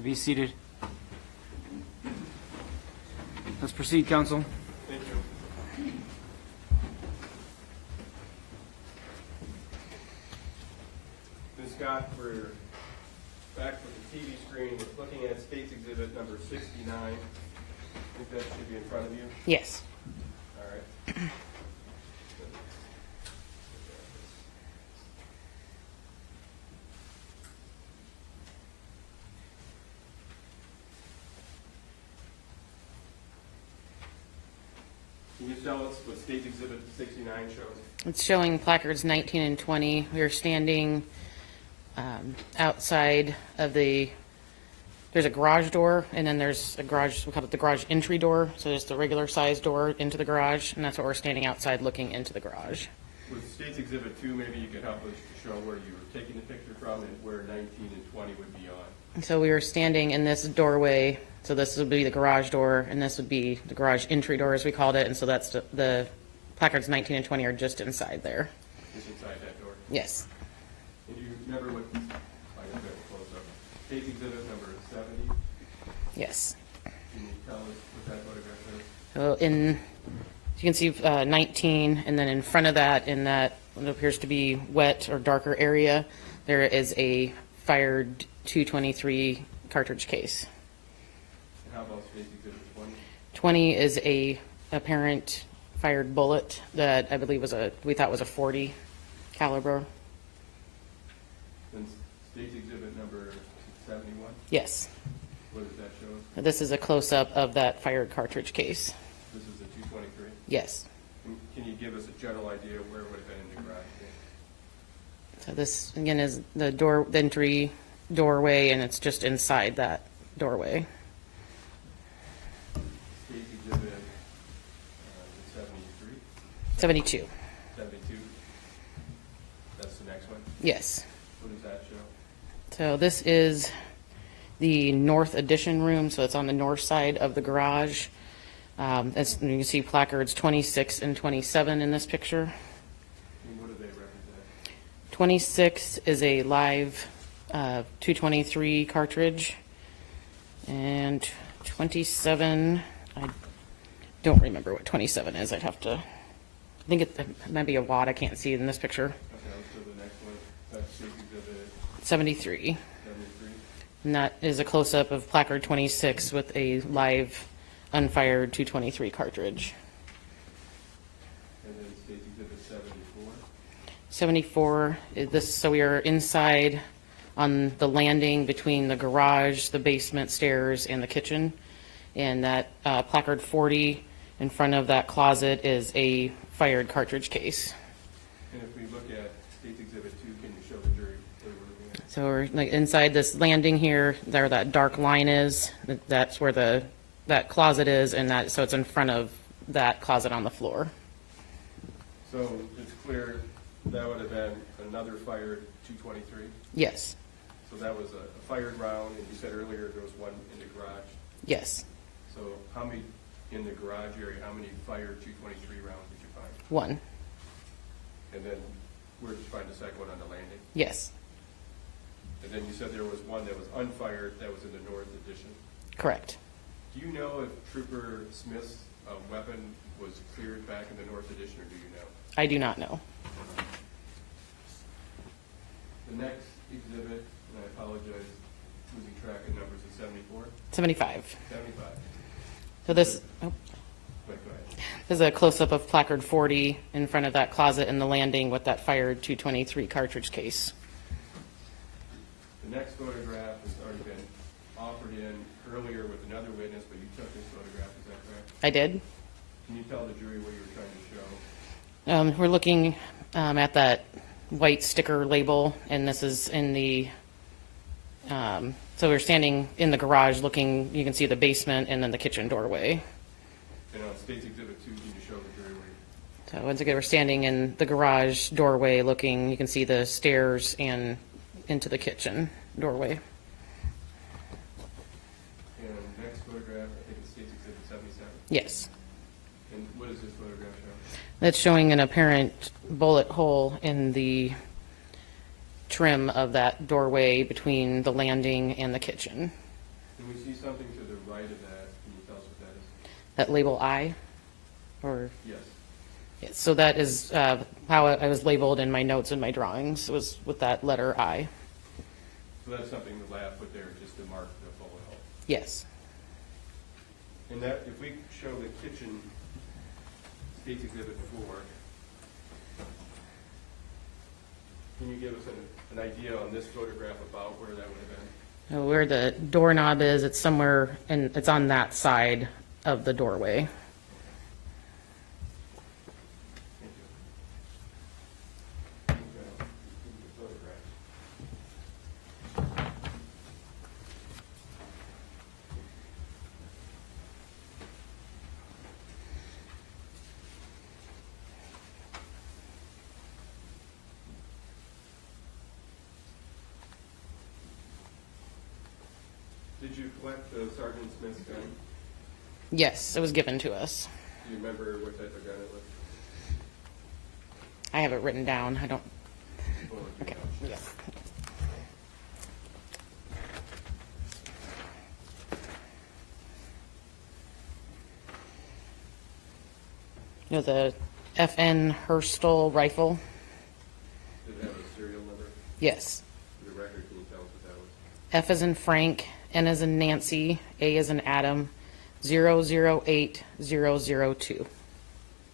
To be seated. Let's proceed, counsel. Thank you. Ms. Scott, we're back with the TV screen. We're looking at State's Exhibit number 69. I think that should be in front of you. Yes. All right. Can you tell us what State's Exhibit 69 shows? It's showing placards 19 and 20. We are standing outside of there's a garage door, and then there's a garage, we call it the garage entry door, so just the regular size door into the garage, and that's what we're standing outside looking into the garage. With State's Exhibit 2, maybe you could help us to show where you were taking the picture from and where 19 and 20 would be on. So we were standing in this doorway, so this would be the garage door, and this would be the garage entry door, as we called it, and so that's the placards 19 and 20 are just inside there. Just inside that door. Yes. And do you remember what, I got that close up. State's Exhibit number 70. Yes. Can you tell us what that photograph is? So you can see 19, and then in front of that, in that what appears to be wet or darker area, there is a fired 223 cartridge case. And how about State's Exhibit 20? 20 is a apparent fired bullet that I believe we thought was a 40 caliber. Then State's Exhibit number 71. Yes. What does that show? This is a close-up of that fired cartridge case. This is a 223. Yes. And can you give us a general idea of where it would have been in the garage? So this, again, is the entry doorway, and it's just inside that doorway. State's Exhibit 73. 72. 72. That's the next one. Yes. What does that show? So this is the north addition room, so it's on the north side of the garage. As you can see, placards 26 and 27 in this picture. And what do they represent? 26 is a live 223 cartridge, and 27, I don't remember what 27 is. I'd have to, I think it might be a wad. I can't see it in this picture. Okay, let's go to the next one. That's State's Exhibit 73. 73. And that is a close-up of placard 26 with a live unfired 223 cartridge. And then State's Exhibit 74. 74 is this, so we are inside on the landing between the garage, the basement stairs, and the kitchen. And that placard 40 in front of that closet is a fired cartridge case. And if we look at State's Exhibit 2, can you show the jury where we're looking at? So we're like inside this landing here, there that dark line is, that's where that closet is, and that, so it's in front of that closet on the floor. So it's clear that would have been another fired 223? Yes, So that was a fired round, and you said earlier there was one in the garage. yes, So how many, in the garage area, how many fired 223 rounds did you find? one, And then where did you find the second one on the landing? yes, And then you said there was one that was unfired that was in the north addition. correct. Do you know if Trooper Smith's weapon was cleared back in the north addition, or do you know? I do not know. The next exhibit, and I apologize, losing track of numbers, is 74? 75. 75. So this, Wait, go ahead. this is a close-up of placard 40 in front of that closet in the landing with that fired 223 cartridge case. The next photograph has already been offered in earlier with another witness, but you took this photograph, is that correct? I did. Can you tell the jury what you were trying to show? We're looking at that white sticker label, and this is in the, so we're standing in the garage looking, you can see the basement and then the kitchen doorway. And on State's Exhibit 2, can you show the jury where you? So once again, we're standing in the garage doorway looking, you can see the stairs and into the kitchen doorway. And next photograph, I think it's State's Exhibit 77. Yes. And what does this photograph show? That's showing an apparent bullet hole in the trim of that doorway between the landing and the kitchen. we see something to the right of that? Can you tell us what that is? That label I, or, Yes. yes, so that is how I was labeled in my notes and my drawings, was with that letter I. So that's something the lab put there just to mark the bullet hole. Yes. And that, if we show the kitchen, State's Exhibit 4, can you give us an idea on this photograph about where that would have been? Where the doorknob is, it's somewhere, and it's on that side of the doorway. Thank you. Photograph. Did you collect the Sgt Smith's gun? Yes, it was given to us. Do you remember what type of gun it was? I have it written down, I don't, Or do you okay, know? yes. You know, the FN Herstal rifle? Did it have a serial number? Yes. For the record, can you tell us what that was? F as in Frank, N as in Nancy, A as in Adam, 008002.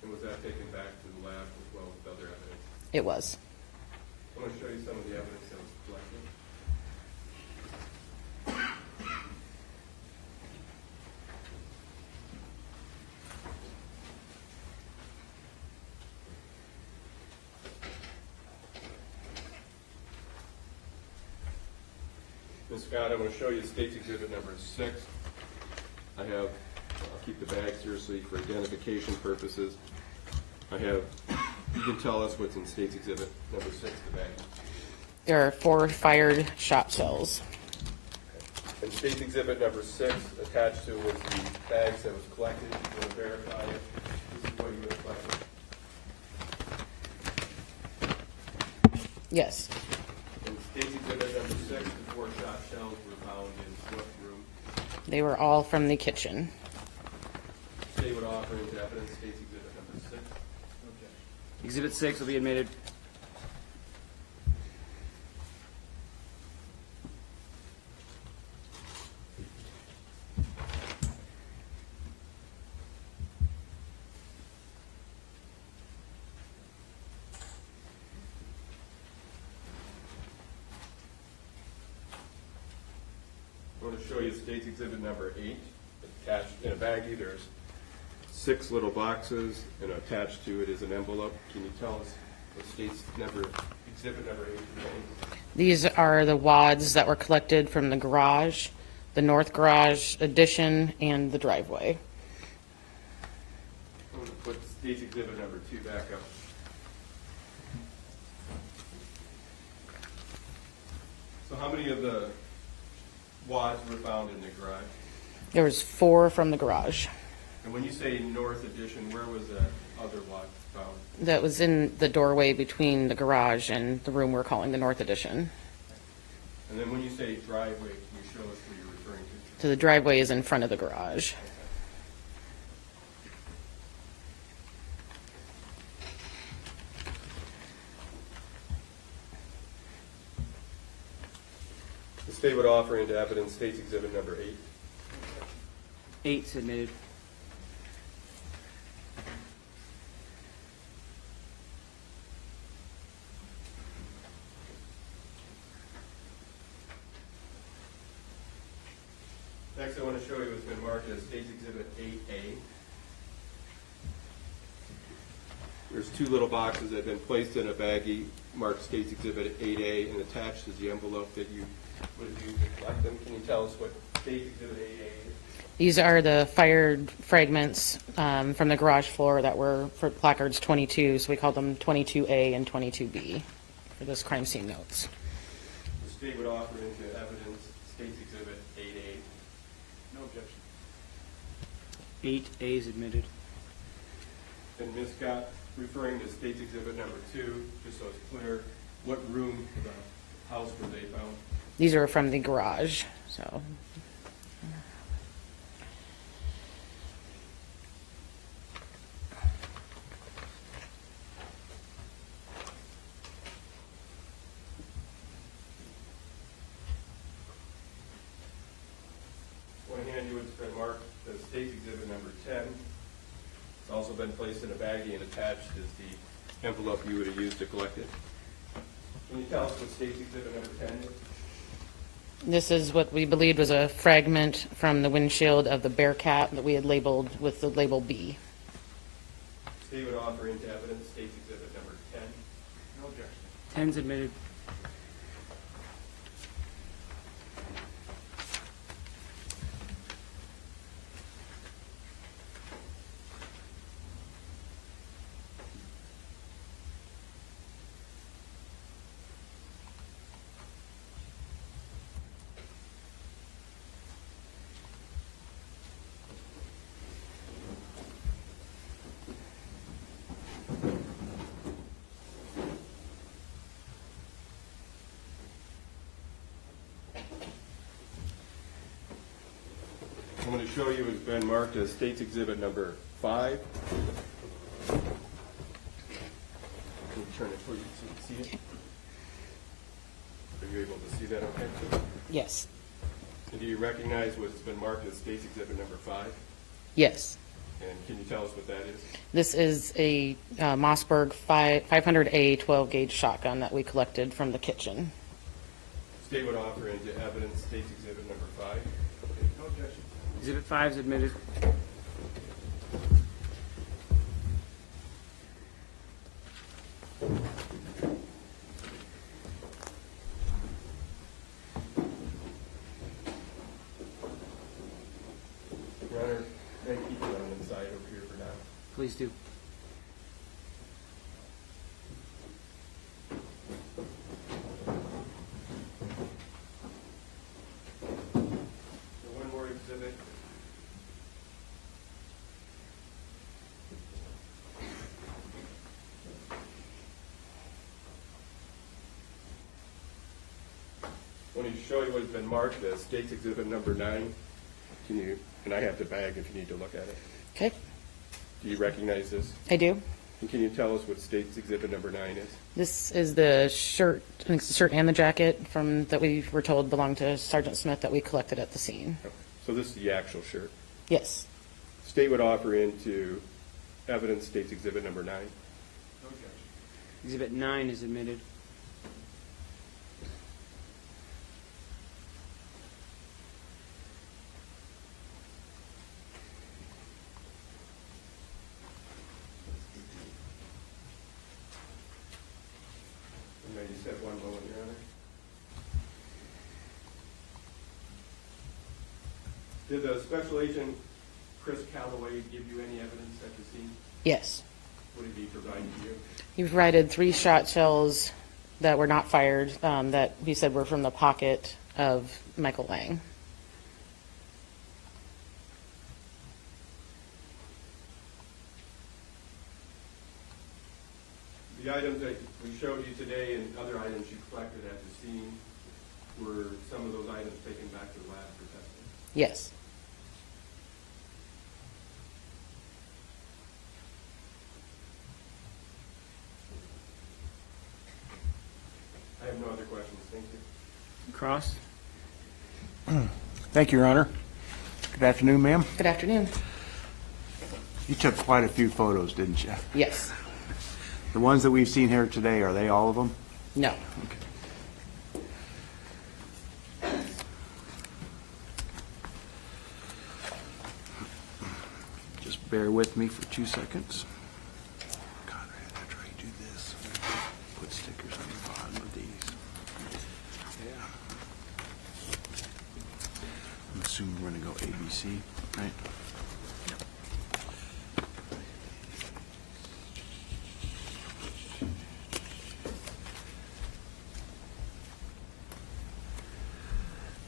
And was that taken back to the lab as well with other evidence? It was. I want to show you some of the evidence that was collected. Ms. Scott, I want to show you State's Exhibit number 6. I have, I'll keep the bag seriously for identification purposes. I have, you can tell us what's in State's Exhibit number 6, the bag. There are 4 fired shot shells. And State's Exhibit number 6, attached to was the bags that was collected. You want to verify it? This is what you would have collected. Yes. In State's Exhibit number 6, the 4 shot shells were found in what room? They were all from the kitchen. State would offer into evidence State's Exhibit number 6. Exhibit 6 will be admitted. I want to show you State's Exhibit number 8. Attached in a baggie, there's 6 little boxes, and attached to it is an envelope. Can you tell us what State's Exhibit number 8 contains? These are the wads that were collected from the garage, the north garage addition, and the driveway. I'm going to put State's Exhibit number 2 back up. So how many of the wads were found in the garage? There was 4 from the garage. And when you say north addition, where was that other wad found? That was in the doorway between the garage and the room we're calling the north addition. And then when you say driveway, can you show us what you're referring to? So the driveway is in front of the garage. The state would offer into evidence State's Exhibit number 8. 8 submitted. Next, I want to show you what's been marked as State's Exhibit 8A. There's 2 little boxes that have been placed in a baggie marked State's Exhibit 8A, and attached is the envelope that you would have used to collect them. Can you tell us what State's Exhibit 8A is? These are the fired fragments from the garage floor that were for placards 22, so we called them 22A and 22B for those crime scene notes. The state would offer into evidence State's Exhibit 8A. No objection. 8A is admitted. And Ms. Scott, referring to State's Exhibit number 2, just so it's clear, what room of the house were they found? These are from the garage, so been placed in a baggie and attached is the envelope you would have used to collect it. Can you tell us what State's Exhibit number 10 is? This is what we believed was a fragment from the windshield of the Bearcat that we had labeled with the label B. State would offer into evidence State's Exhibit number 10. No objection. 10's admitted. I'm going to show you has been marked as State's Exhibit number 5. Can you turn it for you so you can see it? Are you able to see that okay? Yes. And do you recognize what's been marked as State's Exhibit number 5? Yes. And can you tell us what that is? This is a Mossberg 500A 12-gauge shotgun that we collected from the kitchen. State would offer into evidence State's Exhibit number 5. No objection. Exhibit 5 is admitted. Your Honor, may I keep it on the side over here for now? Please do. So one more exhibit. I want to show you what has been marked as State's Exhibit number 9. Can you, and I have the bag if you need to look at it. Okay. Do you recognize this? I do. And can you tell us what State's Exhibit number 9 is? This is the shirt, I think it's the shirt and the jacket that we were told belonged to Sgt Smith that we collected at the scene. So this is the actual shirt. Yes. State would offer into evidence State's Exhibit number 9. Exhibit 9 is admitted. May I just have one moment, Your Honor? Did the Special Agent Chris Calloway give you any evidence at the scene? Yes. What did he provide to you? He provided 3 shot shells that were not fired, that he said were from the pocket of Michael Lang. The items that we showed you today and other items you collected at the scene, were some of those items taken back to the lab for testing? Yes. I have no other questions. Thank you. Cross. Thank you, Your Honor. Good afternoon, ma'am. Good afternoon. You took quite a few photos, didn't you? Yes. The ones that we've seen here today, are they all of them? No. Just bear with me for 2 seconds. Conrad, after I do this, put stickers on the bottom of these. Yeah. I'm assuming we're gonna go ABC, right?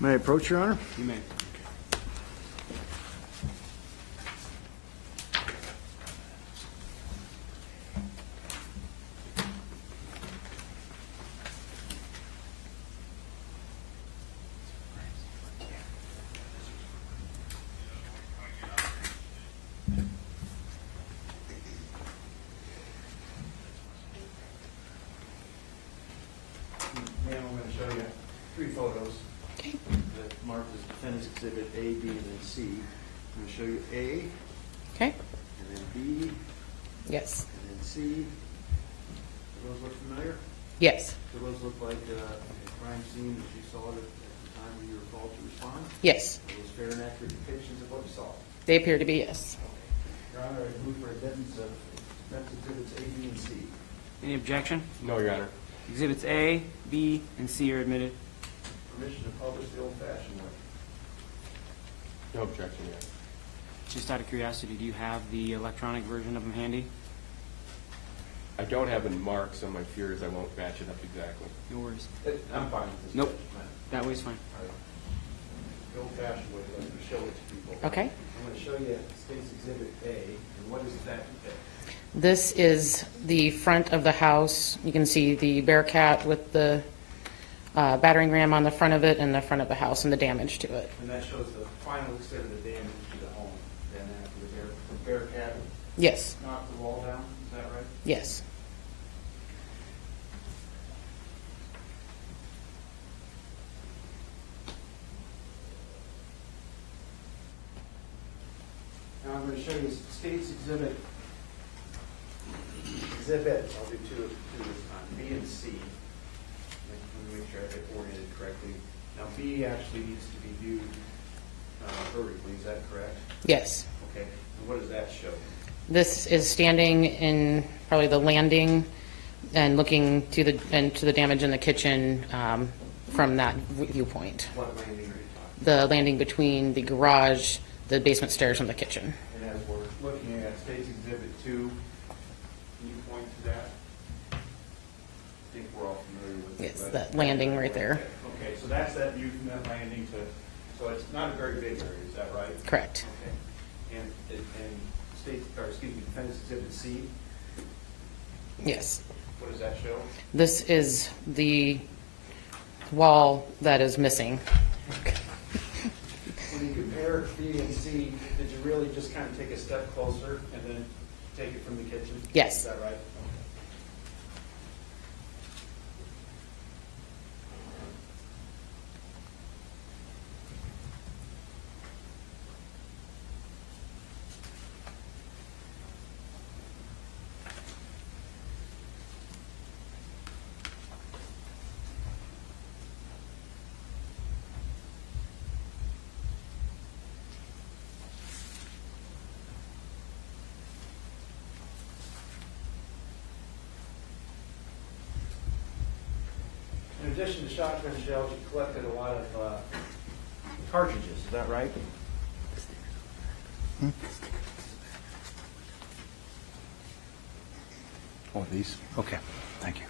May I approach, Your Honor? You may. Ma'am, I'm going to show you 3 photos that marked as Defendant's Exhibit A, B, and then C. I'm going to show you A, Okay. and then B, Yes. And then C, do those look familiar? Yes. Do those look like a crime scene as you saw it at the time when you were called to respond? Yes. Are those fair and accurate depictions of what you saw? They appear to be, yes. Your Honor, I move for admittance of defense exhibits A, B, and C. Any objection? No, Your Honor. Exhibits A, B, and C are admitted. Permission to publish the old-fashioned way. No objection, Your Honor. Just out of curiosity, do you have the electronic version of them handy? I don't have them marked, so my fear is I won't match it up exactly. No worries. I'm fine with this. Nope. That way's fine. All right. The old-fashioned way, let me show it to people. Okay. I'm going to show you State's Exhibit A, and what does that depict? This is the front of the house. You can see the Bearcat with the battering ram on the front of it and the front of the house and the damage to it. And that shows the final extent of the damage to the home, then after the Bearcat Yes. knocked the wall down, is that right? Yes. Now I'm going to show you State's Exhibits, I'll do two this time, B and C. Let me make sure I get oriented correctly. Now, B actually needs to be viewed vertically, is that correct? Yes. Okay, and what does that show? This is standing in probably the landing and looking to the damage in the kitchen from that viewpoint. What landing are you talking The landing between the garage, the basement stairs, and the kitchen. about? And as we're looking at State's Exhibit 2, can you point to that? I think we're all familiar with it. Yes, right? that landing right there. Okay, so that's that view from that landing to, so it's not a very big area, is that right? Correct. Okay. And State, or excuse me, Defendant's Exhibit C, Yes. what does that show? This is the wall that is missing. When you compare B and C, did you really just kind of take a step closer and then take it from the kitchen? Yes. Is that right? In addition to shotgun shells, you collected a lot of cartridges, is that right? Oh, these? Okay, thank you.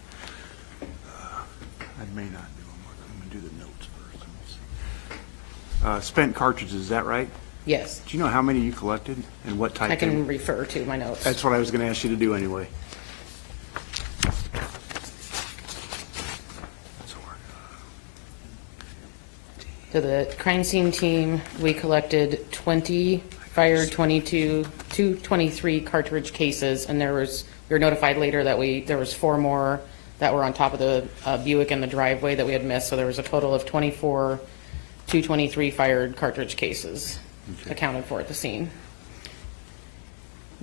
I may not do them. I'm going to do the notes first. And we'll see. Spent cartridges, is that right? Yes. Do you know how many you collected and what type? I can refer to my notes. That's what I was going to ask you to do anyway. To the crime scene team, we collected 20 fired 223 cartridge cases, and we were notified later that there was 4 more that were on top of the Buick in the driveway that we had missed, so there was a total of 24 223 fired cartridge cases accounted for at the scene.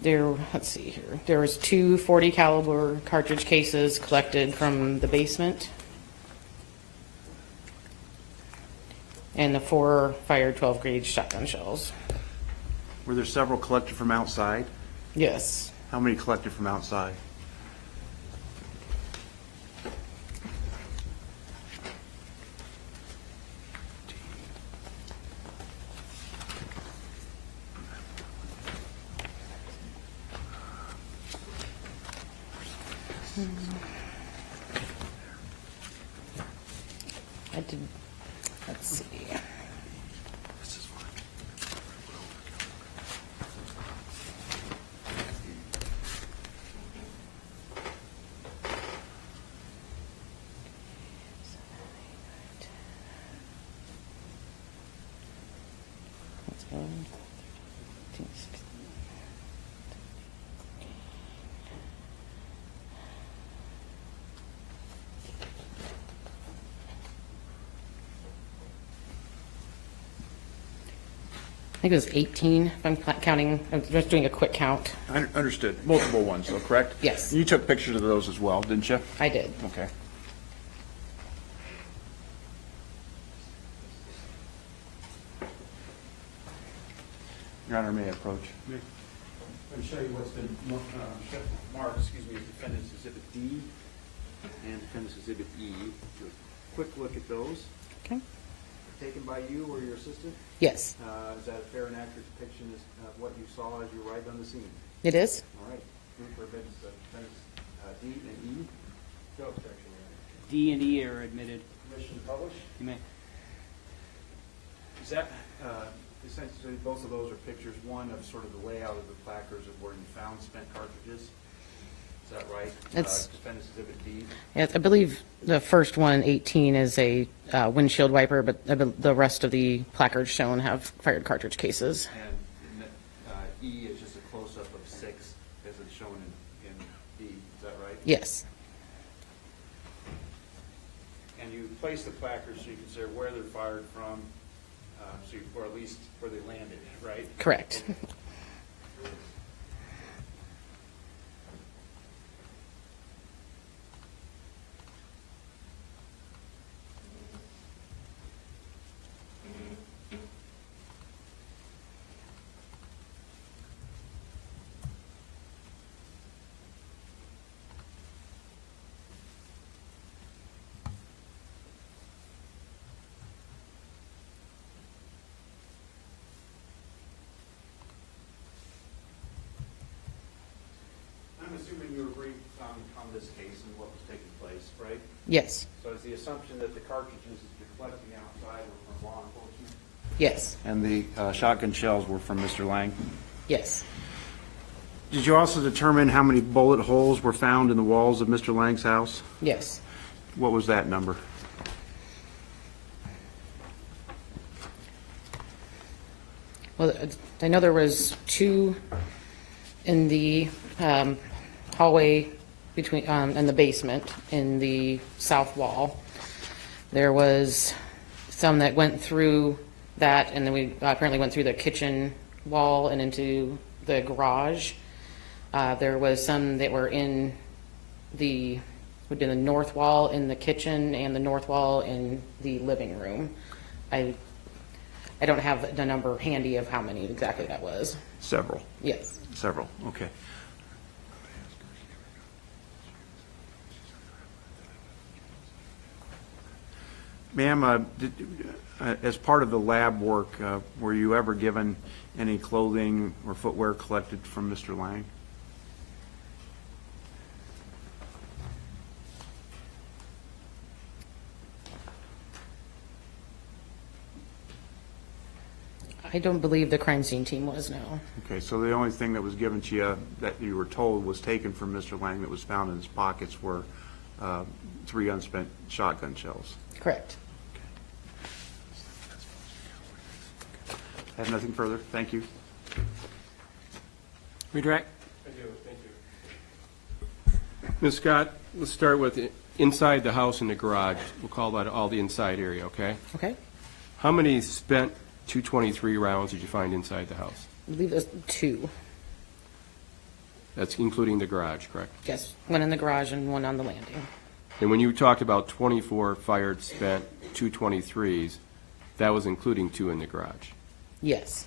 Let's see here, there was 2 .40 caliber cartridge cases collected from the basement, and the 4 fired 12 gauge shotgun shells. Were there several collected from outside? Yes. How many collected from outside? I did, let's see. think it was 18, if I'm counting, I'm just doing a quick count. Understood. Multiple ones, though, correct? Yes. You took pictures of those as well, didn't you? I did. Okay. Your Honor, may I approach? I'm going to show you what's been marked, excuse me, as Defendant's Exhibit D and Defendant's Exhibit E. Do a quick look at those. Okay. Taken by you or your assistant? Yes, Is that a fair and accurate depiction of what you saw as you arrived on the scene? it is. All right. Move for Defendant's D and E. Go, Objection, Your Honor. D and E are admitted. Permission to publish? You may. Is that, essentially, both of those are pictures, one of sort of the layout of the placards of where you found spent cartridges? Is that right? It's- Defendant's Exhibit D? Yes, I believe the first one, 18, is a windshield wiper, but the rest of the placards shown have fired cartridge cases. And E is just a close-up of 6, as it's shown in D, is that right? Yes, And you place the placards so you can say where they're fired from, or at least where they landed, right? correct. I'm assuming you were briefed on this case and what was taking place, right? Yes, So is the assumption that the cartridges that you're collecting outside were from law enforcement? yes, And the shotgun shells were from Mr. Lang? yes. Did you also determine how many bullet holes were found in the walls of Mr. Lang's house? Yes. What was that number? Well, I know there was 2 in the hallway between, in the basement, in the south wall. There was some that went through that, and then we apparently went through the kitchen wall and into the garage. There was some that were in the, would be the north wall in the kitchen and the north wall in the living room. I don't have the number handy of how many exactly that was. Several. Yes. Several, okay. Ma'am, as part of the lab work, were you ever given any clothing or footwear collected from Mr. Lang? I don't believe the crime scene team was, no. Okay, so the only thing that was given to you that you were told was taken from Mr. Lang that was found in his pockets were 3 unspent shotgun shells? Correct. I have nothing further. Thank you. Redirect. Ms. Scott, let's start with inside the house and the garage. We'll call that all the inside area, okay? Okay. How many spent .223 rounds did you find inside the house? I believe it was 2. That's including the garage, correct? Yes, one in the garage and one on the landing. And when you talked about 24 fired spent .223s, that was including 2 in the garage. Yes,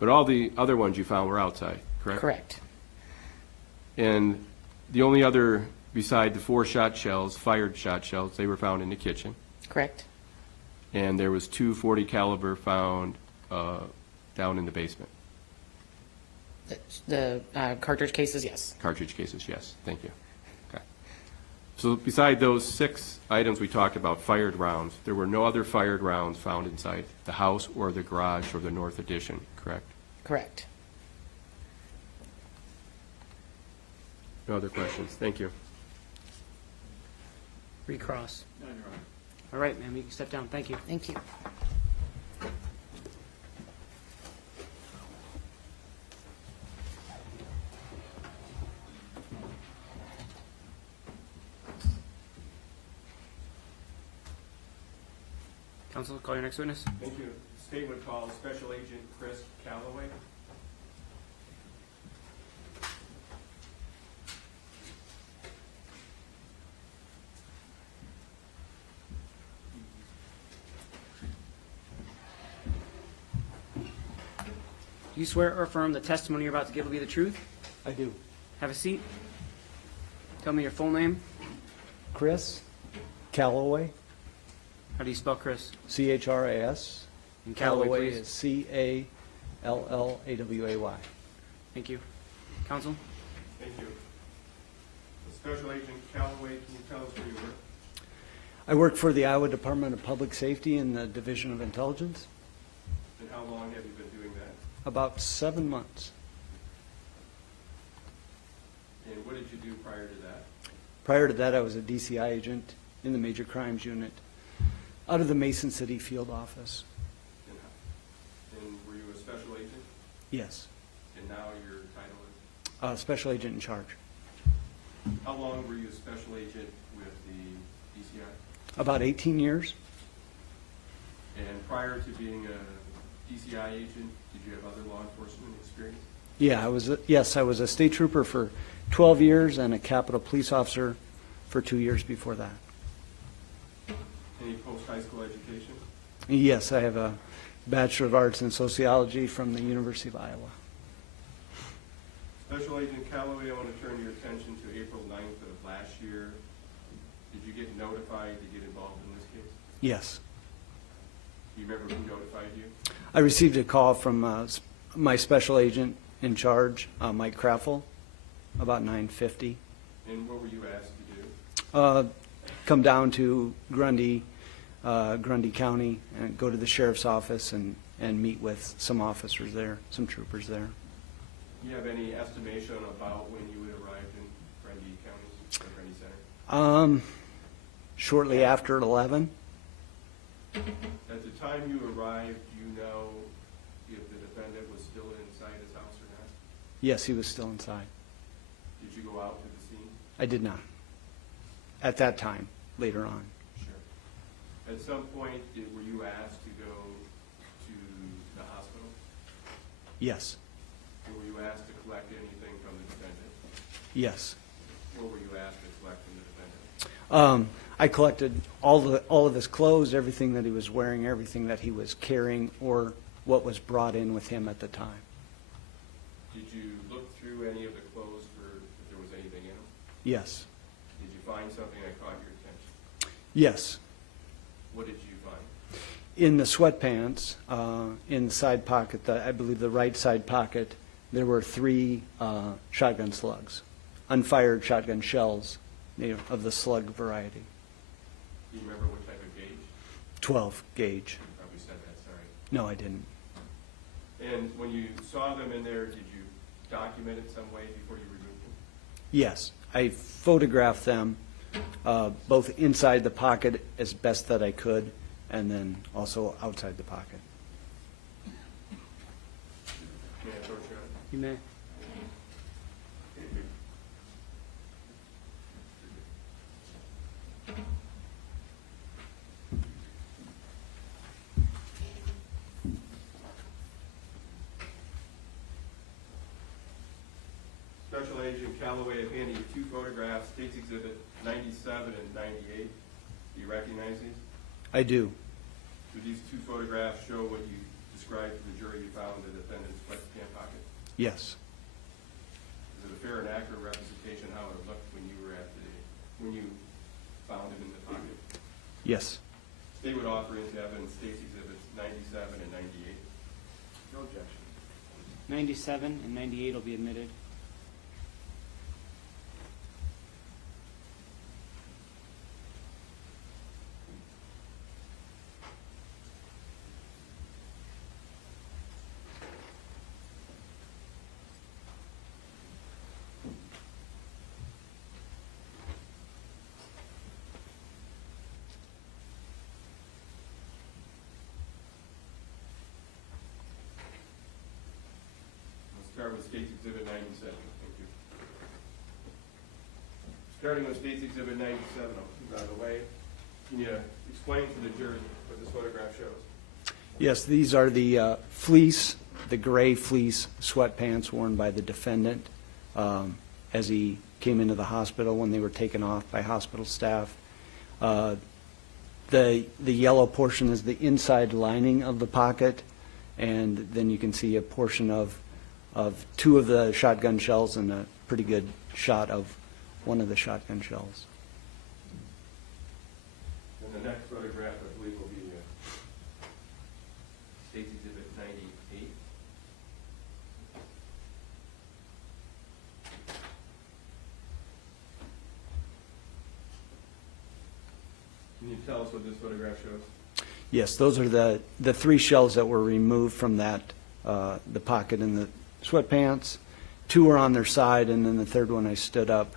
But all the other ones you found were outside, correct? correct. And the only other, beside the 4 shot shells, fired shot shells, they were found in the kitchen. Correct. And there was 2 .40 caliber found down in the basement. The cartridge cases, yes. Cartridge cases, yes. Thank you. Okay. So beside those 6 items we talked about, fired rounds, there were no other fired rounds found inside the house or the garage or the north addition, correct? Correct. No other questions? Thank you. Recross. All right, ma'am, you can step down. Thank you. Thank you. Counsel, call your next witness. Thank you. state would call Special Agent Chris Calloway. Do you swear or affirm the testimony you're about to give will be the truth? I do. Have a seat. Tell me your full name. Chris Calloway, How do you spell Chris? C-H-R-A-S. And Calloway, Calloway please. is C-A-L-L-A-W-A-Y. Thank you. Counsel? Thank you. Special Agent Calloway, can you tell us where you work? I work for the Iowa Department of Public Safety in the Division of Intelligence. And how long have you been doing that? About 7 months. And what did you do prior to that? Prior to that, I was a DCI agent in the Major Crimes Unit out of the Mason City Field Office. And were you a special agent? Yes, And now your title is? Special Agent in Charge. How long were you a special agent with the DCI? About 18 years. And prior to being a DCI agent, did you have other law enforcement experience? Yeah, I was a state trooper for 12 years and a Capitol Police officer for 2 years before that. Any post-high school education? Yes, I have a Bachelor of Arts in Sociology from the University of Iowa. Special Agent Calloway, I want to turn your attention to April 9th of last year. Did you get notified to get involved in this case? Yes. Do you remember who notified you? I received a call from my special agent in charge, Mike Craffle, about 9:50. And what were you asked to do? Come down to Grundy County and go to the sheriff's office and meet with some officers there, some troopers there. Do you have any estimation about when you would arrive in Grundy County, or Grundy Center? Shortly after 11. At the time you arrived, do you know if the defendant was still inside his house or not? Yes, he was still inside. Did you go out to the scene? I did not. At that time, later on. Sure. At some point, were you asked to go to the hospital? Yes, Or were you asked to collect anything from the defendant? yes. What were you asked to collect from the defendant? I collected all of his clothes, everything that he was wearing, everything that he was carrying, or what was brought in with him at the time. Did you look through any of the clothes for if there was anything in them? Yes, Did you find something that caught your attention? yes. What did you find? In the sweatpants, in the side pocket, I believe the right side pocket, there were 3 shotgun slugs, unfired shotgun shells, of the slug variety. Do you remember what type of gauge? 12 gauge. You probably said that, sorry. No, I didn't. And when you saw them in there, did you document it some way before you removed them? Yes, I photographed them, both inside the pocket as best that I could, and then also outside the pocket. May I approach you? You may. Special Agent Calloway, I've handed you 2 photographs, State's Exhibit 97 and 98. Do you recognize these? I do. Do these 2 photographs show what you described to the jury you found in the defendant's sweatpant pocket? Yes, Is it a fair and accurate representation how it looked when you were when you found him in the pocket? yes. State would offer into evidence State's Exhibits 97 and 98. No objection. 97 and 98 will be admitted. Let's start with State's Exhibit 97. Thank you. Starting with State's Exhibit 97, I'll move out of the way. Can you explain to the jury what this photograph shows? Yes, these are the fleece, the gray fleece sweatpants worn by the defendant as he came into the hospital when they were taken off by hospital staff. The yellow portion is the inside lining of the pocket, and then you can see a portion of two of the shotgun shells and a pretty good shot of one of the shotgun shells. And the next photograph, I believe, will be State's Exhibit 98. Can you tell us what this photograph shows? Yes, those are the three shells that were removed from that, the pocket and the sweatpants. Two were on their side, and then the third one I stood up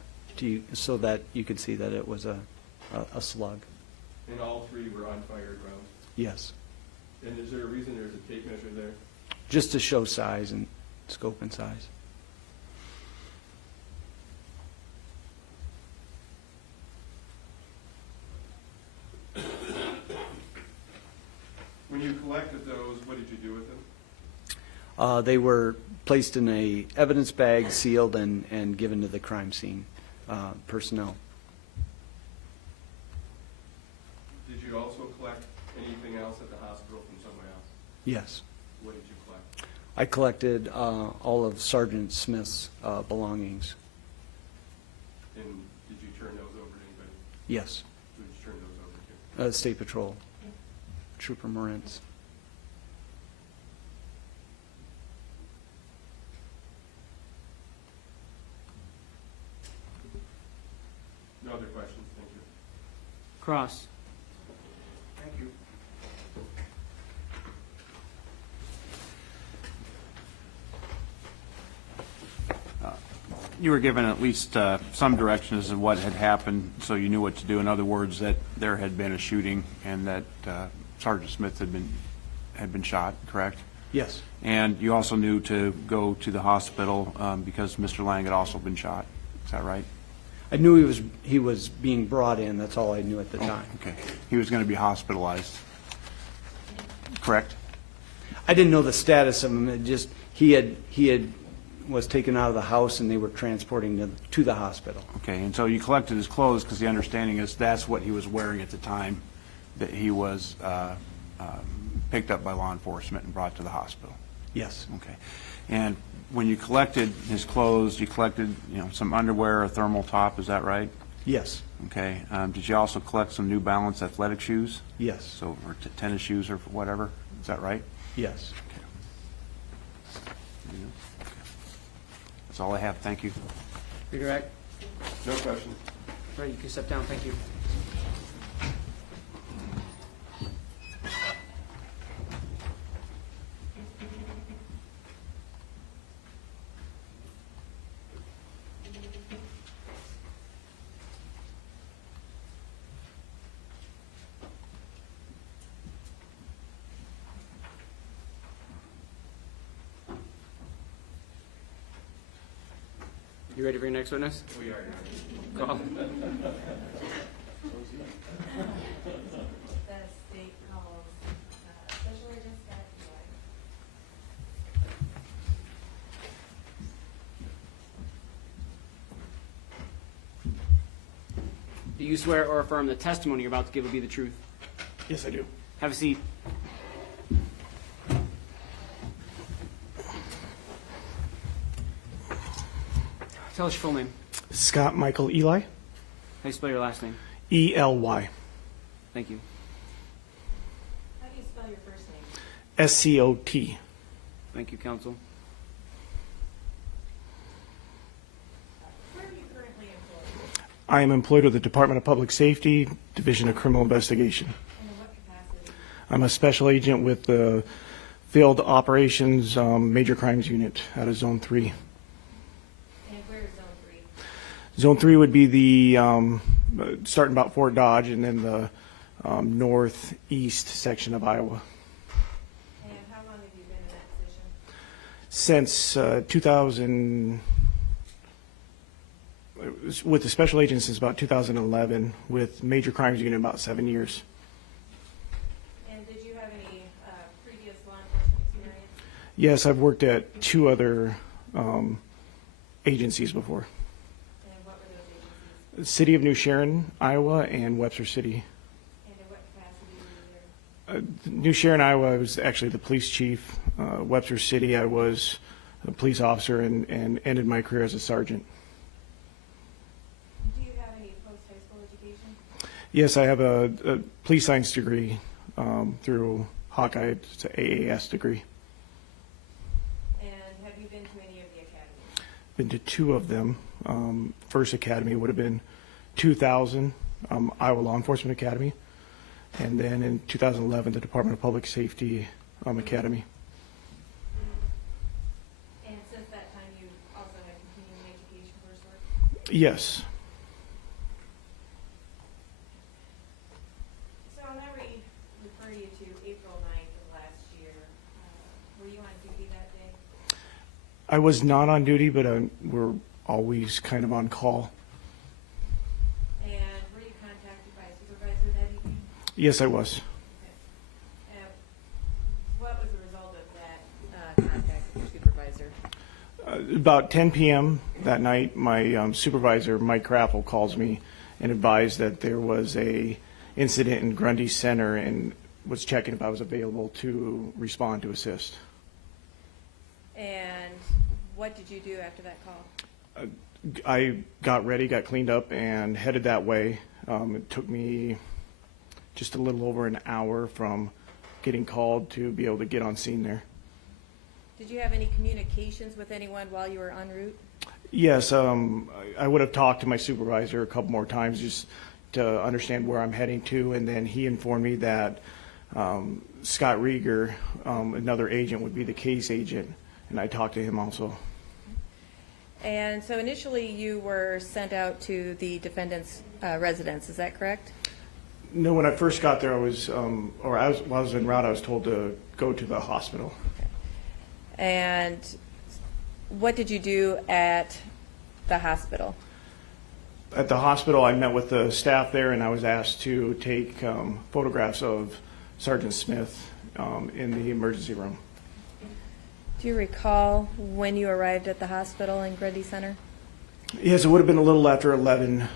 so that you could see that it was a slug. And all three were unfired rounds? Yes, And is there a reason there's a tape measure there? just to show size and scope and size. When you collected those, what did you do with them? They were placed in a evidence bag, sealed, and given to the crime scene personnel. Did you also collect anything else at the hospital from somewhere else? Yes. What did you collect? I collected all of Sgt Smith's belongings. And did you turn those over to anybody? Yes. Who did you turn those over to? State Patrol. Trooper Moritz. No other questions, thank you. Cross. Thank you. You were given at least some direction as to what had happened, so you knew what to do. In other words, that there had been a shooting and that Sgt Smith had been shot, correct? Yes. And you also knew to go to the hospital because Mr. Lang had also been shot. Is that right? I knew he was being brought in. That's all I knew at the time. Okay. He was going to be hospitalized, correct? I didn't know the status of him. It just he was taken out of the house and they were transporting him to the hospital. Okay. And so you collected his clothes because the understanding is that's what he was wearing at the time that he was picked up by law enforcement and brought to the hospital. Yes. Okay. And when you collected his clothes, you collected, some underwear, a thermal top, is that right? Yes. Okay. Did you also collect some New Balance athletic shoes? Yes. So, or tennis shoes or whatever? Is that right? Yes. Okay. That's all I have. Thank you. Redirect. No questions. Right, you can step down, thank you. You ready for your next witness? We are. Call. The state calls Special Agent Scott Eli. Do you swear or affirm the testimony you're about to give will be the truth? Yes, I do. Have a seat. Tell us your full name. Scott Michael Eli, How do you spell your last name? E-L-Y, Thank you. How do you spell your first name? S-C-O-T. Thank you, counsel. Where are you currently employed? I am employed with the Department of Public Safety, Division of Criminal Investigation. And in what capacity? I'm a special agent with the Field Operations Major Crimes Unit out of Zone 3. And where is Zone 3? Zone 3 would be the, starting about Fort Dodge, and then the northeast section of Iowa. And how long have you been in that position? Since 2000, with the special agent since about 2011, with Major Crimes Unit about 7 years. And did you have any Yes, I've worked at 2 other agencies before. And what were those agencies? City of New Sharon, Iowa, and Webster City. And in what capacity were you there? New Sharon, Iowa, I was actually the police chief. Webster City, I was a police officer and ended my career as a sergeant. Do you have any post-high school education? Yes, I have a police science degree through Hawkeye. It's an AAS degree. And have you been to any of the academies? Been to 2 of them. First academy would have been 2000, Iowa Law Enforcement Academy, and then in 2011, the Department of Public Safety Academy. And since that time, you also had continuing education coursework? Yes. So I'll now refer you to April 9th of last year. Were you on duty that day? I was not on duty, but we're always kind of on call. And were you contacted by a supervisor that evening? Yes, I was. What was the result of that contact with your supervisor? About 10 p.m. that night, my supervisor, Mike Craffle, calls me and advised that there was a incident in Grundy Center and was checking if I was available to respond to assist. And what did you do after that call? I got ready, got cleaned up, and headed that way. It took me just a little over an hour from getting called to be able to get on scene there. Did you have any communications with anyone while you were en route? Yes, I would have talked to my supervisor a couple more times just to understand where I'm heading to, and then he informed me that Scott Rieger, another agent, would be the case agent, and I talked to him also. And so initially you were sent out to the defendant's residence, is that correct? No, when I first got there, while I was en route, I was told to go to the hospital. And what did you do at the hospital? At the hospital, I met with the staff there, and I was asked to take photographs of Sgt Smith in the emergency room. Do you recall when you arrived at the hospital in Grundy Center? Yes, it would have been a little after 11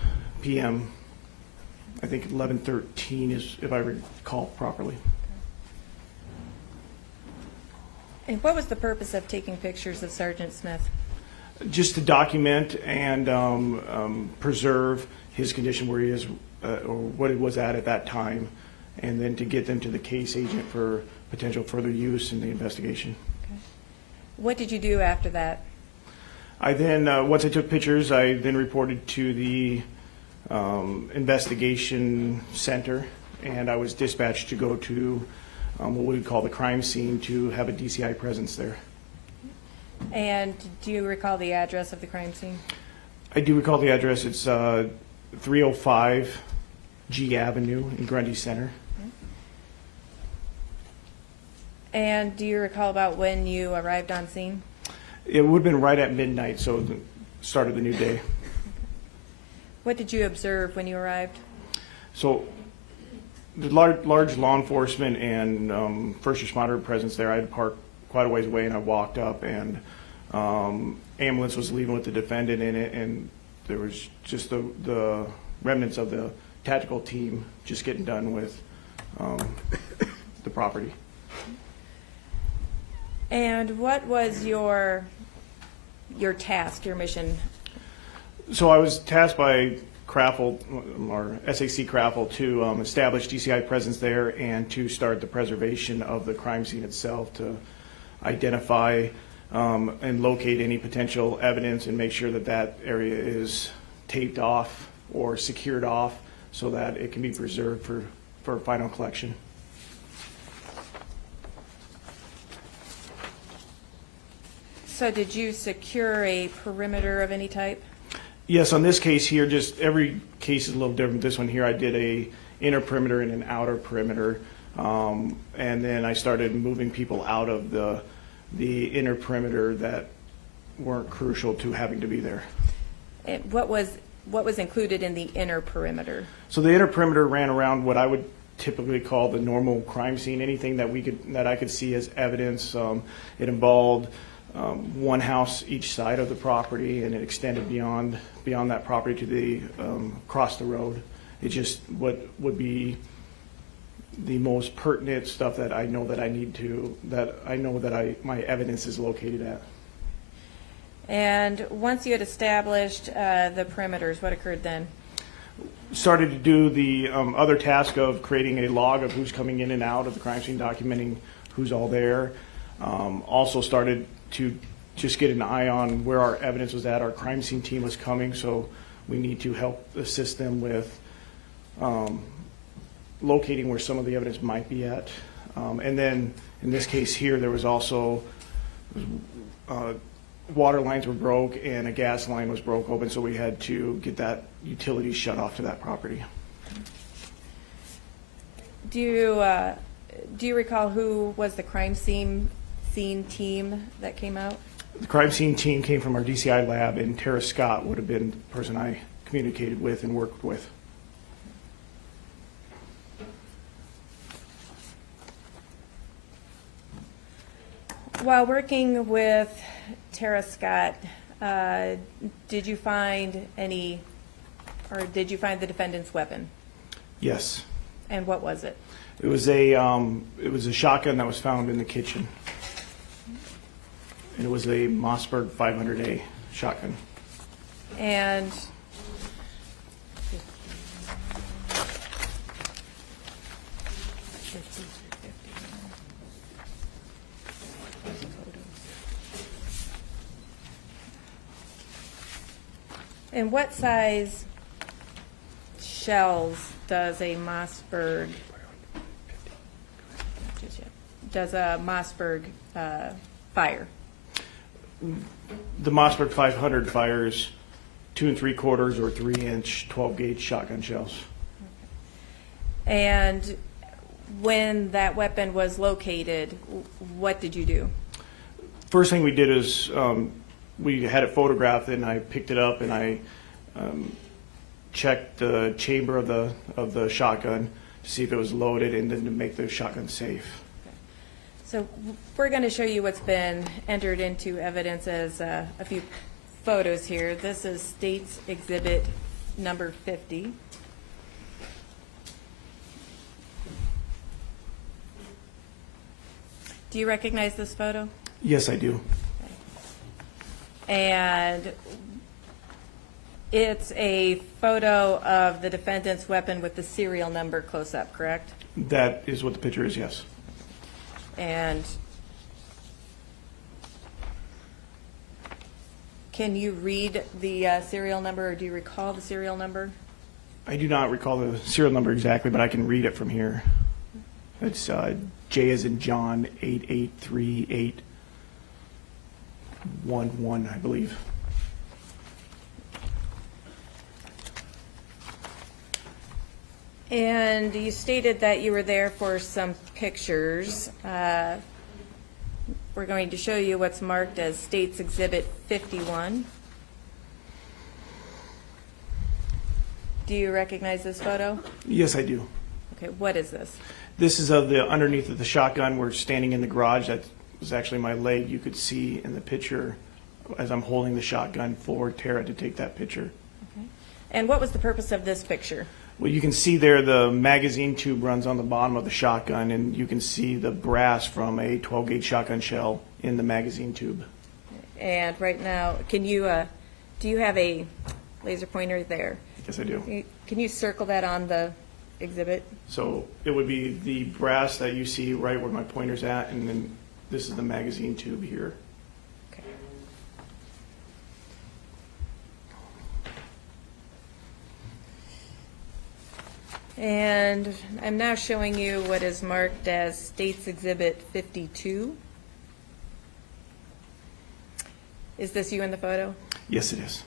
p.m. I think 11:13 is, if I recall properly. And what was the purpose of taking pictures of Sgt Smith? Just to document and preserve his condition where he is, or what it was at that time, and then to get them to the case agent for potential further use in the investigation. Okay. What did you do after that? I then, once I took pictures, I then reported to the investigation center, and I was dispatched to go to what we would call the crime scene to have a DCI presence there. And do you recall the address of the crime scene? I do recall the address. It's 305 G Avenue in Grundy Center. And do you recall about when you arrived on scene? It would have been right at midnight, so the start of the new day. What did you observe when you arrived? So the large law enforcement and first responder presence there. I had parked quite a ways away, and I walked up, and ambulance was leaving with the defendant in it, and there was just the remnants of the tactical team just getting done with the property. And what was your task, your mission? So I was tasked by Craffle, or SAC Craffle, to establish DCI presence there and to start the preservation of the crime scene itself, to identify and locate any potential evidence and make sure that that area is taped off or secured off so that it can be preserved for final collection. So did you secure a perimeter of any type? Yes, on this case here, just every case is a little different. This one here, I did a inner perimeter and an outer perimeter, and then I started moving people out of the inner perimeter that weren't crucial to having to be there. And what was included in the inner perimeter? So the inner perimeter ran around what I would typically call the normal crime scene, anything that I could see as evidence. It involved one house each side of the property, and it extended beyond that property to the across the road. It just what would be the most pertinent stuff that I know that my evidence is located at. And once you had established the perimeters, what occurred then? Started to do the other task of creating a log of who's coming in and out of the crime scene, documenting who's all there. Also started to just get an eye on where our evidence was at. Our crime scene team was coming, so we need to help assist them with locating where some of the evidence might be at. And then in this case here, there was also water lines were broke and a gas line was broke open, so we had to get that utility shut off to that property. Do you recall who was the crime scene team that came out? The crime scene team came from our DCI lab, and Tara Scott would have been the person I communicated with and worked with. While working with Tara Scott, did you find the defendant's weapon? Yes. And what was it? It was a shotgun that was found in the kitchen. And it was a Mossberg 500A shotgun. And what size shells does a Mossberg fire? The Mossberg 500 fires 2 3/4 or 3-inch 12-gauge shotgun shells. And when that weapon was located, what did you do? First thing we did is we had it photographed, and I picked it up and I checked the chamber of the shotgun to see if it was loaded, and then to make the shotgun safe. So we're going to show you what's been entered into evidence as a few photos here. This is State's Exhibit number 50. Do you recognize this photo? Yes, I do. And it's a photo of the defendant's weapon with the serial number close up, correct? That is what the picture is, yes. And can you read the serial number, or do you recall the serial number? I do not recall the serial number exactly, but I can read it from here. It's J as in John 883811, I believe. And you stated that you were there for some pictures. We're going to show you what's marked as State's Exhibit 51. Do you recognize this photo? Yes, I do. Okay, what is this? This is of the underneath of the shotgun. We're standing in the garage. That was actually my leg. You could see in the picture as I'm holding the shotgun for Tara to take that picture. Okay. And what was the purpose of this picture? Well, you can see there the magazine tube runs on the bottom of the shotgun, and you can see the brass from a 12-gauge shotgun shell in the magazine tube. And right now, can you, do you have a laser pointer there? Yes, I do. Can you circle that on the exhibit? So it would be the brass that you see right where my pointer's at, and then this is the magazine tube here. Okay. And I'm now showing you what is marked as State's Exhibit 52. Is this you in the photo? Yes, it is.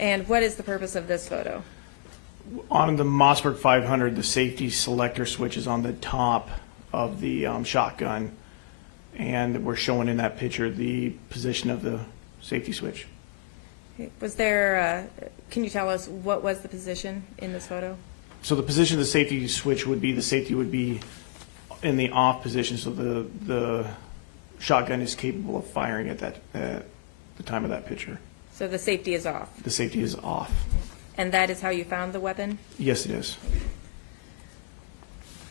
And what is the purpose of this photo? On the Mossberg 500, the safety selector switch is on the top of the shotgun, and we're showing in that picture the position of the safety switch. Was there, can you tell us what was the position in this photo? So the position of the safety switch would be, the safety would be in the off position, so the shotgun is capable of firing at the time of that picture. So the safety is off, The safety is off. and that is how you found the weapon? Yes, it is.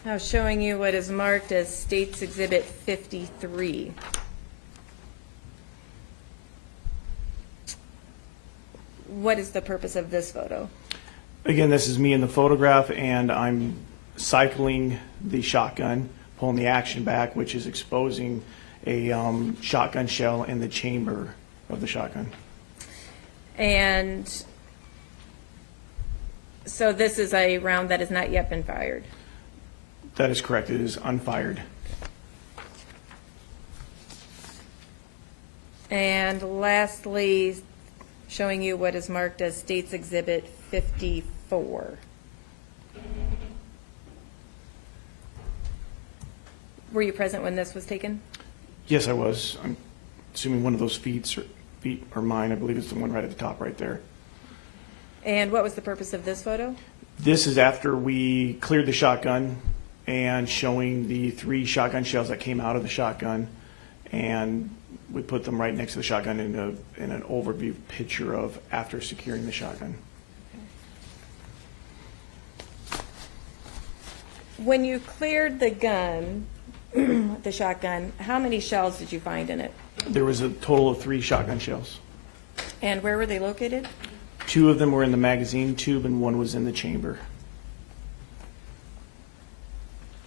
Now showing you what is marked as State's Exhibit 53. What is the purpose of this photo? Again, this is me in the photograph, and I'm cycling the shotgun, pulling the action back, which is exposing a shotgun shell in the chamber of the shotgun. And so this is a round that has not yet been fired. That is correct. It is unfired. And lastly, showing you what is marked as State's Exhibit 54. Were you present when this was taken? Yes, I was. I'm assuming one of those feet are mine. I believe it's the one right at the top right there. And what was the purpose of this photo? This is after we cleared the shotgun and showing the 3 shotgun shells that came out of the shotgun, and we put them right next to the shotgun in an overview picture of after securing the shotgun. When you cleared the gun, the shotgun, how many shells did you find in it? There was a total of 3 shotgun shells. And where were they located? 2 of them were in the magazine tube and 1 was in the chamber.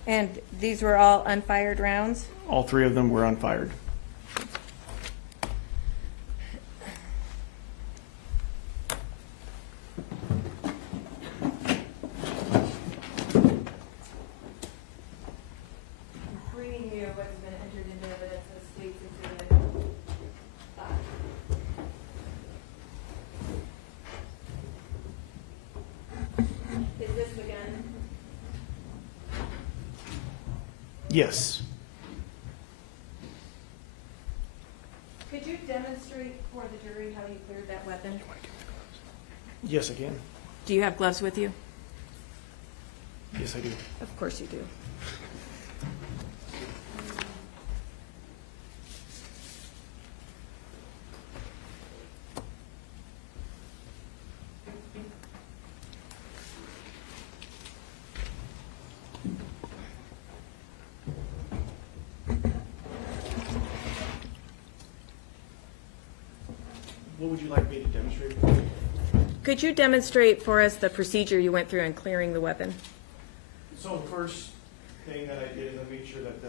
And these were all unfired rounds? All 3 of them were unfired. Bringing you what has been entered into evidence as State's Exhibit 5. Is this the gun? Yes. Could you demonstrate for the jury how you cleared that weapon? Yes, I can. Do you have gloves with you? Yes, I do. Of course you do. What would you like me to demonstrate? Could you demonstrate for us the procedure you went through in clearing the weapon? So the first thing that I did is I made sure that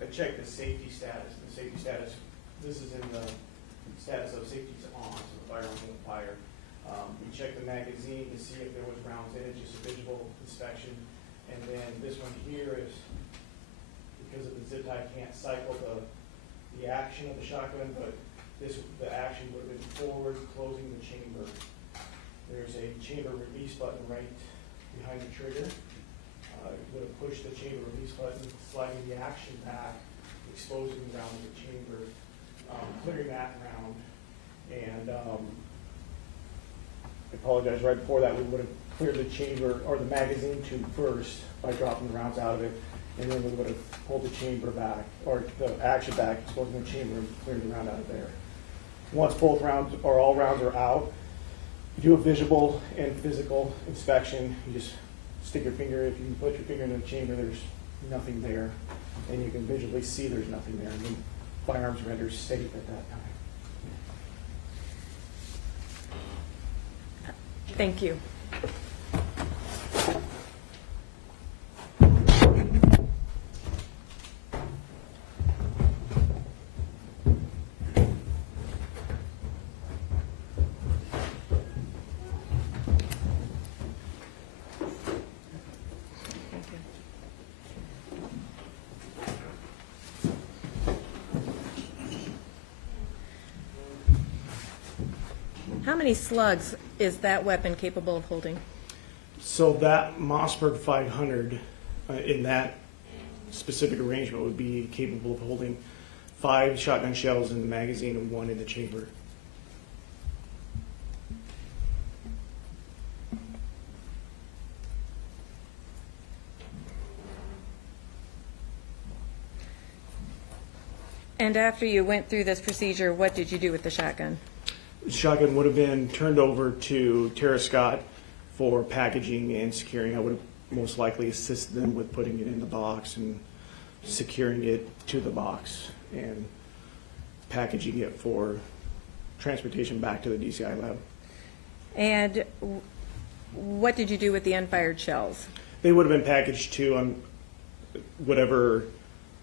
I checked the safety status. The safety status, this is in the status of safety's on, so the firearm won't fire. We checked the magazine to see if there was rounds in it, just a visual inspection. And then this one here is, because of the zip tie, I can't cycle the action of the shotgun, but the action would have been forward, closing the chamber. There's a chamber release button right behind the trigger. It would have pushed the chamber release button, sliding the action back, exposing the round of the chamber, clearing that round. And I apologize, right before that, we would have cleared the chamber, or the magazine tube first by dropping the rounds out of it. And then we would have pulled the chamber back, or the action back, exposing the chamber and clearing the round out of there. Once both rounds, or all rounds are out, you do a visual and physical inspection. You just stick your finger, if you can put your finger in the chamber, there's nothing there. And you can visually see there's nothing there. And the firearms renders safe at that time. Thank you. How many slugs is that weapon capable of holding? So that Mossberg 500 in that specific arrangement would be capable of holding 5 shotgun shells in the magazine and 1 in the chamber. And after you went through this procedure, what did you do with the shotgun? Shotgun would have been turned over to Tara Scott for packaging and securing. I would have most likely assisted them with putting it in the box and securing it to the box and packaging it for transportation back to the DCI lab. And what did you do with the unfired shells? They would have been packaged to whatever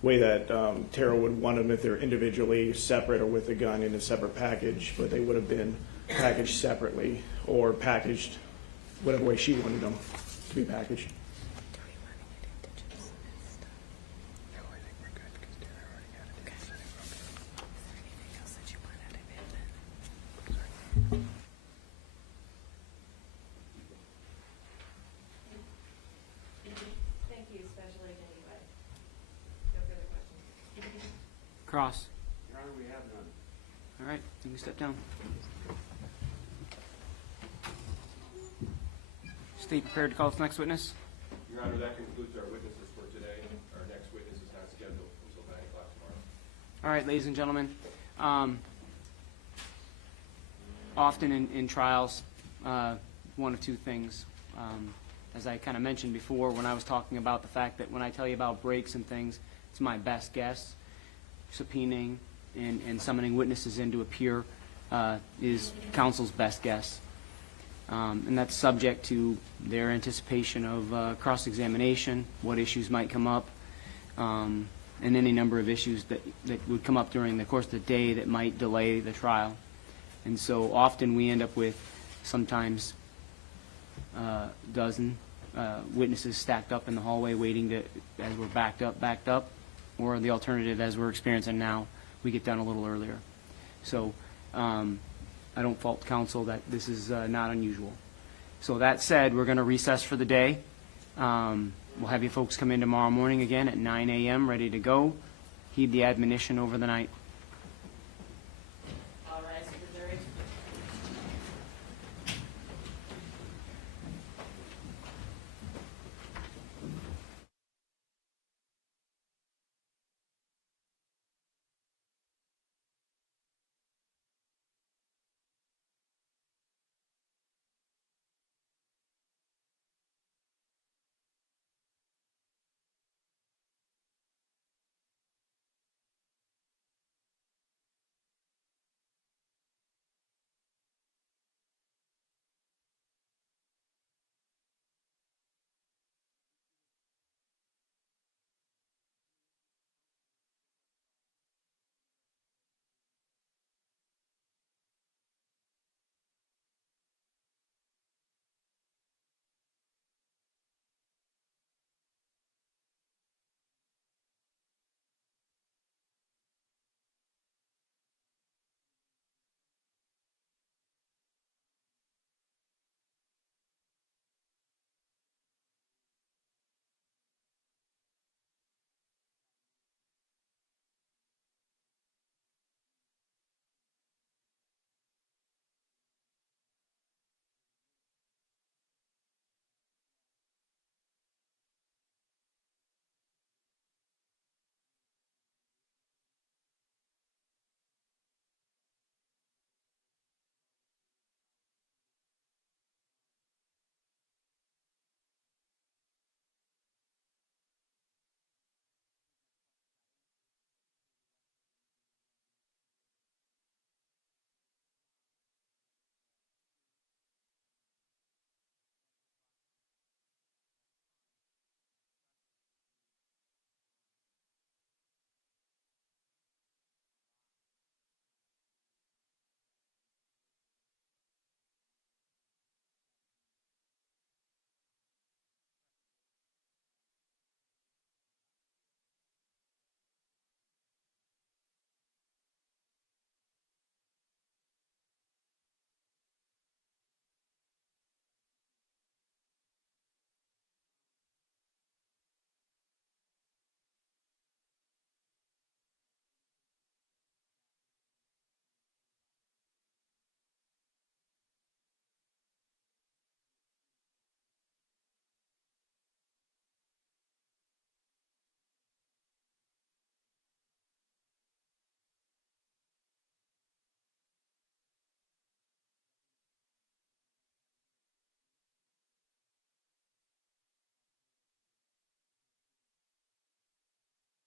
way that Tara would want them, if they're individually separate or with a gun in a separate package, but they would have been packaged separately or packaged whatever way she wanted them to be packaged. Thank you, Special Agent Eli. No further questions. Cross. Your Honor, we have none. All right, you can step down. State prepared to call the next witness. Your Honor, that concludes our witnesses for today. Our next witness is not scheduled until 9 o'clock tomorrow. All right, ladies and gentlemen. Often in trials, one of two things. As I kind of mentioned before when I was talking about the fact that when I tell you about breaks and things, it's my best guess. Subpoenaing and summoning witnesses in to appear is counsel's best guess. And that's subject to their anticipation of cross-examination, what issues might come up, and any number of issues that would come up during the course of the day that might delay the trial. And so often we end up with sometimes a dozen witnesses stacked up in the hallway waiting to, as we're backed up, or the alternative, as we're experiencing now, we get done a little earlier. So I don't fault counsel that this is not unusual. So that said, we're going to recess for the day. We'll have you folks come in tomorrow morning again at 9 a.m. ready to go. Heed the admonition over the night.